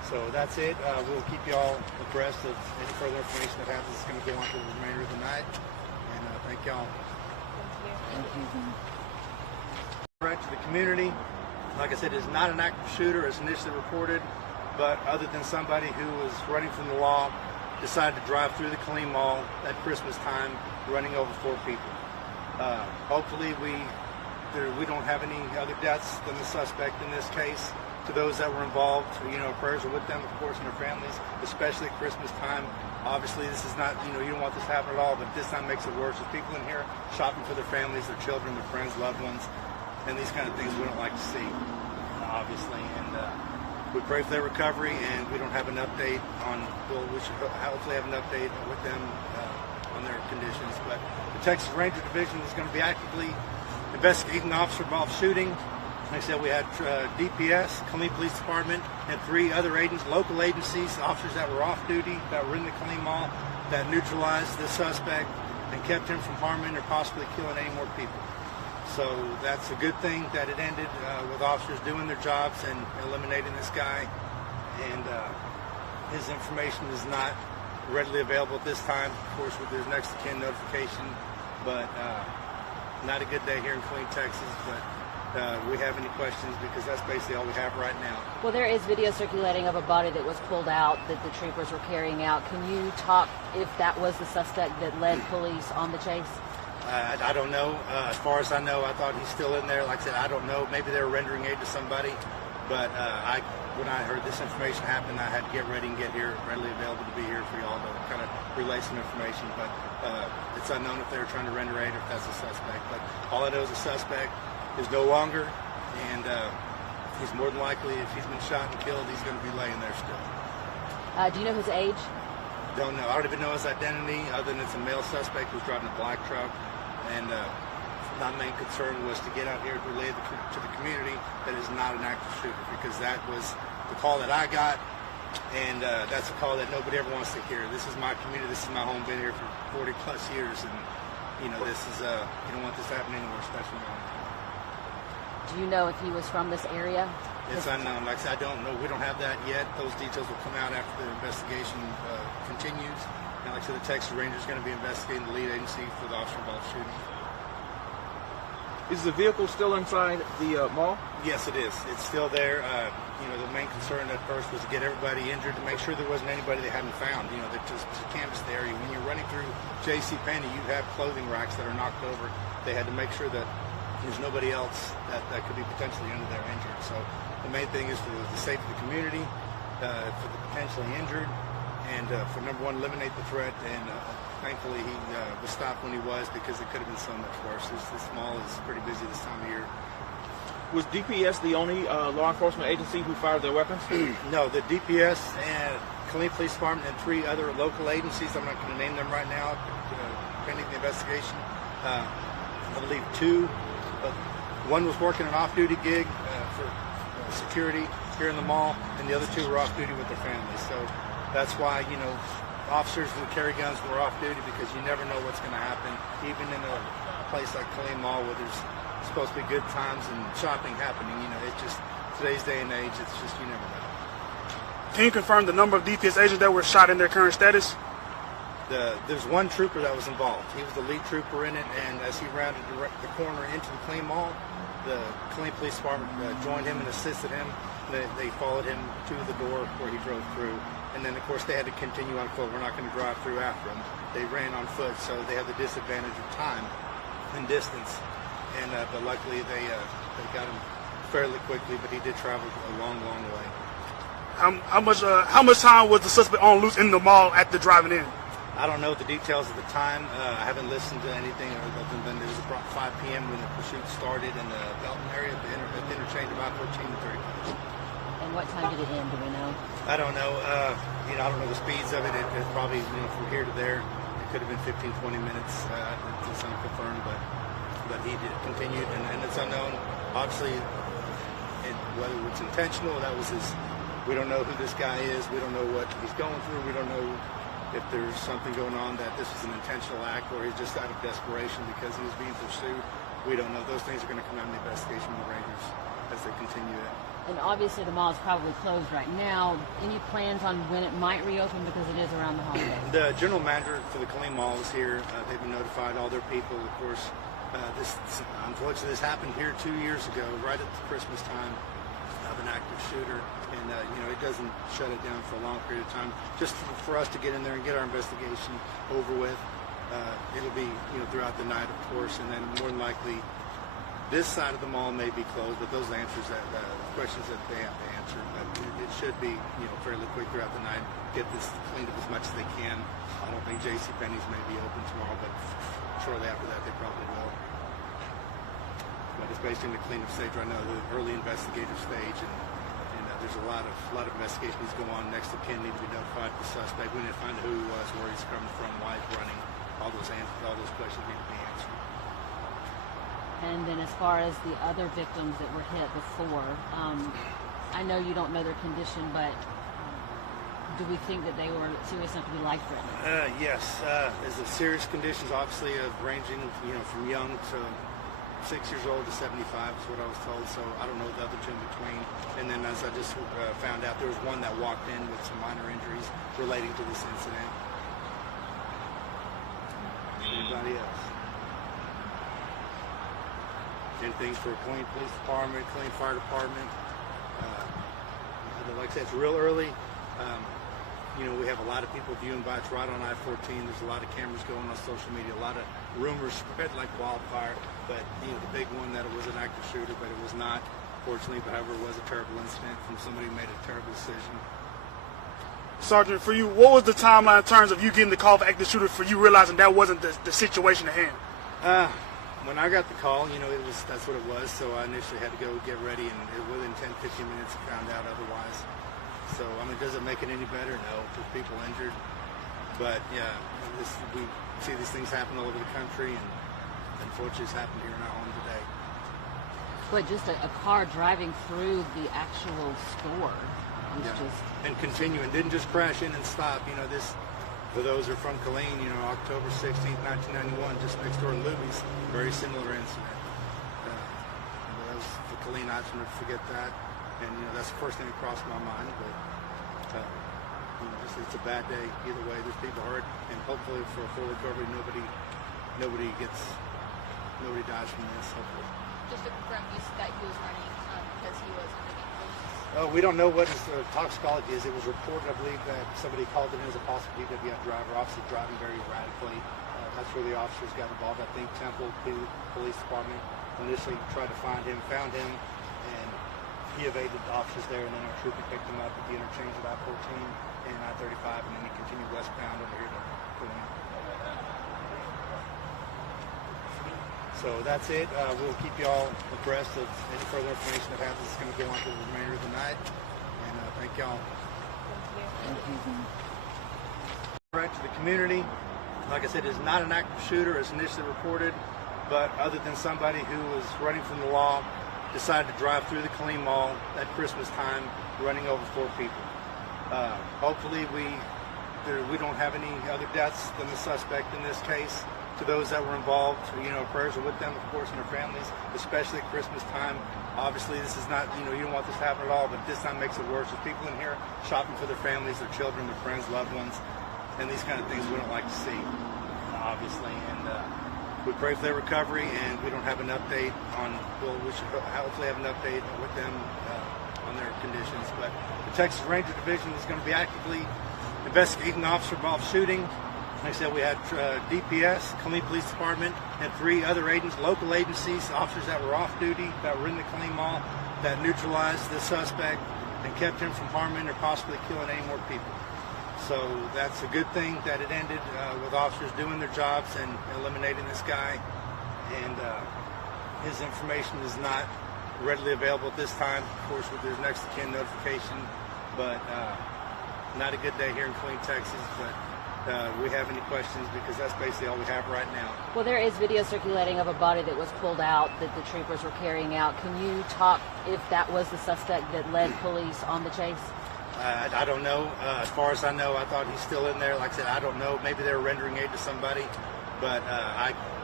So that's it. We'll keep you all abreast of any further information that happens. It's going to go on for the remainder of the night. And thank y'all. Thank you. Threat to the community. Like I said, is not an active shooter as initially reported, but other than somebody who was running from the law, decided to drive through the Killeen Mall at Christmas time, running over 4 people. Hopefully we don't have any other deaths than the suspect in this case. To those that were involved, prayers are with them, of course, and their families, especially at Christmas time. Obviously, this is not, you don't want this to happen at all, but this time makes it worse. There's people in here shopping for their families, their children, their friends, loved ones, and these kind of things we don't like to see, obviously. And we pray for their recovery, and we don't have an update on, we should hopefully have an update with them on their conditions. But the Texas Ranger Division is going to be actively investigating the officer-involved shooting. Like I said, we had DPS, Killeen Police Department, and 3 other agents, local agencies, officers that were off duty, that were in the Killeen Mall, that neutralized the suspect and kept him from harming or possibly killing any more people. So that's a good thing that it ended with officers doing their jobs and eliminating this guy. And his information is not readily available at this time, of course, with their next of kin notification. But not a good day here in Killeen, Texas. But we have any questions, because that's basically all we have right now. Well, there is video circulating of a body that was pulled out that the troopers were carrying out. Can you talk if that was the suspect that led police on the chase? I don't know. As far as I know, I thought he's still in there. Like I said, I don't know. Maybe they were rendering aid to somebody. But when I heard this information happen, I had to get ready and get here, readily available to be here for y'all to kind of relay some information. But it's unknown if they were trying to render aid or if that's a suspect. But all I know is the suspect is no longer, and he's more than likely, if he's been shot and killed, he's going to be laying there still. Do you know his age? Don't know. I don't even know his identity, other than it's a male suspect who's driving a black truck. And my main concern was to get out here to relay to the community that is not an active shooter, because that was the call that I got, and that's a call that nobody ever wants to hear. This is my community. This is my home. Been here for 40 plus years, and this is you don't want this to happen anywhere, especially now. Do you know if he was from this area? It's unknown. Like I said, I don't know. We don't have that yet. Those details will come out after the investigation continues. And like I said, the Texas Ranger is going to be investigating the lead agency for the officer-involved shooting. Is the vehicle still inside the mall? Yes, it is. It's still there. The main concern at first was to get everybody injured, to make sure there wasn't anybody they hadn't found. That just to canvass the area. When you're running through JCPenney, you have clothing racks that are knocked over. They had to make sure that there's nobody else that could be potentially under there injured. So the main thing is for the safety of the community, for the potentially injured, and for number one, eliminate the threat. And thankfully he was stopped when he was, because it could have been so much worse. This mall is pretty busy this time of year. Was DPS the only law enforcement agency who fired their weapons? No, the DPS and Killeen Police Department and 3 other local agencies, I'm not going to name them right now, pending the investigation. I believe 2. One was working an off-duty gig for security here in the mall, and the other 2 were off-duty with their families. So that's why, officers who carry guns were off-duty, because you never know what's going to happen, even in a place like Killeen Mall where there's supposed to be good times and shopping happening. It's just, today's day and age, it's just, you never know. Can you confirm the number of DPS agents that were shot in their current status? There's one trooper that was involved. He was the lead trooper in it, and as he rounded the corner into the Killeen Mall, the Killeen Police Department joined him and assisted him. They followed him to the door where he drove through, and then of course they had to continue on foot. We're not going to drive through after him. They ran on foot, so they had the disadvantage of time and distance. And but luckily they got him fairly quickly, but he did travel a long, long way. How much time was the suspect on loose in the mall at the driving in? I don't know the details of the time. I haven't listened to anything other than it was about 5 p.m. when the pursuit started in the Belton area at the interchange of I-14 and 35. And what time did it end? Do we know? I don't know. I don't know the speeds of it. It probably, from here to there, it could have been 15, 20 minutes. It's unconfirmed, but he did continue, and it's unknown. Obviously, whether it's intentional, that was his. We don't know who this guy is. We don't know what he's going through. We don't know if there's something going on, that this is an intentional act, or he's just out of desperation because he was being pursued. We don't know. Those things are going to come out in the investigation of the Rangers as they continue it. And obviously the mall is probably closed right now. Any plans on when it might reopen, because it is around the holidays? The general manager for the Killeen Mall is here. They've been notified, all their people. Of course, unfortunately, this happened here 2 years ago, right at the Christmas time, of an active shooter. And, it doesn't shut it down for a long period of time. Just for us to get in there and get our investigation over with. It'll be, throughout the night, of course, and then more than likely, this side of the mall may be closed, but those answers questions that they have to answer. But it should be, fairly quick throughout the night. Get this cleaned up as much as they can. I don't think JCPenney's may be open tomorrow, but shortly after that they probably will. But it's basically in the cleanup stage right now, the early investigative stage, and there's a lot of investigation needs to go on. Next of kin need to be notified the suspect. We need to find out who he was, where he's coming from, why he's running. All those questions need to be answered. And then as far as the other victims that were hit before, I know you don't know their condition, but do we think that they were serious enough to be life-threatening? Yes. There's the serious conditions, obviously, ranging, from young to 6 years old to 75 is what I was told. So I don't know the other two in between. And then as I just found out, there was one that walked in with some minor injuries relating to this incident. Anybody else? Anything for Killeen Police Department, Killeen Fire Department. Like I said, it's real early. We have a lot of people viewing by. It's right on I-14. There's a lot of cameras going on social media. A lot of rumors spread like wildfire. But the big one that it was an active shooter, but it was not, fortunately. But however, it was a terrible incident from somebody who made a terrible decision. Sergeant, for you, what was the timeline in terms of you getting the call for active shooter, for you realizing that wasn't the situation at hand? When I got the call, that's what it was. So I initially had to go get ready, and within 10-15 minutes I found out otherwise. So, does it make it any better? No, there's people injured. But yeah, we see these things happen all over the country, and unfortunately it's happened here in our home today. But just a car driving through the actual store was just... And continuing, didn't just crash in and stop. This, for those who are from Killeen, October 16th, 1991, just next door to Luby's, very similar incident. That was the Killeen. I just never forget that. And, that's the first thing that crossed my mind. But, it's a bad day. Either way, there's people hurt. And hopefully for a full recovery, nobody dies from this, hopefully. Just to confirm, that he was running because he was underneath police. We don't know what his toxicology is. It was reported, I believe, that somebody called it in as a possible DWI driver, obviously driving very erratically. That's where the officers got involved. I think Temple Police Department initially tried to find him, found him, and he evaded the officers there, and then our trooper picked him up at the interchange of I-14 and I-35, and then he continued westbound over here to Killeen. So that's it. We'll keep you all abreast of any further information that happens. It's going to go on through the remainder of the night. And thank y'all. Right to the community. Like I said, it's not an active shooter as initially reported, but other than somebody who was running from the law, decided to drive through the Killeen Mall at Christmas time, running over 4 people. Hopefully we don't have any other deaths than the suspect in this case. To those that were involved, prayers are with them, of course, and their families, especially at Christmas time. Obviously, this is not, you don't want this to happen at all, but this time makes it worse. There's people in here shopping for their families, their children, their friends, loved ones, and these kind of things we don't like to see, obviously. And we pray for their recovery, and we don't have an update on, we should hopefully have an update with them on their conditions. But the Texas Ranger Division is going to be actively investigating the officer-involved shooting. Like I said, we had DPS, Killeen Police Department, and 3 other local agencies, officers that were off duty, that were in the Killeen Mall, that neutralized the suspect and kept him from harming or possibly killing any more people. So that's a good thing that it ended with officers doing their jobs and eliminating this guy. And his information is not readily available at this time, of course, with their next of kin notification. But not a good day here in Killeen, Texas. But we have any questions, because that's basically all we have right now. Well, there is video circulating of a body that was pulled out that the troopers were carrying out. Can you talk if that was the suspect that led police on the chase? I don't know. As far as I know, I thought he's still in there. Like I said, I don't know. Maybe they were rendering aid to somebody, but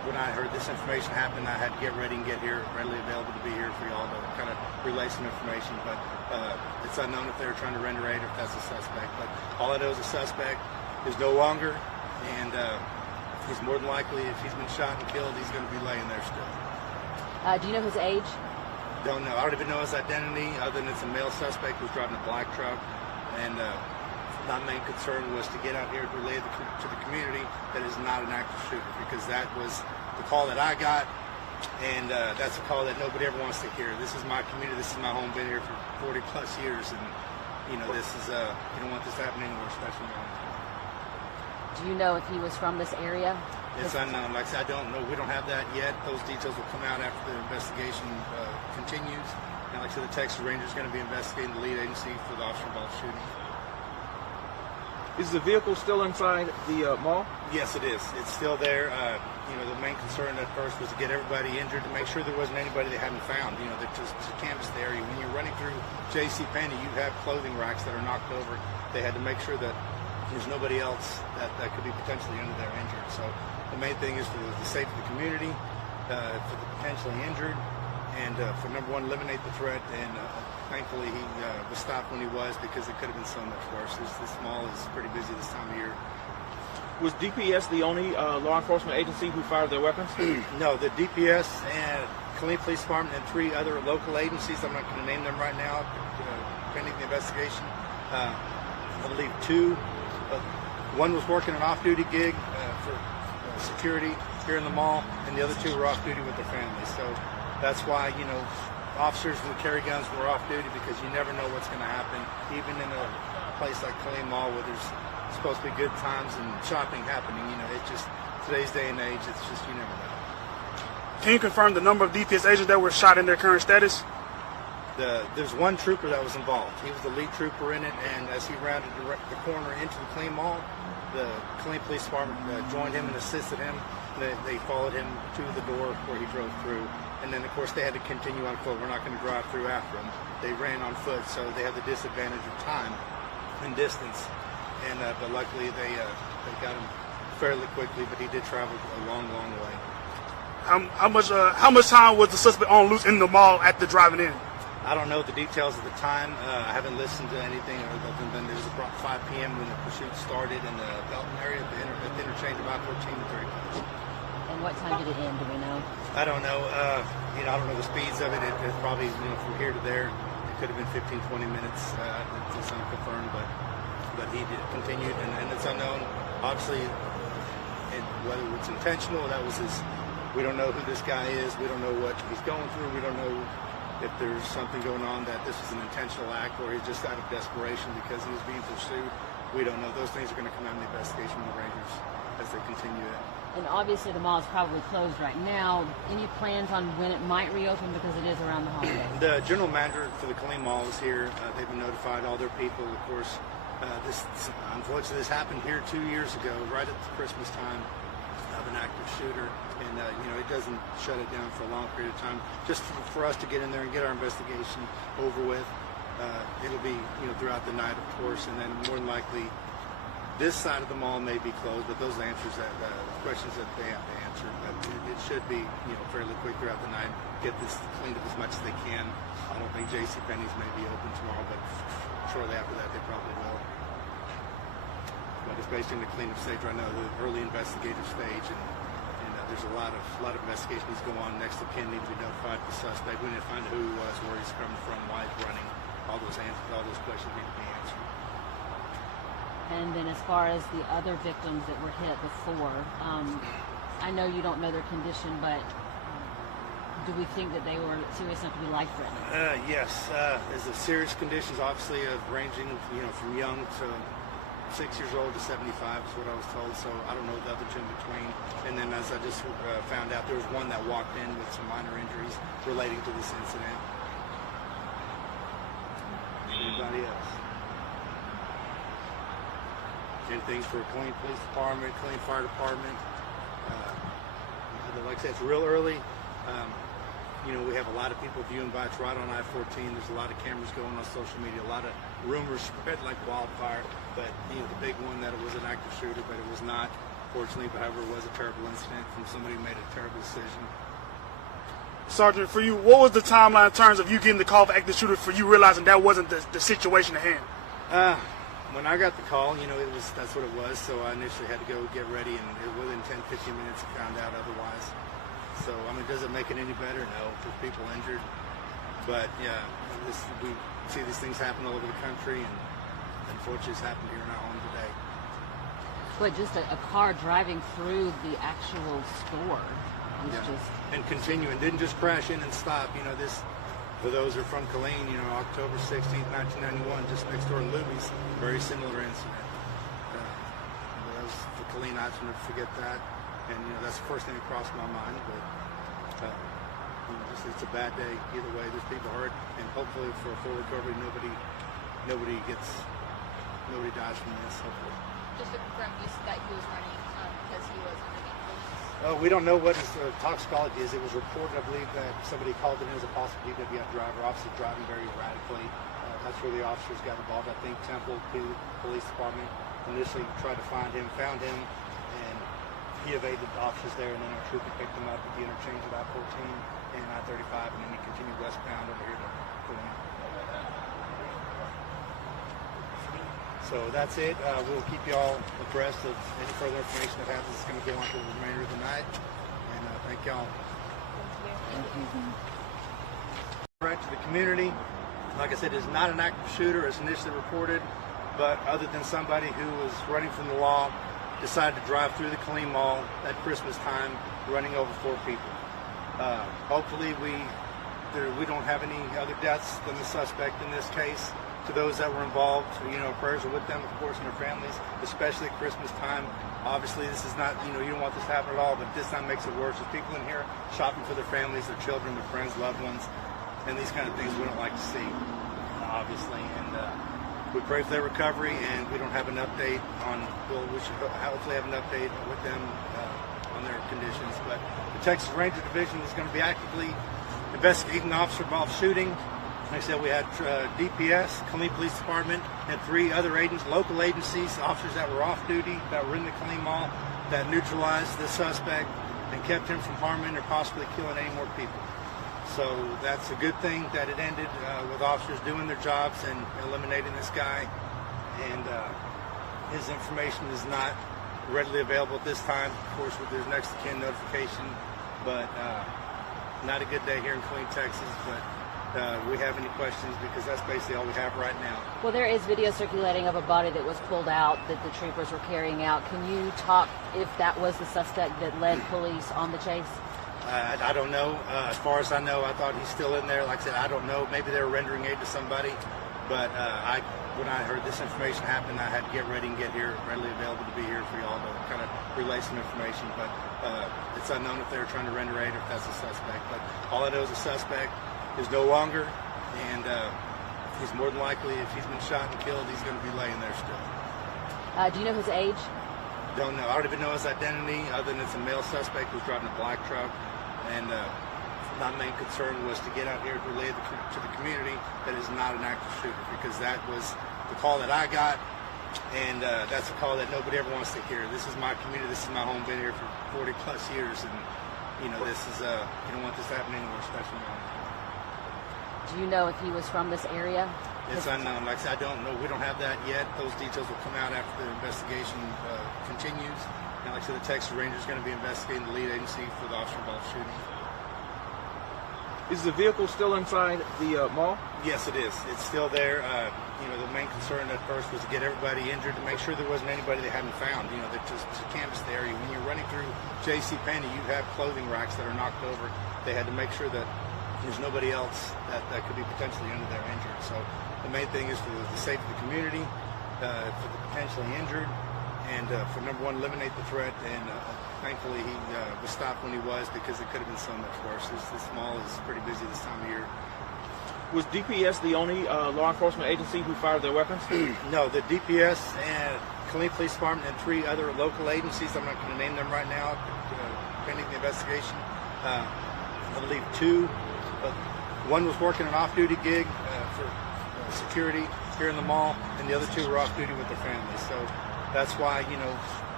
when I heard this information happen, I had to get ready and get here, readily available to be here for y'all to kind of relay some information. But it's unknown if they were trying to render aid or if that's a suspect. But all I know is the suspect is no longer, and he's more than likely, if he's been shot and killed, he's going to be laying there still. Do you know his age? Don't know. I don't even know his identity, other than it's a male suspect who's driving a black truck. And my main concern was to get out here to relay to the community that is not an active shooter, because that was the call that I got, and that's a call that nobody ever wants to hear. This is my community. This is my home. Been here for 40 plus years, and this is you don't want this to happen anywhere, especially now. Do you know if he was from this area? It's unknown. Like I said, I don't know. We don't have that yet. Those details will come out after the investigation continues. And like I said, the Texas Ranger is going to be investigating the lead agency for the officer-involved shooting. Is the vehicle still inside the mall? Yes, it is. It's still there. The main concern at first was to get everybody injured, to make sure there wasn't anybody they hadn't found. That just to canvass the area. When you're running through JCPenney, you have clothing racks that are knocked over. They had to make sure that there's nobody else that could be potentially under there injured. So the main thing is for the safety of the community, for the potentially injured, and for number one, eliminate the threat. And thankfully he was stopped when he was, because it could have been so much worse. This mall is pretty busy this time of year. Was DPS the only law enforcement agency who fired their weapons? No, the DPS and Killeen Police Department and 3 other local agencies, I'm not going to name them right now, pending the investigation. I believe 2. One was working an off-duty gig for security here in the mall, and the other 2 were off-duty with their families. So that's why, officers who carry guns were off-duty, because you never know what's going to happen, even in a place like Killeen Mall where there's supposed to be good times and shopping happening. It's just today's day and age. It's just, you never know. Can you confirm the number of DPS agents that were shot in their current status? There's one trooper that was involved. He was the lead trooper in it, and as he rounded the corner into the Killeen Mall, the Killeen Police Department joined him and assisted him. They followed him to the door where he drove through, and then of course they had to continue on foot. We're not going to drive through after him. They ran on foot, so they had the disadvantage of time and distance. And but luckily they got him fairly quickly, but he did travel a long, long way. How much time was the suspect on loose in the mall at the driving in? I don't know the details of the time. I haven't listened to anything other than it was about 5 p.m. when the pursuit started in the Belton area at the interchange of I-14 and 35. And what time did it end? Do we know? I don't know. I don't know the speeds of it. It's probably from here to there. It could have been 15, 20 minutes. It's unconfirmed, but he did continued, and it's unknown. Obviously, whether it's intentional, that was his. We don't know who this guy is. We don't know what he's going through. We don't know if there's something going on, that this was an intentional act, or he's just out of desperation because he was being pursued. We don't know. Those things are going to come out in the investigation from the Rangers as they continue it. And obviously the mall is probably closed right now. Any plans on when it might reopen, because it is around the holiday? The general manager for the Killeen Mall is here. They've been notified, all their people. Of course, unfortunately, this happened here 2 years ago, right at the Christmas time, of an active shooter. And it doesn't shut it down for a long period of time. Just for us to get in there and get our investigation over with. It'll be throughout the night, of course, and then more than likely this side of the mall may be closed. But those answers, questions that they have to answer, but it should be fairly quick throughout the night. Get this cleaned up as much as they can. I don't think JCPenney's may be open tomorrow, but shortly after that they probably will. But it's basically in the cleanup stage right now, the early investigative stage, and there's a lot of investigation needs to go on. Next of kin need to be notified of the suspect. We need to find who he was, where he's coming from, why he's running. All those answers, all those questions need to be answered. And then as far as the other victims that were hit before, I know you don't know their condition, but do we think that they were serious enough to be life-threatening? Yes. There's serious conditions, obviously, ranging from young to 6 years old to 75 is what I was told, so I don't know the other two in between. And then as I just found out, there was one that walked in with some minor injuries relating to this incident. Anybody else? Anything for Killeen Police Department, Killeen Fire Department. Like I said, it's real early. We have a lot of people viewing by. It's right on I-14. There's a lot of cameras going on social media. A lot of rumors spread like wildfire. But the big one that it was an active shooter, but it was not. Fortunately, however, it was a terrible incident from somebody who made a terrible decision. Sergeant, for you, what was the timeline in terms of you getting the call for active shooter for you realizing that wasn't the situation at hand? When I got the call, that's what it was. So I initially had to go get ready, and within 10-15 minutes, I found out otherwise. So does it make it any better? No, there's people injured. But yeah, we see these things happen all over the country, and unfortunately, it's happened here in our home today. But just a car driving through the actual store was just... And continuing, didn't just crash in and stop. This, for those who are from Killeen, October 16th, 1991, just next door in Luby's, very similar incident. That was the Killeen, I shouldn't forget that. And, that's the first thing that crossed my mind. But, it's a bad day either way. There's people hurt, and hopefully for a full recovery, nobody dies from this, hopefully. Just to confirm, you said that he was running because he was underneath police. We don't know what his toxicology is. It was reported, I believe, that somebody called it in as a possible DWI driver, obviously driving very erratically. That's where the officers got involved. I think Temple Police Department initially tried to find him, found him, and he evaded the officers there, and then our trooper picked him up at the interchange of I-14 and I-35, and then he continued westbound over here to Killeen. So that's it. We'll keep you all abreast of any further information that happens. It's going to go on for the remainder of the night. And thank y'all. Right to the community. Like I said, it's not an active shooter as initially reported, but other than somebody who was running from the law, decided to drive through the Killeen Mall at Christmas time, running over 4 people. Hopefully we don't have any other deaths than the suspect in this case. To those that were involved, prayers are with them, of course, and their families, especially at Christmas time. Obviously, this is not, you don't want this to happen at all, but this time makes it worse. There's people in here shopping for their families, their children, their friends, loved ones, and these kind of things we don't like to see, obviously. And we pray for their recovery, and we don't have an update on, we should hopefully have an update with them on their conditions. But the Texas Ranger Division is going to be actively investigating the officer-involved shooting. Like I said, we had DPS, Killeen Police Department, and 3 other local agencies, officers that were off duty, that were in the Killeen Mall, that neutralized the suspect and kept him from harming or possibly killing any more people. So that's a good thing that it ended with officers doing their jobs and eliminating this guy. And his information is not readily available at this time. Of course, with there's next of kin notification, but not a good day here in Killeen, Texas. But we have any questions, because that's basically all we have right now. Well, there is video circulating of a body that was pulled out that the troopers were carrying out. Can you talk if that was the suspect that led police on the chase? I don't know. As far as I know, I thought he's still in there. Like I said, I don't know. Maybe they were rendering aid to somebody. But when I heard this information happen, I had to get ready and get here, readily available to be here for y'all to kind of relay some information. But it's unknown if they were trying to render aid or if that's a suspect. But all I know is a suspect is no longer, and he's more than likely, if he's been shot and killed, he's going to be laying there still. Do you know his age? Don't know. I don't even know his identity, other than it's a male suspect who's driving a black truck. And my main concern was to get out here to relay to the community that is not an active shooter, because that was the call that I got, and that's a call that nobody ever wants to hear. This is my community. This is my home. Been here for 40 plus years, and this is you don't want this to happen anywhere, especially now. Do you know if he was from this area? It's unknown. Like I said, I don't know. We don't have that yet. Those details will come out after the investigation continues. And like I said, the Texas Ranger is going to be investigating the lead agency for the officer-involved shooting. Is the vehicle still inside the mall? Yes, it is. It's still there. The main concern at first was to get everybody injured, to make sure there wasn't anybody they hadn't found. That just to canvass the area. When you're running through JCPenney, you have clothing racks that are knocked over. They had to make sure that there's nobody else that could be potentially under there injured. So the main thing is for the safety of the community, for the potentially injured, and for number one, eliminate the threat. And thankfully he was stopped when he was, because it could have been so much worse. This mall is pretty busy this time of year. Was DPS the only law enforcement agency who fired their weapons? No, the DPS and Killeen Police Department and 3 other local agencies, I'm not going to name them right now, pending the investigation. I believe 2. One was working an off-duty gig for security here in the mall, and the other 2 were off-duty with their families. So that's why,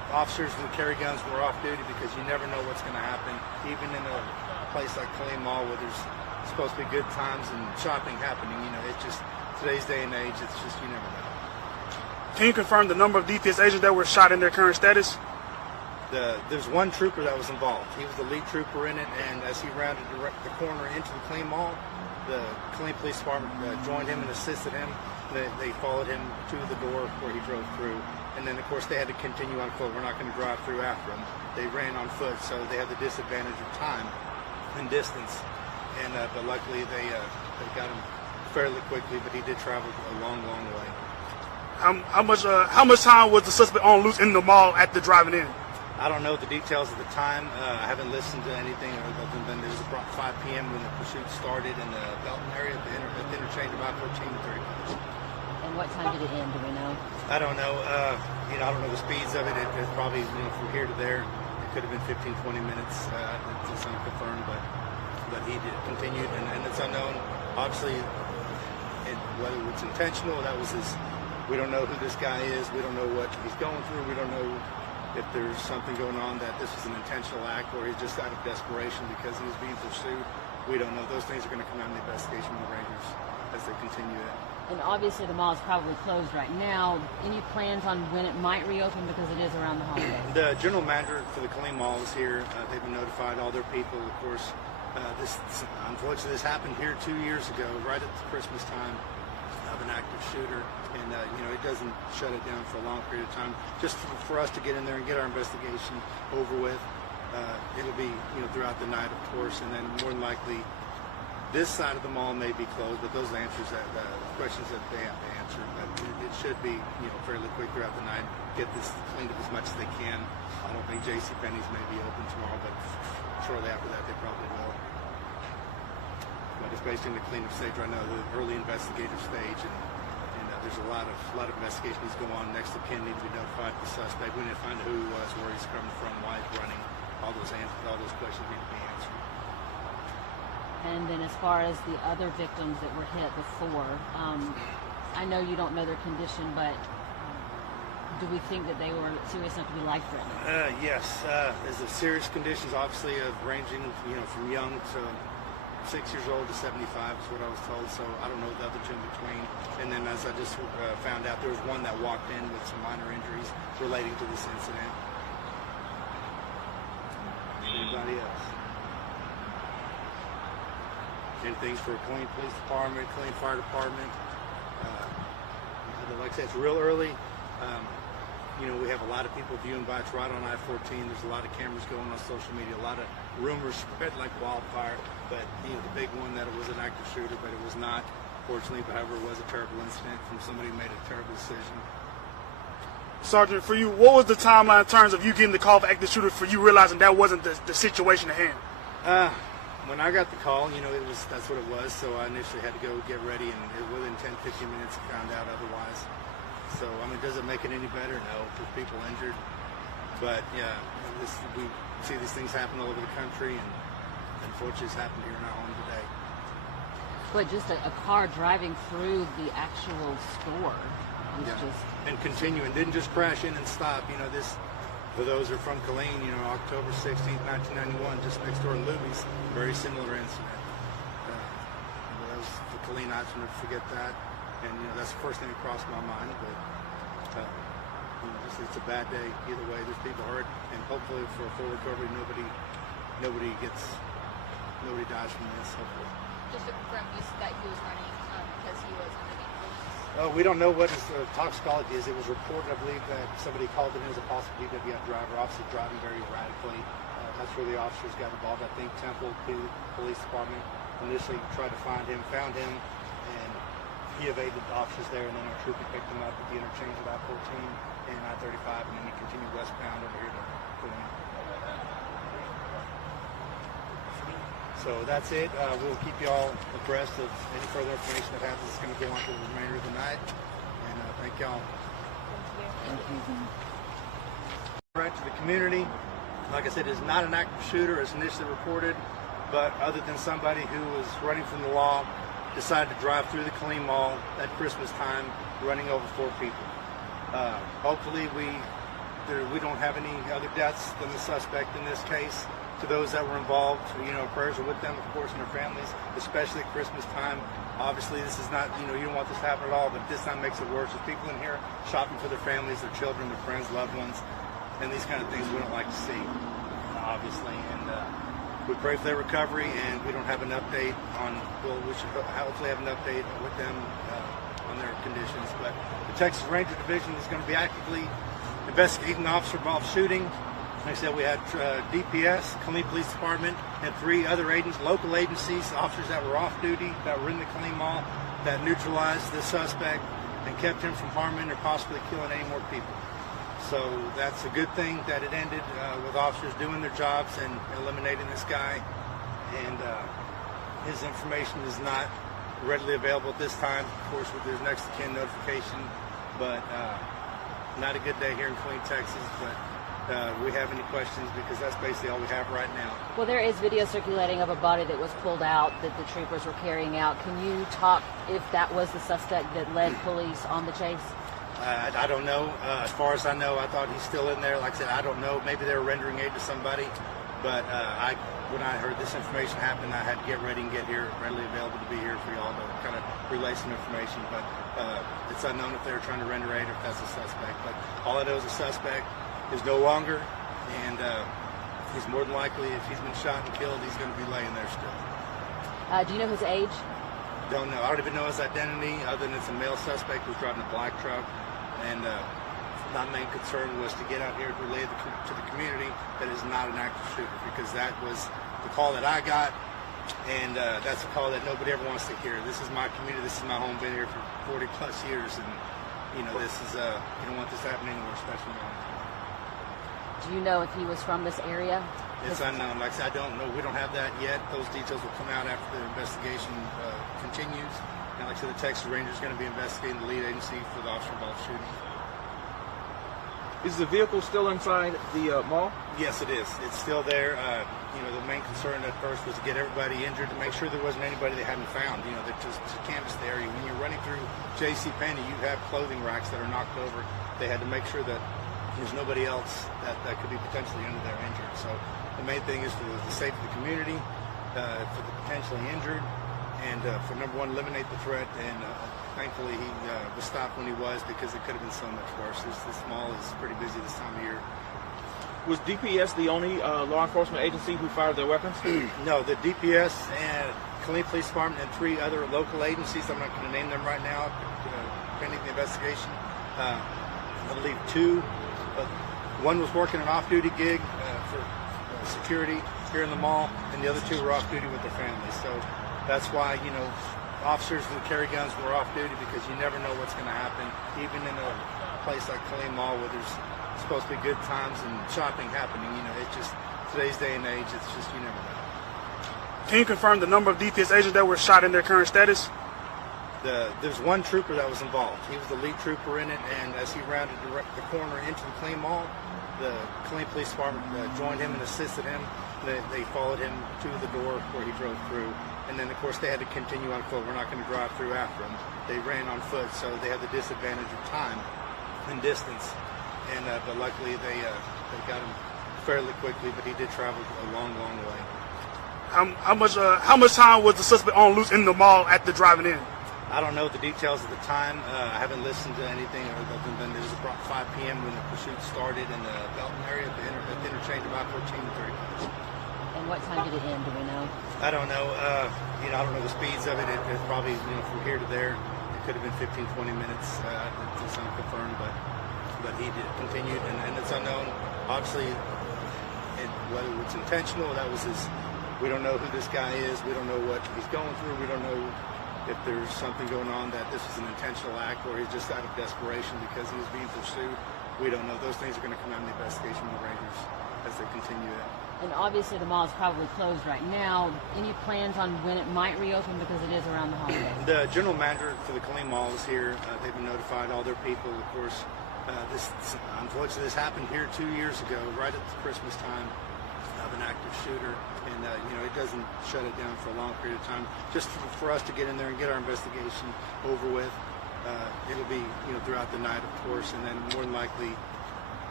officers who carry guns when we're off duty because you never know what's going to happen, even in a place like Killeen Mall where there's supposed to be good times and shopping happening. You know, it's just today's day and age. It's just you never know. Can you confirm the number of DPS agents that were shot in their current status? There's one trooper that was involved. He was the lead trooper in it, and as he rounded the corner into the Killeen Mall, the Killeen Police Department joined him and assisted him. They followed him to the door where he drove through, and then of course they had to continue on foot. We're not going to drive through after him. They ran on foot, so they had the disadvantage of time and distance. And but luckily they got him fairly quickly. But he did travel a long, long way. How much time was the suspect on loose in the mall at the driving in? I don't know the details of the time. I haven't listened to anything other than it was about 5 p.m. when the pursuit started in the Belton area at the interchange about 14 to 30 minutes. And what time did it end? Do we know? I don't know. I don't know the speeds of it. It's probably from here to there. It could have been 15, 20 minutes. It's unconfirmed, but he did continued, and it's unknown. Obviously, whether it's intentional, that was his. We don't know who this guy is. We don't know what he's going through. We don't know if there's something going on that this was an intentional act or he's just out of desperation because he was being pursued. We don't know. Those things are going to come out in the investigation with the Rangers as they continue it. And obviously the mall is probably closed right now. Any plans on when it might reopen because it is around the holidays? The general manager for the Killeen Mall is here. They've been notified, all their people. Of course, unfortunately, this happened here 2 years ago, right at the Christmas time, of an active shooter. And, it doesn't shut it down for a long period of time. Just for us to get in there and get our investigation over with. It'll be, throughout the night, of course, and then more than likely, this side of the mall may be closed, but those answers, questions that they have to answer. But it should be, fairly quick throughout the night. Get this cleaned up as much as they can. I don't think JCPenney's may be open tomorrow, but shortly after that, they probably will. But it's basically in the cleanup stage right now, the early investigative stage, and there's a lot of investigation needs to go on. Next of kin need to be notified of the suspect. We need to find out who he was, where he's coming from, why he's running. All those questions need to be answered. And then as far as the other victims that were hit before, I know you don't know their condition, but do we think that they were serious enough to be life-threatening? Yes. There's the serious conditions, obviously, ranging, from young to 6 years old to 75 is what I was told. So I don't know the other two in between. And then as I just found out, there was one that walked in with some minor injuries relating to this incident. Anybody else? Anything for Killeen Police Department, Killeen Fire Department. Like I said, it's real early. We have a lot of people viewing by. It's right on I-14. There's a lot of cameras going on social media. A lot of rumors spread like wildfire. But the big one that it was an active shooter, but it was not. Fortunately, however, it was a terrible incident from somebody who made a terrible decision. Sergeant, for you, what was the timeline in terms of you getting the call for active shooter for you realizing that wasn't the situation at hand? When I got the call, that's what it was. So I initially had to go get ready, and within 10, 15 minutes, I found out otherwise. So, does it make it any better? No, there's people injured. But, yeah, we see these things happen all over the country, and unfortunately it's happened here in our home today. But just a car driving through the actual store was just... And continuing, didn't just crash in and stop. This, for those who are from Killeen, October 16th, 1991, just next door to Luby's, very similar incident. That was the Killeen, I should never forget that. And, that's the first thing that crossed my mind. But, it's a bad day either way. There's people hurt, and hopefully for a full recovery, nobody dies from this, hopefully. Just to confirm, you said that he was running because he was under the influence. We don't know what his toxicology is. It was reported, I believe, that somebody called him as a possible DWI driver, obviously driving very erratically. That's where the officers got involved. I think Temple Police Department initially tried to find him, found him, and he evaded the officers there, and then our trooper picked him up at the interchange of I-14 and I-35, and then he continued westbound over here to Killeen. So that's it. We'll keep you all abreast of any further information that happens. It's going to go on for the remainder of the night. And thank y'all. Thank you. Right to the community. Like I said, it's not an active shooter as initially reported, but other than somebody who was running from the law, decided to drive through the Killeen Mall at Christmas time, running over 4 people. Hopefully we we don't have any other deaths than the suspect in this case. To those that were involved, prayers are with them, of course, and their families, especially at Christmas time. Obviously, this is not, you don't want this to happen at all, but this time makes it worse. There's people in here shopping for their families, their children, their friends, loved ones, and these kind of things we don't like to see, obviously. And we pray for their recovery, and we don't have an update on, we should hopefully have an update with them on their conditions. But the Texas Ranger Division is going to be actively investigating the officer-involved shooting. Like I said, we had DPS, Killeen Police Department, and 3 other local agencies, officers that were off duty, that were in the Killeen Mall, that neutralized the suspect and kept him from harming or possibly killing any more people. So that's a good thing that it ended with officers doing their jobs and eliminating this guy. And his information is not readily available at this time, of course, with his next of kin notification. But not a good day here in Killeen, Texas. But we have any questions, because that's basically all we have right now. Well, there is video circulating of a body that was pulled out that the troopers were carrying out. Can you talk if that was the suspect that led police on the chase? I don't know. As far as I know, I thought he's still in there. Like I said, I don't know. Maybe they were rendering aid to somebody. But when I heard this information happen, I had to get ready and get here, readily available to be here for y'all to kind of relay some information. But it's unknown if they were trying to render aid or if that's a suspect. But all I know is a suspect is no longer, and he's more than likely, if he's been shot and killed, he's going to be laying there still. Do you know his age? Don't know. I don't even know his identity, other than it's a male suspect who's driving a black truck. And my main concern was to get out here to relay to the community that is not an active shooter, because that was the call that I got, and that's a call that nobody ever wants to hear. This is my community. This is my home. Been here for 40 plus years, and this is you don't want this to happen anywhere, especially now. Do you know if he was from this area? It's unknown. Like I said, I don't know. We don't have that yet. Those details will come out after the investigation continues. And like I said, the Texas Ranger is going to be investigating the lead agency for the officer-involved shooting. Is the vehicle still inside the mall? Yes, it is. It's still there. The main concern at first was to get everybody injured, to make sure there wasn't anybody they hadn't found. That just to canvass the area. When you're running through JCPenney, you have clothing racks that are knocked over. They had to make sure that there's nobody else that could be potentially under there injured. So the main thing is for the safety of the community, for the potentially injured, and for number one, eliminate the threat. And thankfully he was stopped when he was, because it could have been so much worse. This mall is pretty busy this time of year. Was DPS the only law enforcement agency who fired their weapons? No, the DPS and Killeen Police Department and 3 other local agencies, I'm not going to name them right now, pending the investigation. I believe 2. One was working an off-duty gig for security here in the mall, and the other 2 were off-duty with their families. So that's why, officers who carry guns were off-duty, because you never know what's going to happen, even in a place like Killeen Mall where there's supposed to be good times and shopping happening. It's just, today's day and age, it's just, you never know. Can you confirm the number of DPS agents that were shot in their current status? There's one trooper that was involved. He was the lead trooper in it, and as he rounded the corner into the Killeen Mall, the Killeen Police Department joined him and assisted him. They followed him to the door where he drove through, and then of course they had to continue on foot. We're not going to drive through after him. They ran on foot, so they had the disadvantage of time and distance. And but luckily they got him fairly quickly. But he did travel a long, long way. How much time was the suspect on loose in the mall at the driving in? I don't know the details of the time. I haven't listened to anything other than it was about 5 p.m. when the pursuit started in the Belton area at the interchange of I-14 and 30. And what time did it end? Do we know? I don't know. I don't know the speeds of it. It probably, from here to there, it could have been 15, 20 minutes. It's unconfirmed, but he did continued, and it's unknown. Obviously, whether it's intentional, that was his. We don't know who this guy is. We don't know what he's going through. We don't know if there's something going on that this was an intentional act, or he's just out of desperation because he was being pursued. We don't know. Those things are going to come out in the investigation of the Rangers as they continue it. And obviously the mall is probably closed right now. Any plans on when it might reopen, because it is around the holidays? The general manager for the Killeen Mall is here. They've been notified, all their people. Of course, unfortunately, this happened here 2 years ago, right at the Christmas time, of an active shooter. And, it doesn't shut it down for a long period of time. Just for us to get in there and get our investigation over with. It'll be, throughout the night, of course, and then more than likely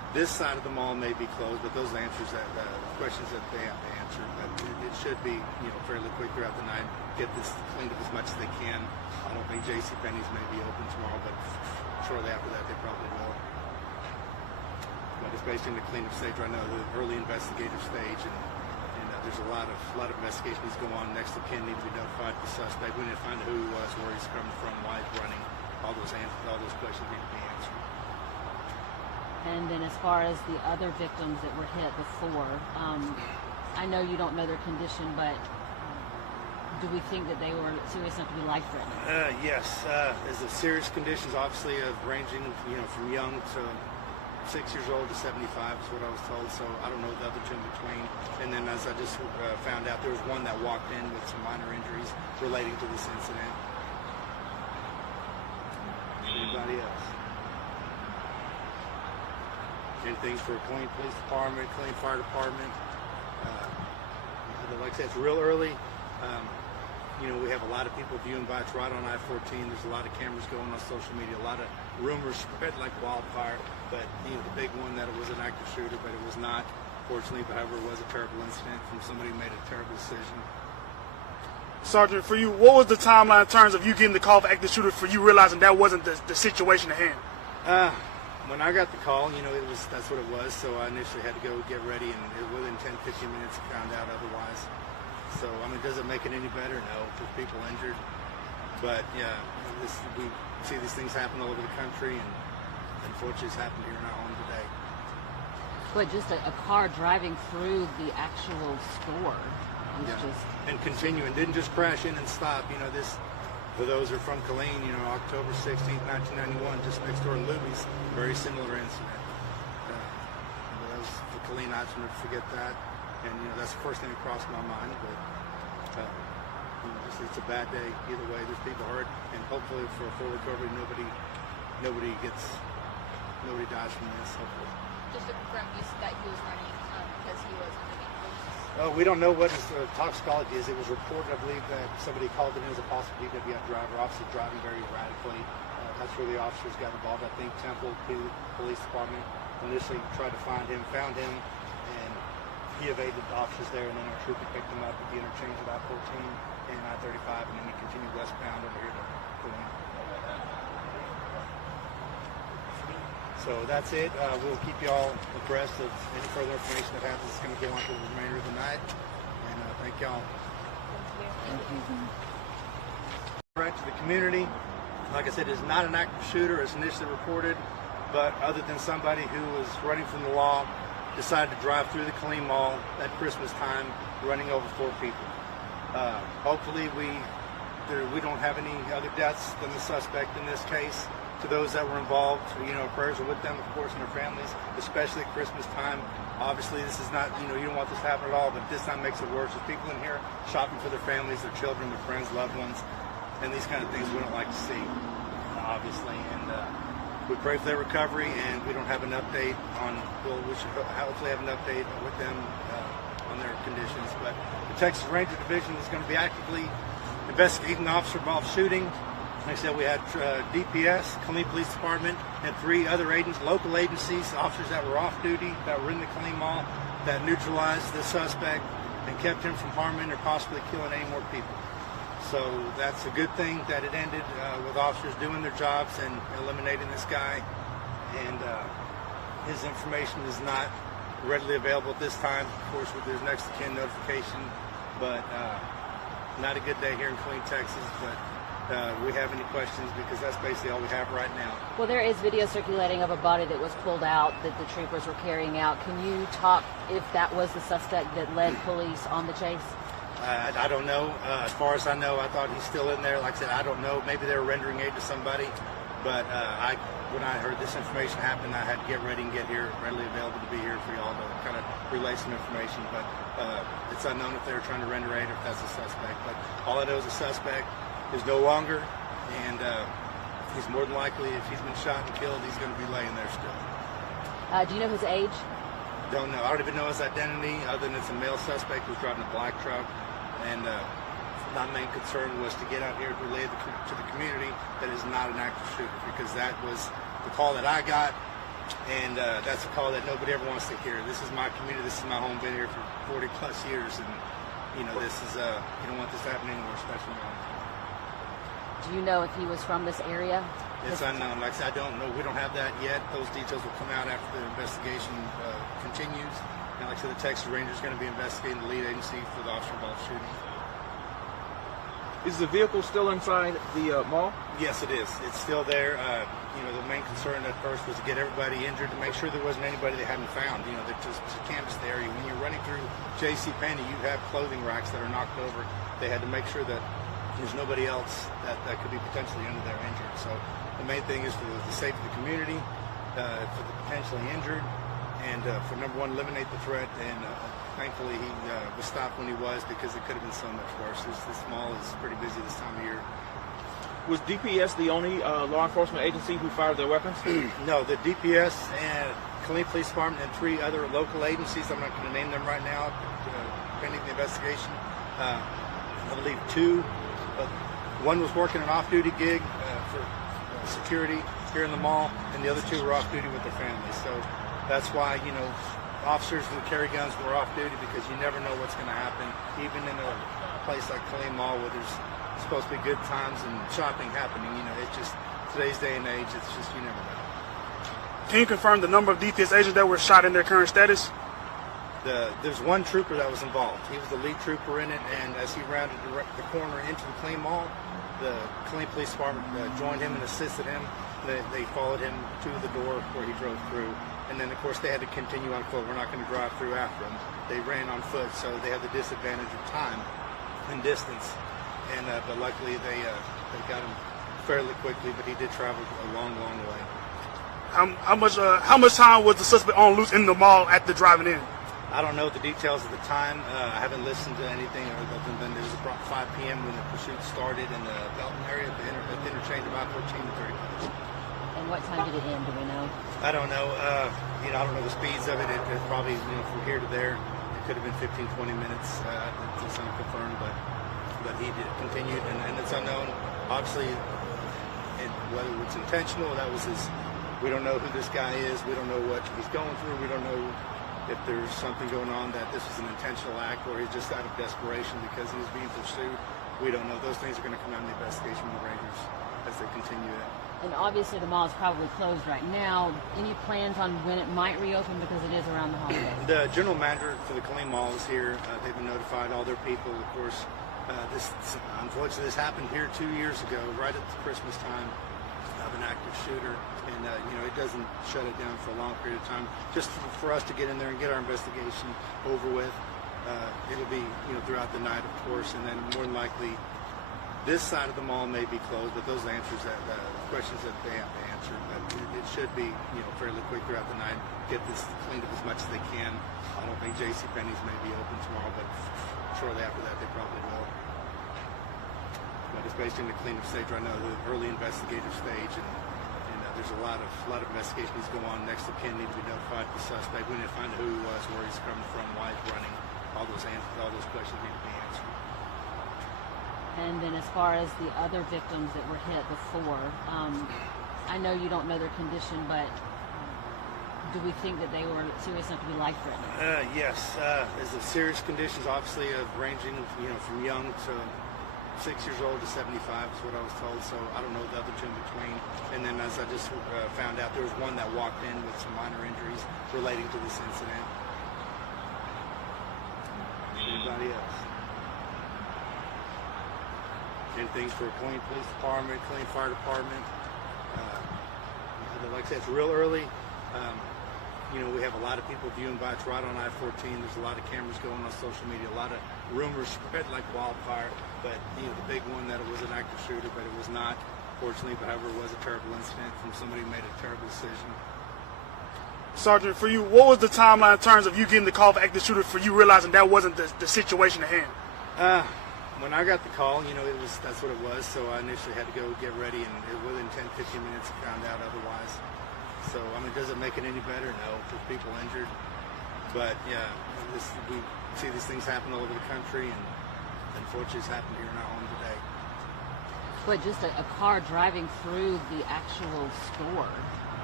This side of the mall may be closed, but those answers that questions that they have to answer. But it should be, fairly quick throughout the night. Get this cleaned up as much as they can. I don't think JCPenney's may be open tomorrow, but shortly after that they probably will. But it's basically in the cleanup stage right now, the early investigative stage, and there's a lot of investigation needs to go on. Next of kin need to be notified the suspect. We need to find who he was, where he's coming from, why he's running. All those questions need to be answered. And then as far as the other victims that were hit before, I know you don't know their condition, but do we think that they were serious enough to be life-threatening? Yes. There's the serious conditions, obviously, ranging, from young to 6 years old to 75 is what I was told. So I don't know the other two in between. And then, as I just found out, there was one that walked in with some minor injuries relating to this incident. Anybody else? Anything for Killeen Police Department, Killeen Fire Department. Like I said, it's real early. We have a lot of people viewing by. It's right on I-14. There's a lot of cameras going on social media. A lot of rumors spread like wildfire. But the big one that it was an active shooter, but it was not. Fortunately, however, it was a terrible incident from somebody who made a terrible decision. Sergeant, for you, what was the timeline in terms of you getting the call for active shooter, for you realizing that wasn't the situation at hand? When I got the call, that's what it was. So I initially had to go get ready, and within 10-15 minutes, I found out otherwise. So, does it make it any better? No, there's people injured. But, yeah, we see these things happen all over the country, and unfortunately it's happened here in our home today. But just a car driving through the actual store was just... And continuing, didn't just crash in and stop. For those who are from Killeen, October 16th, 1991, just next door to Luby's, very similar incident. That was for Killeen. I should never forget that. And that's the first thing that crossed my mind. But it's a bad day either way. There's people hurt, and hopefully for a full recovery, nobody dies from this. Hopefully. Just to confirm, you said that he was running because he was under the influence. Oh, we don't know what his toxicology is. It was reported, I believe, that somebody called it in as a possible DWI driver, obviously driving very erratically. That's where the officers got involved. I think Temple Police Department initially tried to find him, found him, and he evaded the officers there, and then our trooper picked him up at the interchange of I-14 and I-35, and then he continued westbound over here to Killeen. So that's it. We'll keep you all abreast of any further information that happens. It's going to go on for the remainder of the night. And thank y'all. Thank you. Right to the community. Like I said, it's not an active shooter as initially reported, but other than somebody who was running from the law, decided to drive through the Killeen Mall at Christmas time, running over 4 people. Hopefully we don't have any other deaths than the suspect in this case. To those that were involved, prayers are with them, of course, and their families, especially at Christmas time. Obviously, this is not, you don't want this to happen at all, but this time makes it worse. There's people in here shopping for their families, their children, their friends, loved ones, and these kind of things we don't like to see, obviously. And we pray for their recovery, and we don't have an update on, we should hopefully have an update with them on their conditions. But the Texas Ranger Division is going to be actively investigating the officer-involved shooting. Like I said, we had DPS, Killeen Police Department, and 3 other agents, local agencies, officers that were off duty, that were in the Killeen Mall, that neutralized the suspect and kept him from harming or possibly killing any more people. So that's a good thing that it ended with officers doing their jobs and eliminating this guy. And his information is not readily available at this time. Of course, with his next of kin notification, but not a good day here in Killeen, Texas. But we have any questions, because that's basically all we have right now. Well, there is video circulating of a body that was pulled out that the troopers were carrying out. Can you talk if that was the suspect that led police on the chase? I don't know. As far as I know, I thought he's still in there. Like I said, I don't know. Maybe they were rendering aid to somebody. But when I heard this information happen, I had to get ready and get here, readily available to be here for y'all to kind of relay some information. But it's unknown if they were trying to render aid or if that's a suspect. But all I know is a suspect is no longer, and he's more than likely, if he's been shot and killed, he's going to be laying there still. Do you know his age? Don't know. I don't even know his identity, other than it's a male suspect who's driving a black truck. And my main concern was to get out here to relay to the community that is not an active shooter, because that was the call that I got, And that's a call that nobody ever wants to hear. This is my community. This is my home. Been here for 40 plus years, and this is you don't want this to happen anywhere, especially now. Do you know if he was from this area? It's unknown. Like I said, I don't know. We don't have that yet. Those details will come out after the investigation continues. And like I said, the Texas Ranger is going to be investigating the lead agency for the officer-involved shooting. Is the vehicle still inside the mall? Yes, it is. It's still there. The main concern at first was to get everybody injured, to make sure there wasn't anybody they hadn't found. They're just to canvass the area. When you're running through JCPenney, you have clothing racks that are knocked over. They had to make sure that there's nobody else that could be potentially under there injured. So the main thing is for the safety of the community, for the potentially injured, and for number one, eliminate the threat. And thankfully, he was stopped when he was, because it could have been so much worse. This mall is pretty busy this time of year. Was DPS the only law enforcement agency who fired their weapons? No, the DPS and Killeen Police Department and 3 other local agencies. I'm not going to name them right now, pending the investigation. I believe 2. One was working an off-duty gig for security here in the mall, and the other 2 were off-duty with their families. So that's why, officers who carry guns were off-duty, because you never know what's going to happen, even in a place like Killeen Mall where there's supposed to be good times and shopping happening. It's just today's day and age. It's just, you never know. Can you confirm the number of DPS agents that were shot in their current status? There's one trooper that was involved. He was the lead trooper in it, and as he rounded the corner into the Killeen Mall, the Killeen Police Department joined him and assisted him. They followed him to the door where he drove through, and then of course they had to continue on foot. We're not going to drive through after him. They ran on foot, so they had the disadvantage of time and distance. And but luckily they got him fairly quickly. But he did travel a long, long way. How much time was the suspect on loose in the mall at the driving in? I don't know the details of the time. I haven't listened to anything other than it was about 5 p.m. when the pursuit started in the Belton area at the interchange of I-14 and 35. And what time did it end? Do we know? I don't know. I don't know the speeds of it. It probably, from here to there, it could have been 15, 20 minutes. It's unconfirmed, but he did continued, and it's unknown. Obviously, whether it's intentional, that was his. We don't know who this guy is. We don't know what he's going through. We don't know if there's something going on, that this was an intentional act, or he's just out of desperation because he was being pursued. We don't know. Those things are going to come out in the investigation from the Rangers as they continue it. And obviously the mall is probably closed right now. Any plans on when it might reopen, because it is around the holiday? The general manager for the Killeen Mall is here. They've been notified, all their people. Of course, unfortunately, this happened here 2 years ago, right at the Christmas time, of an active shooter. And, it doesn't shut it down for a long period of time. Just for us to get in there and get our investigation over with. It'll be, throughout the night, of course, and then more than likely, this side of the mall may be closed, but those answers questions that they have to answer. But it should be, fairly quick throughout the night. Get this cleaned up as much as they can. I don't think JCPenney's may be open tomorrow, but shortly after that, they probably will. But it's basically in the cleanup stage right now, the early investigative stage, and there's a lot of investigation needs to go on. Next of kin need to be notified the suspect. We need to find out who he was, where he's coming from, why he's running. All those questions need to be answered. And then as far as the other victims that were hit before, I know you don't know their condition, but do we think that they were serious enough to be life-threatening? Yes. There's the serious conditions, obviously, ranging from young to 6 years old to 75 is what I was told. So I don't know the other two in between. And then as I just found out, there was one that walked in with some minor injuries relating to this incident. Anybody else? Anything for Killeen Police Department, Killeen Fire Department. Like I said, it's real early. We have a lot of people viewing by. It's right on I-14. There's a lot of cameras going on social media. A lot of rumors spread like wildfire. But the big one that it was an active shooter, but it was not. Fortunately, but however, it was a terrible incident from somebody who made a terrible decision. Sergeant, for you, what was the timeline in terms of you getting the call for active shooter, for you realizing that wasn't the situation at hand? When I got the call, that's what it was. So I initially had to go get ready, and within 10, 15 minutes, I found out otherwise. So, does it make it any better? No, there's people injured. But, yeah, we see these things happen all over the country, and unfortunately it's happened here in our home today. But just a car driving through the actual store,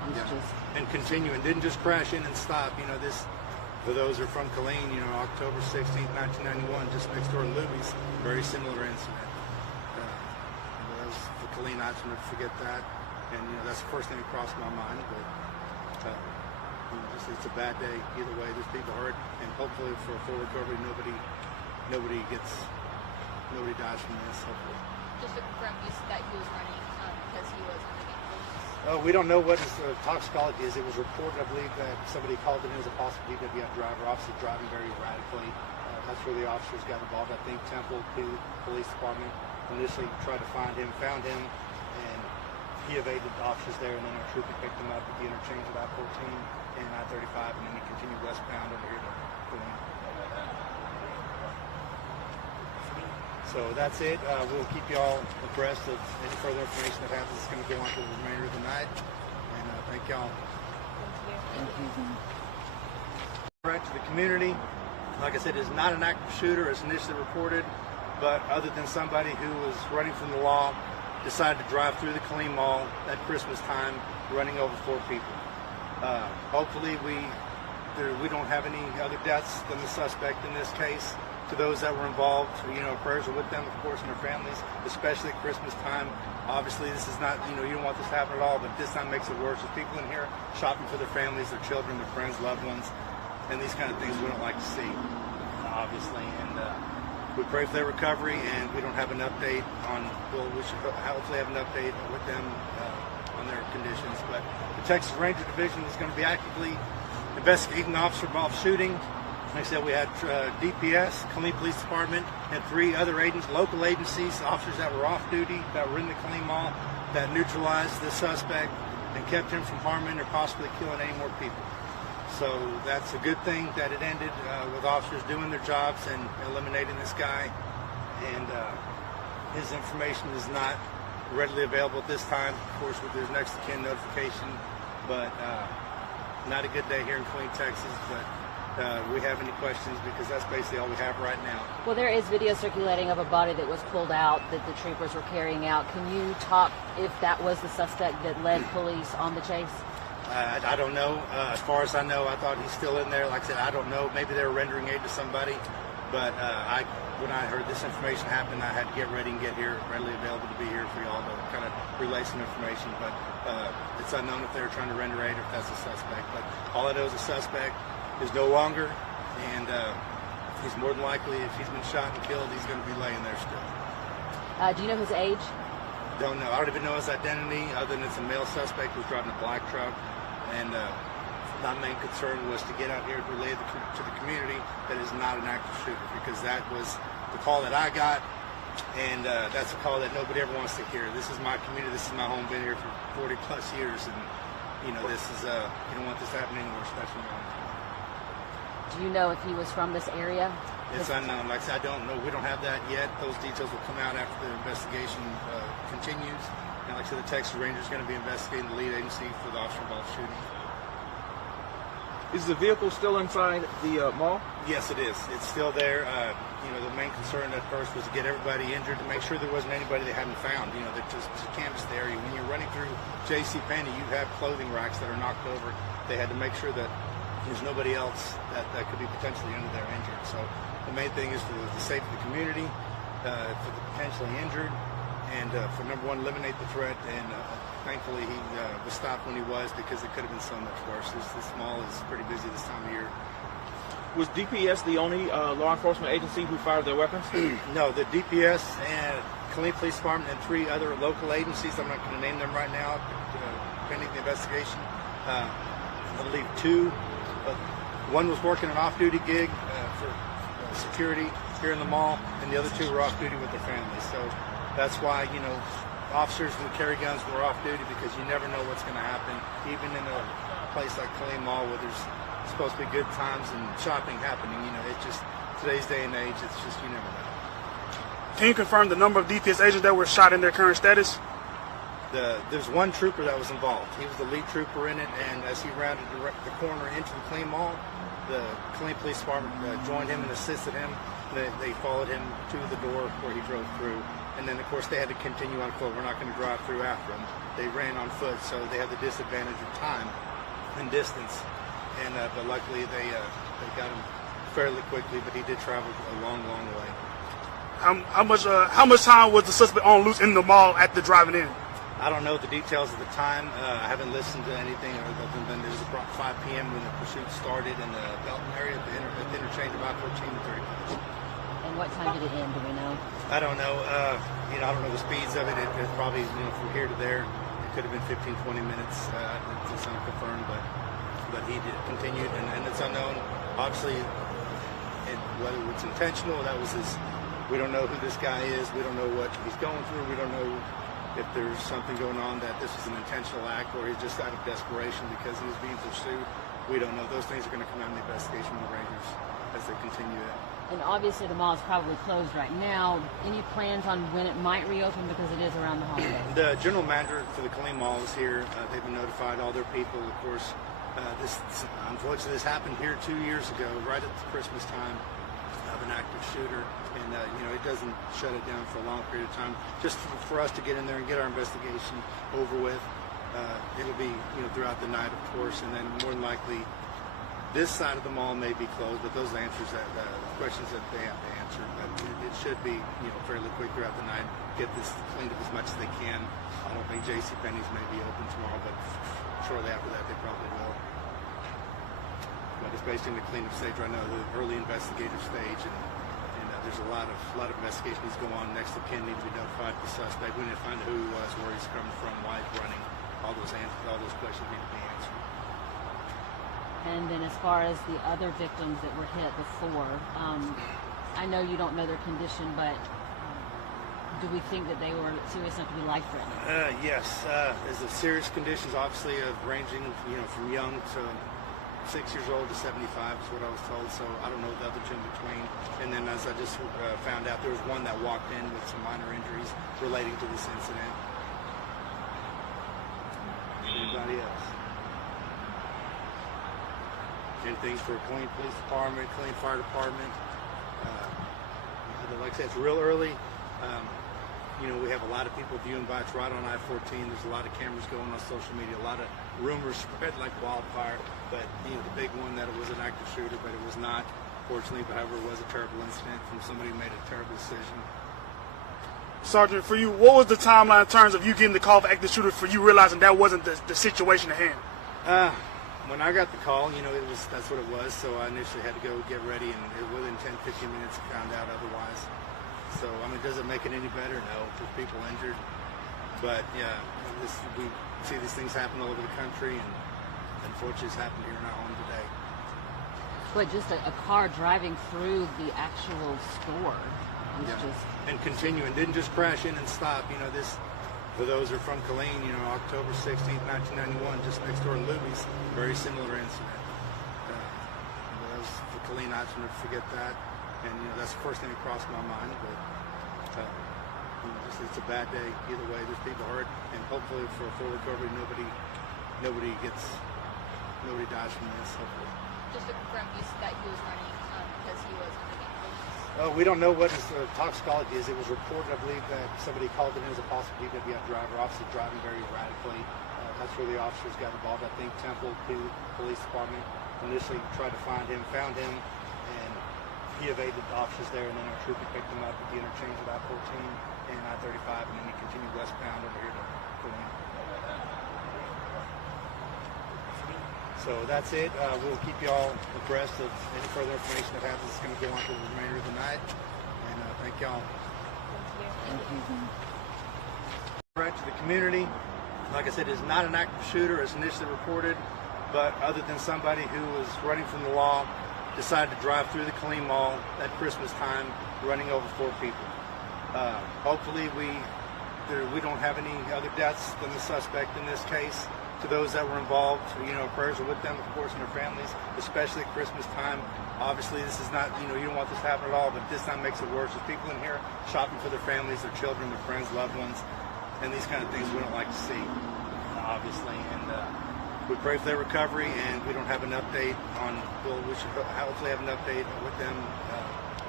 It's Yeah. just And continuing, didn't just crash in and stop. This, for those who are from Killeen, October 16th, 1991, just next door to Luby's, very similar incident. That was the Killeen. I just never forget that. And, that's the first thing that crossed my mind. But, it's a bad day either way. There's people hurt, and hopefully for a full recovery, nobody dies from this, hopefully. Just to confirm, you said that he was running because he was under the influence. We don't know what his toxicology is. It was reported, I believe, that somebody called it in as a possible DWI driver, obviously driving very erratically. That's where the officers got involved. I think Temple Police Department initially tried to find him, found him, and he evaded the officers there, and then our trooper picked him up at the interchange of I-14 and I-35, and then he continued westbound over here to Killeen. So that's it. We'll keep you all abreast of any further information that happens. It's going to go on for the remainder of the night. And thank y'all. Threat to the community. Like I said, is not an active shooter as initially reported, but other than somebody who was running from the law, decided to drive through the Killeen Mall at Christmas time, running over 4 people. Hopefully we don't have any other deaths than the suspect in this case. To those that were involved, prayers are with them, of course, and their families, especially at Christmas time. Obviously, this is not, you don't want this to happen at all, but this time makes it worse. There's people in here shopping for their families, their children, their friends, loved ones, and these kind of things we don't like to see, obviously. And we pray for their recovery, and we don't have an update on, we should hopefully have an update with them on their conditions. But the Texas Ranger Division is going to be actively investigating the officer-involved shooting. Like I said, we had DPS, Killeen Police Department, and 3 other agents, local agencies, officers that were off duty, that were in the Killeen Mall, that neutralized the suspect and kept him from harming or possibly killing any more people. So that's a good thing that it ended with officers doing their jobs and eliminating this guy. And his information is not readily available at this time, of course, with his next of kin notification. But not a good day here in Killeen, Texas. But we have any questions, because that's basically all we have right now. well, there is video circulating of a body that was pulled out that the troopers were carrying out. Can you talk if that was the suspect that led police on the chase? I don't know. As far as I know, I thought he's still in there. Like I said, I don't know. Maybe they were rendering aid to somebody. But when I heard this information happen, I had to get ready and get here, readily available to be here for y'all to kind of relay some information. But it's unknown if they were trying to render aid or if that's a suspect. But all I know is the suspect is no longer, and he's more than likely, if he's been shot and killed, he's going to be laying there still. Do you know his age? Don't know. I don't even know his identity, other than it's a male suspect who's driving a black truck. And my main concern was to get out here to relay to the community that is not an active shooter, because that was the call that I got, and that's a call that nobody ever wants to hear. This is my community. This is my home. Been here for 40 plus years, and this is you don't want this to happen anywhere, especially now. Do you know if he was from this area? It's unknown. Like I said, I don't know. We don't have that yet. Those details will come out after the investigation continues. And like I said, the Texas Ranger is going to be investigating the lead agency for the officer-involved shooting. Is the vehicle still inside the mall? Yes, it is. It's still there. The main concern at first was to get everybody injured, to make sure there wasn't anybody they hadn't found. That just to canvass the area. When you're running through JCPenney, you have clothing racks that are knocked over. They had to make sure that there's nobody else that could be potentially under there injured. So the main thing is for the safety of the community, for the potentially injured, and for number one, eliminate the threat. And thankfully he was stopped when he was, because it could have been so much worse. This mall is pretty busy this time of year. Was DPS the only law enforcement agency who fired their weapons? No, the DPS and Killeen Police Department and 3 other local agencies, I'm not going to name them right now, pending the investigation. I believe 2. One was working an off-duty gig for security here in the mall, and the other 2 were off-duty with their families. So that's why, officers will carry guns when we're off-duty, because you never know what's going to happen, even in a place like Killeen Mall where there's supposed to be good times and shopping happening. It's just, today's day and age, it's just, you never know. Can you confirm the number of DPS agents that were shot in their current status? There's one trooper that was involved. He was the lead trooper in it, and as he rounded the corner into the Killeen Mall, the Killeen Police Department joined him and assisted him. They followed him to the door where he drove through. And then, of course, they had to continue on foot. We're not going to drive through after them. They ran on foot, so they had the disadvantage of time and distance. And but luckily, they got him fairly quickly. But he did travel a long, long way. How much time was the suspect on loose in the mall at the driving in? I don't know the details of the time. I haven't listened to anything other than it was about 5 p.m. when the pursuit started in the Belton area at the interchange of I-14 and 35. And what time did it end? Do we know? I don't know. I don't know the speeds of it. It probably, from here to there, it could have been 15, 20 minutes. It's unconfirmed, but he did continued, and it's unknown. Obviously, whether it's intentional, that was his. We don't know who this guy is. We don't know what he's going through. We don't know if there's something going on that this is an intentional act or he's just out of desperation because he was being pursued. We don't know. Those things are going to come out in the investigation of the Rangers as they continue it. And obviously the mall is probably closed right now. Any plans on when it might reopen because it is around the holiday? The general manager for the Killeen Mall is here. They've been notified, all their people. Of course, unfortunately, this happened here 2 years ago, right at the Christmas time, of an active shooter. And, it doesn't shut it down for a long period of time. Just for us to get in there and get our investigation over with. It'll be, throughout the night, of course, and then more than likely, this side of the mall may be closed, but those answers questions that they have to answer. But it should be, fairly quick throughout the night. Get this cleaned up as much as they can. I don't think JCPenney's may be open tomorrow, but shortly after that, they probably will. But it's basically in the cleanup stage right now, the early investigative stage, and there's a lot of investigation needs to go on. Next of kin need to be notified the suspect. We need to find out who he was, where he's coming from, why he's running. All those questions need to be answered. And then as far as the other victims that were hit before, I know you don't know their condition, but do we think that they were serious enough to be life-threatening? Yes. There's serious conditions, obviously, ranging, from young to 6 years old to 75 is what I was told. So I don't know the other two in between. And then as I just found out, there was one that walked in with some minor injuries relating to this incident. Anybody else? Anything for Killeen Police Department, Killeen Fire Department. Like I said, it's real early. We have a lot of people viewing by. It's right on I-14. There's a lot of cameras going on social media. A lot of rumors spread like wildfire. But the big one that it was an active shooter, but it was not, fortunately. But however, it was a terrible incident from somebody who made a terrible decision. Sergeant, for you, what was the timeline in terms of you getting the call for active shooter for you realizing that wasn't the situation at hand? When I got the call, that's what it was. So I initially had to go get ready, and within 10, 15 minutes, I found out otherwise. So, does it make it any better? No, there's people injured. But, yeah, we see these things happen all over the country, and unfortunately it's happened here in our home today. But just a car driving through the actual store was just... And continuing, didn't just crash in and stop. For those who are from Killeen, October 16th, 1991, just next door to Luby's, very similar incident. That was for Killeen, I just never forget that. And, that's the first thing that crossed my mind. But, it's a bad day. Either way, there's people hurt. And hopefully for a full recovery, nobody dies from this, hopefully. Just to confirm, that he was running because he was under the influence. We don't know what his toxicology is. It was reported, I believe, that somebody called it in as a possible DWI driver, obviously driving very erratically. That's where the officers got involved. I think Temple Police Department initially tried to find him, found him, and he evaded the officers there, and then our trooper picked him up at the interchange of I-14 and I-35, and then he continued westbound over here to Killeen. So that's it. We'll keep you all abreast of any further information that happens. It's going to go on for the remainder of the night. And thank y'all. Thank you. Right to the community. Like I said, it's not an active shooter as initially reported, but other than somebody who was running from the law, decided to drive through the Killeen Mall at Christmas time, running over 4 people. Hopefully we don't have any other deaths than the suspect in this case. To those that were involved, prayers are with them, of course, and their families, especially at Christmas time. Obviously, this is not, you don't want this to happen at all, but this time makes it worse. There's people in here shopping for their families, their children, their friends, loved ones, and these kind of things we don't like to see, obviously. And we pray for their recovery, and we don't have an update on, we should hopefully have an update with them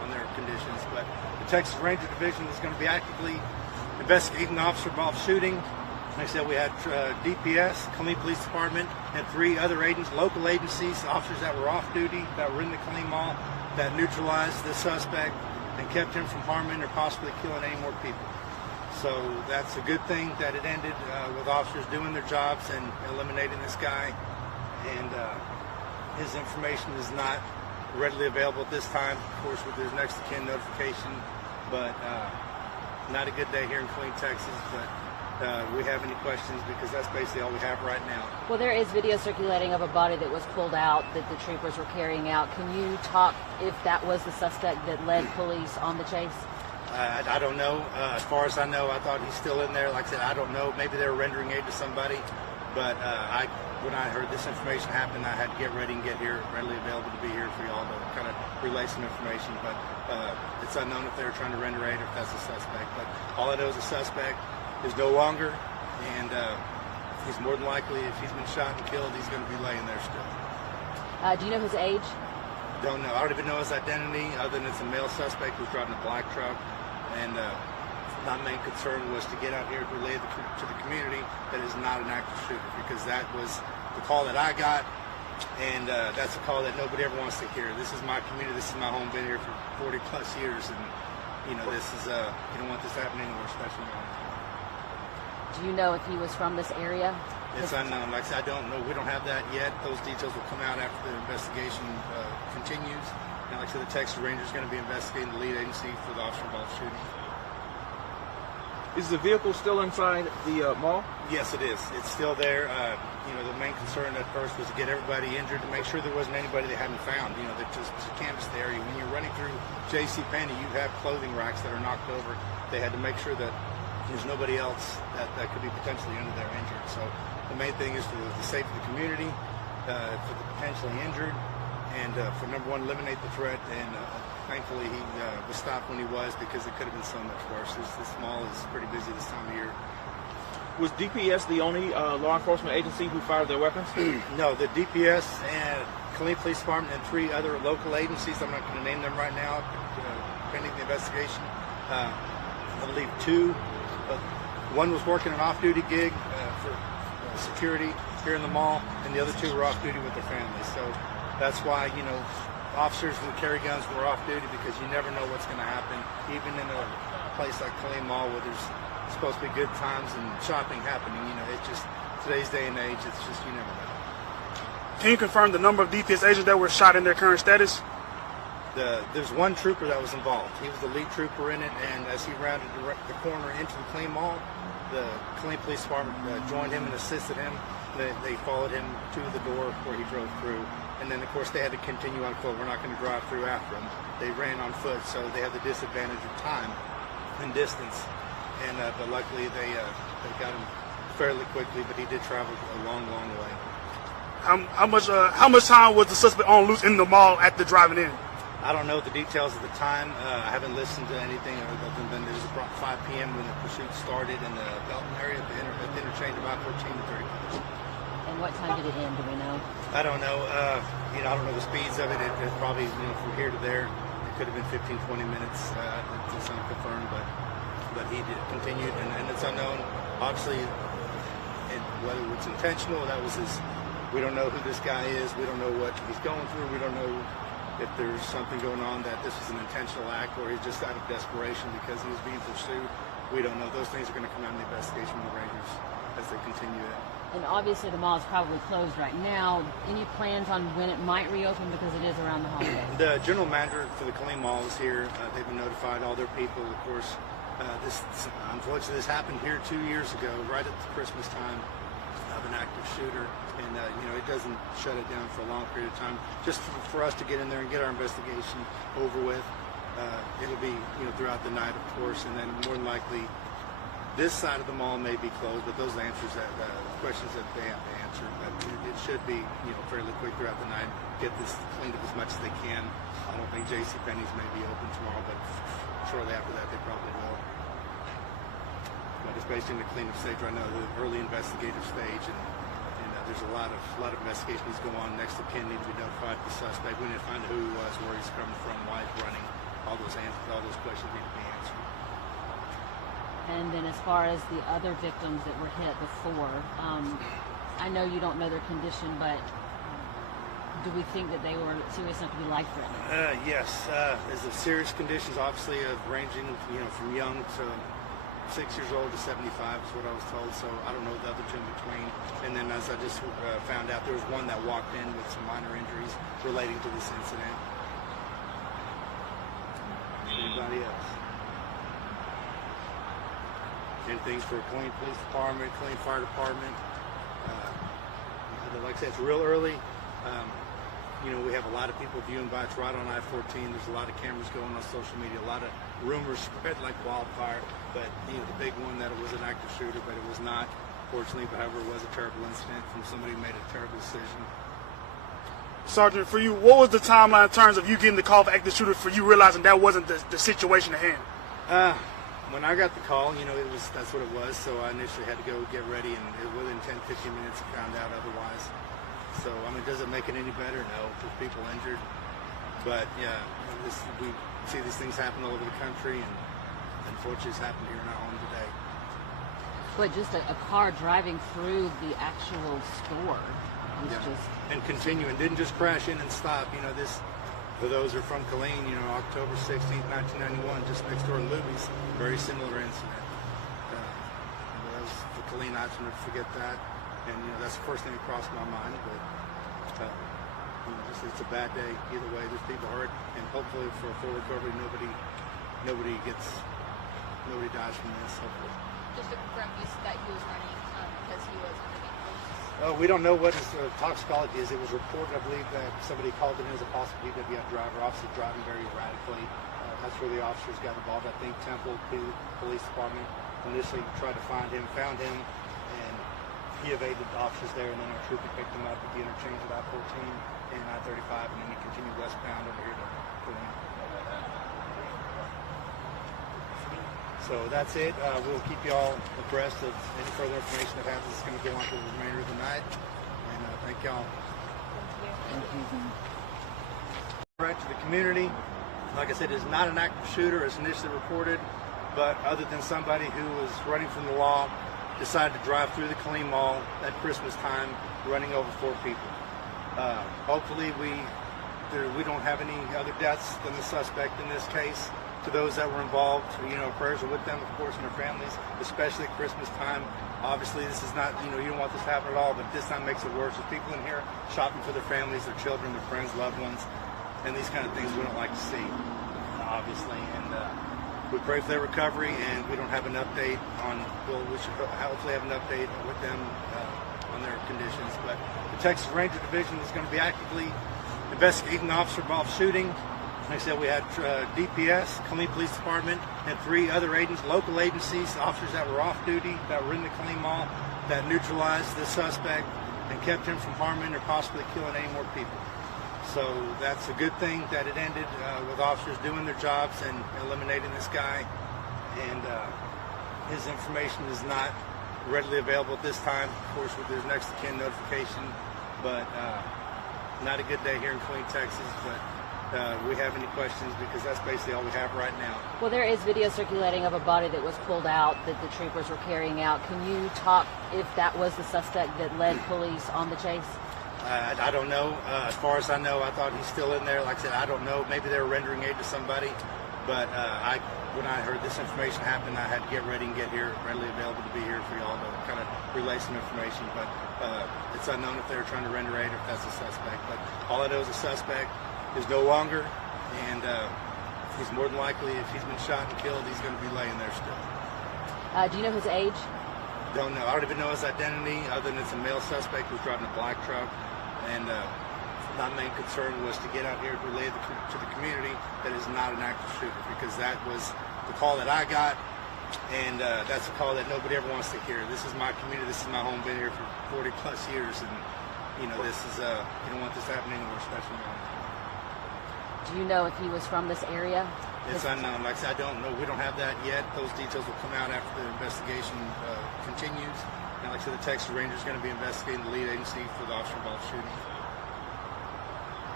on their conditions. But the Texas Ranger Division is going to be actively investigating the officer-involved shooting. Like I said, we had DPS, Killeen Police Department, and 3 other local agencies, officers that were off duty, that were in the Killeen Mall, that neutralized the suspect and kept him from harming or possibly killing any more people. So that's a good thing that it ended with officers doing their jobs and eliminating this guy. And his information is not readily available at this time, of course, with his next of kin notification. But not a good day here in Killeen, Texas. But we have any questions, because that's basically all we have right now. Well, there is video circulating of a body that was pulled out that the troopers were carrying out. Can you talk if that was the suspect that led police on the chase? I don't know. As far as I know, I thought he's still in there. Like I said, I don't know. Maybe they were rendering aid to somebody. But when I heard this information happen, I had to get ready and get here, readily available to be here for y'all to kind of relay some information. But it's unknown if they were trying to render aid or if that's a suspect. But all I know is the suspect is no longer, and he's more than likely, if he's been shot and killed, he's going to be laying there still. Do you know his age? Don't know. I don't even know his identity, other than it's a male suspect who's driving a black truck. And my main concern was to get out here to relay to the community that is not an active shooter, because that was the call that I got, and that's a call that nobody ever wants to hear. This is my community. This is my home. Been here for 40 plus years, and this is you don't want this to happen anywhere, especially now. Do you know if he was from this area? It's unknown. Like I said, I don't know. We don't have that yet. Those details will come out after the investigation continues. And like I said, the Texas Ranger is going to be investigating the lead agency for the officer-involved shooting. Is the vehicle still inside the mall? Yes, it is. It's still there. The main concern at first was to get everybody injured, to make sure there wasn't anybody they hadn't found. That just to canvass the area. When you're running through JCPenney, you have clothing racks that are knocked over. They had to make sure that there's nobody else that could be potentially under there injured. So the main thing is for the safety of the community, for the potentially injured, and for number one, eliminate the threat. And thankfully he was stopped when he was, because it could have been so much worse. This mall is pretty busy this time of year. Was DPS the only law enforcement agency who fired their weapons? No, the DPS and Killeen Police Department and 3 other local agencies, I'm not going to name them right now, pending the investigation. I believe 2. One was working an off-duty gig for security here in the mall, and the other 2 were off-duty with their families. So that's why, officers who carry guns were off-duty, because you never know what's going to happen, even in a place like Killeen Mall where there's supposed to be good times and shopping happening. It's just, today's day and age, it's just, you never know. Can you confirm the number of DPS agents that were shot and their current status? There's one trooper that was involved. He was the lead trooper in it, and as he rounded the corner into the Killeen Mall, the Killeen Police Department joined him and assisted him. They followed him to the door where he drove through, and then of course they had to continue on foot. We're not going to drive through after him. They ran on foot, so they had the disadvantage of time and distance. And but luckily they got him fairly quickly, but he did travel a long, long way. How much time was the suspect on loose in the mall at the driving in? I don't know the details of the time. I haven't listened to anything other than it was about 5 p.m. when the pursuit started in the Belton area at the interchange about 14 to 30 minutes. And what time did it end? Do we know? I don't know. I don't know the speeds of it. It probably, from here to there, it could have been 15, 20 minutes. It's unconfirmed, but he did continue, and it's unknown. Obviously, whether it's intentional, that was his. We don't know who this guy is. We don't know what he's going through. We don't know if there's something going on, that this was an intentional act, or he's just out of desperation because he was being pursued. We don't know. Those things are going to come out in the investigation with the Rangers as they continue it. And obviously the mall is probably closed right now. Any plans on when it might reopen, because it is around the holidays? The general manager for the Killeen Mall is here. They've been notified, all their people, of course. Unfortunately, this happened here 2 years ago, right at the Christmas time, of an active shooter. And, it doesn't shut it down for a long period of time. Just for us to get in there and get our investigation over with. It'll be, throughout the night, of course, and then more than likely, this side of the mall may be closed, but those answers questions that they have to answer. But it should be, fairly quick throughout the night. Get this cleaned up as much as they can. I don't think JCPenney's may be open tomorrow, but shortly after that, they probably will. But it's basically in the cleanup stage right now, the early investigative stage, and there's a lot of investigation needs to go on. Next of kin need to be notified of the suspect. We need to find out who he was, where he's coming from, why he's running, all those questions need to be answered. And then as far as the other victims that were hit before, I know you don't know their condition, but do we think that they were serious enough to be life-threatening? Yes, there's the serious conditions, obviously, ranging, from young to 6 years old to 75 is what I was told. So I don't know the other two in between. And then, as I just found out, there was one that walked in with some minor injuries relating to this incident. Anybody else? Anything for Killeen Police Department, Killeen Fire Department? Like I said, it's real early. We have a lot of people viewing by. It's right on I-14. There's a lot of cameras going on social media. A lot of rumors spread like wildfire. But the big one that it was an active shooter, but it was not. Fortunately, however, it was a terrible incident from somebody who made a terrible decision. Sergeant, for you, what was the timeline in terms of you getting the call of active shooter for you realizing that wasn't the situation at hand? When I got the call, that's what it was. So I initially had to go get ready, and within 10-15 minutes, I found out otherwise. So, does it make it any better? No, there's people injured. But, yeah, we see these things happen all over the country, and unfortunately it's happened here in our home today. But just a car driving through the actual store was just... And continuing, didn't just crash in and stop. For those who are from Killeen, October 16th, 1991, just next door in Luby's, very similar incident. That was for Killeen, I shouldn't forget that. And, that's the first thing that crossed my mind. But, it's a bad day. Either way, there's people hurt. And hopefully for a full recovery, nobody dies from this, hopefully. Just to confirm, you said that he was running because he was underneath police. We don't know what his toxicology is. It was reported, I believe, that somebody called it in as a possible DWI driver, obviously driving very erratically. That's where the officers got involved. I think Temple Police Department initially tried to find him, found him, and he evaded the officers there, and then our trooper picked him up at the interchange of I-14 and I-35, and then he continued westbound over here to Killeen. So that's it. We'll keep you all abreast of any further information that happens. It's going to go on for the remainder of the night. And thank y'all. Thank you. Right to the community. Like I said, it's not an active shooter as initially reported, but other than somebody who was running from the law, decided to drive through the Killeen Mall at Christmas time, running over 4 people. Hopefully we don't have any other deaths than the suspect in this case. To those that were involved, prayers are with them, of course, and their families, especially at Christmas time. Obviously, this is not, you don't want this to happen at all, but this time makes it worse. There's people in here shopping for their families, their children, their friends, loved ones, and these kind of things we don't like to see, obviously. And we pray for their recovery, and we don't have an update on, we should hopefully have an update with them on their conditions. But the Texas Ranger Division is going to be actively investigating the officer-involved shooting. Like I said, we had DPS, Killeen Police Department, and 3 other local agencies, officers that were off duty, that were in the Killeen Mall, that neutralized the suspect and kept him from harming or possibly killing any more people. So that's a good thing that it ended with officers doing their jobs and eliminating this guy. And his information is not readily available at this time. Of course, with there's next of kin notification, but not a good day here in Killeen, Texas. But we have any questions, because that's basically all we have right now. Well, there is video circulating of a body that was pulled out that the troopers were carrying out. Can you talk if that was the suspect that led police on the chase? I don't know. As far as I know, I thought he's still in there. Like I said, I don't know. Maybe they were rendering aid to somebody. But when I heard this information happen, I had to get ready and get here, readily available to be here for y'all to kind of relay some information. But it's unknown if they were trying to render aid or if that's a suspect. But all I know is the suspect is no longer, and he's more than likely, if he's been shot and killed, he's going to be laying there still. Do you know his age? Don't know. I don't even know his identity, other than it's a male suspect who's driving a black truck. And my main concern was to get out here to relay to the community that is not an active shooter, because that was the call that I got, and that's a call that nobody ever wants to hear. This is my community. This is my home. Been here for 40 plus years, and this is you don't want this to happen anywhere, especially now. Do you know if he was from this area? It's unknown. Like I said, I don't know. We don't have that yet. Those details will come out after the investigation continues. And like I said, the Texas Ranger is going to be investigating the lead agency for the officer-involved shooting.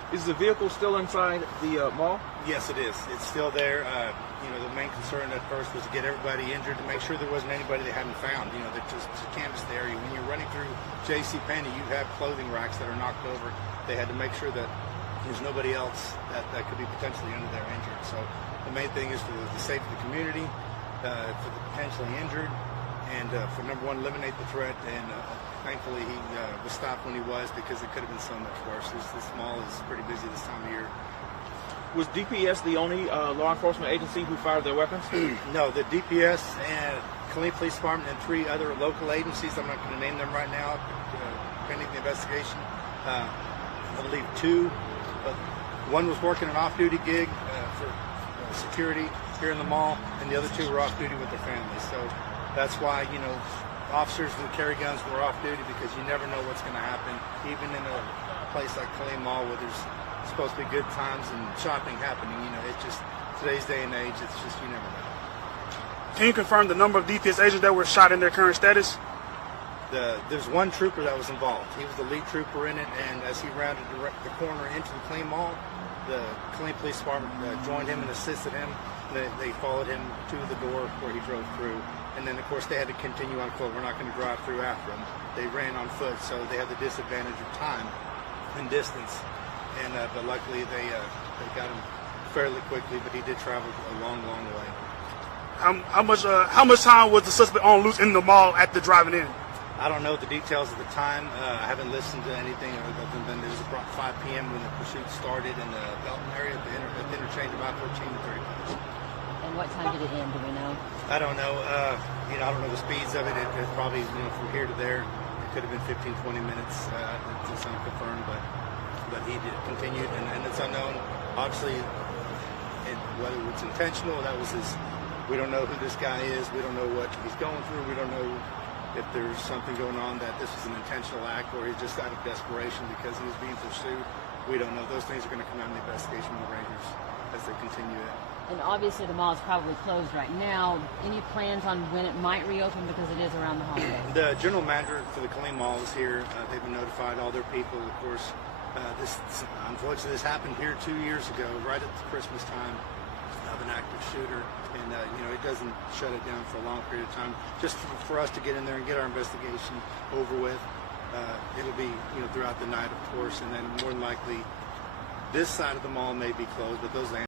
Is the vehicle still inside the mall? Yes, it is. It's still there. The main concern at first was to get everybody injured, to make sure there wasn't anybody they hadn't found. That just to canvass the area. When you're running through JCPenney, you have clothing racks that are knocked over. They had to make sure that there's nobody else that could be potentially under there injured. So the main thing is for the safety of the community, for the potentially injured, and for number one, eliminate the threat. And thankfully, he was stopped when he was, because it could have been so much worse. This mall is pretty busy this time of year. Was DPS the only law enforcement agency who fired their weapons? No, the DPS and Killeen Police Department and 3 other local agencies. I'm not going to name them right now, pending the investigation. I believe 2. But one was working an off-duty gig for security here in the mall, and the other 2 were off-duty with their families. So that's why, officers who carry guns were off-duty, because you never know what's going to happen, even in a place like Killeen Mall where there's supposed to be good times and shopping happening. It's just today's day and age. It's just, you never know. Can you confirm the number of DPS agents that were shot in their current status? There's one trooper that was involved. He was the lead trooper in it, and as he rounded the corner into the Killeen Mall, the Killeen Police Department joined him and assisted him. They followed him to the door where he drove through, and then of course they had to continue on foot. We're not going to drive through after him. They ran on foot, so they had the disadvantage of time and distance. And but luckily they got him fairly quickly. But he did travel a long, long way. How much time was the suspect on loose in the mall at the driving in? I don't know the details of the time. I haven't listened to anything other than it was about 5 p.m. when the pursuit started in the Belton area at the interchange of I-14 and 35. And what time did it end? Do we know? I don't know. I don't know the speeds of it. It's probably from here to there. It could have been 15, 20 minutes. It's unconfirmed, but he did continue, and it's unknown. Obviously, whether it's intentional, that was his. We don't know who this guy is. We don't know what he's going through. We don't know if there's something going on that this was an intentional act, or he's just out of desperation because he was being pursued. We don't know. Those things are going to come out in the investigation from the Rangers as they continue it. And obviously the mall is probably closed right now. Any plans on when it might reopen, because it is around the holidays? The general manager for the Killeen Mall is here. They've been notified, all their people, of course. Unfortunately, this happened here 2 years ago, right at the Christmas time, of an active shooter. And, it doesn't shut it down for a long period of time. Just for us to get in there and get our investigation over with. It'll be, throughout the night, of course, and then more than likely, this side of the mall may be closed, but those